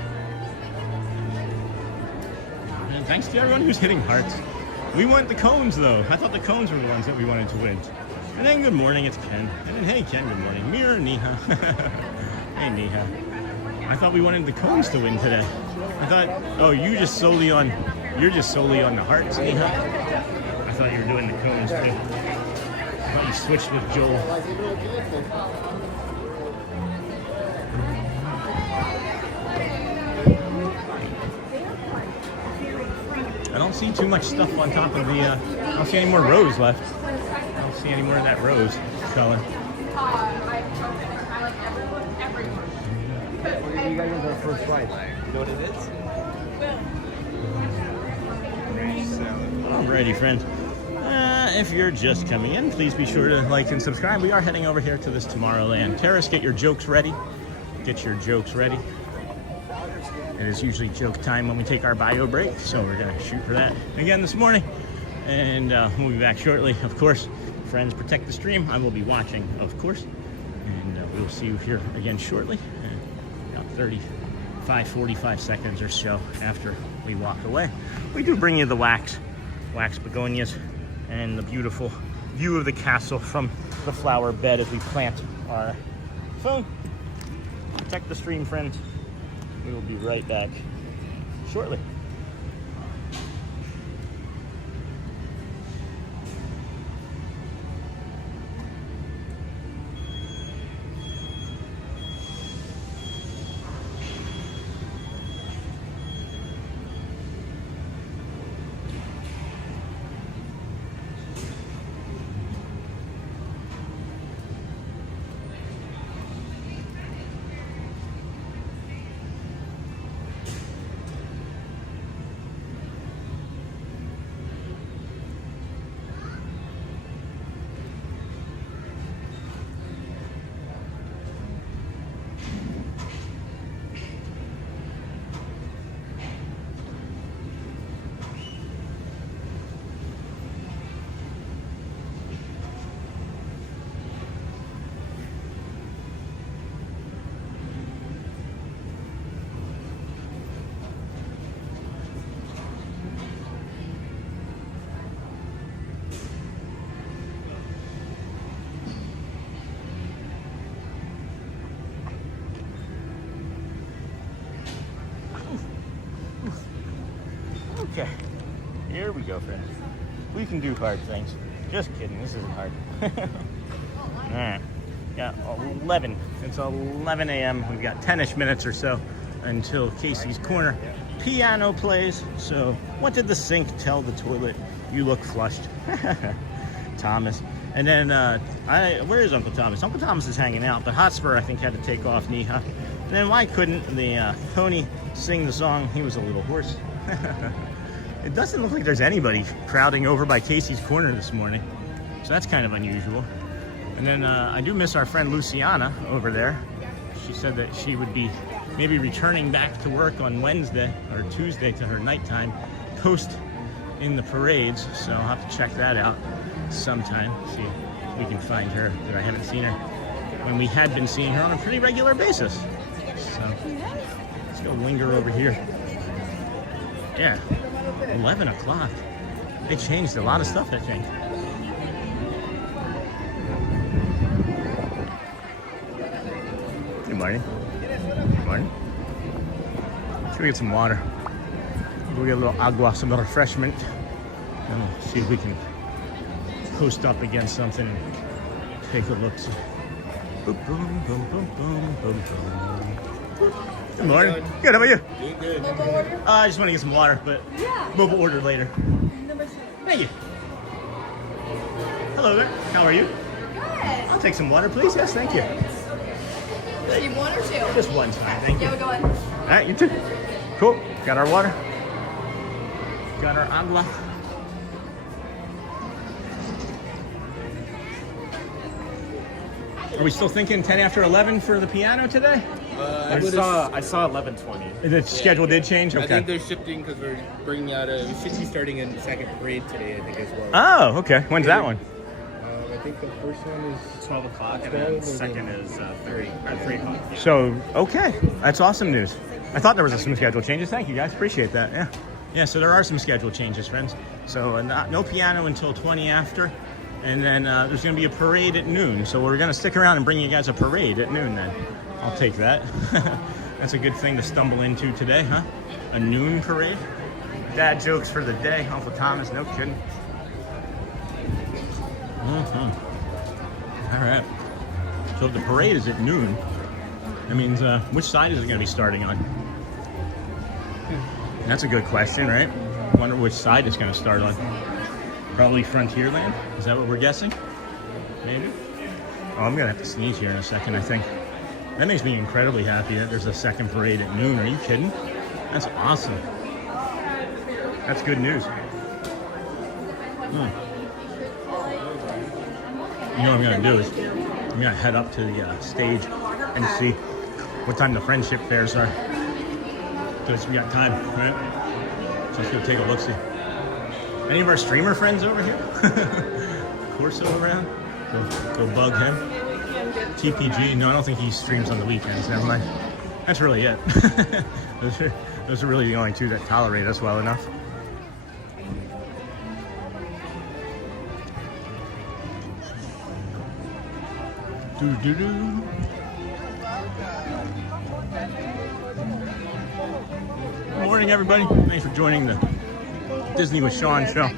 And thanks to everyone who's hitting hearts. We want the cones, though. I thought the cones were the ones that we wanted to win. And then good morning, it's Ken. And then hey, Ken, good morning. Mira, Neha. Hey, Neha. I thought we wanted the cones to win today. I thought, oh, you're just solely on the hearts, Neha. I thought you were doing the cones too. I thought you switched with Joel. I don't see too much stuff on top of the, I don't see any more rows left. I don't see any more of that rose color. You guys are our first flight. You know what it is? Alrighty, friend. If you're just coming in, please be sure to like and subscribe. We are heading over here to this Tomorrowland Terrace. Get your jokes ready. Get your jokes ready. It is usually joke time when we take our bio break, so we're gonna shoot for that again this morning. And we'll be back shortly. Of course, friends, protect the stream. I will be watching, of course. And we'll see you here again shortly. About 45 seconds or so after we walk away. We do bring you the wax begonias and the beautiful view of the castle from the flower bed as we plant our phone. Protect the stream, friends. We will be right back shortly. Okay, here we go, friends. We can do hard things. Just kidding, this isn't hard. All right, got 11. It's 11 a.m. We've got 10-ish minutes or so until Casey's Corner piano plays. So what did the sink tell the toilet? You look flushed. Thomas. And then, where is Uncle Thomas? Uncle Thomas is hanging out, but Hotspur, I think, had to take off, Neha. And then why couldn't the pony sing the song? He was a little hoarse. It doesn't look like there's anybody crowding over by Casey's Corner this morning, so that's kind of unusual. And then I do miss our friend Luciana over there. She said that she would be maybe returning back to work on Wednesday or Tuesday to her nighttime post in the parades, so I'll have to check that out sometime, see if we can find her, because I haven't seen her when we had been seeing her on a pretty regular basis. So let's go linger over here. Yeah, 11 o'clock. They changed a lot of stuff, I think. Good morning. Good morning. Should we get some water? We'll get a little agua, some refreshment. And we'll see if we can post up against something and take a look. Boom, boom, boom, boom, boom, boom, boom. Good morning. Good, how about you? Good. I just want to get some water, but mobile order later. Thank you. Hello there. How are you? Good. I'll take some water, please. Yes, thank you. You one or two? Just one time, thank you. Yeah, we're going. All right, you too. Cool. Got our water. Got our agua. Are we still thinking 10 after 11 for the piano today? I saw 11:20. The schedule did change? Okay. I think they're shifting because we're bringing out we should be starting in second grade today, I think, as well. Oh, okay. When's that one? I think the first one is 12 o'clock, and then the second is 3 o'clock. So, okay. That's awesome news. I thought there was some schedule changes. Thank you, guys. Appreciate that. Yeah. Yeah, so there are some schedule changes, friends. So, no piano until 20 after. And then there's going to be a parade at noon. So we're going to stick around and bring you guys a parade at noon then. I'll take that. That's a good thing to stumble into today, huh? A noon parade. Dad jokes for the day. Uncle Thomas, no kidding. All right. So if the parade is at noon, that means which side is it going to be starting on? That's a good question, right? Wonder which side it's going to start on. Probably Frontierland. Is that what we're guessing? Maybe. Oh, I'm gonna have to sneeze here in a second, I think. That makes me incredibly happy that there's a second parade at noon. Are you kidding? That's awesome. That's good news. You know what I'm gonna do is I'm gonna head up to the stage and see what time the friendship fairs are. Because we got time, right? So let's go take a look-see. Any of our streamer friends over here? Corso around? Go bug him. TPG, no, I don't think he streams on the weekends. Never mind. That's really it. Those are really the only two that tolerate us well enough. Good morning, everybody. Thanks for joining the Disney with Sean show.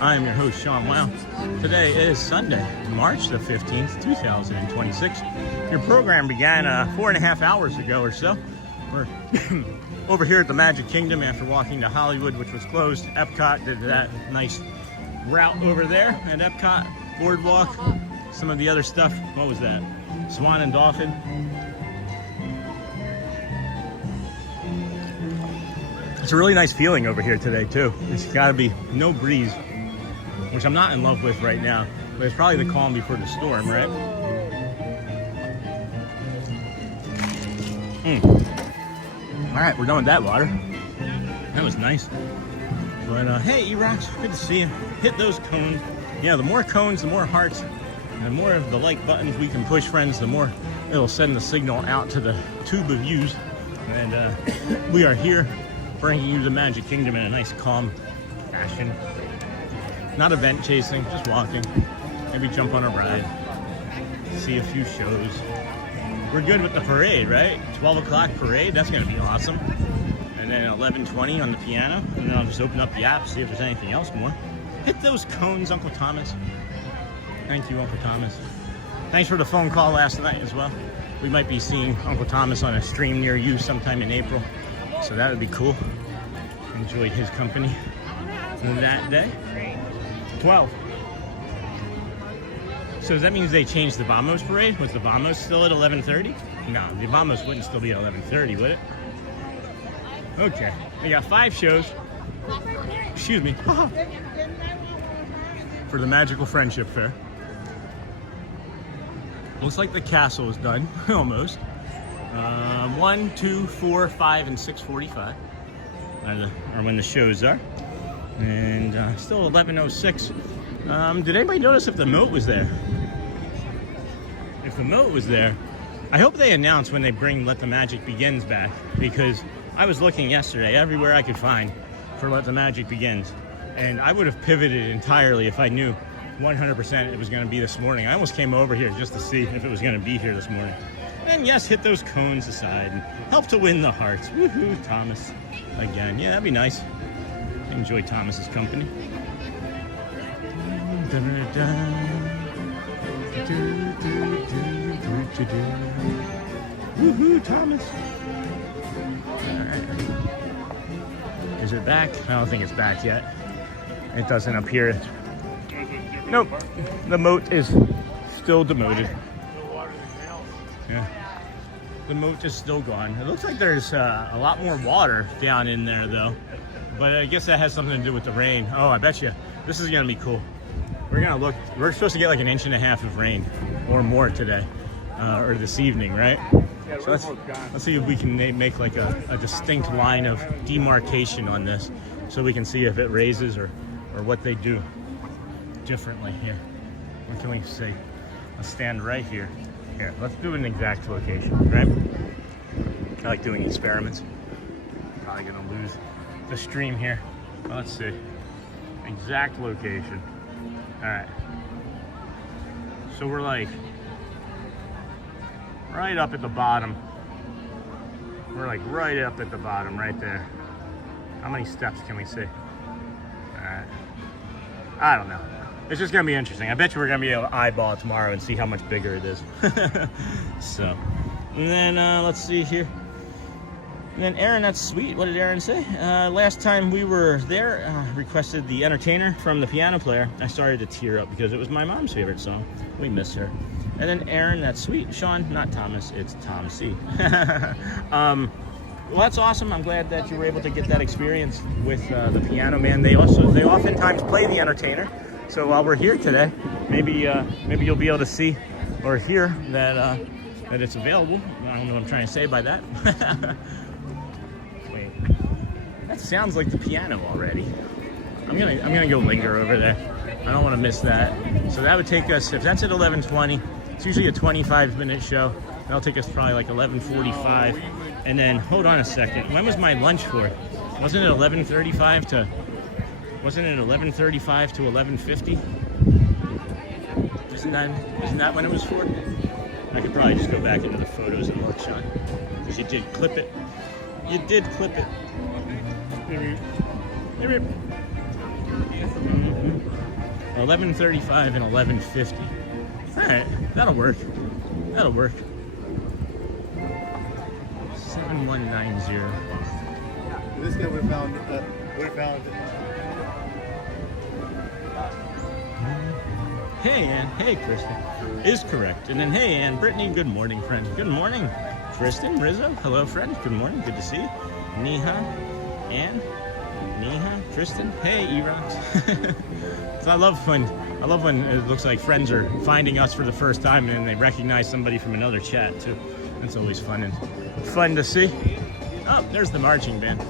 I am your host, Sean Wow. Today is Sunday, March the 15th, 2026. Your program began 4.5 hours ago or so. We're over here at the Magic Kingdom after walking to Hollywood, which was closed. Epcot did that nice route over there at Epcot, BoardWalk, some of the other stuff. What was that? Swan and Dolphin. It's a really nice feeling over here today too. It's got to be no breeze, which I'm not in love with right now, but it's probably the calm before the storm, right? All right, we're done with that water. That was nice. But hey, E-Rocks, good to see you. Hit those cones. Yeah, the more cones, the more hearts, and the more of the like buttons we can push, friends, the more it'll send the signal out to the tube of views. And we are here bringing you the Magic Kingdom in a nice calm fashion. Not event chasing, just walking. Maybe jump on a ride. See a few shows. We're good with the parade, right? 12 o'clock parade, that's gonna be awesome. And then 11:20 on the piano. And then I'll just open up the app, see if there's anything else more. Hit those cones, Uncle Thomas. Thank you, Uncle Thomas. Thanks for the phone call last night as well. We might be seeing Uncle Thomas on a stream near you sometime in April. So that would be cool. Enjoyed his company that day. 12. So does that mean they changed the Vamos parade? Was the Vamos still at 11:30? No, the Vamos wouldn't still be at 11:30, would it? Okay, we got 5 shows. Excuse me. For the Magical Friendship Fair. Looks like the castle is done, almost. 1, 2, 4, 5, and 6:45 are when the shows are. And still 11:06. Did anybody notice if the moat was there? If the moat was there, I hope they announce when they bring Let the Magic Begins back, because I was looking yesterday everywhere I could find for Let the Magic Begins, and I would have pivoted entirely if I knew 100% it was going to be this morning. I almost came over here just to see if it was going to be here this morning. And yes, hit those cones aside and help to win the hearts. Woohoo, Thomas. Again, yeah, that'd be nice. Enjoy Thomas's company. Woohoo, Thomas. All right. Is it back? I don't think it's back yet. It doesn't appear. Nope. The moat is still demoted. Yeah. The moat is still gone. It looks like there's a lot more water down in there though. But I guess that has something to do with the rain. Oh, I bet you this is gonna be cool. We're supposed to get like 1.5 inches of rain or more today, or this evening, right? So let's see if we can make like a distinct line of demarcation on this so we can see if it raises or what they do differently here. What can we say? Let's stand right here. Here, let's do an exact location, right? I like doing experiments. Probably gonna lose the stream here. Let's see. Exact location. All right. So we're like right up at the bottom. We're like right up at the bottom, right there. How many steps can we see? All right. I don't know. It's just gonna be interesting. I bet you we're gonna be able to eyeball it tomorrow and see how much bigger it is. So, and then let's see here. And then Aaron, that's sweet. What did Aaron say? Last time we were there, requested the entertainer from the piano player. I started to tear up because it was my mom's favorite song. We miss her. And then Aaron, that's sweet. Sean, not Thomas, it's Tom C. Well, that's awesome. I'm glad that you were able to get that experience with the piano man. They oftentimes play the entertainer. So while we're here today, maybe you'll be able to see or hear that that it's available. I don't know what I'm trying to say by that. Wait, that sounds like the piano already. I'm gonna go linger over there. I don't want to miss that. So that would take us, if that's at 11:20, it's usually a 25-minute show. That'll take us probably like 11:45. And then hold on a second. When was my lunch for? Wasn't it 11:35 to? Wasn't it 11:35 to 11:50? Isn't that when it was for? I could probably just go back into the photos and look, Sean, because you did clip it. You did clip it. 11:35 and 11:50. All right, that'll work. That'll work. 7190. This guy would have found. Hey, Ann. Hey, Kristen. Is correct. And then, hey, Ann. Brittany, good morning, friend. Good morning. Kristen, Rizzo. Hello, friend. Good morning. Good to see you. Neha. Ann. Neha. Kristen. Hey, Erox. So I love when it looks like friends are finding us for the first time and they recognize somebody from another chat, too. That's always fun to see. Oh, there's the marching band.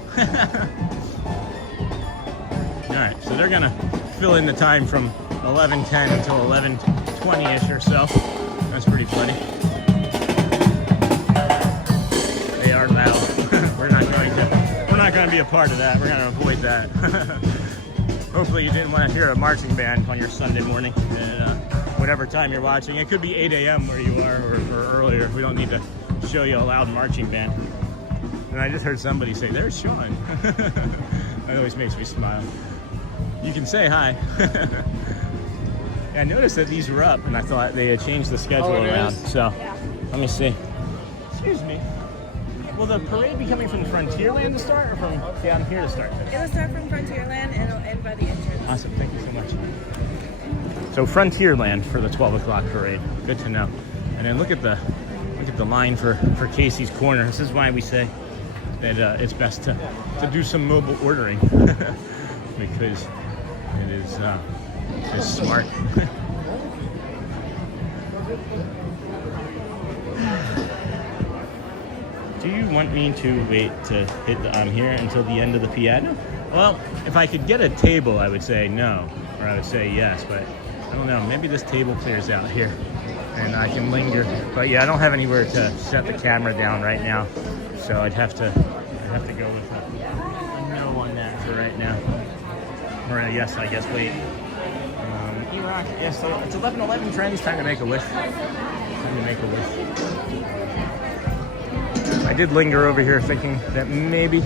All right, so they're gonna fill in the time from 11:10 until 11:20ish or so. That's pretty funny. They are loud. We're not going to be a part of that. We're going to avoid that. Hopefully you didn't want to hear a marching band on your Sunday morning. Whatever time you're watching, it could be 8 a.m. where you are or earlier. We don't need to show you a loud marching band. And I just heard somebody say, "There's Sean." That always makes me smile. You can say hi. I noticed that these were up, and I thought they had changed the schedule around. So, let me see. Excuse me. Will the parade be coming from Frontierland to start, or from down here to start? It'll start from Frontierland, and it'll end by the entrance. Awesome. Thank you so much. So Frontierland for the 12 o'clock parade. Good to know. And then look at the line for Casey's Corner. This is why we say that it's best to do some mobile ordering because it is smart. Do you want me to wait to hit I'm here until the end of the piano? Well, if I could get a table, I would say no, or I would say yes, but I don't know. Maybe this table clears out here and I can linger. But yeah, I don't have anywhere to set the camera down right now, so I'd have to go with a no on that for right now. Or a yes, I guess. Wait. E-Rock. Yeah, so it's 11:11, friends. Time to make a wish. I did linger over here thinking that maybe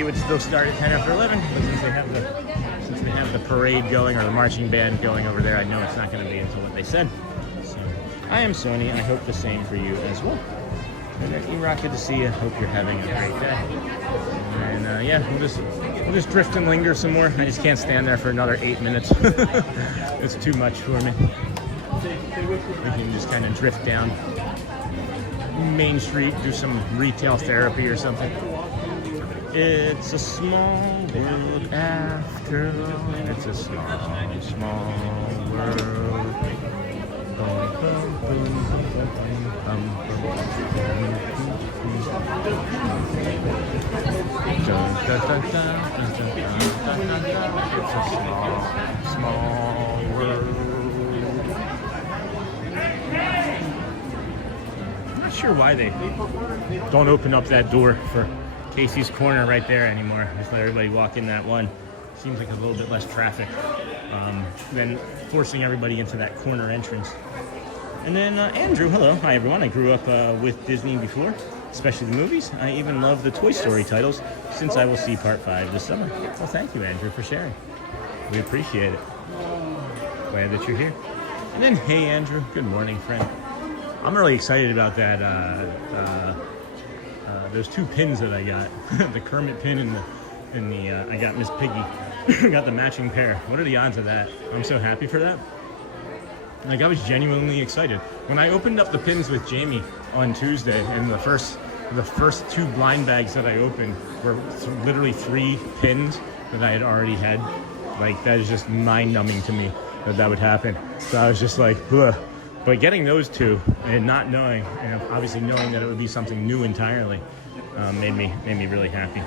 it would still start at 10 after 11, but since they have the parade going or the marching band going over there, I know it's not going to be until what they said. So, I am Sony. I hope the same for you as well. And E-Rock, good to see you. Hope you're having a great day. And yeah, we'll just drift and linger some more. I just can't stand there for another 8 minutes. It's too much for me. We can just kind of drift down Main Street, do some retail therapy or something. It's a small world after all. It's a small, small world. Bum, bum, bum, bum, bum, It's a small, small world. I'm not sure why they don't open up that door for Casey's Corner right there anymore. Just let everybody walk in that one. Seems like a little bit less traffic than forcing everybody into that corner entrance. And then Andrew, hello. Hi, everyone. I grew up with Disney before, especially the movies. I even love the Toy Story titles since I will see Part 5 this summer. Well, thank you, Andrew, for sharing. We appreciate it. Glad that you're here. And then, hey, Andrew. Good morning, friend. I'm really excited about that. Those two pins that I got, the Kermit pin and the I got Miss Piggy. Got the matching pair. What are the odds of that? I'm so happy for that. Like, I was genuinely excited. When I opened up the pins with Jamie on Tuesday, and the first two blind bags that I opened were literally 3 pins that I had already had. Like, that is just mind-numbing to me that would happen. So I was just like, ugh. But getting those two and not knowing, and obviously knowing that it would be something new entirely, made me really happy.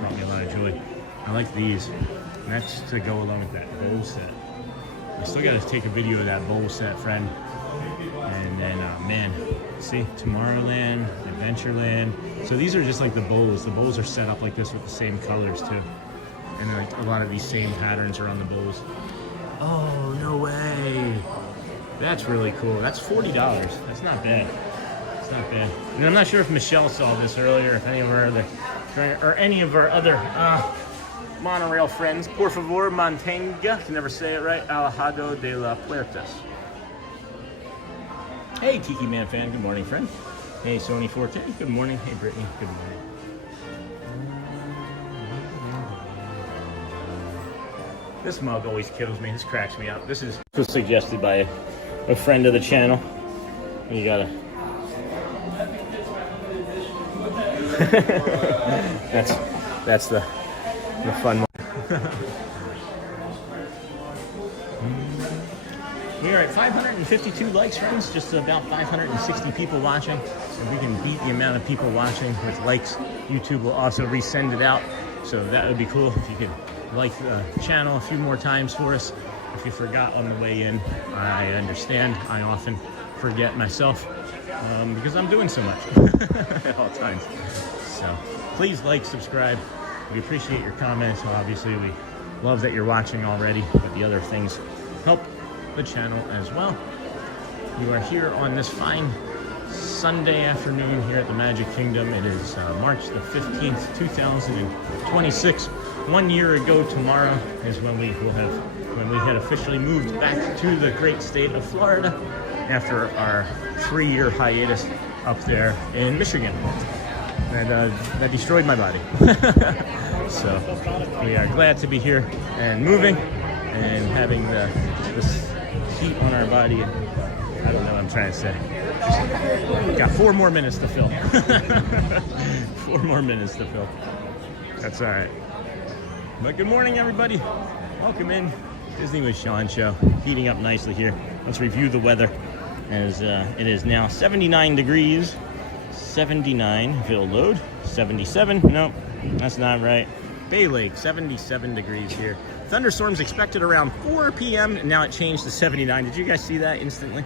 Brought me a lot of joy. I like these. And that's to go along with that bowl set. I still got to take a video of that bowl set, friend. And then, man, see, Tomorrowland, Adventureland. So these are just like the bowls. The bowls are set up like this with the same colors too. And like a lot of these same patterns are on the bowls. Oh, no way. That's really cool. That's $40. That's not bad. It's not bad. And I'm not sure if Michelle saw this earlier, if any of our other monorail friends. Por favor, mantenga. Can never say it right. Alejado de la Puertas. Hey, Kiki Man fan. Good morning, friend. Hey, Sony 4K. Good morning. Hey, Brittany. Good morning. This mug always kills me. This cracks me up. This was suggested by a friend of the channel. You gotta. that's the fun one. We are at 552 likes, friends. Just about 560 people watching. If we can beat the amount of people watching with likes, YouTube will also resend it out. So that would be cool if you could like the channel a few more times for us. If you forgot on the way in, I understand. I often forget myself because I'm doing so much at all times. So please like, subscribe. We appreciate your comments. Obviously, we love that you're watching already, but the other things help the channel as well. You are here on this fine Sunday afternoon here at the Magic Kingdom. It is March the 15th, 2026. 1 year ago tomorrow is when we had officially moved back to the great state of Florida after our 3-year hiatus up there in Michigan. And that destroyed my body. So we are glad to be here and moving and having this heat on our body. I don't know what I'm trying to say. Got 4 more minutes to fill. 4 more minutes to fill. That's all right. But good morning, everybody. Welcome in. Disney with Sean show. Heating up nicely here. Let's review the weather as it is now 79 degrees. 79, if it'll load. 77, nope, that's not right. Bay Lake, 77 degrees here. Thunderstorms expected around 4 p.m. and now it changed to 79. Did you guys see that instantly?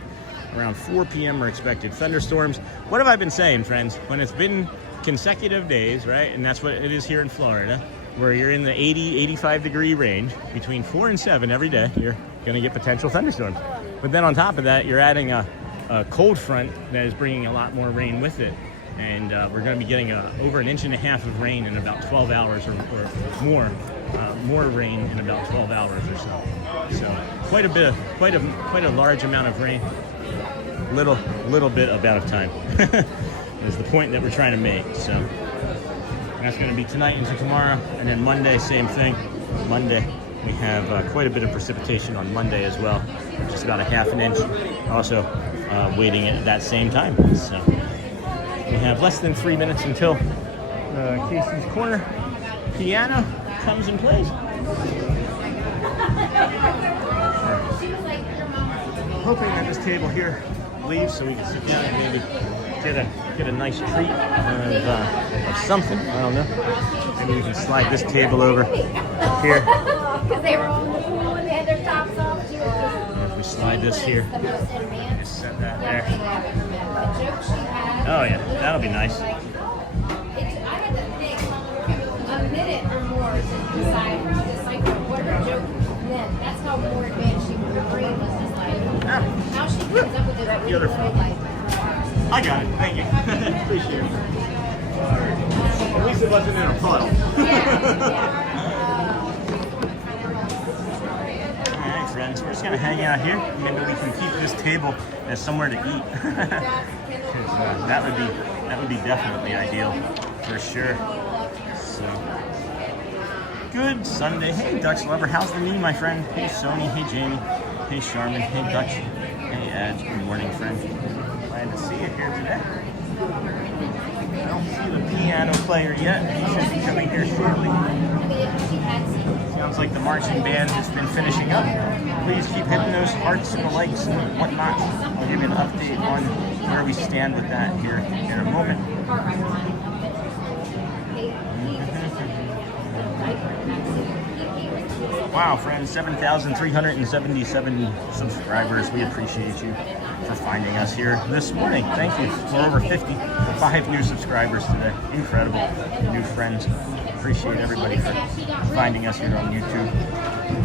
Around 4 p.m. are expected thunderstorms. What have I been saying, friends? When it's been consecutive days, right? And that's what it is here in Florida, where you're in the 80, 85 degree range, between 4 and 7 every day, you're gonna get potential thunderstorms. But then on top of that, you're adding a cold front that is bringing a lot more rain with it. and we're going to be getting over 1.5 inches of rain in about 12 hours or more. More rain in about 12 hours or so. So quite a large amount of rain. Little bit about of time is the point that we're trying to make. So that's going to be tonight into tomorrow, and then Monday, same thing. Monday we have quite a bit of precipitation on Monday as well, just about 1/2 inch. Also waiting at that same time. So we have less than 3 minutes until Casey's Corner piano comes and plays. Hoping that this table here leaves so we can sit down and maybe get a nice treat of something. I don't know. Maybe we can slide this table over here. Because they were on the pool and they had their tops off. If we slide this here, just set that there. Oh yeah, that'll be nice. I had to think a minute or more to decide what her joke meant. That's how more advanced she was. Her brain was just like, how she comes up with it. That really like. I got it. Thank you. Appreciate it. At least it wasn't in a puddle. Alright, friends. We're just going to hang out here. Maybe we can keep this table as somewhere to eat. That would be definitely ideal. For sure. So. Good Sunday. Hey, Dutch Lover. How's the knee, my friend? Hey, Sony. Hey, Jamie. Hey, Charmin. Hey, Dutch. Hey, Ed. Good morning, friend. Glad to see you here today. I don't see the piano player yet. He should be coming here shortly. Sounds like the marching band has been finishing up. Please keep hitting those hearts and the likes and whatnot. I'll give you an update on where we stand with that here in a moment. Wow, friends, 7,377 subscribers. We appreciate you for finding us here this morning. Thank you. We're over 55 new subscribers today. Incredible. New friends. Appreciate everybody for finding us here on YouTube.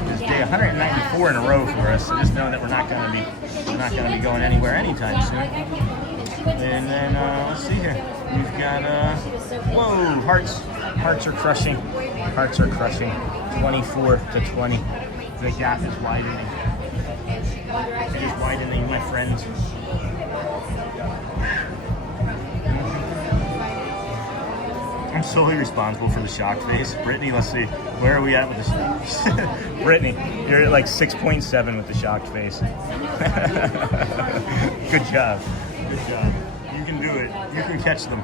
This day 194 in a row for us, so just know that we're not going to be going anywhere anytime soon. And then let's see here. We've got whoa, hearts are crushing. Hearts are crushing. 24 to 20. The gap is widening. It is widening, my friends. I'm solely responsible for the shocked face. Brittany, let's see. Where are we at with this? Brittany, you're at like 6.7 with the shocked face. Good job. Good job. You can do it. You can catch them.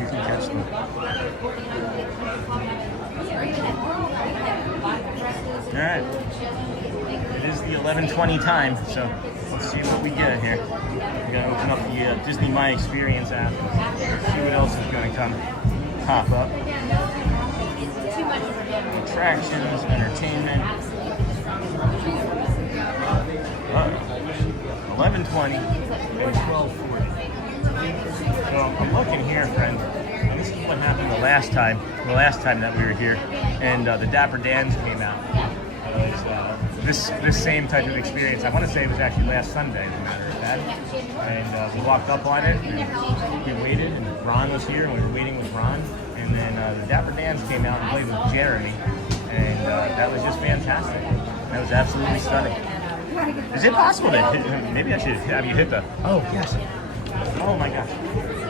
You can catch them. All right. It is the 11:20 time, so let's see what we get here. We're gonna open up the Disney My Experience app. See what else is gonna pop up. Attractions, entertainment. 11:20 and 12:40. So I'm looking here, friends. And this is what happened the last time that we were here, and the Dapper Dans came out. This same type of experience. I want to say it was actually last Sunday, as a matter of fact. And we walked up on it, and we waited, and Ron was here, and we were waiting with Ron. And then the Dapper Dans came out and played with Jeremy, and that was just fantastic. That was absolutely stunning. Is it possible to hit, maybe I should have you hit the, oh yes. Oh my gosh.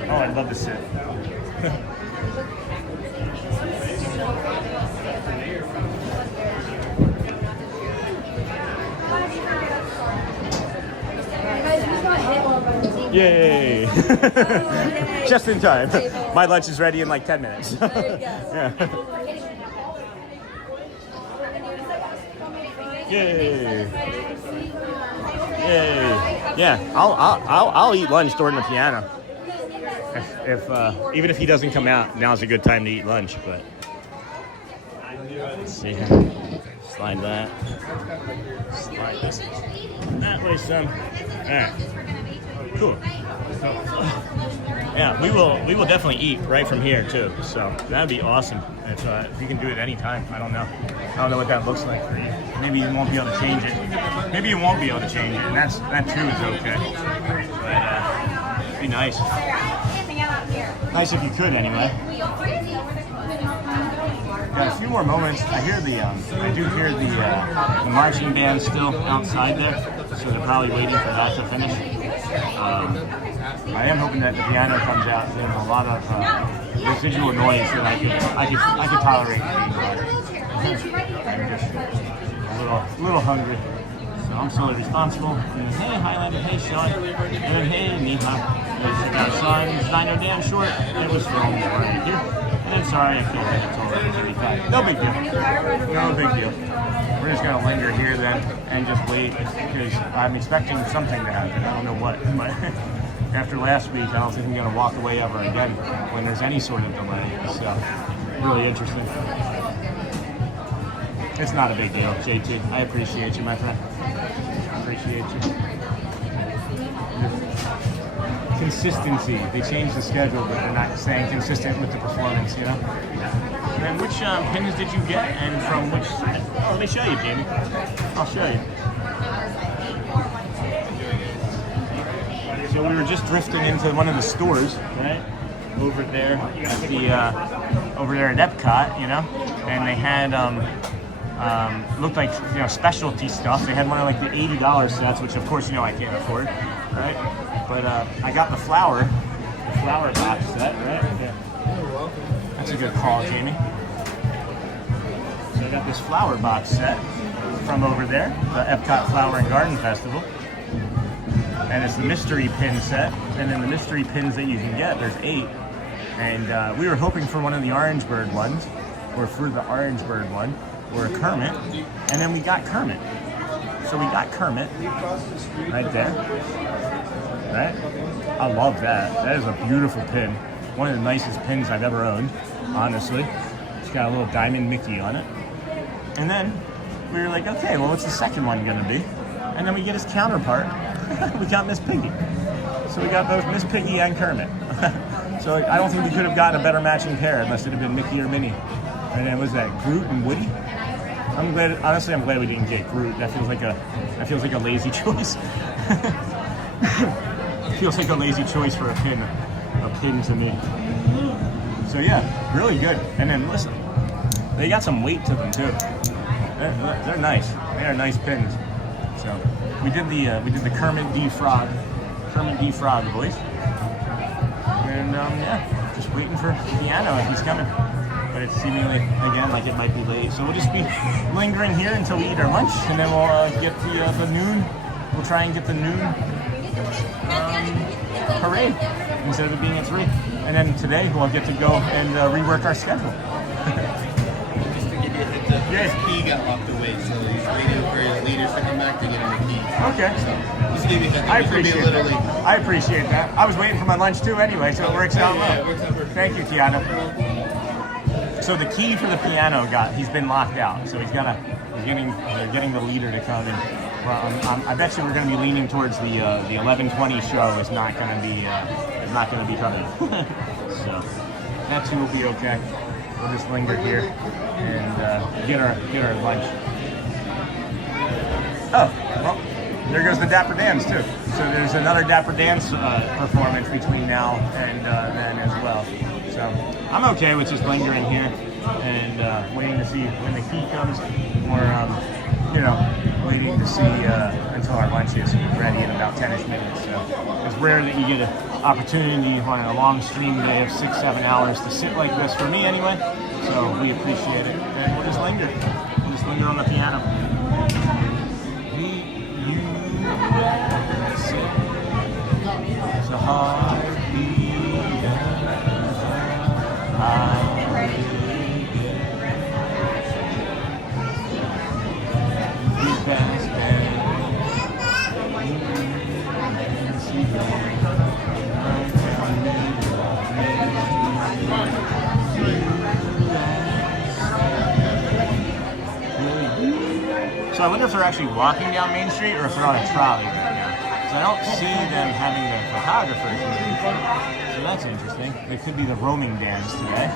Oh, I'd love to sit. Yay! Just in time. My lunch is ready in like 10 minutes. Yeah. Yay! Yay! Yeah, I'll eat lunch during the piano. If even if he doesn't come out, now's a good time to eat lunch. But let's see. Slide that. Slide this that way some. All right. Cool. So, yeah, we will definitely eat right from here too. So that'd be awesome if you can do it anytime. I don't know what that looks like for you. Maybe you won't be able to change it. Maybe you won't be able to change it, and that too is okay. But it'd be nice. Nice if you could, anyway. Got a few more moments. I hear I do hear the marching band still outside there, so they're probably waiting for that to finish. I am hoping that the piano comes out. There's a lot of residual noise that I could tolerate. I'm just a little hungry, so I'm solely responsible. And hey, Highlander, hey, Sean, and then hey, Neha. Our son, Dino Dan Short. It was filmed right here. And sorry, I feel like it's already 35. No big deal. No big deal. We're just gonna linger here then and just wait because I'm expecting something to happen. I don't know what, but after last week, I don't think I'm gonna walk away ever again when there's any sort of delay. So really interesting. It's not a big deal, JT. I appreciate you, my friend. I appreciate you. Consistency. They changed the schedule, but they're not staying consistent with the performance, you know? And which pins did you get and from which side? Oh, let me show you, Jamie. I'll show you. So we were just drifting into one of the stores, right? Over there at Epcot, you know? And they had looked like, you know, specialty stuff. They had one of like the $80 sets, which of course, you know, I can't afford, right? But I got the flower box set, right? Yeah. That's a good call, Jamie. So I got this flower box set from over there, the Epcot Flower and Garden Festival. And it's the mystery pin set. And then the mystery pins that you can get, there's 8. And we were hoping for one of the orange bird ones, or for the orange bird one, or a Kermit. And then we got Kermit. So we got Kermit right there. Right? I love that. That is a beautiful pin. One of the nicest pins I've ever owned, honestly. It's got a little diamond Mickey on it. And then we were like, okay, well, what's the second one gonna be? And then we get his counterpart. We got Miss Piggy. So we got both Miss Piggy and Kermit. So I don't think we could have gotten a better matching pair unless it had been Mickey or Minnie. And then was that Groot and Woody? I'm glad we didn't get Groot. That feels like a lazy choice. Feels like a lazy choice for a pin to me. So yeah, really good. And then listen, they got some weight to them too. They're nice. They are nice pins. So we did the Kermit D Frog voice. And yeah, just waiting for the piano if he's coming. But it's seemingly again like it might be late. So we'll just be lingering here until we eat our lunch, and then we'll get the noon. We'll try and get the noon parade instead of it being at 3. And then today we'll get to go and rework our schedule. Just to give you a heads up, his key got locked away, so he's waiting for his leaders to come back to get him the key. Okay. So, just to give you a heads up. I appreciate that. I appreciate that. I was waiting for my lunch too anyway, so it works out well. Yeah, it works out perfect. Thank you, Tiana. So the key for the piano he's been locked out. So they're getting the leader to come in. Well, I bet you we're going to be leaning towards the 11:20 show is not going to be coming. So that too will be okay. We'll just linger here and get our lunch. Oh, well, there goes the Dapper Dans too. So there's another Dapper Dance performance between now and then as well. So I'm okay with just lingering here and waiting to see when the key comes, or waiting to see until our lunch is ready in about 10ish minutes. So it's rare that you get an opportunity on a long stream day of 6-7 hours to sit like this, for me anyway. So we appreciate it, and we'll just linger. We'll just linger on the piano. It's a heartbeat. So I wonder if they're actually walking down Main Street or if they're on a trolley right now. So I don't see them having the photographers here. So that's interesting. It could be the roaming Dans today.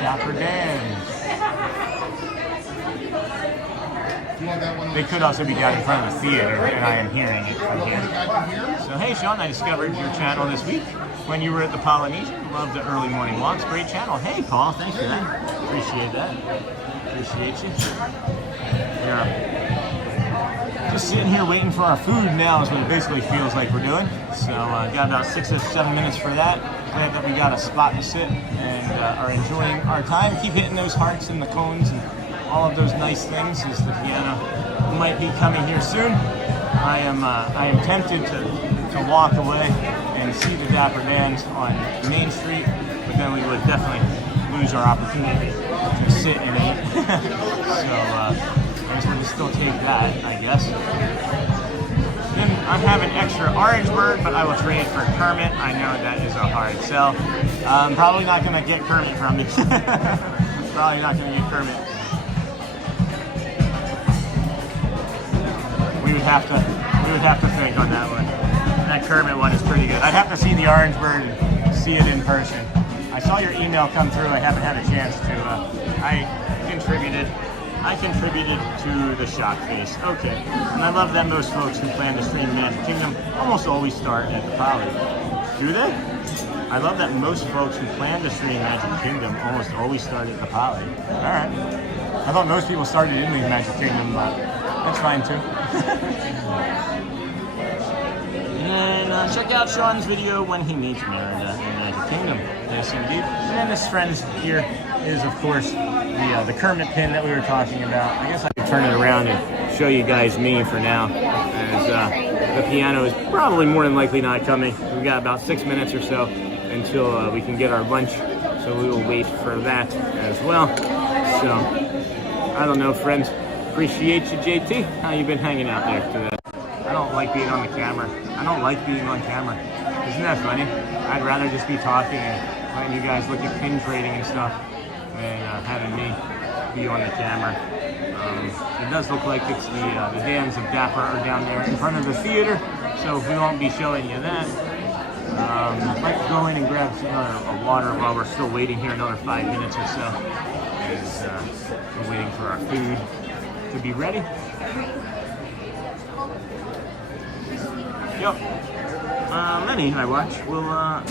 Dapper Dans. they could also be down in front of the theater, and I am hearing it from here. So hey Sean, I discovered your channel this week when you were at the Polynesian. Love the early morning walks, great channel. Hey Paul, thanks for that. Appreciate that. Appreciate you. Yeah. Just sitting here waiting for our food now is what it basically feels like we're doing. So got about 6 or 7 minutes for that. Glad that we got a spot to sit and are enjoying our time. Keep hitting those hearts and the cones and all of those nice things as the piano might be coming here soon. I am tempted to walk away and see the Dapper Dans on Main Street, but then we would definitely lose our opportunity to sit and eat. So I guess we'll just still take that, I guess. Then I have an extra orange bird, but I will trade for Kermit. I know that is a hard sell. I'm probably not going to get Kermit from me. Probably not going to get Kermit. We would have to think on that one. That Kermit one is pretty good. I'd have to see the orange bird and see it in person. I saw your email come through. I haven't had a chance to. I contributed to the shock face. Okay. And I love that most folks who plan to stream Magic Kingdom almost always start at the Poly. Do they? I love that most folks who plan to stream Magic Kingdom almost always start at the Poly. Alright. I thought most people started in the Magic Kingdom, but that's fine too. And check out Sean's video when he meets Merida in Magic Kingdom. Yes, indeed. And then this friend's here is, of course, the Kermit pin that we were talking about. I guess I can turn it around and show you guys me for now, as the piano is probably more than likely not coming. We've got about 6 minutes or so until we can get our lunch, so we will wait for that as well. So, I don't know, friends. Appreciate you, JT. How you been hanging out there today? I don't like being on the camera. I don't like being on camera. Isn't that funny? I'd rather just be talking and letting you guys look at pin trading and stuff than having me be on the camera. It does look like it's the Dans of Dapper are down there in front of the theater, so we won't be showing you that. I'd like to go in and grab some a water while we're still waiting here another 5 minutes or so, as we're waiting for our food to be ready. Yep. Lenny, I watch, will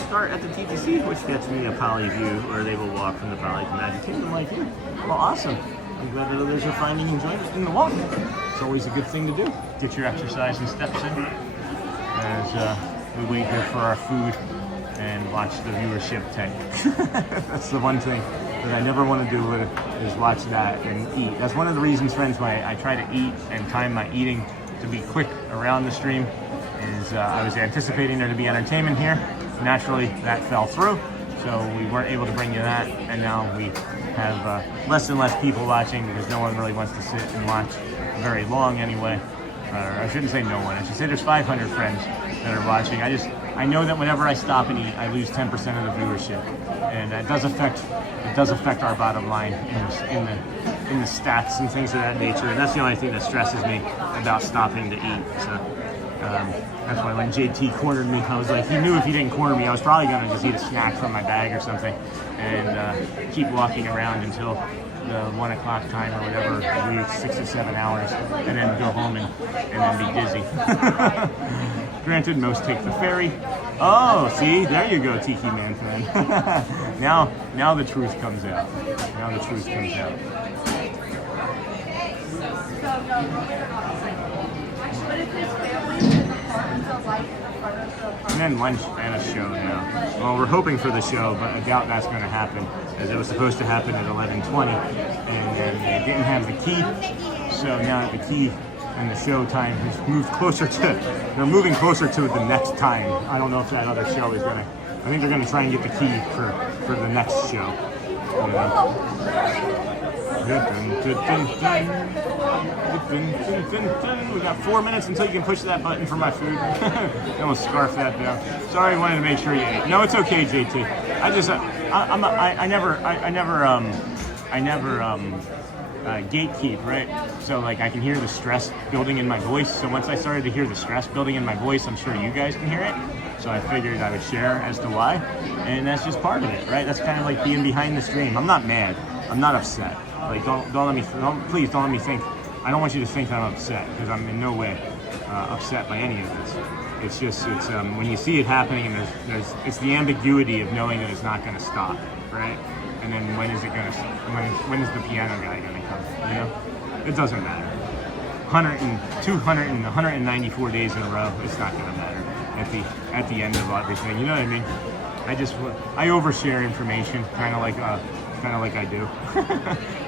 start at the TTC, which gets me a Poly view, or they will walk from the Poly to Magic Kingdom like you. Well, awesome. I'm glad that others are finding enjoyment in the walk. It's always a good thing to do. Get your exercise and steps in as we wait here for our food and watch the viewership tank. That's the one thing that I never want to do is watch that and eat. That's one of the reasons, friends, why I try to eat and time my eating to be quick around the stream. Is I was anticipating there to be entertainment here. Naturally, that fell through, so we weren't able to bring you that, and now we have less and less people watching because no one really wants to sit and watch very long anyway. Or I shouldn't say no one. I should say there's 500 friends that are watching. I know that whenever I stop and eat, I lose 10% of the viewership, and that does affect our bottom line in the stats and things of that nature. And that's the only thing that stresses me about stopping to eat. So. That's why when JT cornered me, I was like, he knew if he didn't corner me, I was probably going to just eat a snack from my bag or something and keep walking around until the 1 o'clock time or whatever, maybe 6 or 7 hours, and then go home and then be dizzy. Granted, most take the ferry. Oh, see, there you go, Tiki Man friend. now the truth comes out. Now the truth comes out. And then lunch and a show now. Well, we're hoping for the show, but I doubt that's going to happen, as it was supposed to happen at 11:20, and then they didn't have the key, so now the key and the show time has moved closer to, they're moving closer to the next time. I don't know if that other show is going to, I think they're going to try and get the key for the next show. We got 4 minutes until you can push that button for my food. I almost scarfed that down. Sorry, I wanted to make sure you ate. No, it's okay, JT. I never gatekeep, right? So like I can hear the stress building in my voice. So once I started to hear the stress building in my voice, I'm sure you guys can hear it. So I figured I would share as to why, and that's just part of it, right? That's kind of like being behind the stream. I'm not mad. I'm not upset. Like please don't let me think I don't want you to think I'm upset, because I'm in no way upset by any of this. It's just, it's when you see it happening, and it's the ambiguity of knowing that it's not going to stop, right? And then when is it going to? When is the piano guy going to come? You know, it doesn't matter. 200 and 194 days in a row, it's not going to matter at the end of everything. You know what I mean? I overshare information, kind of like I do.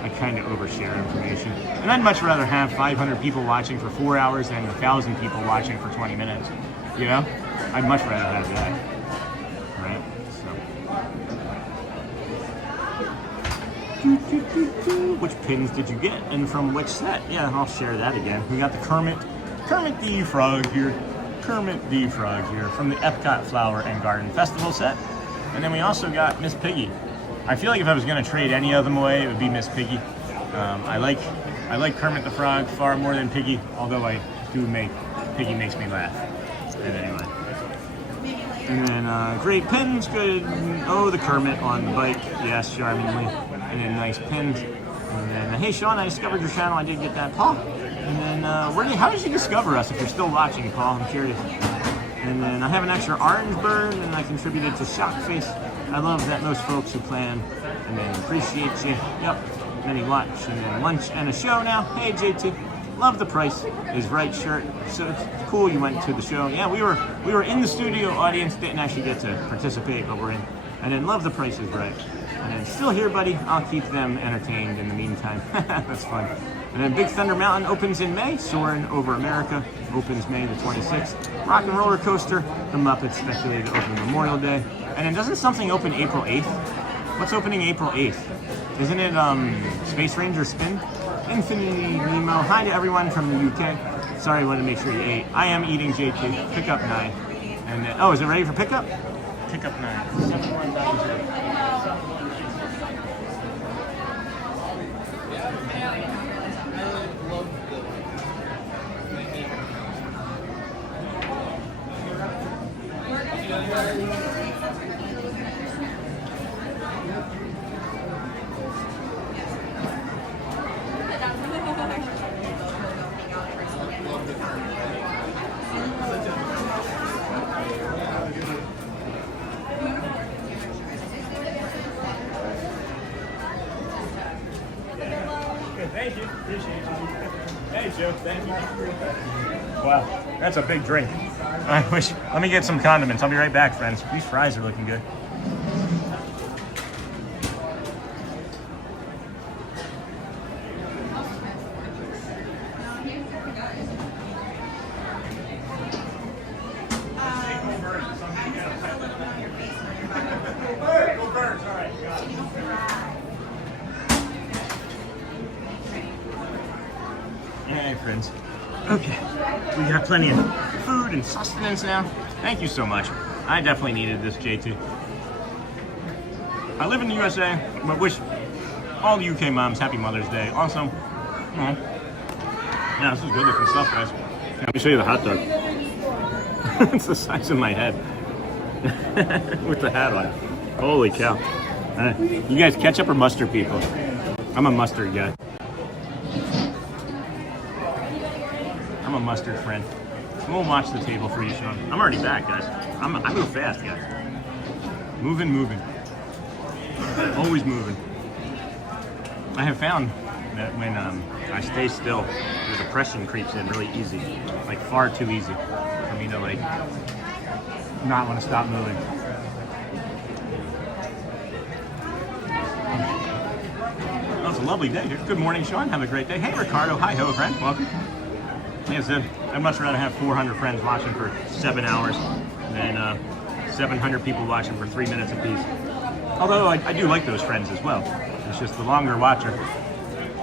I kind of overshare information, and I'd much rather have 500 people watching for 4 hours than 1,000 people watching for 20 minutes. You know, I'd much rather have that, right? So, which pins did you get, and from which set? Yeah, I'll share that again. We got the Kermit the Frog here. Kermit the Frog here from the Epcot Flower and Garden Festival set. And then we also got Miss Piggy. I feel like if I was going to trade any of them away, it would be Miss Piggy. I like Kermit the Frog far more than Piggy, although Piggy makes me laugh. And anyway. And then great pins, good. Oh, the Kermit on the bike, yes, charmingly. And then nice pins. And then, hey Sean, I discovered your channel. I did get that, Paul. And then, how did you discover us if you're still watching, Paul? I'm curious. And then I have an extra orange bird, and I contributed to Shockface. I love that most folks who plan, and then appreciate you. Yep. And then he watched, and then lunch and a show now. Hey JT, love the Price is Right shirt. So it's cool you went to the show. Yeah, we were in the studio audience, didn't actually get to participate, but we're in. And then love the Price is Right. And then still here, buddy. I'll keep them entertained in the meantime. That's fun. And then Big Thunder Mountain opens in May. Soarin' Over America opens May the 26th. Rock and Roller Coaster, the Muppets speculated to open Memorial Day. And then doesn't something open April 8th? What's opening April 8th? Isn't it Space Ranger Spin? Infinity Nemo. Hi to everyone from the UK. Sorry, I wanted to make sure you ate. I am eating JT. Pickup 9. And then, oh, is it ready for pickup? Pickup 9. 7190. Thank you. Appreciate you. Hey, Joe. Thank you. Wow, that's a big drink. I wish. Let me get some condiments. I'll be right back, friends. These fries are looking good. Hey, friends. Okay, we got plenty of food and sustenance now. Thank you so much. I definitely needed this, JT. I live in the USA, but wish all the UK moms happy Mother's Day. Also, yeah, this is good looking stuff, guys. Let me show you the hot dog. It's the size of my head with the hat on. Holy cow. You guys ketchup or mustard people? I'm a mustard guy. I'm a mustard friend. We'll watch the table for you, Sean. I'm already back, guys. I move fast, guys. Moving. Always moving. I have found that when I stay still, the depression creeps in really easy. Like far too easy for me to like not want to stop moving. Oh, it's a lovely day here. Good morning, Sean. Have a great day. Hey, Ricardo. Hi, ho, friend. Welcome. Like I said, I'd much rather have 400 friends watching for 7 hours than 700 people watching for 3 minutes apiece. Although I do like those friends as well. It's just the longer watcher,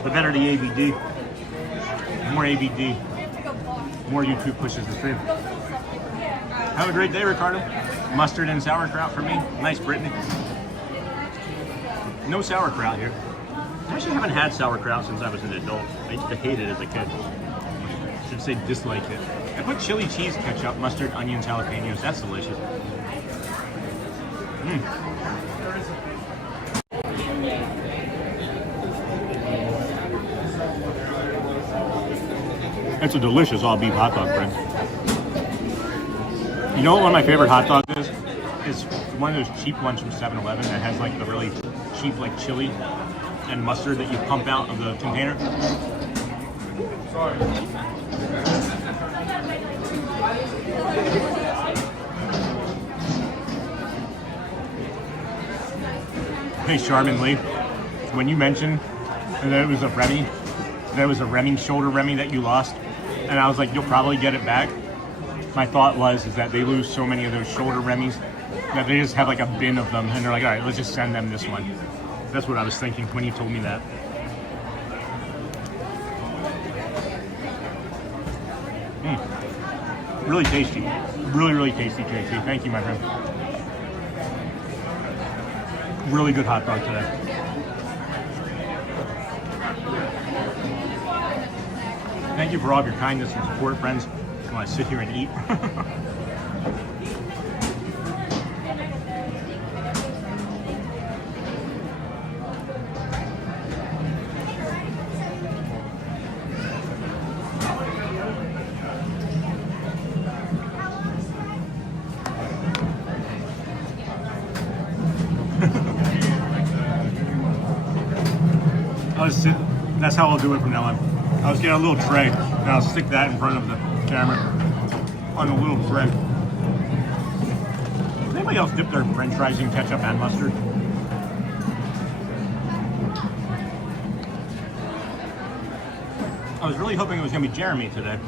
the better the ABD. The more ABD, the more YouTube pushes the stream. Have a great day, Ricardo. Mustard and sauerkraut for me. Nice, Brittany. No sauerkraut here. I actually haven't had sauerkraut since I was an adult. I used to hate it as a kid. I should say dislike it. I put chili cheese ketchup, mustard, onions, jalapenos. That's delicious. It's a delicious all beef hot dog, friends. You know what one of my favorite hot dogs is? It's one of those cheap ones from 7-Eleven that has like the really cheap like chili and mustard that you pump out of the container. Hey, Charmin Lee, when you mentioned that it was a Remy, shoulder Remy that you lost, and I was like, you'll probably get it back. My thought was is that they lose so many of those shoulder Remys that they just have like a bin of them, and they're like, all right, let's just send them this one. That's what I was thinking when you told me that. Really tasty. Really, really tasty, JC. Thank you, my friend. Really good hot dog today. Thank you for all of your kindness and support, friends. While I sit here and eat. That's how I'll do it from now on. I'll just get a little tray and I'll stick that in front of the camera on a little tray. Does anybody else dip their french fries in ketchup and mustard? I was really hoping it was going to be Jeremy today.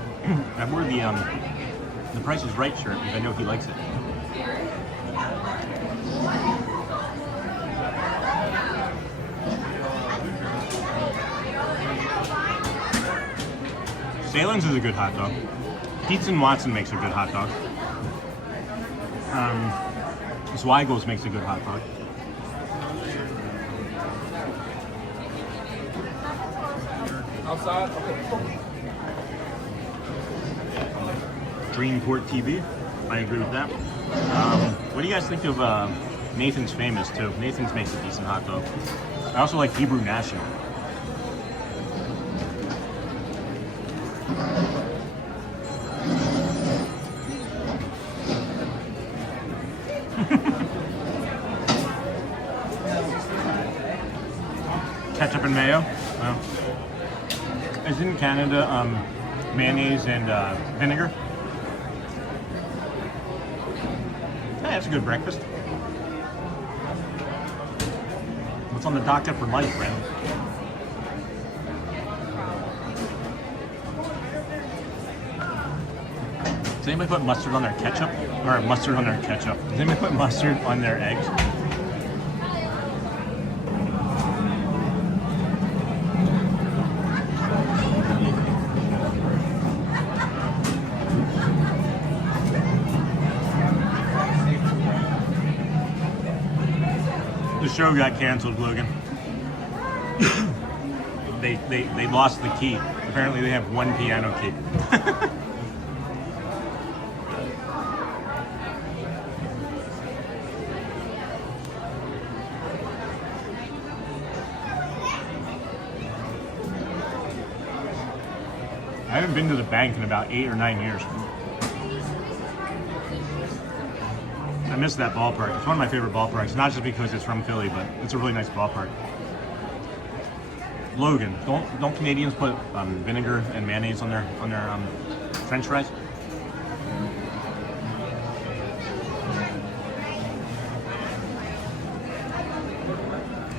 I wore the Price is Right shirt because I know he likes it. Salen's is a good hot dog. Dietz and Watson makes a good hot dog. Zweigel's makes a good hot dog. Outside? Dreamport TV. I agree with that. What do you guys think of Nathan's Famous too? Nathan's makes a decent hot dog. I also like Hebrew National. Ketchup and mayo. Well, isn't Canada mayonnaise and vinegar? Hey, that's a good breakfast. What's on the docket for lunch, friend? Does anybody put mustard on their ketchup? Or mustard on their ketchup? Does anybody put mustard on their eggs? The show got canceled, Logan. they lost the key. Apparently they have one piano key. I haven't been to the bank in about 8 or 9 years. I miss that ballpark. It's one of my favorite ballparks, not just because it's from Philly, but it's a really nice ballpark. Logan, don't Canadians put vinegar and mayonnaise on their French fries?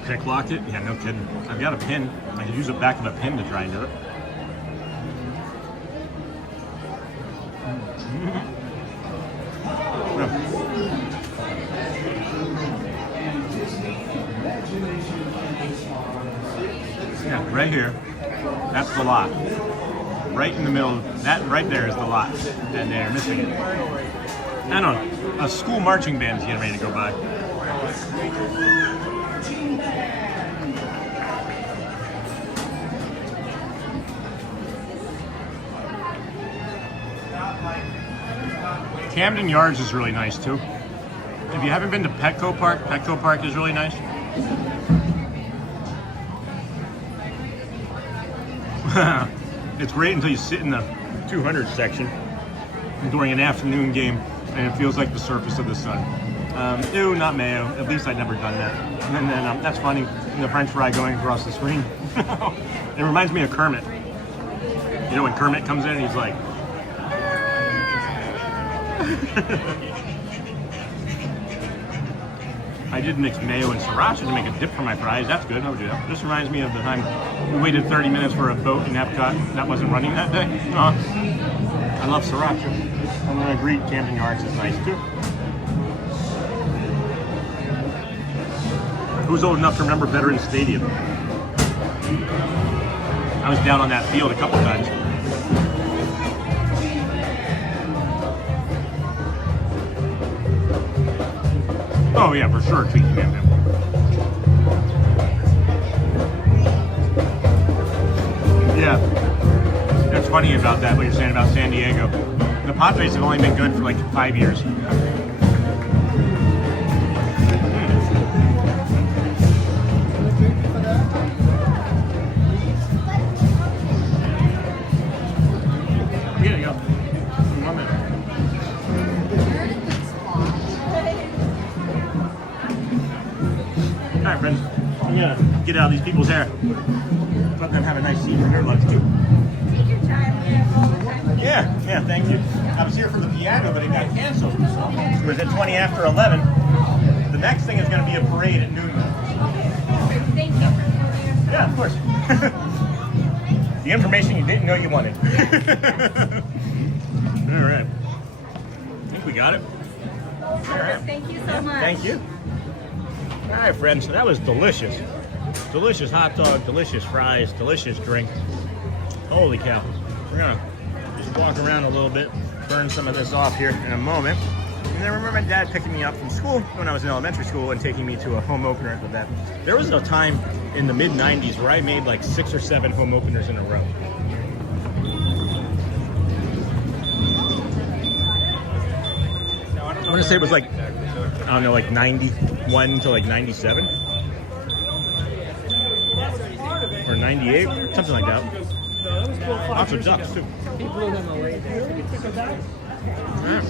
Pick locked it? Yeah, no kidding. I've got a pin. I could use the back of a pin to try and do it. Yeah, right here. That's the lot. Right in the middle. That right there is the lot. And they're missing it. I don't know. A school marching band is getting ready to go by. Camden Yards is really nice too. If you haven't been to Petco Park is really nice. It's great until you sit in the 200 section during an afternoon game, and it feels like the surface of the sun. Ew, not mayo. At least I'd never done that. And then that's funny, the French fry going across the screen. It reminds me of Kermit. You know when Kermit comes in and he's like, I did mix mayo and sriracha to make a dip for my fries. That's good. I would do that. This reminds me of the time we waited 30 minutes for a boat in Epcot that wasn't running that day. I love sriracha. I'm going to agree, Camden Yards is nice too. Who's old enough to remember Veterans Stadium? I was down on that field a couple times. Oh yeah, for sure, Tweaky Man. Yeah, that's funny about that, what you're saying about San Diego. The Padres have only been good for like 5 years. Here you go. One minute. All right, friends. I'm gonna get out of these people's hair. Let them have a nice seat for their lunch too. Yeah, thank you. I was here for the piano, but it got canceled. It was at 20 after 11. The next thing is going to be a parade at noon. Thank you. Yeah, of course. The information you didn't know you wanted. All right. I think we got it. All right. Thank you so much. Thank you. All right, friends. So that was delicious. Delicious hot dog, delicious fries, delicious drink. Holy cow. We're going to just walk around a little bit, burn some of this off here in a moment. And then remember my dad picking me up from school when I was in elementary school and taking me to a home opener at the vet. There was a time in the mid-90s where I made like 6 or 7 home openers in a row. I want to say it was like, I don't know, like 91 to like 97. Or 98, something like that. Lots of ducks too. Yeah.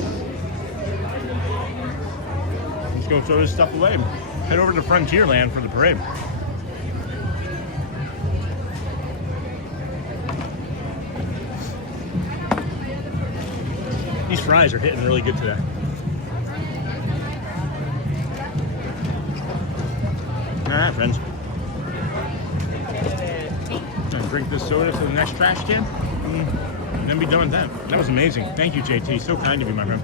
Let's go throw this stuff away. Head over to Frontierland for the parade. These fries are hitting really good today. All right, friends. Drink this soda to the next trash can, and then be done with that. That was amazing. Thank you, JT. So kind of you, my friend.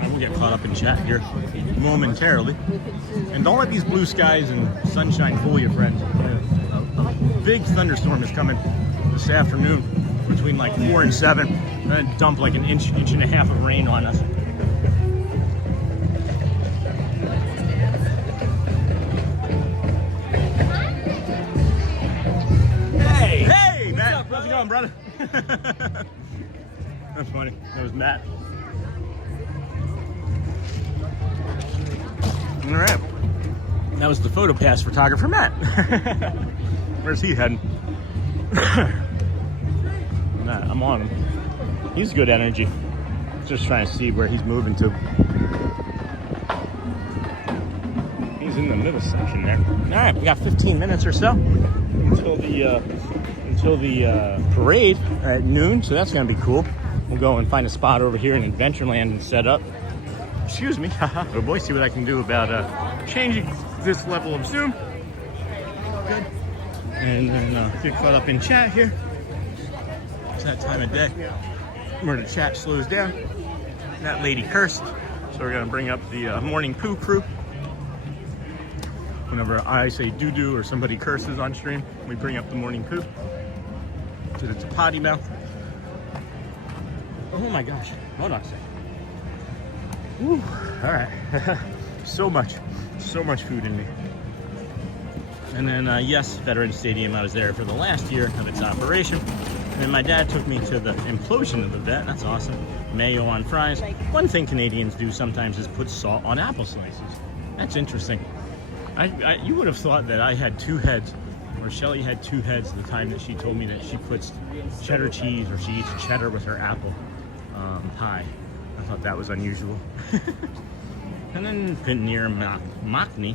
And we'll get caught up in chat here momentarily. And don't let these blue skies and sunshine fool you, friends. A big thunderstorm is coming this afternoon between like 4 and 7. It's going to dump like an inch and a half of rain on us. Hey, Matt. How's it going, brother? That's funny. That was Matt. All right. That was the photo pass photographer, Matt. Where's he heading? Matt, I'm on him. He's good energy. Just trying to see where he's moving to. He's in the middle section there. All right, we got 15 minutes or so until the parade at noon, so that's gonna be cool. We'll go and find a spot over here in Adventureland and set up. Excuse me. Oh boy, see what I can do about changing this level of zoom. Good. And then get caught up in chat here. It's that time of day where the chat slows down. That lady cursed, so we're gonna bring up the morning poo crew. Whenever I say doo-doo or somebody curses on stream, we bring up the morning poo. So it's a potty mouth. Oh my gosh, hold on a second. Woo. All right, so much food in me. And then yes, Veterans Stadium, I was there for the last year of its operation. And then my dad took me to the implosion of the vet. That's awesome. Mayo on fries. One thing Canadians do sometimes is put salt on apple slices. That's interesting. You would have thought that I had 2 heads where Shelly had 2 heads the time that she told me that she puts cheddar cheese, or she eats cheddar with her apple pie. I thought that was unusual. And then Pinnear Machni,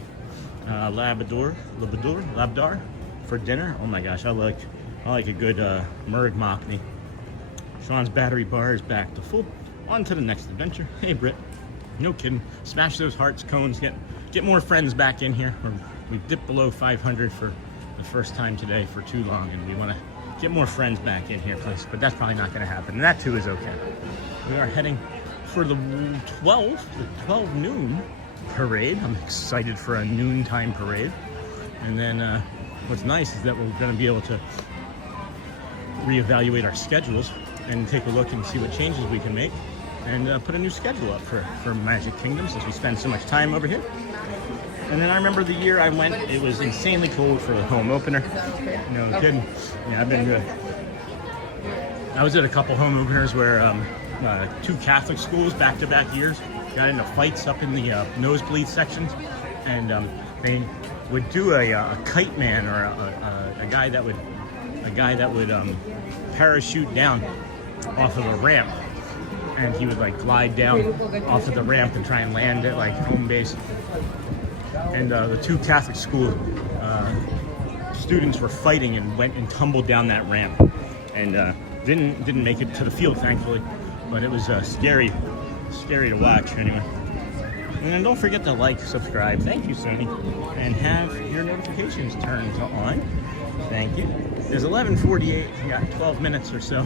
Labrador for dinner. Oh my gosh, I like a good Merg Machni. Sean's battery bar is back to full. On to the next adventure. Hey Britt, no kidding. Smash those hearts, cones, get more friends back in here. We dipped below 500 for the first time today for too long, and we want to get more friends back in here, please. But that's probably not going to happen, and that too is okay. We are heading for the 12 noon parade. I'm excited for a noontime parade. And then what's nice is that we're going to be able to reevaluate our schedules and take a look and see what changes we can make, and put a new schedule up for Magic Kingdom, since we spend so much time over here. And then I remember the year I went, it was insanely cold for the home opener. No kidding. Yeah, I was at a couple home openers where 2 Catholic schools back-to-back years got into fights up in the nosebleed sections, and they would do a kite man, or a guy that would parachute down off of a ramp, and he would like glide down off of the ramp and try and land at like home base. And the 2 Catholic school students were fighting and went and tumbled down that ramp, and didn't make it to the field, thankfully. But it was scary to watch anyway. And then don't forget to like, subscribe, thank you Sony, and have your notifications turned to on. Thank you. It's 11:48. We got 12 minutes or so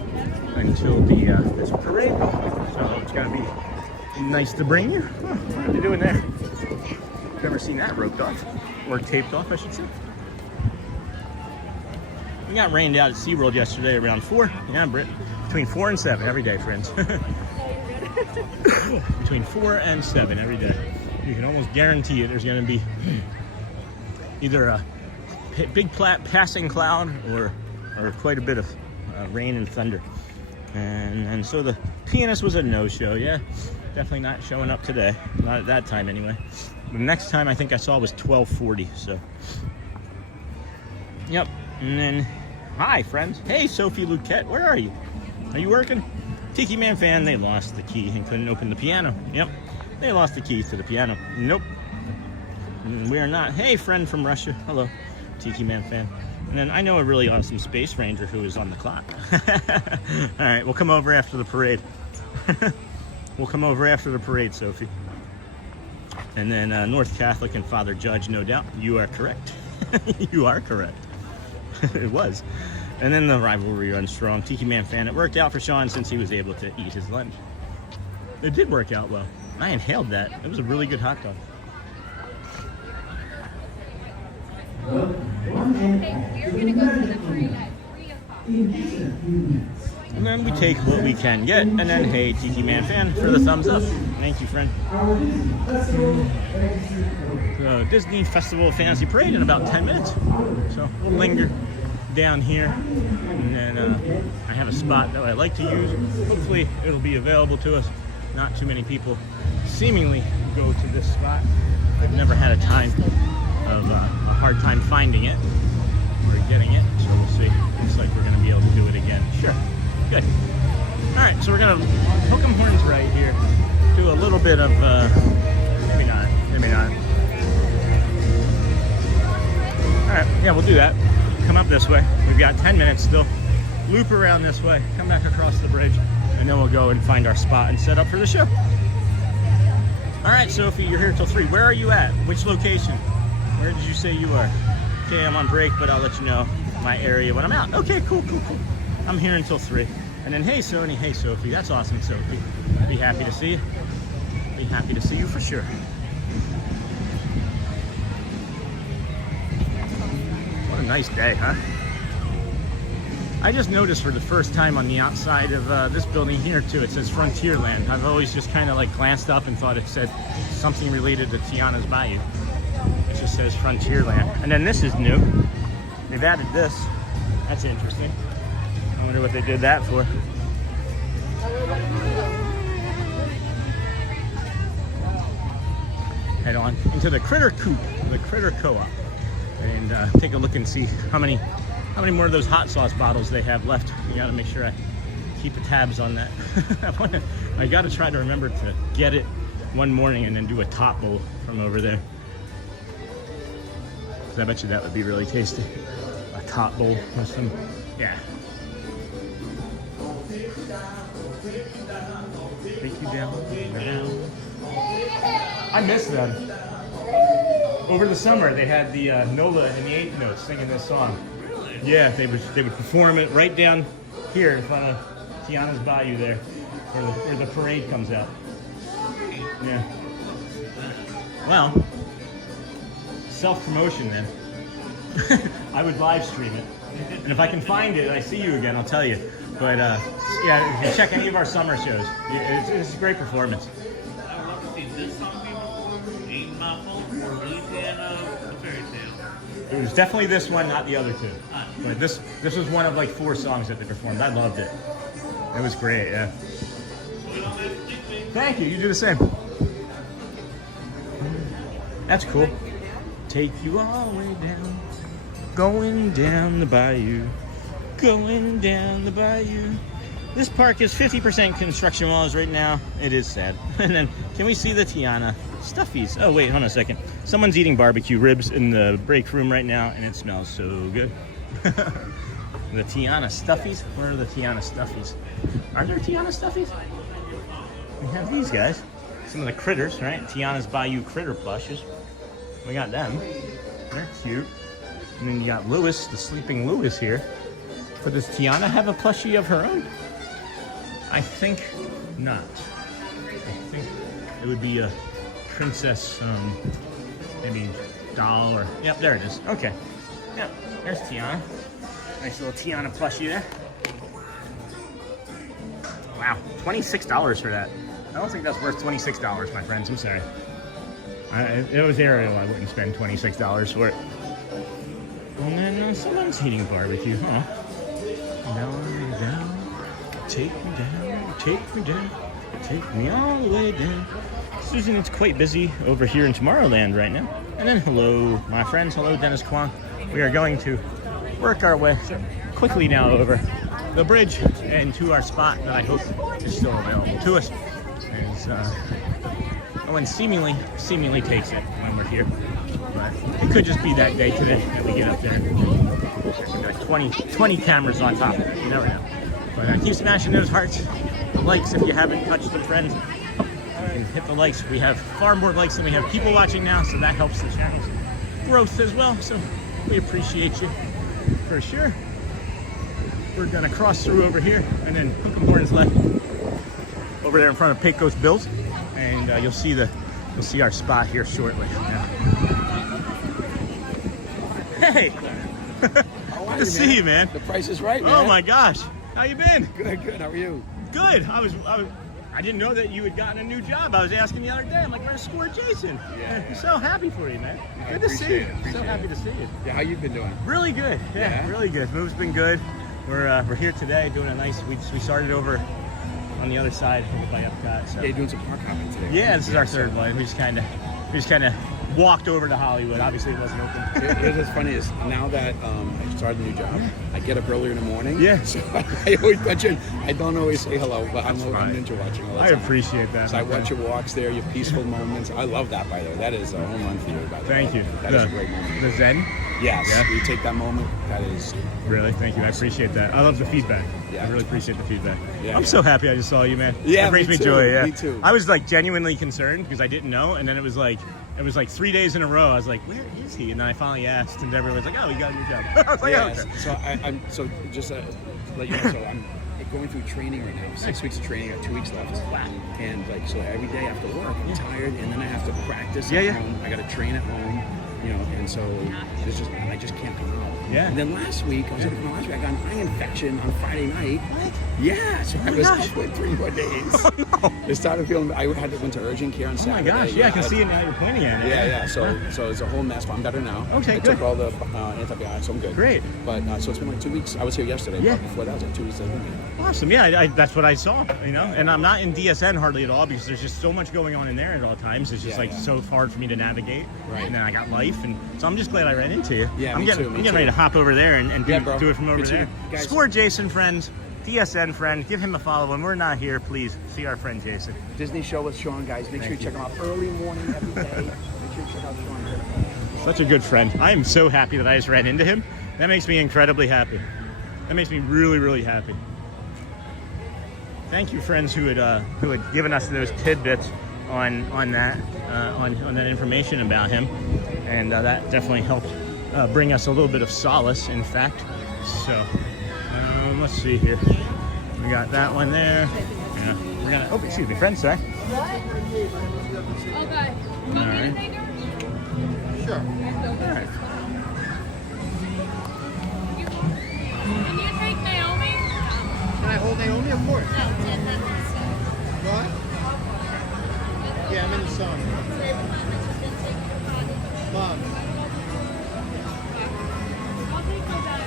until this parade. So it's gonna be nice to bring you. Oh, what are they doing there? Never seen that roped off, or taped off, I should say. We got rained out at SeaWorld yesterday around 4. Yeah, Britt. Between 4 and 7 every day, friends. Between 4 and 7 every day. You can almost guarantee it. There's going to be either a big passing cloud or quite a bit of rain and thunder. And so the pianist was a no-show. Yeah, definitely not showing up today. Not at that time anyway. The next time I think I saw was 12:40. So, yep. And then, hi friends. Hey Sophie Luquette, where are you? Are you working? Tiki Man fan, they lost the key and couldn't open the piano. Yep, they lost the keys to the piano. Nope, we are not. Hey, friend from Russia. Hello, Tiki Man fan. And then I know a really awesome space ranger who is on the clock. All right, we'll come over after the parade. We'll come over after the parade, Sophie. And then North Catholic and Father Judge, no doubt. You are correct. You are correct. It was. And then the rivalry runs strong. Tiki Man fan. It worked out for Sean since he was able to eat his lunch. It did work out well. I inhaled that. It was a really good hot dog. We're going to go to the parade at 3 o'clock. And then we take what we can get. And then, hey, Tiki Man fan, for the thumbs up. Thank you, friend. The Disney Festival of Fantasy Parade in about 10 minutes. So we'll linger down here. And then I have a spot that I like to use. Hopefully it'll be available to us. Not too many people seemingly go to this spot. I've never had a hard time finding it or getting it. So we'll see. Looks like we're going to be able to do it again. Sure. Good. All right, so we're gonna hook 'em horns right here. Do a little bit of, maybe not. All right, yeah, we'll do that. Come up this way. We've got 10 minutes still. Loop around this way, come back across the bridge, and then we'll go and find our spot and set up for the show. All right, Sophie, you're here till 3. Where are you at? Which location? Where did you say you are? Okay, I'm on break, but I'll let you know my area when I'm out. Okay, cool. I'm here until 3. And then, hey, Sony, hey, Sophie. That's awesome, Sophie. Be happy to see you. Be happy to see you for sure. What a nice day, huh? I just noticed for the first time on the outside of this building here, too, it says Frontierland. I've always just kind of like glanced up and thought it said something related to Tiana's Bayou. It just says Frontierland. And then this is new. They've added this. That's interesting. I wonder what they did that for. Head on into the Critter Coop, the Critter Co-op. and take a look and see how many more of those hot sauce bottles they have left. You gotta make sure I keep the tabs on that. I gotta try to remember to get it one morning and then do a top bowl from over there. I bet you that would be really tasty. A top bowl with some, yeah. Take you down. I miss them. Over the summer, they had the Nola and the Eighth Notes singing this song. Really? Yeah, they would perform it right down here in front of Tiana's Bayou there, where the parade comes out. Yeah. Well, self-promotion then. I would live stream it. And if I can find it and I see you again, I'll tell you. But yeah, you check any of our summer shows. It's a great performance. I would love to see this song be performed, Ain't My Fault, or Louisiana, The Fairy Tale. It was definitely this one, not the other two. But this was one of like 4 songs that they performed. I loved it. It was great, yeah. Thank you, you do the same. That's cool. Take you all the way down, going down the bayou, going down the bayou. This park is 50% construction walls right now. It is sad. And then, can we see the Tiana stuffies? Oh wait, hold on a second. Someone's eating barbecue ribs in the break room right now, and it smells so good. The Tiana stuffies? Where are the Tiana stuffies? Are there Tiana stuffies? We have these guys. Some of the critters, right? Tiana's Bayou critter plushes. We got them. They're cute. And then you got Lewis, the sleeping Lewis here. But does Tiana have a plushie of her own? I think not. I think it would be a princess, maybe doll or... Yep, there it is. Okay. Yep, there's Tiana. Nice little Tiana plushie there. Wow, $26 for that. I don't think that's worth $26, my friends. I'm sorry. If it was Ariel, I wouldn't spend $26 for it. And then someone's eating barbecue, huh? Down, take me down, take me down, take me all the way down. Susan, it's quite busy over here in Tomorrowland right now. And then hello, my friends. Hello, Dennis Kwong. We are going to work our way quickly now over the bridge and to our spot that I hope is still available to us. And seemingly takes it when we're here. But it could just be that day today that we get up there. There's gonna be like 20 cameras on top of it. You never know. But keep smashing those hearts. The likes if you haven't touched them, friends. And hit the likes. We have far more likes than we have people watching now, so that helps the channel's growth as well. So we appreciate you for sure. We're gonna cross through over here and then hook 'em horns left over there in front of Pecos Bills, and you'll see our spot here shortly. Yeah. Hey, good to see you, man. The price is right, man. Oh my gosh, how you been? Good. How are you? Good. I didn't know that you had gotten a new job. I was asking the other day. I'm like, where's Score Jason? Yeah. I'm so happy for you, man. Good to see you. So happy to see you. Yeah, how you been doing? Really good. Yeah, really good. Move's been good. We're here today doing a nice. We started over on the other side over by Epcot. So. Yeah, you're doing some park hopping today. Yeah, this is our third one. We just kind of walked over to Hollywood. Obviously, it wasn't open. Here's what's funny is now that I started a new job, I get up earlier in the morning. Yeah. So I always mention. I don't always say hello, but I'm ninja watching all the time. I appreciate that. So I watch your walks there, your peaceful moments. I love that, by the way. That is a home run for you, by the way. Thank you. That is a great moment. The Zen? Yes. Yeah. You take that moment. That is. Really, thank you. I appreciate that. I love the feedback. Yeah. I really appreciate the feedback. Yeah, I'm so happy I just saw you, man. Yeah, it brings me too. joy. Yeah, me too. I was like genuinely concerned because I didn't know, and then it was like 3 days in a row. I was like, where is he? And then I finally asked, and everyone was like, oh, we got a new job. I was like, yes. okay. So I'm so just to let you know. So I'm going through training right now. 6 weeks of training. I got 2 weeks left. Wow. And like so every day after work, I'm tired, and then I have to practice at home. I got to train at home. You know, and so I just can't come out. Yeah. And then last week, I got an eye infection on Friday night. What? Yeah. So I was up for 3 more days. Oh no. I started feeling. I had to went to urgent care on Saturday. Oh my gosh. Yeah, I can see it now. You're pointing at it. Yeah. So it's a whole mess, but I'm better now. Okay, I good. took all the antibiotics, so I'm good. Great. But so it's been like 2 weeks. I was here yesterday. Yeah. But before that, was like 2 weeks. Awesome. Yeah, that's what I saw. You know, and I'm not in DSN hardly at all because there's just so much going on in there at all times. It's just so hard for me to navigate. Right. And then I got life. safe, and so I'm just glad I ran into you. Yeah, I'm me getting too, me getting too. ready to hop over there and Yeah, bro. do it from over Good there. seeing you guys. Score Jason, friends. DSN friend, give him a follow. When we're not here, please see our friend Jason. Disney Show with Sean, guys. Make sure you check him out early morning every day. Make sure you check out Sean. Such a good friend. I am so happy that I just ran into him. That makes me incredibly happy. That makes me really, really happy. Thank you, friends who had given us those tidbits on that information about him, and that definitely helped bring us a little bit of solace. In fact, so let's see here. We got that one there. Yeah, we're gonna. Oh, excuse me, friends. Sorry. Okay. All right. Sure. All right. Can you take Naomi? Can I hold Naomi? Of course. What? Yeah, I'm in the sun. Mom. I'll take my bag.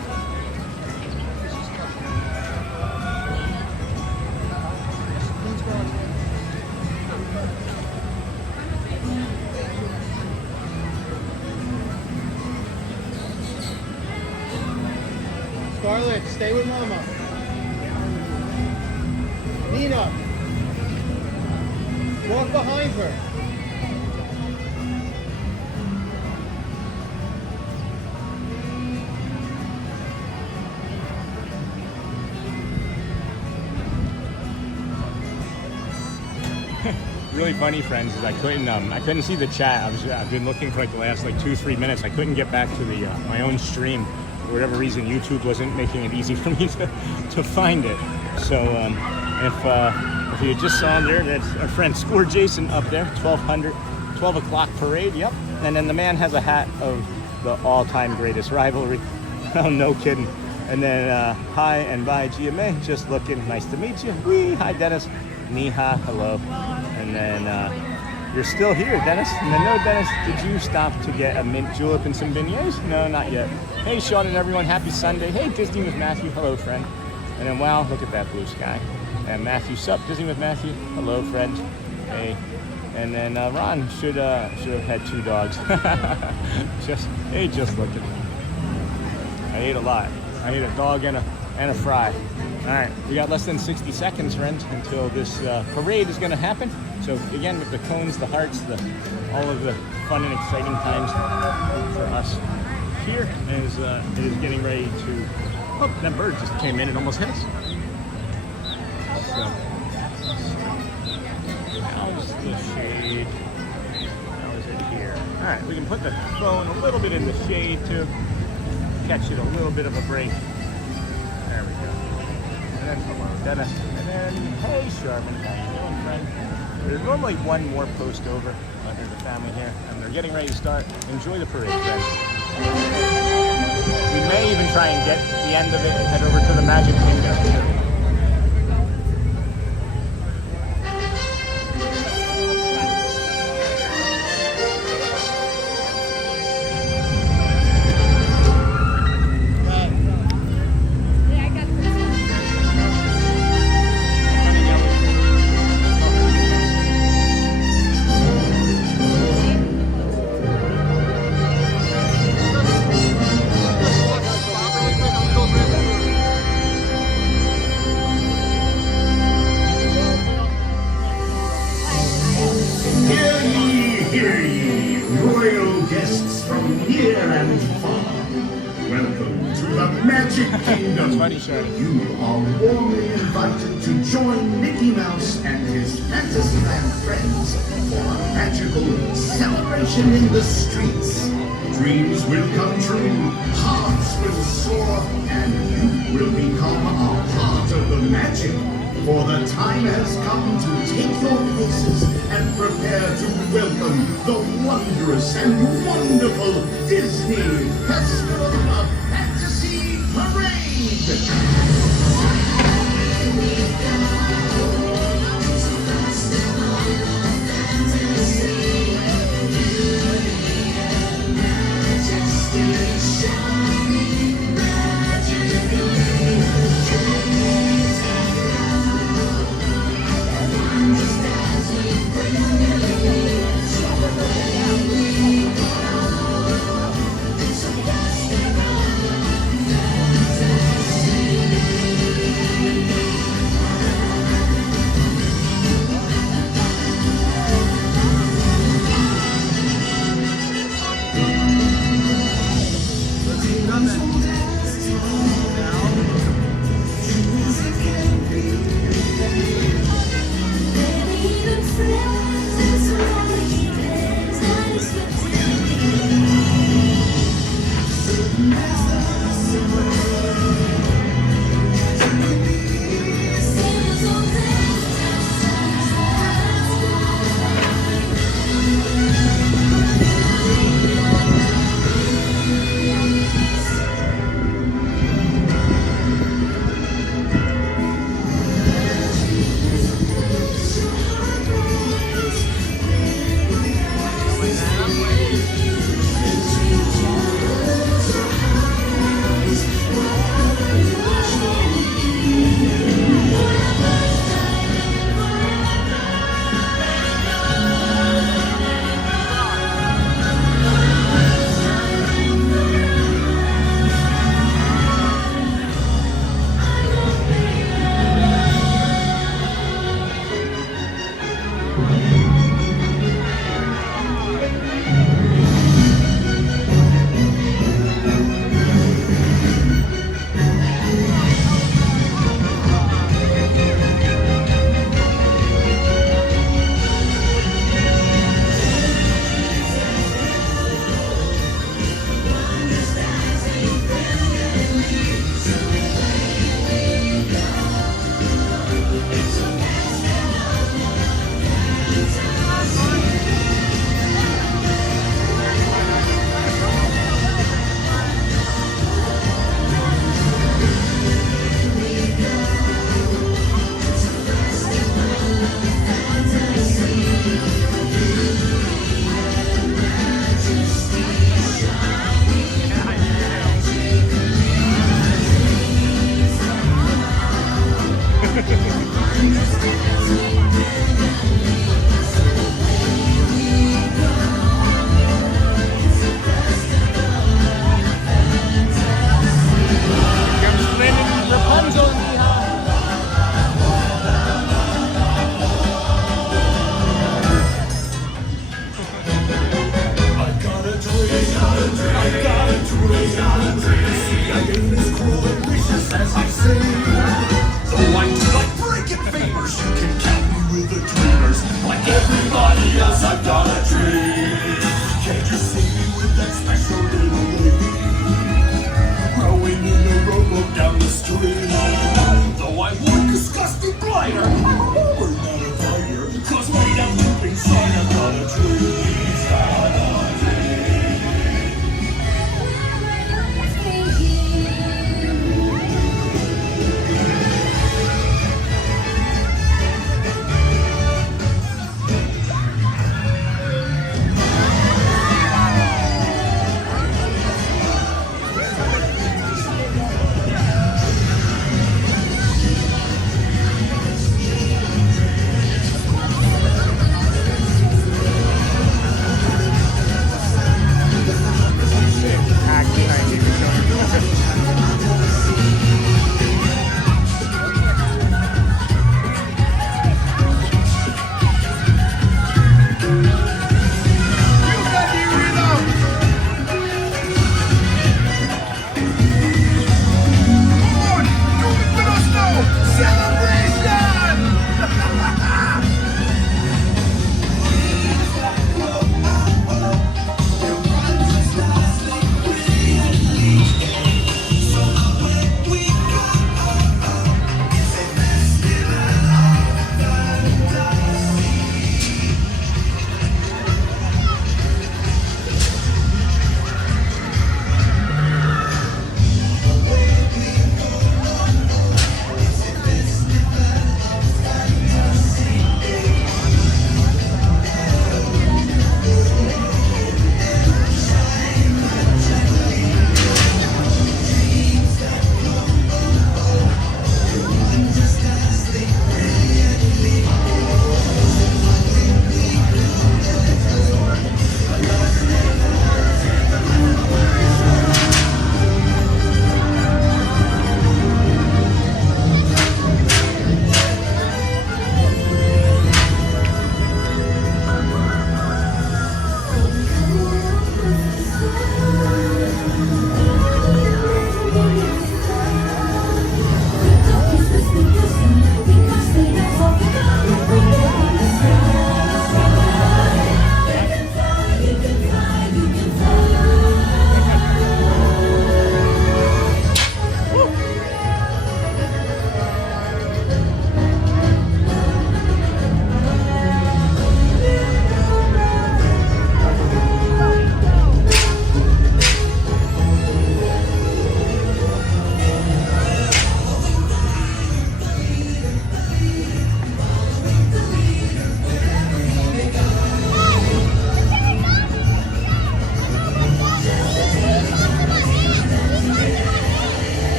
Scarlett, stay with Mama. Nina. Walk behind her. Really funny, friends, is I couldn't see the chat. I've been looking for like the last 2-3 minutes. I couldn't get back to the my own stream. For whatever reason, YouTube wasn't making it easy for me to find it. So if you just saw there, that's our friend Score Jason up there, 12 o'clock parade. Yep. And then the man has a hat of the all-time greatest rivalry. Oh, no kidding. And then hi and bye GMA, just looking. Nice to meet you. Wee. Hi Dennis. Niha, hello. And then you're still here, Dennis. And then, no, Dennis, did you stop to get a mint julep and some beignets? No, not yet. Hey, Sean and everyone, happy Sunday. Hey, Disney with Matthew, hello, friend. And then, wow, look at that blue sky. And Matthew, sup, Disney with Matthew, hello, friend. Hey. And then Ron should have had 2 dogs. just looking. I ate a lot. I ate a dog and a fry. All right, we got less than 60 seconds, friends, until this parade is going to happen. So again, with the cones, the hearts, all of the fun and exciting times for us here as it is getting ready to. Oh, that bird just came in and almost hit us. So how's the shade? How is it here? All right, we can put the phone a little bit in the shade to catch it a little bit of a break. There we go. And then hello, Dennis. And then, hey, Sharman, how you doing, friend? There's normally one more post over. There's a family here, and they're getting ready to start. Enjoy the parade, friends. We may even try and get the end of it and head over to the Magic Kingdom. You are warmly invited to join Mickey Mouse and his Fantasyland friends for a magical celebration in the streets. Dreams will come true, hearts will soar, and you will become a part of the magic. For the time has come to take your places and prepare to welcome the wondrous and wonderful Disney Festival of Fantasy Parade.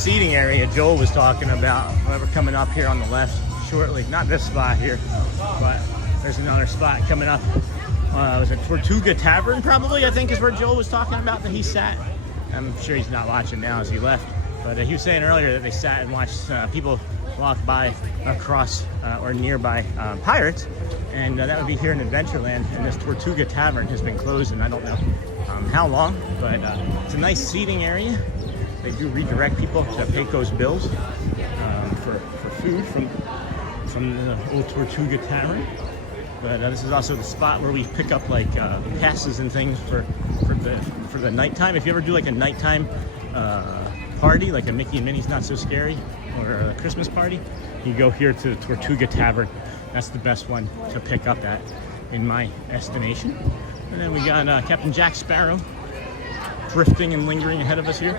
seating area Joel was talking about. We're coming up here on the left shortly. Not this spot here, but there's another spot coming up. It was a Tortuga Tavern, probably, I think is where Joel was talking about that he sat. I'm sure he's not watching now as he left, but he was saying earlier that they sat and watched people walk by across or nearby pirates, and that would be here in Adventureland. And this Tortuga Tavern has been closed, and I don't know how long, but it's a nice seating area. They do redirect people to pay those bills for food from the old Tortuga Tavern. But this is also the spot where we pick up like passes and things for the nighttime. If you ever do like a nighttime party, like a Mickey and Minnie's Not So Scary or a Christmas party, you go here to the Tortuga Tavern. That's the best one to pick up at, in my estimation. And then we got Captain Jack Sparrow drifting and lingering ahead of us here.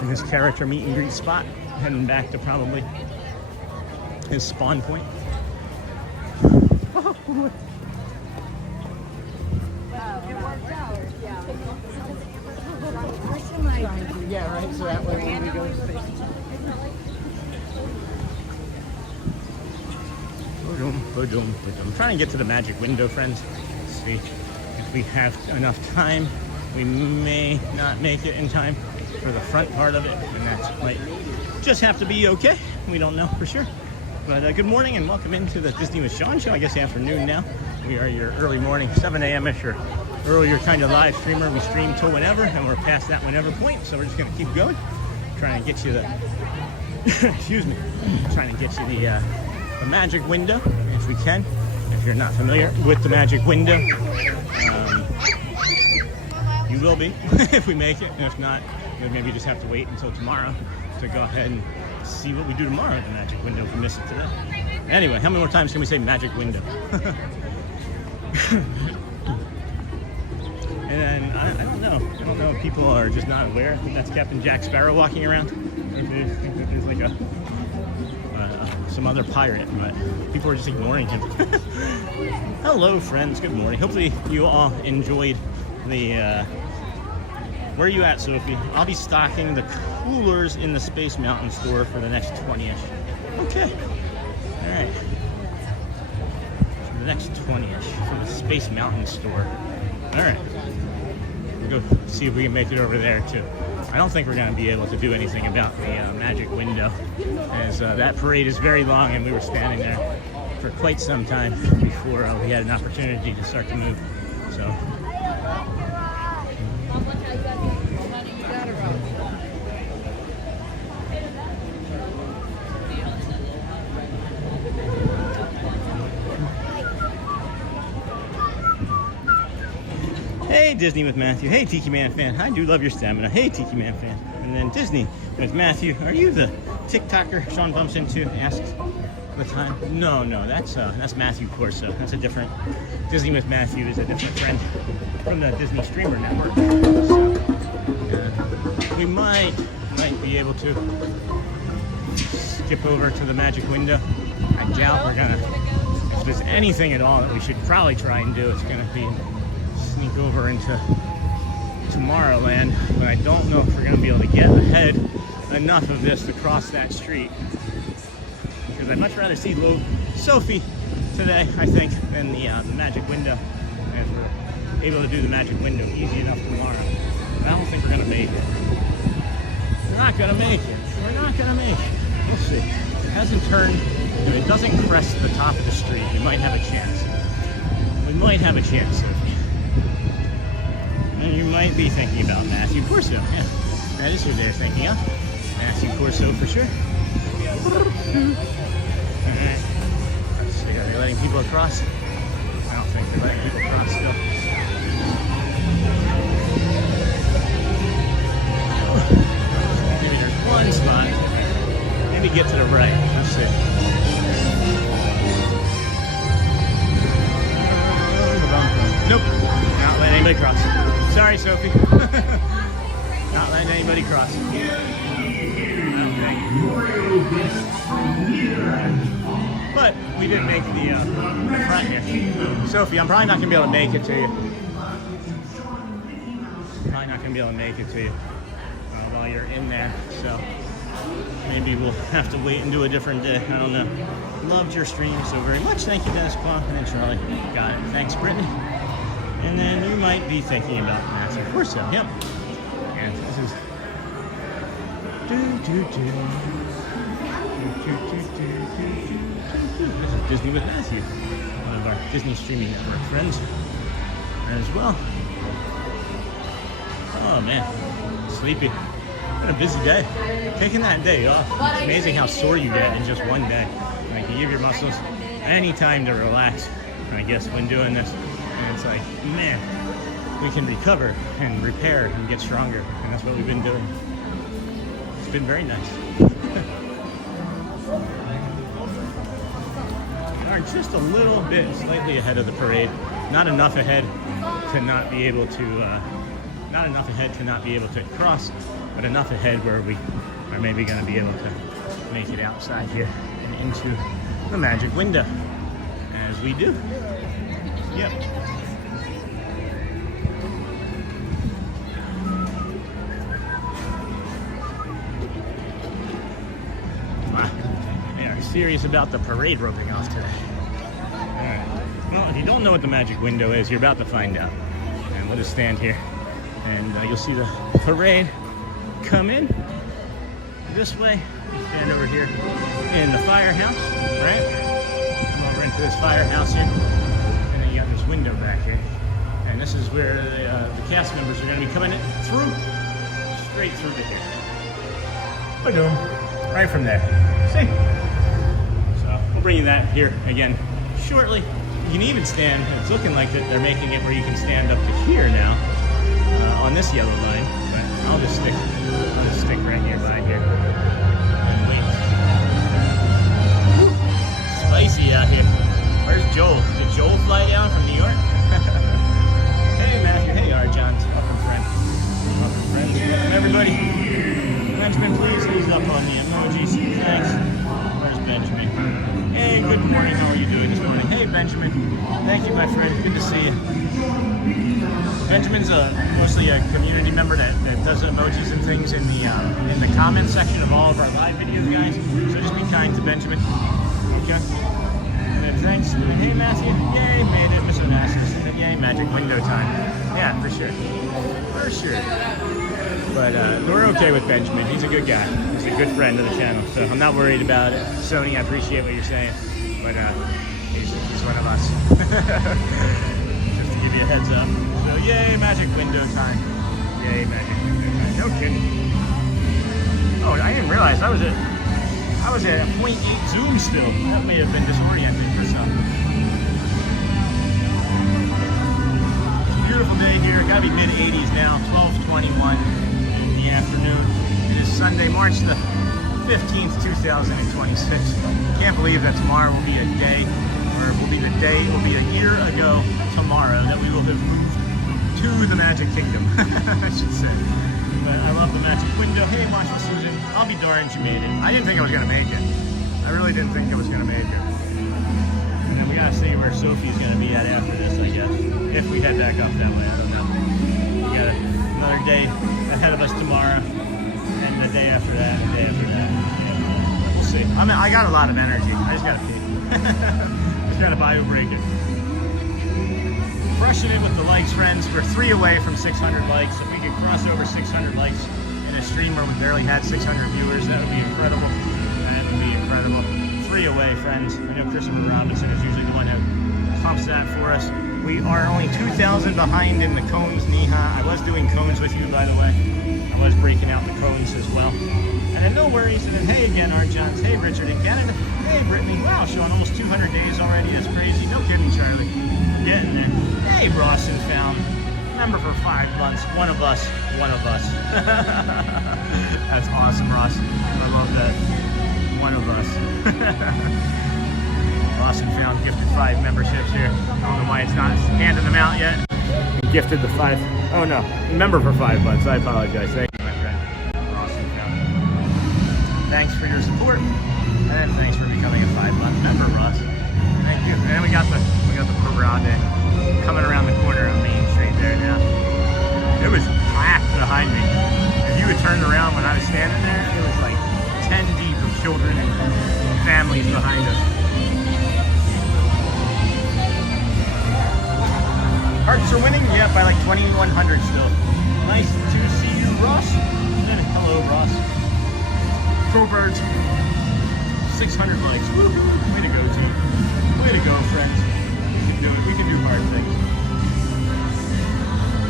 In his character meet and greet spot, heading back to probably his spawn point. Yeah, right. So that way when we go to space. I'm trying to get to the magic window, friends. Let's see if we have enough time. We may not make it in time for the front part of it, and that might just have to be okay. We don't know for sure. But good morning and welcome into the Disney with Sean show. I guess afternoon now. We are your early morning, 7 a.m.-ish or earlier kind of live streamer. We stream till whenever, and we're past that whenever point, so we're just going to keep going. Trying to get you the, excuse me, trying to get you the magic window, if we can. If you're not familiar with the magic window, you will be if we make it. And if not, you'll maybe just have to wait until tomorrow to go ahead and see what we do tomorrow at the magic window if you miss it today. Anyway, how many more times can we say magic window? And then, I don't know if people are just not aware that that's Captain Jack Sparrow walking around. Or if they think that there's like some other pirate, but people are just ignoring him. Hello, friends. Good morning. Hopefully you all enjoyed the... where are you at, Sophie? I'll be stocking the coolers in the Space Mountain store for the next 20-ish. Okay. All right. For the next 20-ish for the Space Mountain store. All right. We'll go see if we can make it over there, too. I don't think we're going to be able to do anything about the magic window, as that parade is very long, and we were standing there for quite some time before we had an opportunity to start to move. So... Hey, Disney with Matthew. Hey, Tiki Man fan. I do love your stamina. Hey, Tiki Man fan. And then Disney with Matthew. Are you the TikToker Sean bumps into? Asks the time. No, that's Matthew Corso. That's a different. Disney with Matthew is a different friend from the Disney Streamer Network. So we might be able to skip over to the magic window. I doubt we're gonna. If there's anything at all that we should probably try and do, it's gonna be sneak over into Tomorrowland, but I don't know if we're going to be able to get ahead enough of this to cross that street, because I'd much rather see Sophie today, I think, than the magic window, as we're able to do the magic window easy enough tomorrow. But I don't think we're going to make it. We're not going to make it. We're not going to make it. We'll see. It hasn't turned, if it doesn't crest the top of the street, we might have a chance. We might have a chance, Sophie. And you might be thinking about Matthew Corso. Yeah, that is who they're thinking of. Matthew Corso for sure. Alright. Let's see, are they letting people across? I don't think they're letting people across still. Maybe there's one spot. Maybe get to the right. Let's see. Nope. Not letting anybody cross. Sorry, Sophie. Not letting anybody cross. But we did make the front here. Sophie, I'm probably not going to be able to make it to you. Probably not going to be able to make it to you. while you're in there. So maybe we'll have to wait and do a different day. I don't know. Loved your stream so very much. Thank you, Dennis Kwok. And then Charlie. Got it. Thanks, Brittany. And then you might be thinking about Matthew. Of course so. Yep. And this is this is Disney with Matthew, one of our Disney streaming network friends as well. Oh man, sleepy. Been a busy day. Taking that day off. It's amazing how sore you get in just one day. Like, you give your muscles any time to relax, I guess, when doing this. And it's like, man, we can recover and repair and get stronger. And that's what we've been doing. It's been very nice. We are just a little bit slightly ahead of the parade. Not enough ahead to not be able to cross, but enough ahead where we are maybe going to be able to make it outside here and into the magic window, as we do. Yep. They are serious about the parade roping off today. All right. Well, if you don't know what the magic window is, you're about to find out. And we'll just stand here, and you'll see the parade come in this way. You stand over here in the firehouse, right? Come over into this firehouse here, and then you got this window back here. And this is where the cast members are going to be coming in through, straight through to here. Boom, right from there. See? So we'll bring you that here again shortly. You can even stand, it's looking like that they're making it where you can stand up to here now on this yellow line. But I'll just stick right nearby here and wait. Woo. Spicy out here. Where's Joel? Did Joel fly down from New York? Hey Matthew, hey Arjont, welcome friend. Welcome friends. Everybody. Benjamin, please ease up on the emojis. Thanks. Where's Benjamin? Hey, good morning. How are you doing this morning? Hey, Benjamin. Thank you, my friend. Good to see you. Benjamin's mostly a community member that does emojis and things in the comment section of all of our live videos, guys. So just be kind to Benjamin. Okay. And then thanks. Hey, Matthew. Yay, made it, Mr. Masters. Yay, magic window time. Yeah, for sure. For sure. But we're okay with Benjamin. He's a good guy. He's a good friend of the channel, so I'm not worried about it. Sony, I appreciate what you're saying, but he's one of us. Just to give you a heads up. So yay, magic window time. Yay, magic window time. No kidding. Oh, I didn't realize I was at 0.8 zoom still. That may have been disorienting for some. Beautiful day here. Gotta be mid 80s now. 12:21 in the afternoon. It is Sunday, March the 15th, 2026. Can't believe that tomorrow will be a day, or it will be the day, it will be a year ago tomorrow that we will have moved to the Magic Kingdom, I should say. But I love the magic window. Hey, Marshall Susan, I'll be darned you made it. I didn't think I was gonna make it. I really didn't think I was gonna make it. And then we gotta see where Sophie's gonna be at after this, I guess. If we head back up that way, I don't know. We got another day ahead of us tomorrow, and the day after that, and the day after that. Yeah, we'll see. I got a lot of energy. I just gotta pee. Just gotta bio break it. Crushing it with the likes, friends. We're 3 away from 600 likes. If we could cross over 600 likes in a stream where we barely had 600 viewers, that would be incredible. That would be incredible. 3 away, friends. I know Christopher Robinson is usually the one who pumps that for us. We are only 2,000 behind in the cones, Neha. I was doing cones with you, by the way. I was breaking out the cones as well. And then no worries. And then hey again, Arjont. Hey, Richard in Canada. Hey, Brittany. Wow, showing almost 200 days already. That's crazy. No kidding, Charlie. Getting there. Hey, Rawson found. Member for 5 months. One of us. One of us. That's awesome, Ross. I love that. One of us. Rawson found gifted 5 memberships here. I don't know why it's not handing them out yet. Gifted the 5. Oh no, member for 5 months. I apologize. Thank you, my friend. Rawson found. Thanks for your support, and thanks for becoming a 5-month member, Ross. Thank you. And we got the parade coming around the corner on Main Street there now. It was packed behind me. As you had turned around when I was standing there, it was like 10 deep of children and families behind us. Hearts are winning, yeah, by like 2,100 still. Nice to see you, Ross. And hello, Ross. Crowbirds, 600 likes. Woo-hoo. Way to go, team. Way to go, friends. We can do it. We can do hard things.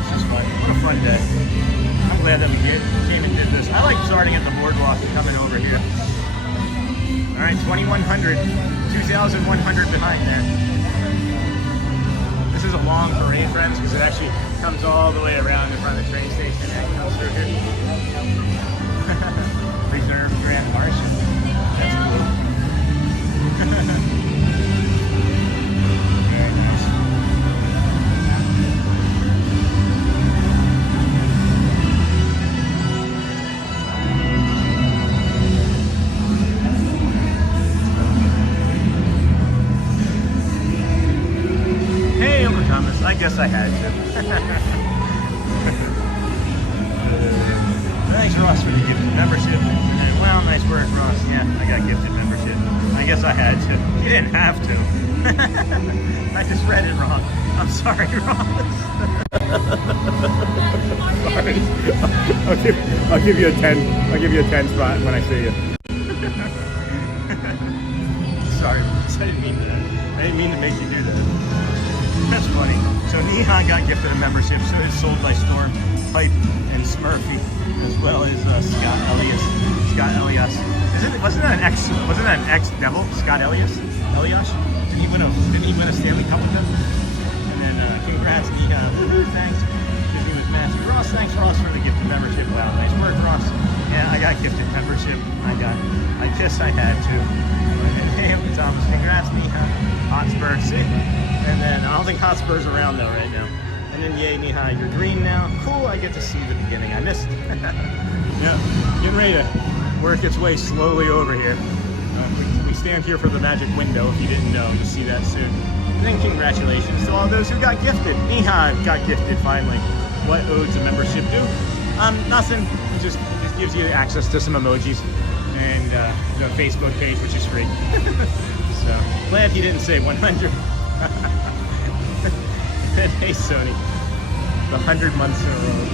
This is fun. What a fun day. I'm glad that we came and did this. I like starting at the boardwalk and coming over here. All right, 2,100. 2,100 behind there. This is a long parade, friends, because it actually comes all the way around in front of the train station and comes through here. Reserve Grand March. That's cool. Very nice. Hey, Uncle Thomas. I guess I had to. Thanks, Ross, for the gifted membership. And, well, nice work, Ross. Yeah, I got gifted membership. I guess I had to. You didn't have to. I just read it wrong. I'm sorry, Ross. Sorry. I'll give you a 10. I'll give you a 10 spot when I see you. Sorry, Ross. I didn't mean that. I didn't mean to make you do that. That's funny. So Nehan got gifted a membership. So did Sold by Storm, Pipe, and Smurfy, as well as Scott Elias. Scott Elias. Wasn't that an ex-Devil? Scott Elias? Didn't he win a Stanley Cup with them? And then congrats, Nehan. Woohoo, thanks. His name was Matthew Ross. Thanks, Ross, for the gifted membership. Wow, nice work, Ross. Yeah, I got gifted membership. I guess I had to. And hey, Uncle Thomas, congrats, Nehan. Hotspur, see? And then I don't think Hotspur's around though right now. And then yay, Neha, you're green now. Cool, I get to see the beginning. I missed. Yeah, getting ready to work its way slowly over here. We stand here for the magic window, if you didn't know. You'll see that soon. And then congratulations to all those who got gifted. Neha got gifted finally. What odes a membership do? Nothing. It just gives you access to some emojis and the Facebook page, which is free. So glad he didn't say 100. And hey, Sony, the 100 months in a row.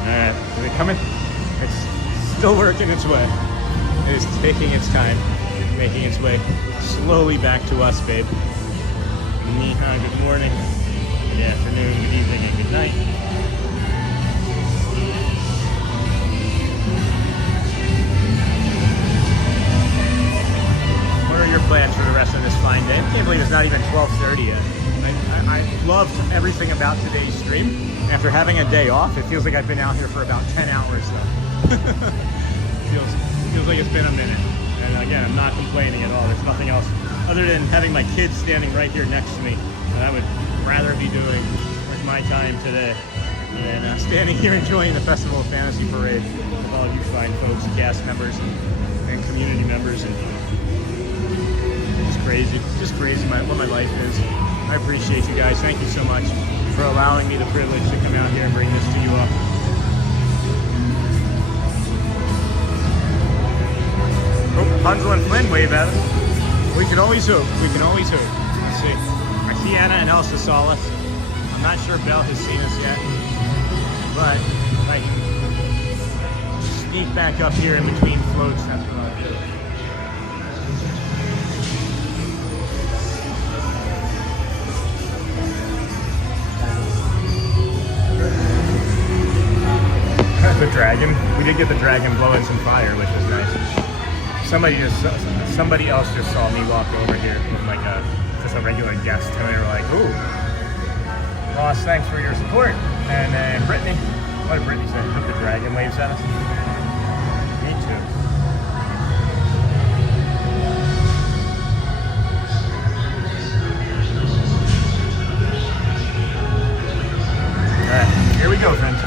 Alright, is it coming? It's still working its way. It is taking its time, making its way slowly back to us, babe. Neha, good morning, good afternoon, good evening, and good night. What are your plans for the rest of this fine day? I can't believe it's not even 12:30 yet. I loved everything about today's stream. After having a day off, it feels like I've been out here for about 10 hours though. feels like it's been a minute. And again, I'm not complaining at all. There's nothing else other than having my kids standing right here next to me that I would rather be doing with my time today than standing here enjoying the Festival of Fantasy Parade with all of you fine folks, cast members and community members, and just crazy what my life is. I appreciate you guys. Thank you so much for allowing me the privilege to come out here and bring this to you all. Oh, Hansel and Flynn wave at us. We can always hope. We can always hope. Let's see. I see Anna and Elsa saw us. I'm not sure Belle has seen us yet. But if I can sneak back up here in between floats, that's what I'll do. The dragon. We did get the dragon blowing some fire, which was nice. Somebody else just saw me walk over here with like just a regular guest, and they were like, "Ooh, Ross, thanks for your support." And then Brittany, what did Brittany say? The dragon waves at us. Me too. All right, here we go, friends.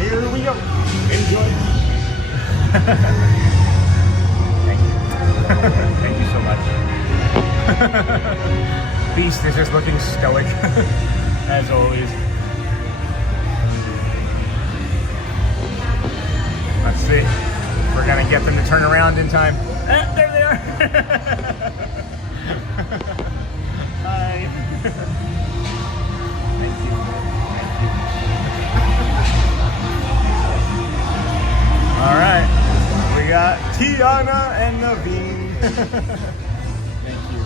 Here we go. Enjoy. Thank you. Thank you so much. Beast is just looking stoic, as always. see if we're gonna get them to turn around in time. There they are. Hi. Thank you. All right, we got Tiana and Naveen. Thank you.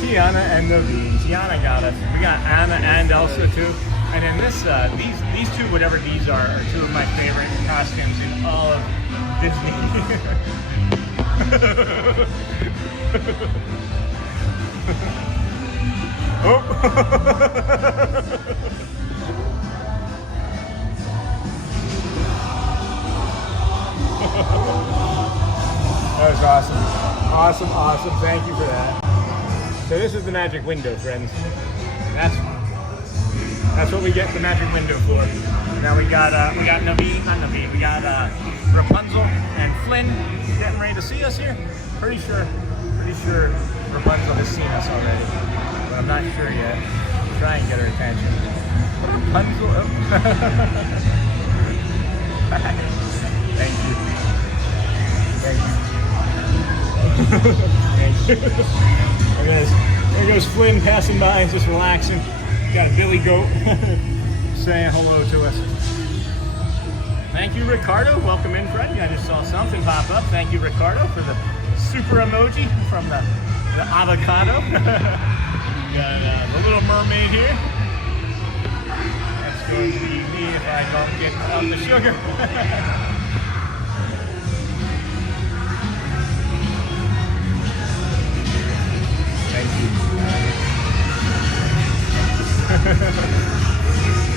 Tiana and Naveen. Tiana got us. We got Anna and Elsa too. And then this, these two, whatever these are two of my favorite costumes in all of Disney. Oh. That was awesome. Awesome, awesome. Thank you for that. So this is the magic window, friends. That's what we get the magic window for. Now we got Naveen, not Naveen. We got Rapunzel and Flynn getting ready to see us here. Pretty sure Rapunzel has seen us already, but I'm not sure yet. Try and get her attention. Rapunzel. Oh. Thank you. Thank you. There goes Flynn passing by, just relaxing. Got a billy goat saying hello to us. Thank you, Ricardo. Welcome in, friend. I just saw something pop up. Thank you, Ricardo, for the super emoji from the avocado. Got the Little Mermaid here. That's going to be me if I don't get out the sugar. Thank you.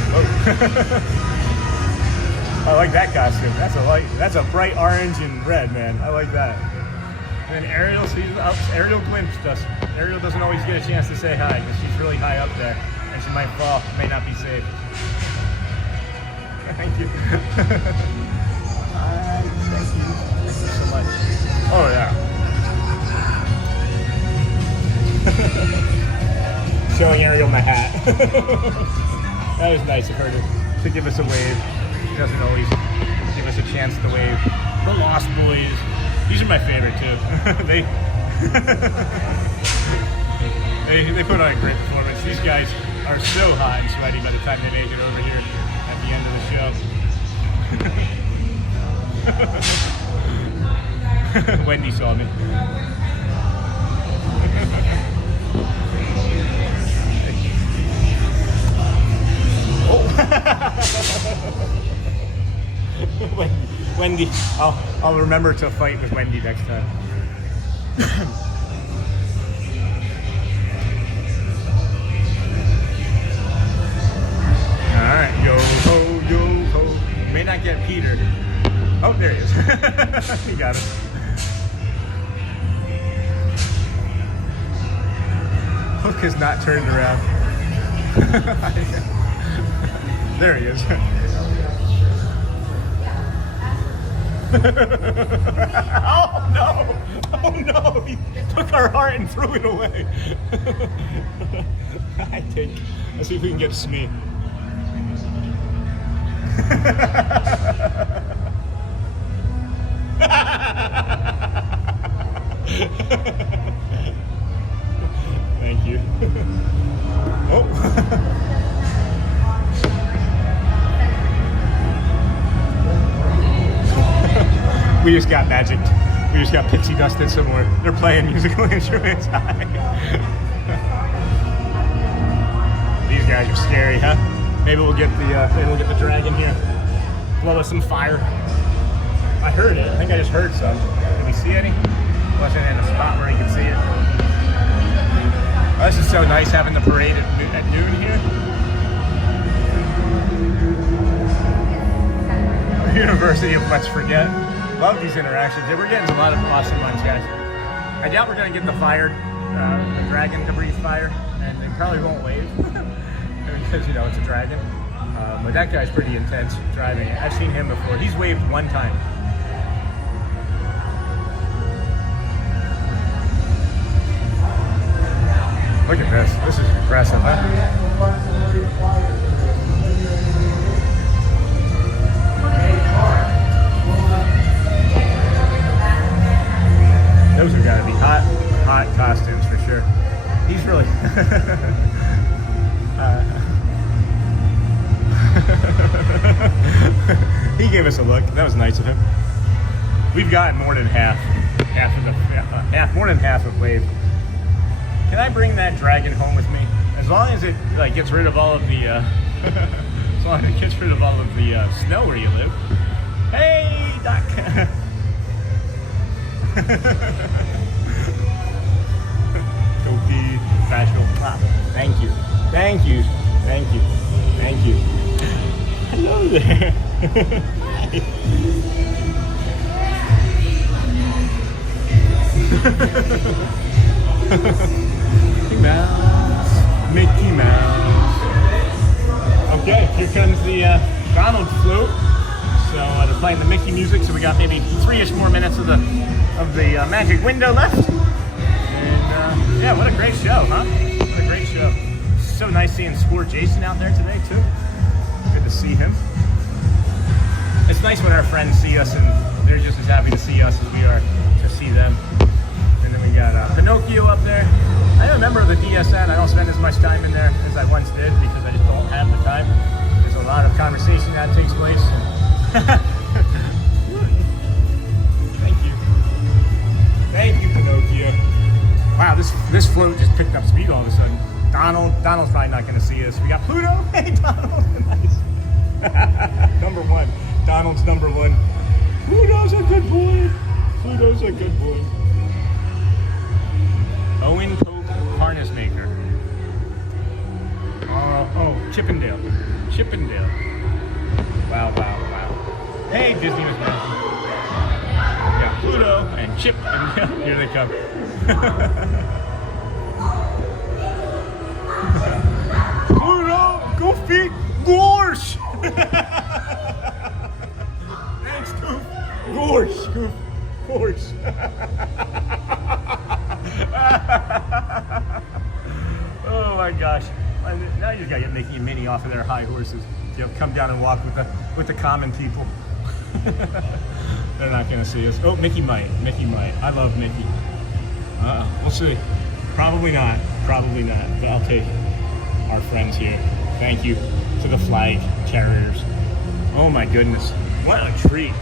Oh. I like that costume. That's a bright orange and red, man. I like that. And Ariel, Ariel glimpsed us. Ariel doesn't always get a chance to say hi because she's really high up there and she might fall, may not be safe. Thank you. Thank you so much. Oh yeah. Showing Ariel my hat. That was nice of her to give us a wave. She doesn't always give us a chance to wave. The Lost Boys. These are my favorite too. they put on a great performance. These guys are so hot and sweaty by the time they make it over here at the end of the show. Wendy saw me. Wendy, I'll remember to fight with Wendy next time. All right, yo ho. May not get Peter. Oh, there he is. He got it. Hook is not turned around. There he is. Oh no! He took our heart and threw it away. Let's see if we can get Smee. Thank you. Oh. We just got magicked. We just got pixie dusted somewhere. They're playing musical instruments. These guys are scary, huh? Maybe we'll get the dragon here. Blow us some fire. I heard it. I think I just heard some. Can we see any? Wasn't in a spot where you could see it. Oh, this is so nice having the parade at noon here. University of Let's Forget. Love these interactions. We're getting a lot of awesome ones, guys. I doubt we're going to get the fire, the dragon to breathe fire, and they probably won't wave because, you know, it's a dragon. But that guy's pretty intense driving it. I've seen him before. He's waved one time. Look at this. This is impressive, huh? gave us a look. That was nice of him. We've gotten more than half of Wave. Can I bring that dragon home with me? As long as it like gets rid of all of the as long as it gets rid of all of the snow where you live. Hey, Doc. Topi, Fashion Pop. Thank you. Thank you. Thank you. Thank you. Hello there. Hi. Mickey Mouse. Mickey Mouse. Okay, here comes the Donald float. So they're playing the Mickey music, so we got maybe 3-ish more minutes of the magic window left. And yeah, what a great show, huh? What a great show. So nice seeing Sport Jason out there today too. Good to see him. It's nice when our friends see us and they're just as happy to see us as we are to see them. And then we got Pinocchio up there. I am a member of the DSN. I don't spend as much time in there as I once did because I just don't have the time. There's a lot of conversation that takes place. Thank you. Thank you, Pinocchio. Wow, this float just picked up speed all of a sudden. Donald's probably not going to see us. We got Pluto. Hey, Donald. Nice. Number one. Donald's number one. Pluto's a good boy. Pluto's a good boy. Owen Pope, harness maker. Oh, Chippendale. Chippendale. Wow. Hey, Disney was magic. Yeah, Pluto and Chip, and here they come. Pluto, Goofy, Gorsh. Thanks, Goof. Gorsh. Oh my gosh! Now you just gotta get Mickey and Minnie off of their high horses. You'll come down and walk with the common people. They're not gonna see us. Oh, Mickey might. I love Mickey. We'll see. Probably not. But I'll take our friends here. Thank you to the flag carriers. Oh my goodness! What a treat!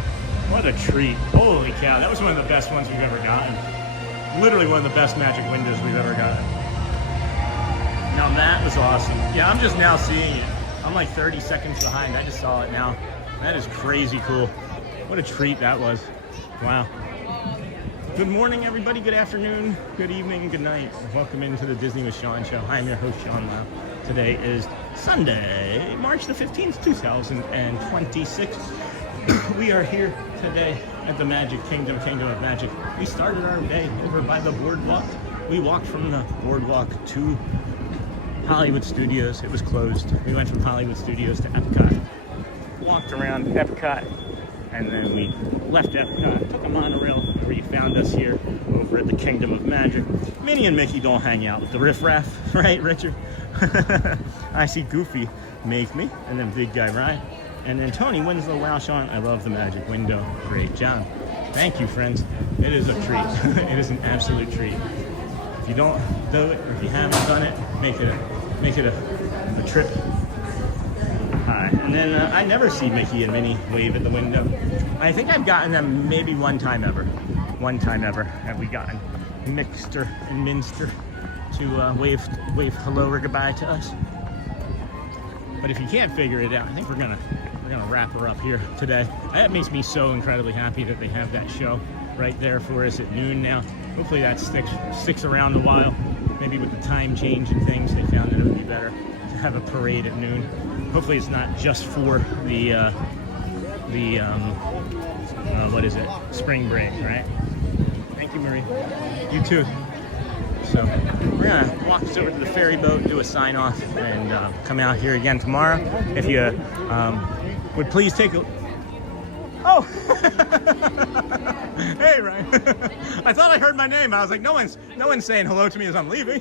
Holy cow! That was one of the best ones we've ever gotten. Literally one of the best magic windows we've ever gotten. Now that was awesome. Yeah, I'm just now seeing it. I'm like 30 seconds behind. I just saw it now. That is crazy cool. What a treat that was. Wow. Good morning, everybody. Good afternoon, good evening, good night. Welcome into the Disney with Sean show. I'm your host, Sean Lau. Today is Sunday, March the 15th, 2026. We are here today at the Magic Kingdom of Magic. We started our day over by the BoardWalk. We walked from the BoardWalk to Hollywood Studios. It was closed. We went from Hollywood Studios to Epcot. Walked around Epcot, and then we left Epcot, took a monorail where you found us here over at the Kingdom of Magic. Minnie and Mickey don't hang out with the riffraff, right, Richard? I see Goofy make me, and then Big Guy Ryan. And then Tony Winslow, wow, Sean, I love the magic window. Great job. Thank you, friends. It is a treat. It is an absolute treat. If you don't do it, or if you haven't done it, make it a trip. And then I never see Mickey and Minnie wave at the window. I think I've gotten them maybe one time ever. Have we gotten Mixter and Minster to wave hello or goodbye to us. But if you can't figure it out, I think we're gonna wrap her up here today. That makes me so incredibly happy that they have that show right there for us at noon now. Hopefully that sticks around a while. Maybe with the time change and things, they found that it would be better to have a parade at noon. Hopefully it's not just for the what is it? Spring break, right? Thank you, Marie. You too. So we're gonna walk us over to the ferry boat, do a sign off, and come out here again tomorrow. If you would please take a... Oh! Hey, Ryan. I thought I heard my name. I was like, no one's saying hello to me as I'm leaving.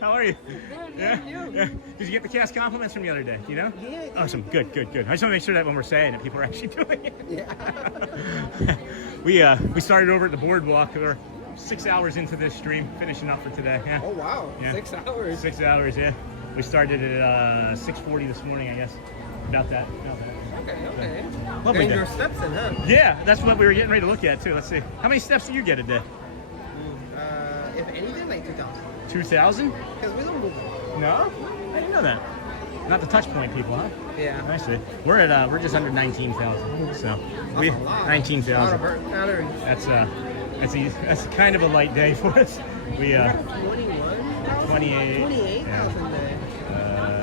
How are you? Yeah? Did you get the cast compliments from the other day? You know? Yeah. Awesome. Good. I just want to make sure that when we're saying it, people are actually doing it. Yeah. We started over at the BoardWalk. We're 6 hours into this stream, finishing up for today. Yeah. Oh wow. Yeah. 6 hours. 6 hours. Yeah. We started at 6:40 this morning, I guess. About that. Okay. Lovely day. Dangerous steps in, huh? Yeah, that's what we were getting ready to look at too. Let's see. How many steps do you get a day? If anything, like 2,000. 2,000? Because we don't move. No? I didn't know that. Not the touch point people, huh? Yeah. I see. We're at we're just under 19,000. So we 19,000. That's kind of a light day for us. We 28. 28,000 day.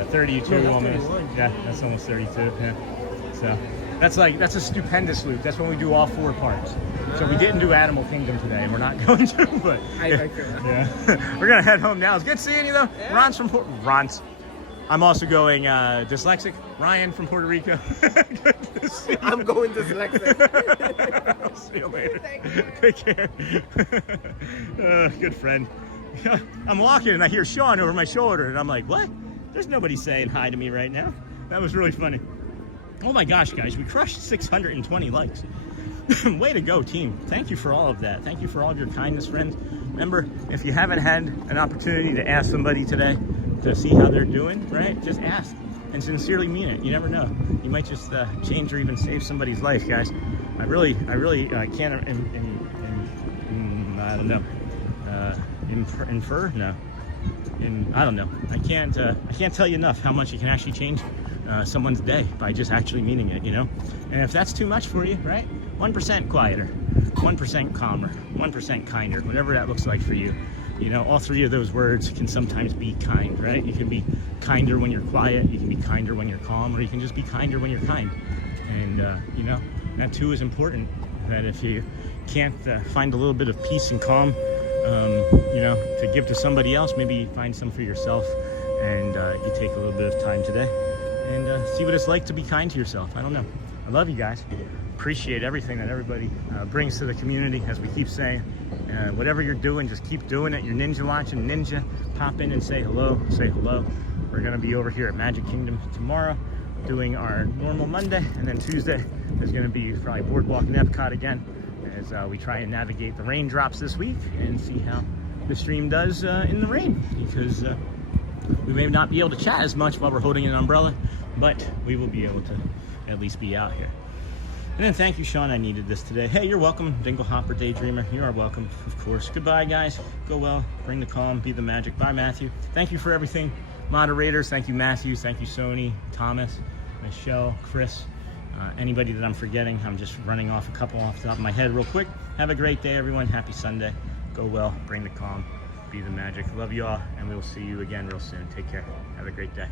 32 No, that's almost. 31. Yeah, that's almost 32. Yeah. So that's a stupendous loop. That's when we do all 4 parts. So we didn't do Animal Kingdom today, and we're not going to. But yeah, we're gonna head home now. It's good seeing you though. Yeah. Ron's. I'm also going dyslexic. Ryan from Puerto Rico. Good to see you. I'm going dyslexic. I'll see you later. Take care. Good friend. I'm walking and I hear Sean over my shoulder, and I'm like, what? There's nobody saying hi to me right now. That was really funny. Oh my gosh, guys, we crushed 620 likes. Way to go, team. Thank you for all of that. Thank you for all of your kindness, friends. Remember, if you haven't had an opportunity to ask somebody today to see how they're doing, right? Just ask and sincerely mean it. You never know. You might just change or even save somebody's life, guys. I really can't I don't know. Infer? No. I don't know. I can't tell you enough how much you can actually change someone's day by just actually meaning it, you know? And if that's too much for you, right? 1% quieter, 1% calmer, 1% kinder, whatever that looks like for you. You know, all 3 of those words can sometimes be kind, right? You can be kinder when you're quiet, you can be kinder when you're calm, or you can just be kinder when you're kind. And, you know, that too is important, that if you can't find a little bit of peace and calm, you know, to give to somebody else, maybe you find some for yourself, and you take a little bit of time today and see what it's like to be kind to yourself. I don't know. I love you guys. Appreciate everything that everybody brings to the community, as we keep saying. Whatever you're doing, just keep doing it. You're ninja watching, ninja, pop in and say hello, say hello. We're gonna be over here at Magic Kingdom tomorrow doing our normal Monday, and then Tuesday there's gonna be probably BoardWalk and Epcot again, as we try and navigate the raindrops this week and see how the stream does in the rain, because we may not be able to chat as much while we're holding an umbrella, but we will be able to at least be out here. And then thank you, Sean. I needed this today. Hey, you're welcome, Dingle Hopper Daydreamer. You are welcome, of course. Goodbye, guys. Go well. Bring the calm. Be the magic. Bye, Matthew. Thank you for everything. Moderators, thank you, Matthew. Thank you, Sony, Thomas, Michelle, Chris. Anybody that I'm forgetting, I'm just running off a couple off the top of my head real quick. Have a great day, everyone. Happy Sunday. Go well. Bring the calm. Be the magic. Love you all, and we will see you again real soon. Take care. Have a great day.